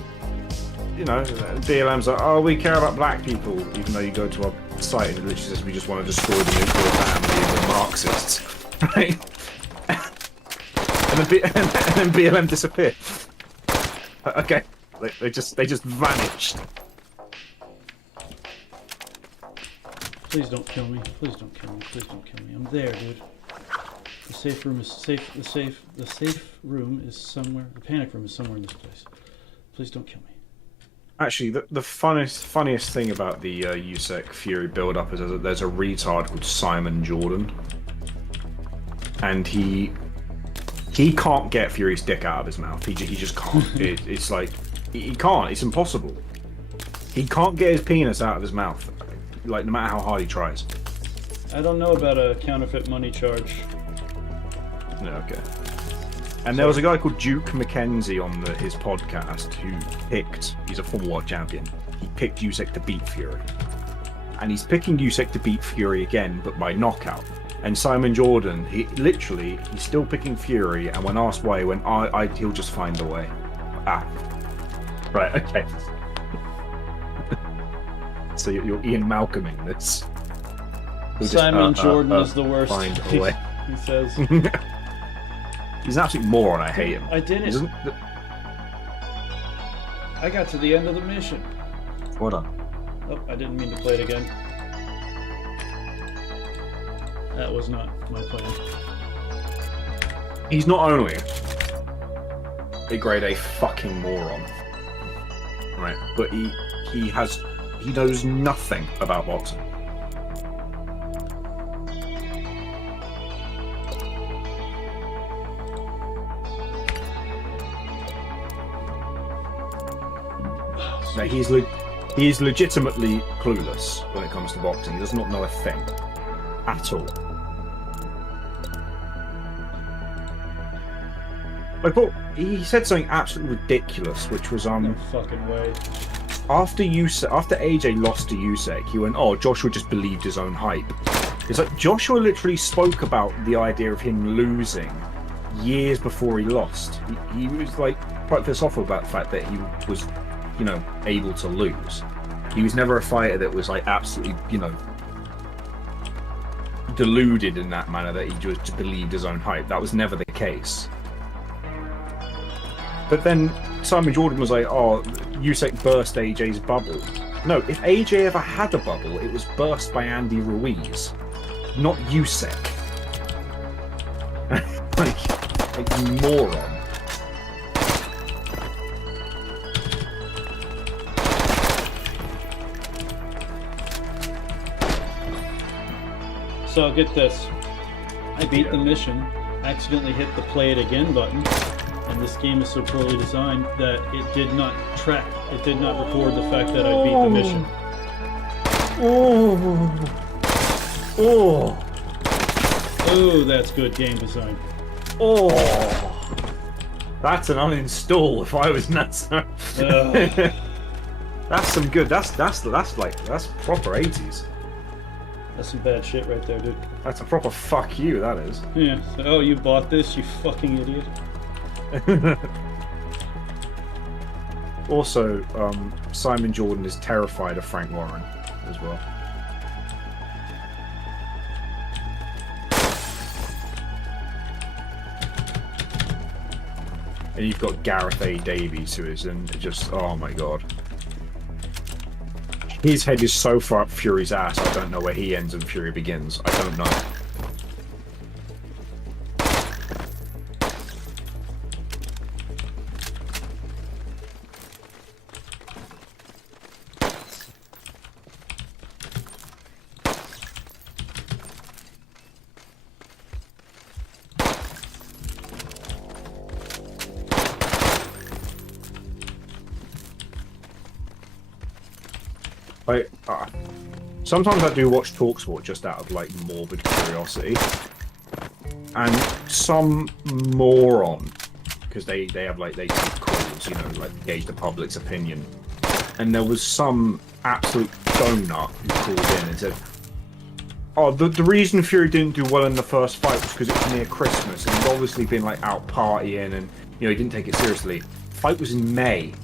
you know, BLM's like, oh, we care about black people, even though you go to our site and it literally says we just want to destroy the nuclear family and the Marxists, right? and then BLM disappeared. Okay, they just vanished. Please don't kill me. Please don't kill me. Please don't kill me. I'm there, dude. The safe room is safe. The safe room is somewhere. The panic room is somewhere in this place. Please don't kill me. Actually, the funniest thing about the USEC Fury build-up is that there's a retard called Simon Jordan, and he can't get Fury's dick out of his mouth. He just can't. It's like he can't. It's impossible. He can't get his penis out of his mouth, like no matter how hard he tries. I don't know about a counterfeit money charge. No, okay. And there was a guy called Duke McKenzie on his podcast who picked, he's a former world champion, he picked USEC to beat Fury. And he's picking USEC to beat Fury again, but by knockout. And Simon Jordan, he's still picking Fury, and when asked why, he went, he'll just find a way. Ah. Right, okay. So you're Ian Malcolming this. Simon Jordan is the worst. Find a way. He says... He's an absolute moron. I hate him. I didn't. I got to the end of the mission. Hold on. Oh, I didn't mean to play it again. That was not my plan. He's not only a grade A fucking moron, right? But he knows nothing about boxing. Now, he is legitimately clueless when it comes to boxing. He does not know a thing at all. He said something absolutely ridiculous, which was No fucking way. after AJ lost to USEC, he went, "Oh, Joshua just believed his own hype." It's like Joshua literally spoke about the idea of him losing years before he lost. He was like quite philosophical about the fact that he was, able to lose. He was never a fighter that was like absolutely, deluded in that manner that he just believed his own hype. That was never the case. But then Simon Jordan was like, "Oh, USEC burst AJ's bubble." No, if AJ ever had a bubble, it was burst by Andy Ruiz, not USEC. like you moron. So get this. I beat the mission, accidentally hit the play it again button, and this game is so poorly designed that it did not track, it did not record the fact that I beat the mission. Oh, that's good game design. That's an uninstall if I was nuts. That's some good. That's proper 80s. That's some bad shit right there, dude. That's a proper fuck you, that is. Yeah. So, oh, you bought this, you fucking idiot. Also, Simon Jordan is terrified of Frank Warren as well. And you've got Gareth A. Davies, who is just, oh my god. His head is so far up Fury's ass, I don't know where he ends and Fury begins. I don't know. Sometimes I do watch TalkSport just out of like morbid curiosity, and some moron, because they have like they take calls, like gauge the public's opinion, and there was some absolute donut who called in and said, "Oh, the reason Fury didn't do well in the first fight was because it was near Christmas, and he'd obviously been like out partying, and he didn't take it seriously. Fight was in May."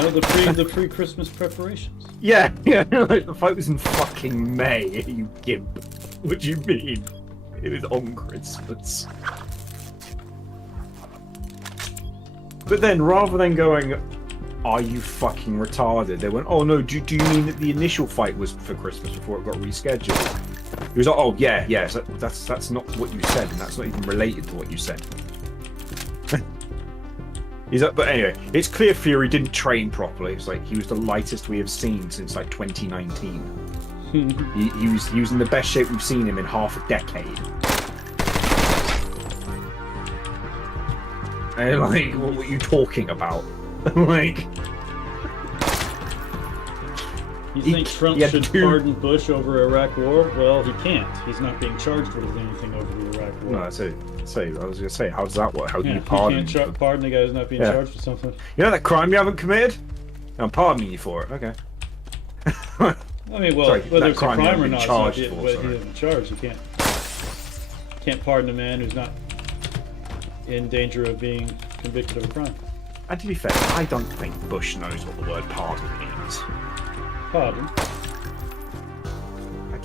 The pre-Christmas preparations. Yeah, like the fight was in fucking May, you gimp. What do you mean? It was on Christmas. But then, rather than going, are you fucking retarded? They went, oh no, do you mean that the initial fight was for Christmas before it got rescheduled? He was like, oh yeah, so that's not what you said, and that's not even related to what you said. He's like, but anyway, it's clear Fury didn't train properly. It's like he was the lightest we have seen since like 2019. he was in the best shape we've seen him in half a decade. And like, what were you talking about? Like, you think Trump should pardon Bush over Iraq War? Well, he can't. He's not being charged with anything over the Iraq War. No, I was gonna say, how does that work? How do you pardon? You can't pardon the guy who's not being charged for something. You know that crime you haven't committed? I'm pardoning you for it. Okay. I mean, well, sorry, whether it's a crime or not, charged he isn't charged. You can't pardon a man who's not in danger of being convicted of a crime. And to be fair, I don't think Bush knows what the word pardon means. Pardon?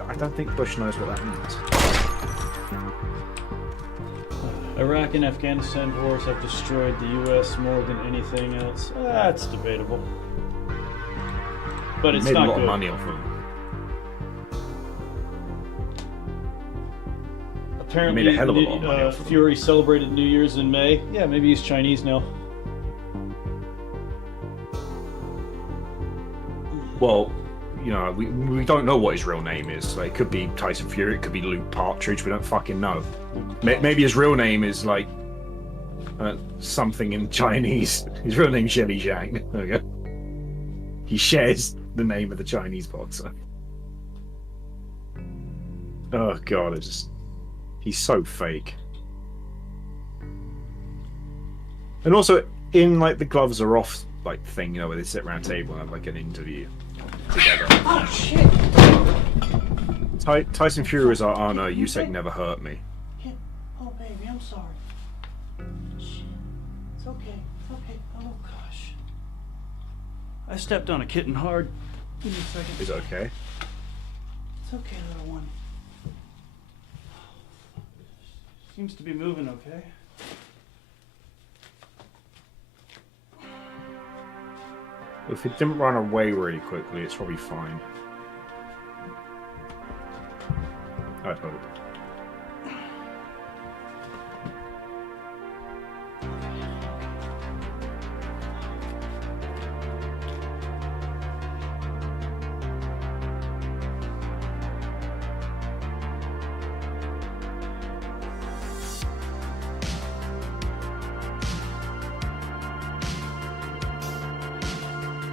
I don't think Bush knows what that means. Iraq and Afghanistan wars have destroyed the U.S. more than anything else. That's debatable. But it's made not a lot good. of money off them. Apparently, made a hell of a lot of money off of them. Fury celebrated New Year's in May. Yeah, maybe he's Chinese now. Well, you know, we don't know what his real name is. Like, it could be Tyson Fury, it could be Luke Partridge, we don't fucking know. Maybe his real name is like something in Chinese. His real name's Shelly Zhang. There we go. He shares the name of the Chinese boxer. Oh god, he's so fake. And also, in like the gloves are off like thing, you know, where they sit around a table and have like an interview together. Oh shit! Tyson Fury was like, oh no, Usyk never hurt me. Oh baby, I'm sorry. Shit. It's okay. It's okay. Oh gosh. I stepped on a kitten hard. Give me a second. Is it okay? It's okay, little one. Seems to be moving okay. If it didn't run away really quickly, it's probably fine. I'd hope.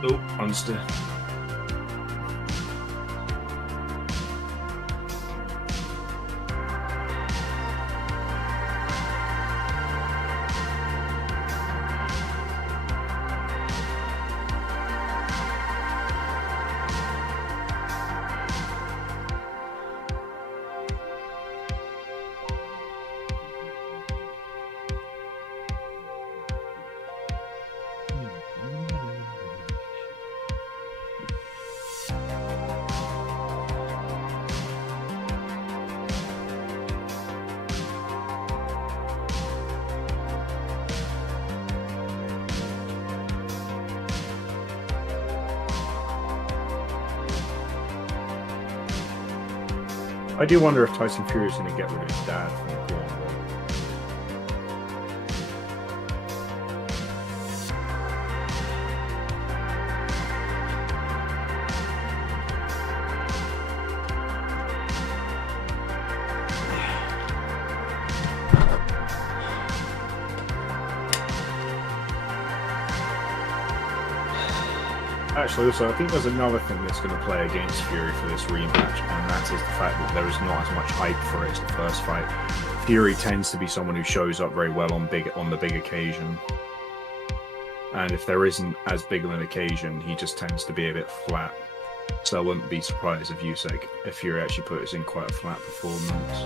Oh, monster. I do wonder if Tyson Fury is going to get rid of his dad from the corner. Actually, also, I think there's another thing that's going to play against Fury for this rematch, and that is the fact that there is not as much hype for it as the first fight. Fury tends to be someone who shows up very well on the big occasion, and if there isn't as big of an occasion, he just tends to be a bit flat. So I wouldn't be surprised if Fury actually puts in quite a flat performance.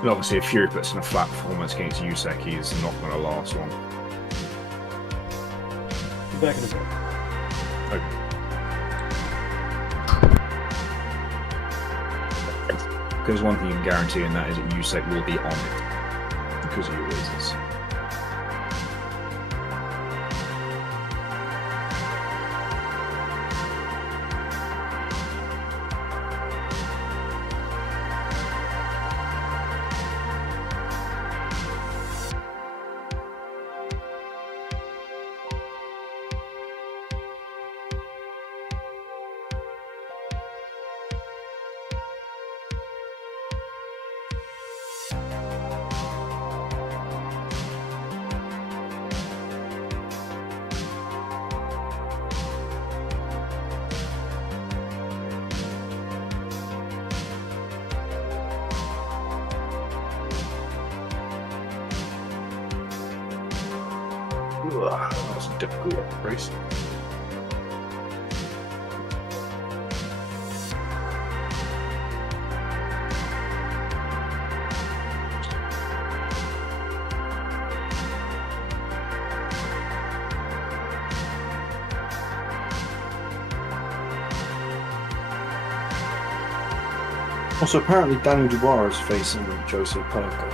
And obviously, if Fury puts in a flat performance against Usyk, he's not going to last long. Be back in a bit. Okay. Because one thing you can guarantee, and that is that USEC will be on it because of your reasons. That was a difficult race. Also, apparently Daniel Dubois is facing Joseph Parker.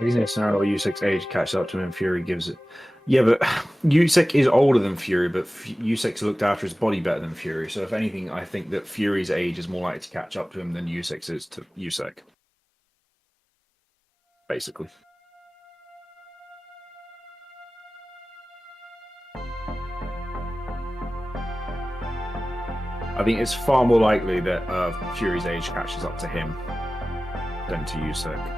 He's in a scenario where Usyc's age catches up to him and Fury gives it. Yeah, but Usyk is older than Fury, but Usyk's looked after his body better than Fury. So if anything, I think that Fury's age is more likely to catch up to him than Usyk's is to Usyk. Basically. I think it's far more likely that Fury's age catches up to him than to Usyk.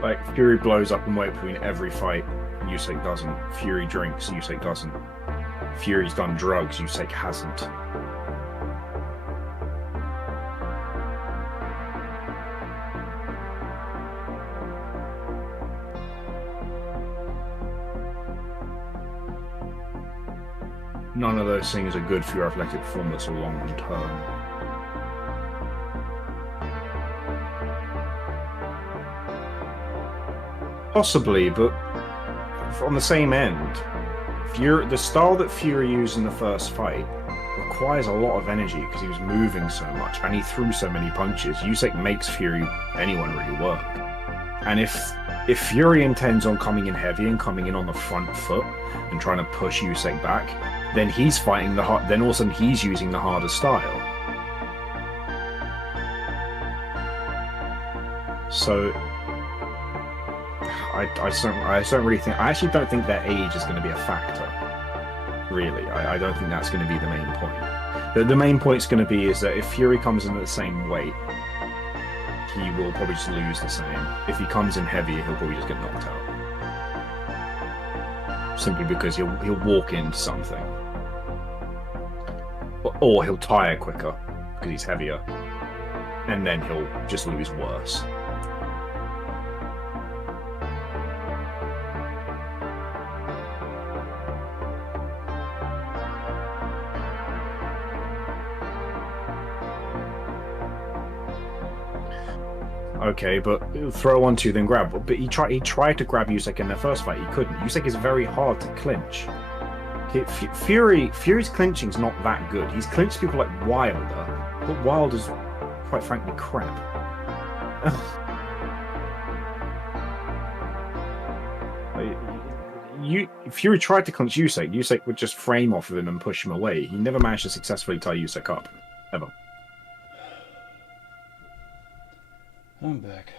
Like, Fury blows up and weight between every fight, Usyk doesn't. Fury drinks, Usyk doesn't. Fury's done drugs, Usyk hasn't. None of those things are good for your athletic performance or long term. Possibly, but on the same end, the style that Fury used in the first fight requires a lot of energy because he was moving so much and he threw so many punches. Usyk makes anyone really work. And if Fury intends on coming in heavy and coming in on the front foot and trying to push Usyk back, then he's fighting then all of a sudden he's using the harder style. So I don't really think. I actually don't think their age is going to be a factor. Really, I don't think that's going to be the main point. The main point is going to be is that if Fury comes in at the same weight, he will probably just lose the same. If he comes in heavier, he'll probably just get knocked out. Simply because he'll walk into something, or he'll tire quicker because he's heavier, and then he'll just lose worse. Okay, but throw 1-2, then grab. But he tried to grab Usyk in their first fight. He couldn't. Usyk is very hard to clinch. Fury's clinching's not that good. He's clinched people like Wilder, but Wilder's quite frankly crap. Fury tried to clinch Yusek. Yusek would just frame off of him and push him away. He never managed to successfully tie Yusek up. Ever. I'm back.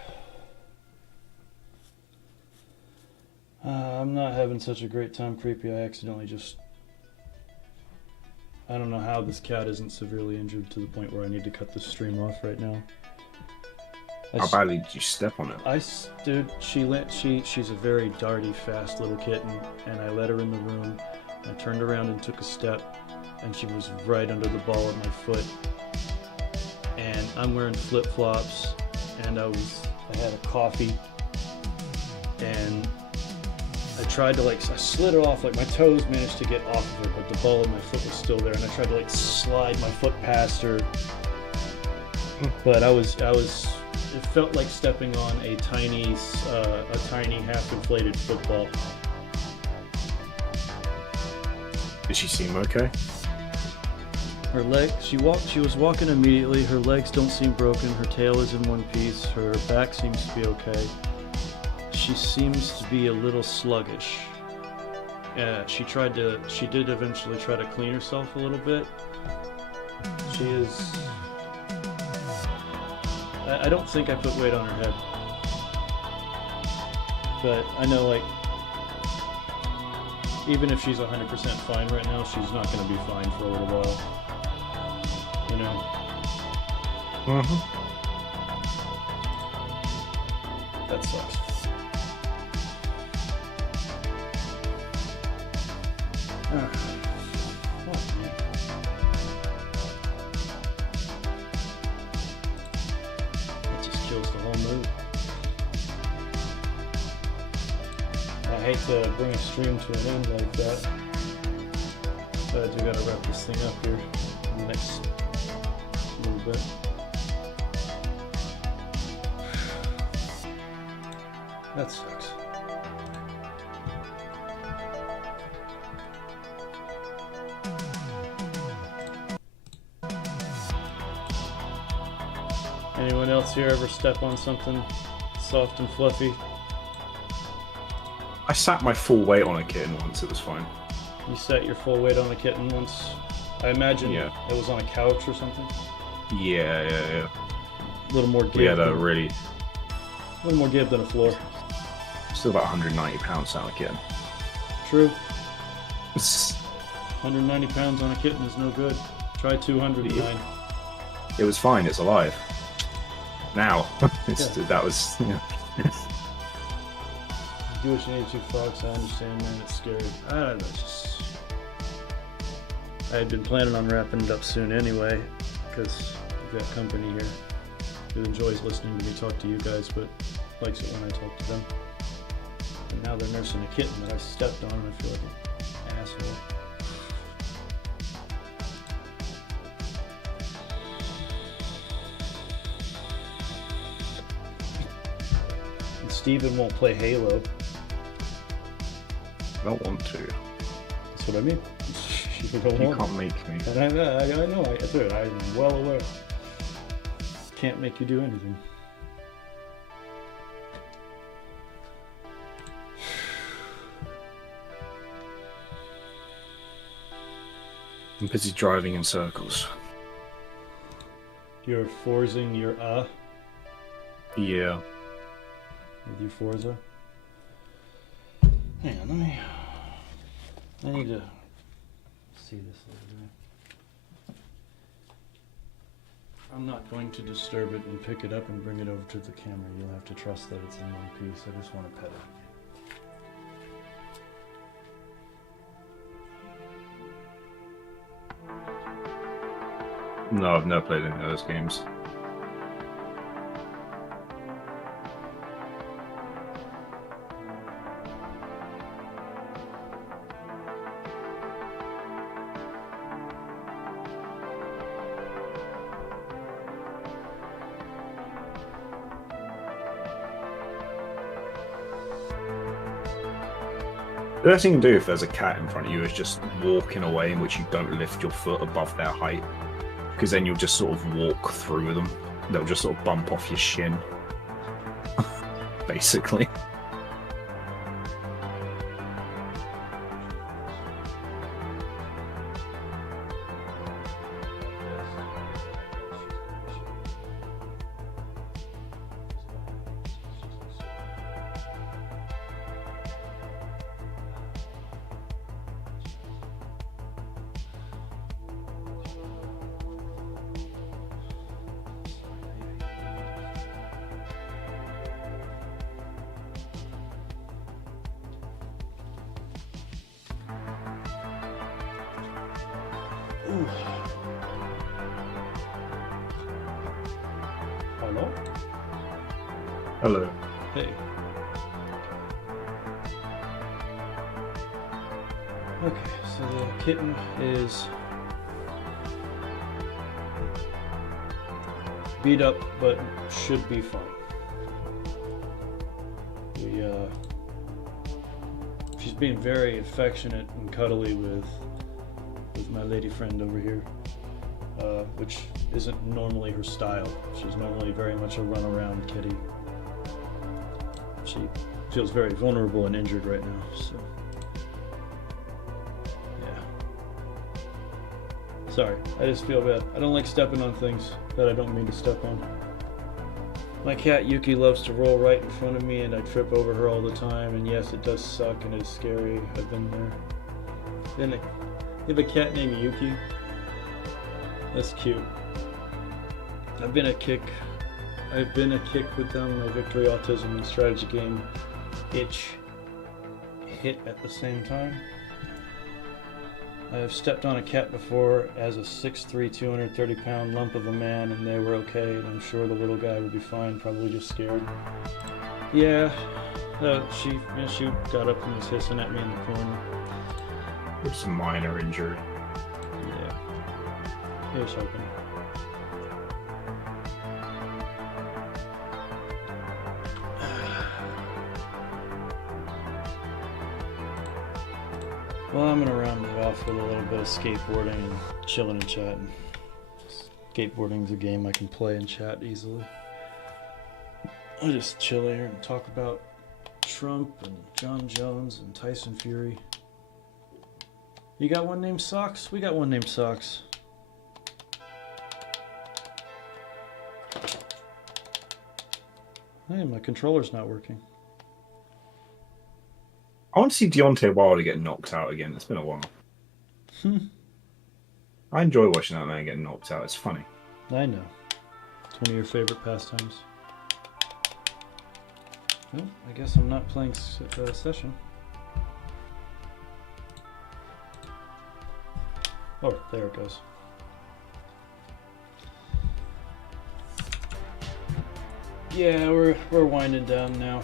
I'm not having such a great time, Creepy. I accidentally just... I don't know how this cat isn't severely injured to the point where I need to cut the stream off right now. How badly did you step on it? I stood. She's a very darty, fast little kitten, and I let her in the room. I turned around and took a step, and she was right under the ball of my foot. And I'm wearing flip-flops, and I had a coffee, and I tried to I slid it off, my toes managed to get off of her, but the ball of my foot was still there, and I tried to slide my foot past her. But it felt like stepping on a tiny half-inflated football. Did she seem okay? Her leg, she was walking immediately. Her legs don't seem broken. Her tail is in one piece. Her back seems to be okay. She seems to be a little sluggish. Yeah, she did eventually try to clean herself a little bit. She is... I don't think I put weight on her head. But I know, even if she's 100% fine right now, she's not going to be fine for a little while. You know? That sucks. That just kills the whole mood. I hate to bring a stream to an end like that, but I do gotta wrap this thing up here in the next little bit. That sucks. Anyone else here ever step on something soft and fluffy? I sat my full weight on a kitten once, it was fine. You sat your full weight on a kitten once? I imagine it was on a couch or something? Yeah. A little more give. We had a little more give than a floor. Still about 190 pounds on a kitten. True. 190 pounds on a kitten is no good. Try 209. It was fine, it's alive. Now, that was... Yeah. Do what you need to, Fox. I understand, man. It's scary. I don't know. I had been planning on wrapping it up soon anyway, because we've got company here who enjoys listening to me talk to you guys, but likes it when I talk to them. And now they're nursing a kitten that I stepped on, and I feel like an asshole. And Steven won't play Halo. I don't want to. That's what I mean. You can't make me. I know. Dude, I'm well aware. Can't make you do anything. I'm busy driving in circles. You're forcing your Yeah. With your Forza? Hang on, I need to see this a little bit. I'm not going to disturb it and pick it up and bring it over to the camera. You'll have to trust that it's in one piece. I just want to pet it. No, I've never played any of those games. The best thing you can do if there's a cat in front of you is just walking away in which you don't lift your foot above their height. Because then you'll just sort of walk through them. They'll just sort of bump off your shin. Oh. Hello. Hey. Okay, so the kitten is beat up, but should be fine. She's being very affectionate and cuddly with my lady friend over here, which isn't normally her style. She's normally very much a runaround kitty. She feels very vulnerable and injured right now, so yeah. Sorry, I just feel bad. I don't like stepping on things that I don't mean to step on. My cat Yuki loves to roll right in front of me and I trip over her all the time, and yes, it does suck and it's scary. I've been there. Then you have a cat named Yuki? That's cute. I've been a kick with them. My Victory Autism and strategy game itch hit at the same time. I've stepped on a cat before as a 6'3", 230-pound lump of a man, and they were okay, and I'm sure the little guy will be fine, probably just scared. Yeah, she got up and was hissing at me in the corner. It's a minor injury. Yeah. Here's hoping. Well, I'm gonna round it off with a little bit of skateboarding and chilling and chatting. Skateboarding's a game I can play and chat easily. I'll just chill here and talk about Trump and John Jones and Tyson Fury. You got one named Socks? We got one named Socks. Hey, my controller's not working. I want to see Deontay Wilder get knocked out again. It's been a while. I enjoy watching that man get knocked out. It's funny. I know. It's one of your favorite pastimes. Well, I guess I'm not playing session. Oh, there it goes. Yeah, we're winding down now.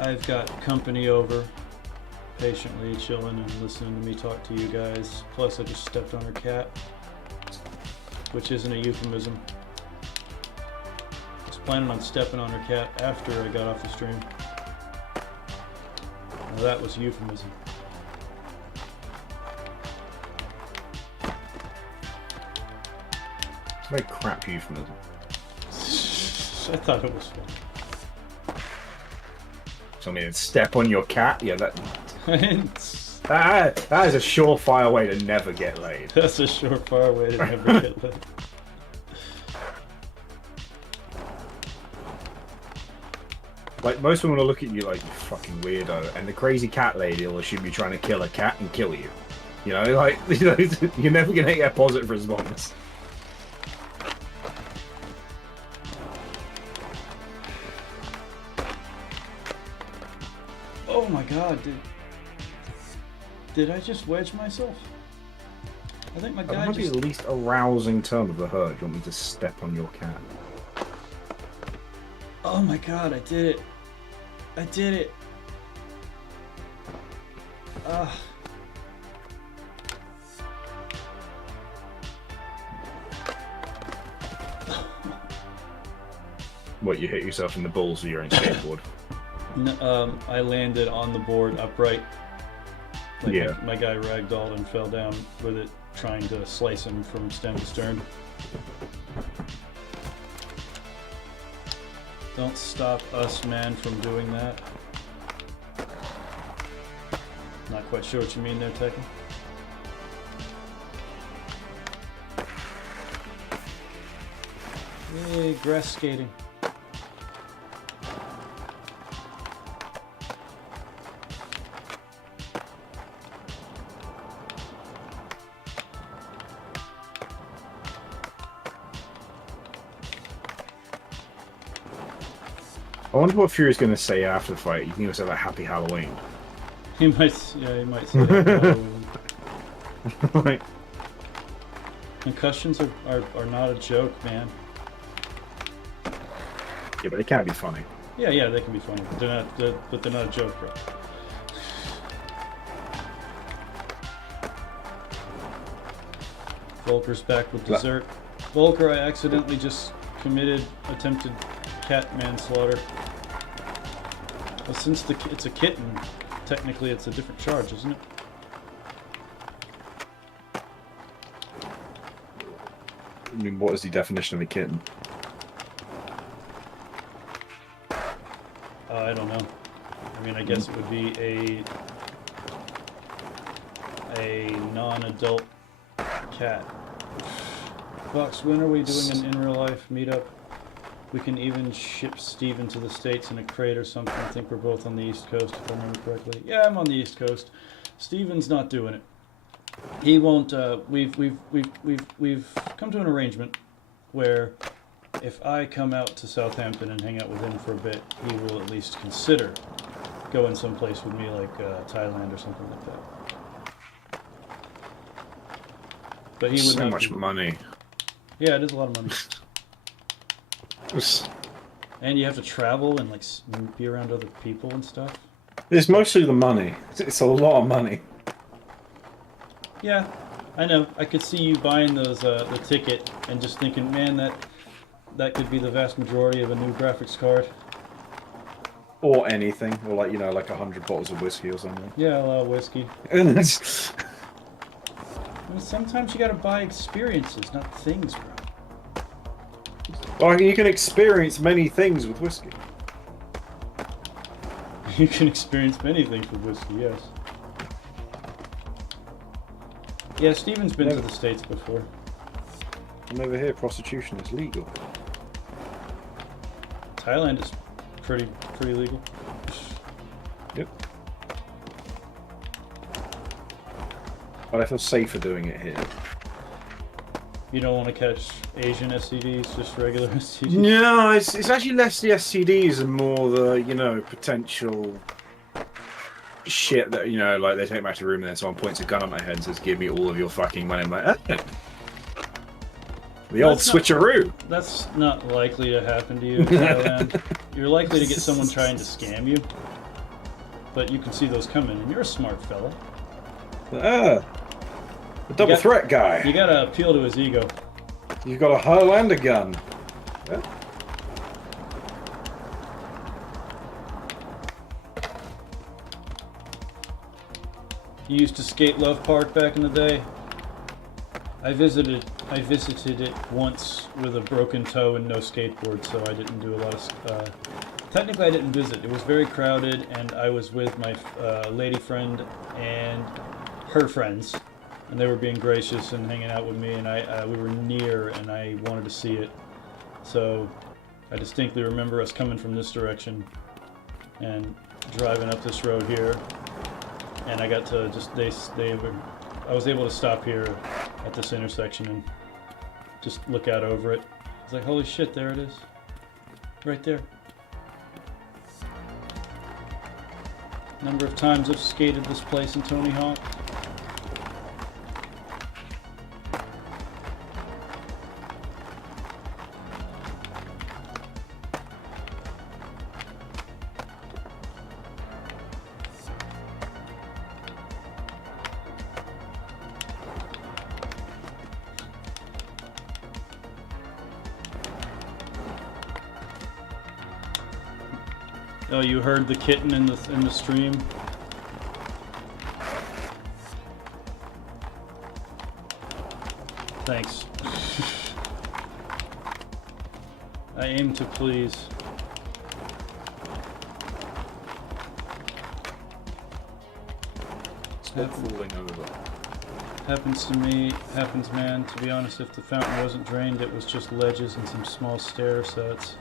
I've got company over, patiently chilling and listening to me talk to you guys. Plus, I just stepped on her cat, which isn't a euphemism. I was planning on stepping on her cat after I got off the stream. Now that was a euphemism. It's a very crap euphemism. I thought it was fun. So, I mean, step on your cat? Yeah, that is a surefire way to never get laid. That's a surefire way to never get laid. Like, most women will look at you like, you fucking weirdo, and the crazy cat lady will assume you're trying to kill a cat and kill you. You know, like, you're never going to get a positive response. Oh my god, did I just wedge myself? I think my guy That might be the least arousing term of the herd. You want me to step on your cat? Oh my god, I did it. I did it. What, you hit yourself in the balls with your own skateboard? No, I landed on the board upright. Like yeah. My guy ragdolled and fell down with it, trying to slice him from stem to stern. Don't stop us, man, from doing that. Not quite sure what you mean there, Tekken. Yay, grass skating. I wonder what Fury's going to say after the fight. You think he'll say like Happy Halloween? He might say Happy Halloween. Right. Concussions are not a joke, man. Yeah, but they can be funny. Yeah, they can be funny, but they're not a joke, bro. Volker's back with dessert. Volker, I accidentally just committed attempted cat manslaughter. Well, since it's a kitten, technically it's a different charge, isn't it? I mean, what is the definition of a kitten? I don't know. I mean, I guess it would be a non-adult cat. Fox, when are we doing an in real life meetup? We can even ship Steven to the States in a crate or something. I think we're both on the East Coast, if I remember correctly. Yeah, I'm on the East Coast. Steven's not doing it. He won't. We've come to an arrangement where if I come out to Southampton and hang out with him for a bit, he will at least consider going someplace with me, like Thailand or something like that. But he would so much money. Yeah, it is a lot of money. And you have to travel and like be around other people and stuff. It's mostly the money. It's a lot of money. Yeah, I know. I could see you buying those the ticket and just thinking, man, that could be the vast majority of a new graphics card. Or anything, or like, you know, like 100 bottles of whiskey or something. Yeah, a lot of whiskey. I mean, sometimes you gotta buy experiences, not things, bro. Well, you can experience many things with whiskey. You can experience many things with whiskey, yes. Yeah, Steven's been to the States before. And over here, prostitution is legal. Thailand is pretty legal. Yep. But I feel safer doing it here. You don't want to catch Asian STDs, just regular STDs? No, it's actually less the STDs and more the, you know, potential shit that, you know, like they take me back to the room and then someone points a gun at my head and says, give me all of your fucking money. I'm like, oh. The old switcheroo. That's not likely to happen to you in Thailand. You're likely to get someone trying to scam you. But you can see those coming, and you're a smart fella. The double threat guy. You gotta appeal to his ego. You got a Highlander gun. Yeah. You used to skate Love Park back in the day. I visited it once with a broken toe and no skateboard, so I didn't do a lot of. Technically, I didn't visit. It was very crowded, and I was with my lady friend and her friends, and they were being gracious and hanging out with me, and we were near, and I wanted to see it. So I distinctly remember us coming from this direction and driving up this road here, and I got to just I was able to stop here at this intersection and just look out over it. It's like, holy shit, there it is. Right there. Number of times I've skated this place in Tony Hawk. Oh, you heard the kitten in the stream? Thanks. I aim to please. Stop fooling over. Happens to me, happens, man. To be honest, if the fountain wasn't drained, it was just ledges and some small stair sets.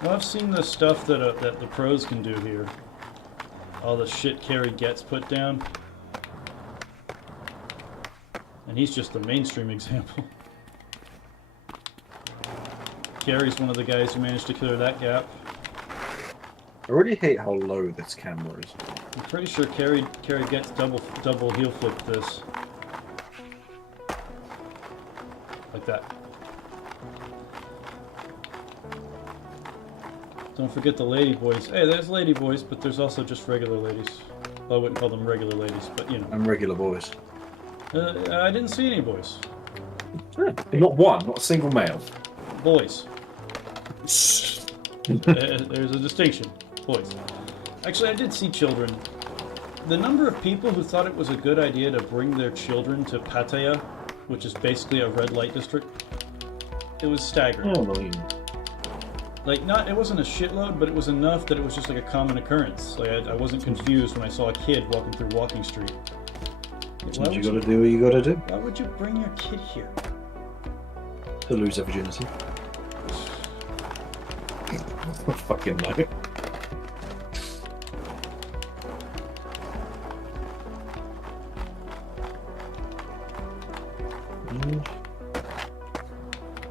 Well, I've seen the stuff that the pros can do here. All the shit Carrie gets put down. And he's just the mainstream example. Carrie's one of the guys who managed to clear that gap. I really hate how low this camera is. I'm pretty sure Carrie gets double heel flipped this. like that. Don't forget the lady boys. Hey, there's lady boys, but there's also just regular ladies. Well, I wouldn't call them regular ladies, but you know. And regular boys. I didn't see any boys. Not one, not a single male. Boys. There's a distinction. Boys. Actually, I did see children. The number of people who thought it was a good idea to bring their children to Pattaya, which is basically a red light district, it was staggering. Oh, like, it wasn't a shitload, but it was enough that it was just like a common occurrence. Like, I wasn't confused when I saw a kid walking through Walking Street. Sometimes you gotta do what you gotta do. Why would you bring your kid here? To lose their virginity. Fucking no.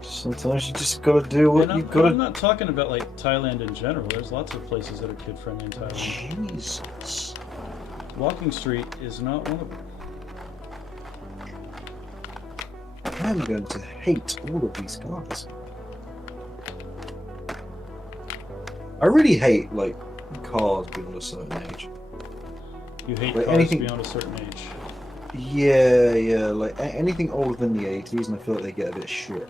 Sometimes you just gotta do what you gotta. I'm not talking about like Thailand in general. There's lots of places that are kid friendly in Thailand. Jesus. Walking Street is not one of them. I'm going to hate all of these cars. I really hate like cars beyond a certain age. You hate like, cars anything beyond a certain age. Yeah, like anything older than the 80s, and I feel like they get a bit shit.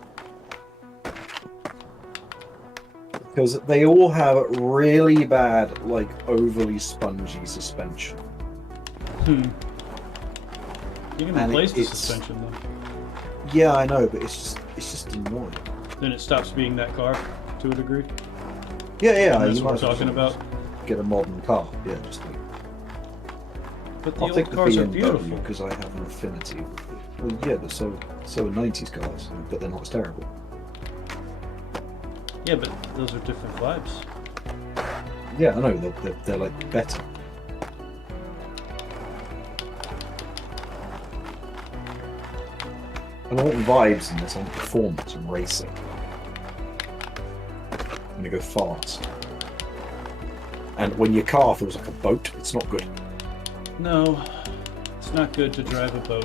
Because they all have really bad, like, overly spongy suspension. You can And replace the it's- suspension though. Yeah, I know, but it's just annoying. Then it stops being that car to a degree. Yeah, And that's you what might we're as well talking about. Get a modern car, yeah, just like. But the I'll old take the cars are BMW beautiful. because I have an affinity with it. Well, yeah, but so are 90s cars, but they're not as terrible. Yeah, but those are different vibes. Yeah, I know, they're like better. And I want vibes in this, I want performance and racing. I'm gonna go fast. And when your car feels like a boat, it's not good. No, it's not good to drive a boat.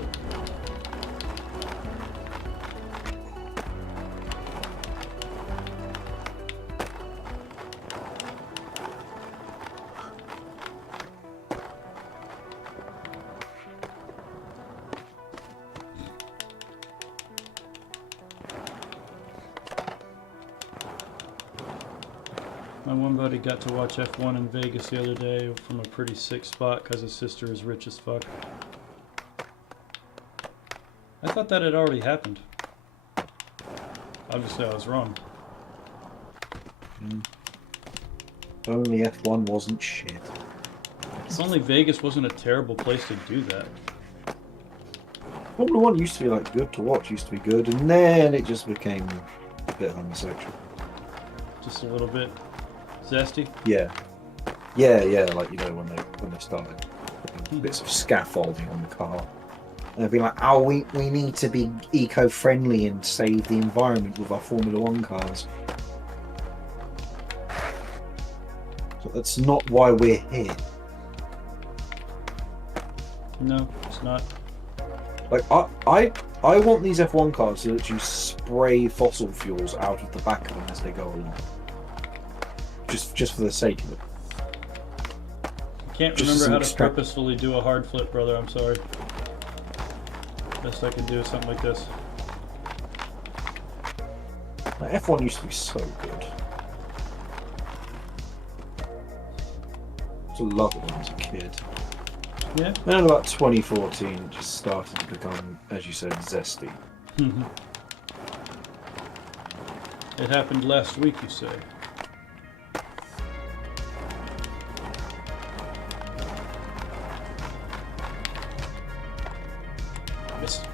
My one buddy got to watch F1 in Vegas the other day from a pretty sick spot because his sister is rich as fuck. I thought that had already happened. Obviously I was wrong. Only F1 wasn't shit. If only Vegas wasn't a terrible place to do that. Formula 1 used to be like good to watch, used to be good, and then it just became a bit homosexual. Just a little bit zesty. Yeah, like you know when they started putting bits of scaffolding on the car, and they'd be like, "Oh, we need to be eco-friendly and save the environment with our Formula 1 cars." So that's not why we're here. No, it's not. Like I want these F1 cars to literally spray fossil fuels out of the back of them as they go along. Just for the sake of it. I can't remember how to purposefully do a hard flip, brother. I'm sorry. Best I can do is something like this. Like, F1 used to be so good. I used to love it when I was a kid. Yeah. Then about 2014, it just started to become, as you said, zesty. It happened last week, you say? Missed.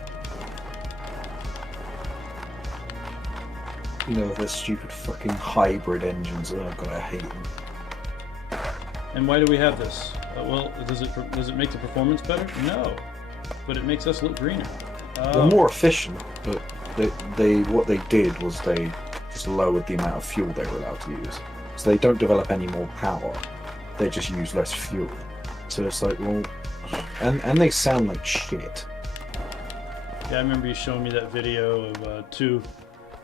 You know, those stupid fucking hybrid engines. Oh god, I hate them. And why do we have this? Well, does it make the performance better? No, but it makes us look greener. They're more efficient, but what they did was they just lowered the amount of fuel they were allowed to use. So they don't develop any more power. They just use less fuel. So it's like, well, and they sound like shit. Yeah, I remember you showing me that video of two.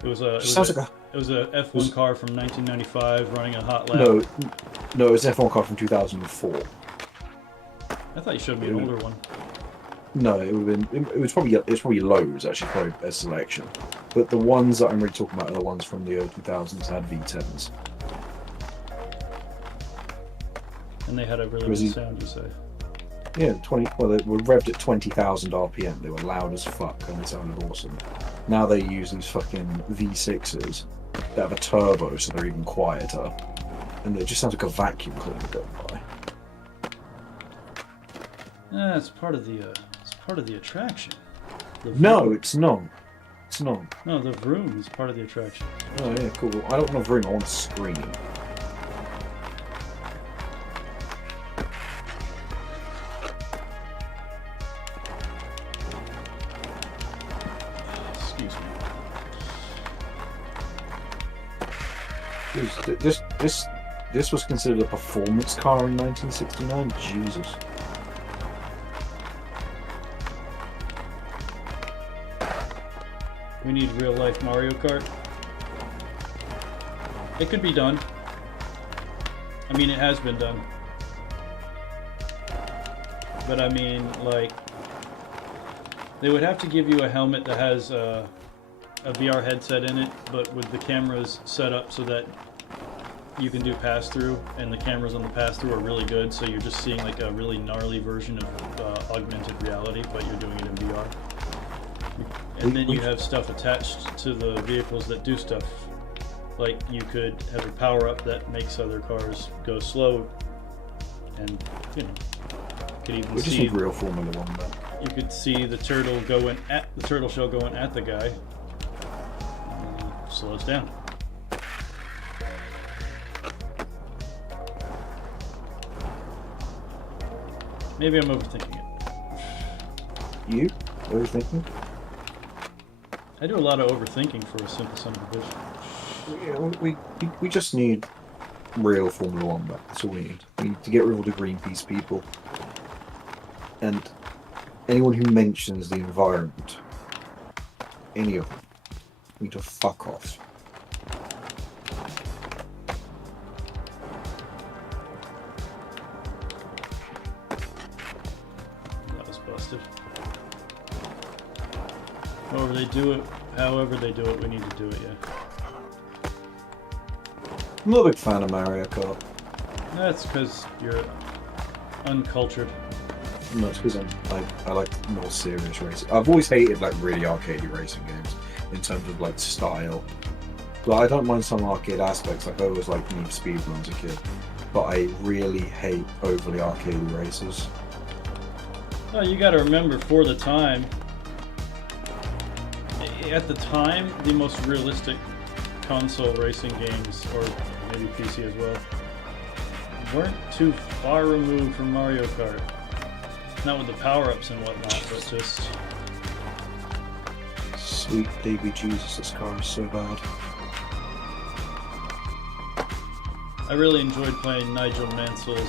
It was a F1 car from 1995 running a hot lap. No, it was an F1 car from 2004. I thought you showed me an older one. No, it was probably loads actually, probably a selection. But the ones that I'm really talking about are the ones from the early 2000s had V10s. And they had a really good sound, you say? Yeah, they were revved at 20,000 RPM. They were loud as fuck and they sounded awesome. Now they use these fucking V6s that have a turbo, so they're even quieter. And it just sounds like a vacuum cleaner going by. Yeah, it's part of the attraction. No, it's not. It's not. No, the vroom is part of the attraction. Oh yeah, cool. I don't want a vroom, I want a scream. Excuse me. This was considered a performance car in 1969? Jesus. We need real life Mario Kart. It could be done. I mean, it has been done. But I mean, like, they would have to give you a helmet that has a VR headset in it, but with the cameras set up so that you can do pass-through, and the cameras on the pass-through are really good, so you're just seeing like a really gnarly version of augmented reality, but you're doing it in VR. And then you have stuff attached to the vehicles that do stuff. Like you could have a power-up that makes other cars go slow, and you know, you could even just need real Formula One though. You could see the turtle going at the turtle shell going at the guy. Slows down. Maybe I'm overthinking it. You? Overthinking? I do a lot of overthinking for a simple son of a bitch. Yeah, we just need real Formula One back. That's all we need. We need to get rid of the Greenpeace people. And anyone who mentions the environment, any of them, need to fuck off. That was busted. However they do it, we need to do it, yeah. I'm not a big fan of Mario Kart. That's because you're uncultured. No, it's because I like more serious racing. I've always hated like really arcadey racing games in terms of like style. Like I don't mind some arcade aspects, like I always liked Need for Speed when I was a kid. But I really hate overly arcadey races. Oh, you gotta remember, for the time, at the time, the most realistic console racing games, or maybe PC as well, weren't too far removed from Mario Kart. Not with the power-ups and whatnot, but just... Sweet baby Jesus, this car is so bad. I really enjoyed playing Nigel Mansell's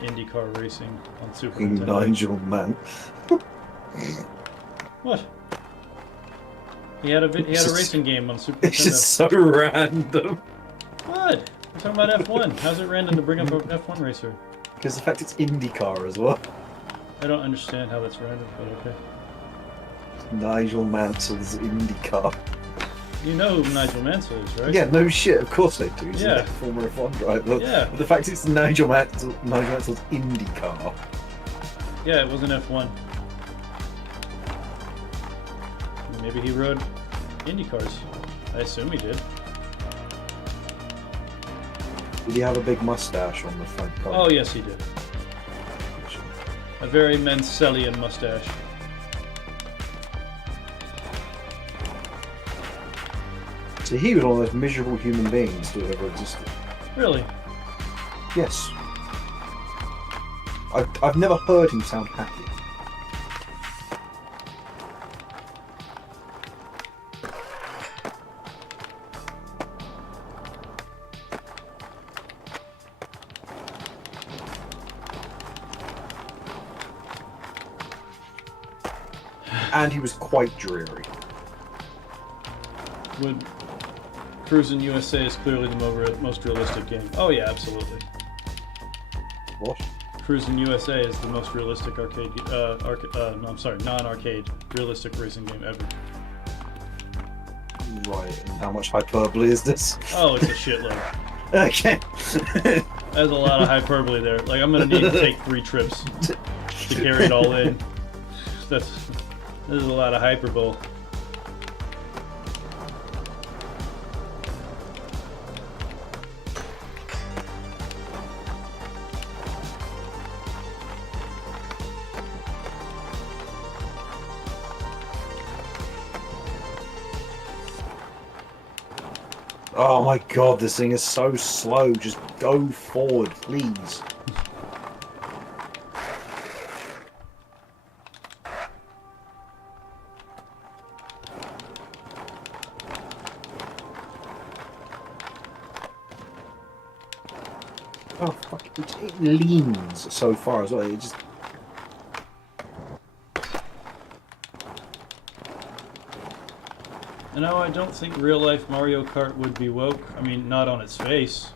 IndyCar racing on Super Nintendo. Nigel Man. What? He had a racing game on Super Nintendo. It's just so random. What? We're talking about F1. How's it random to bring up an F1 racer? Because the fact it's IndyCar as well. I don't understand how that's random, but okay. Nigel Mansell's IndyCar. You know who Nigel Mansell is, right? Yeah, no shit, of course they do. He's Yeah. a former F1 driver. Yeah. But the fact it's Nigel Mansell's IndyCar. Yeah, it wasn't F1. Maybe he rode Indy cars. I assume he did. Did he have a big mustache on the front cover? Oh, yes, he did. A very Mansellian mustache. So he was one of the most miserable human beings to have ever existed. Really? Yes. I've never heard him sound happy. and he was quite dreary. Would Cruisin' USA is clearly the most realistic game. Oh yeah, absolutely. What? Cruisin' USA is the most realistic arcade. No, I'm sorry, non-arcade realistic racing game ever. Right. And how much hyperbole is this? Oh, it's a shitload. Okay. There's a lot of hyperbole there. Like, I'm gonna need to take 3 trips to carry it all in. This is a lot of hyperbole. Oh my god, this thing is so slow. Just go forward, please. Oh fuck! It leans so far as well. It just. No, I don't think real-life Mario Kart would be woke. I mean, not on its face.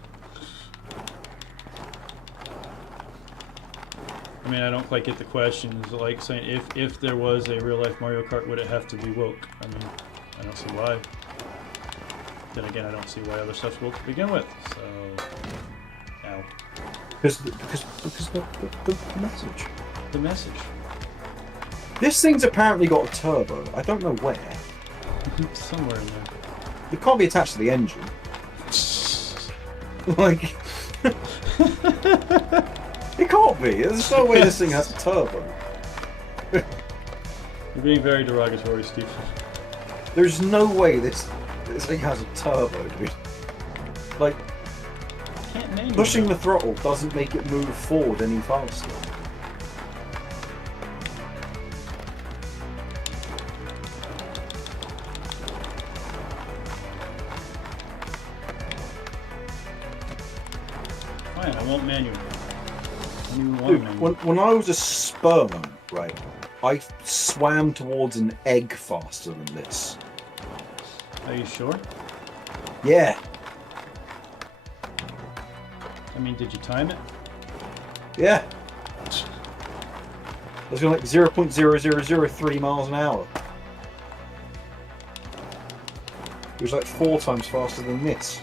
I mean, I don't quite get the question. Is it like saying if there was a real-life Mario Kart, would it have to be woke? I mean, I don't see why. Then again, I don't see why other stuff's woke to begin with. So, ow. Because the message. The message. This thing's apparently got a turbo. I don't know where. Somewhere in there. It can't be attached to the engine. Like, it can't be. There's no way this thing has a turbo. You're being very derogatory, Steve. There's no way this thing has a turbo, dude. Like, pushing the throttle doesn't make it move forward any faster. Fine, I won't manual. I don't even want Dude, manual. when I was a sperm, right, I swam towards an egg faster than this. Are you sure? Yeah. I mean, did you time it? Yeah. I was going like 0.0003 miles an hour. It was like 4 times faster than this.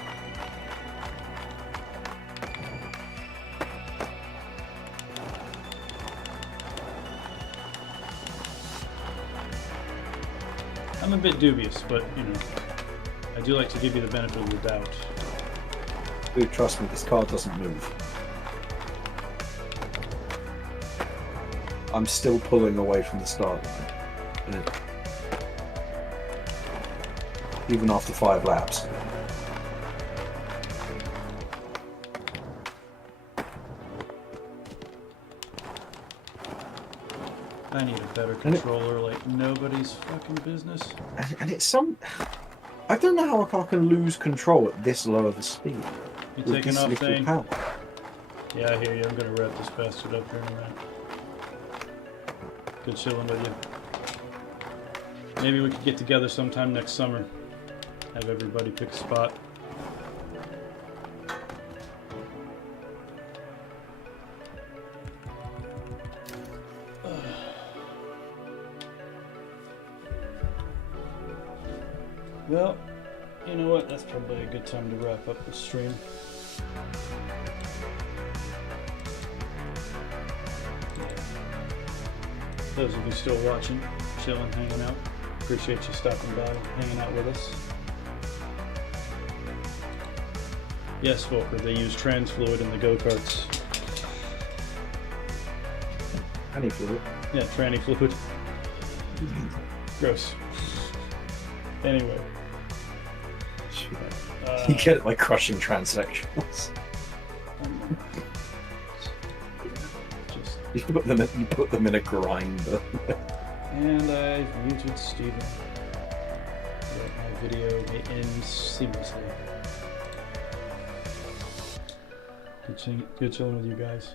I'm a bit dubious, but, you know, I do like to give you the benefit of the doubt. Dude, trust me, this car doesn't move. I'm still pulling away from the start line. Even after 5 laps. I need a better controller like nobody's fucking business. And it's some... I don't know how a car can lose control at this low of a speed. You with taking this off, little Thane? power. Yeah, I hear you. I'm gonna wrap this bastard up here in a minute. Good chilling with you. Maybe we could get together sometime next summer. Have everybody pick a spot. Well, you know what? That's probably a good time to wrap up the stream. Those of you still watching, chilling, hanging out, appreciate you stopping by and hanging out with us. Yes, Volker, they use trans fluid in the go-karts. Tranny fluid? Yeah, tranny fluid. Gross. Anyway. You get it by crushing transsexuals. You put them in a grinder. And I've muted Steven. Let my video may end seamlessly. Good chilling with you guys.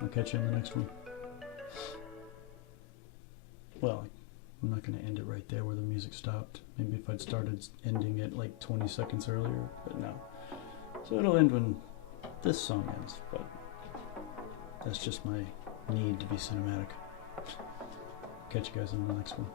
I'll catch you in the next one. Well, I'm not going to end it right there where the music stopped. Maybe if I'd started ending it like 20 seconds earlier, but no. So it'll end when this song ends, but that's just my need to be cinematic. Catch you guys in the next one.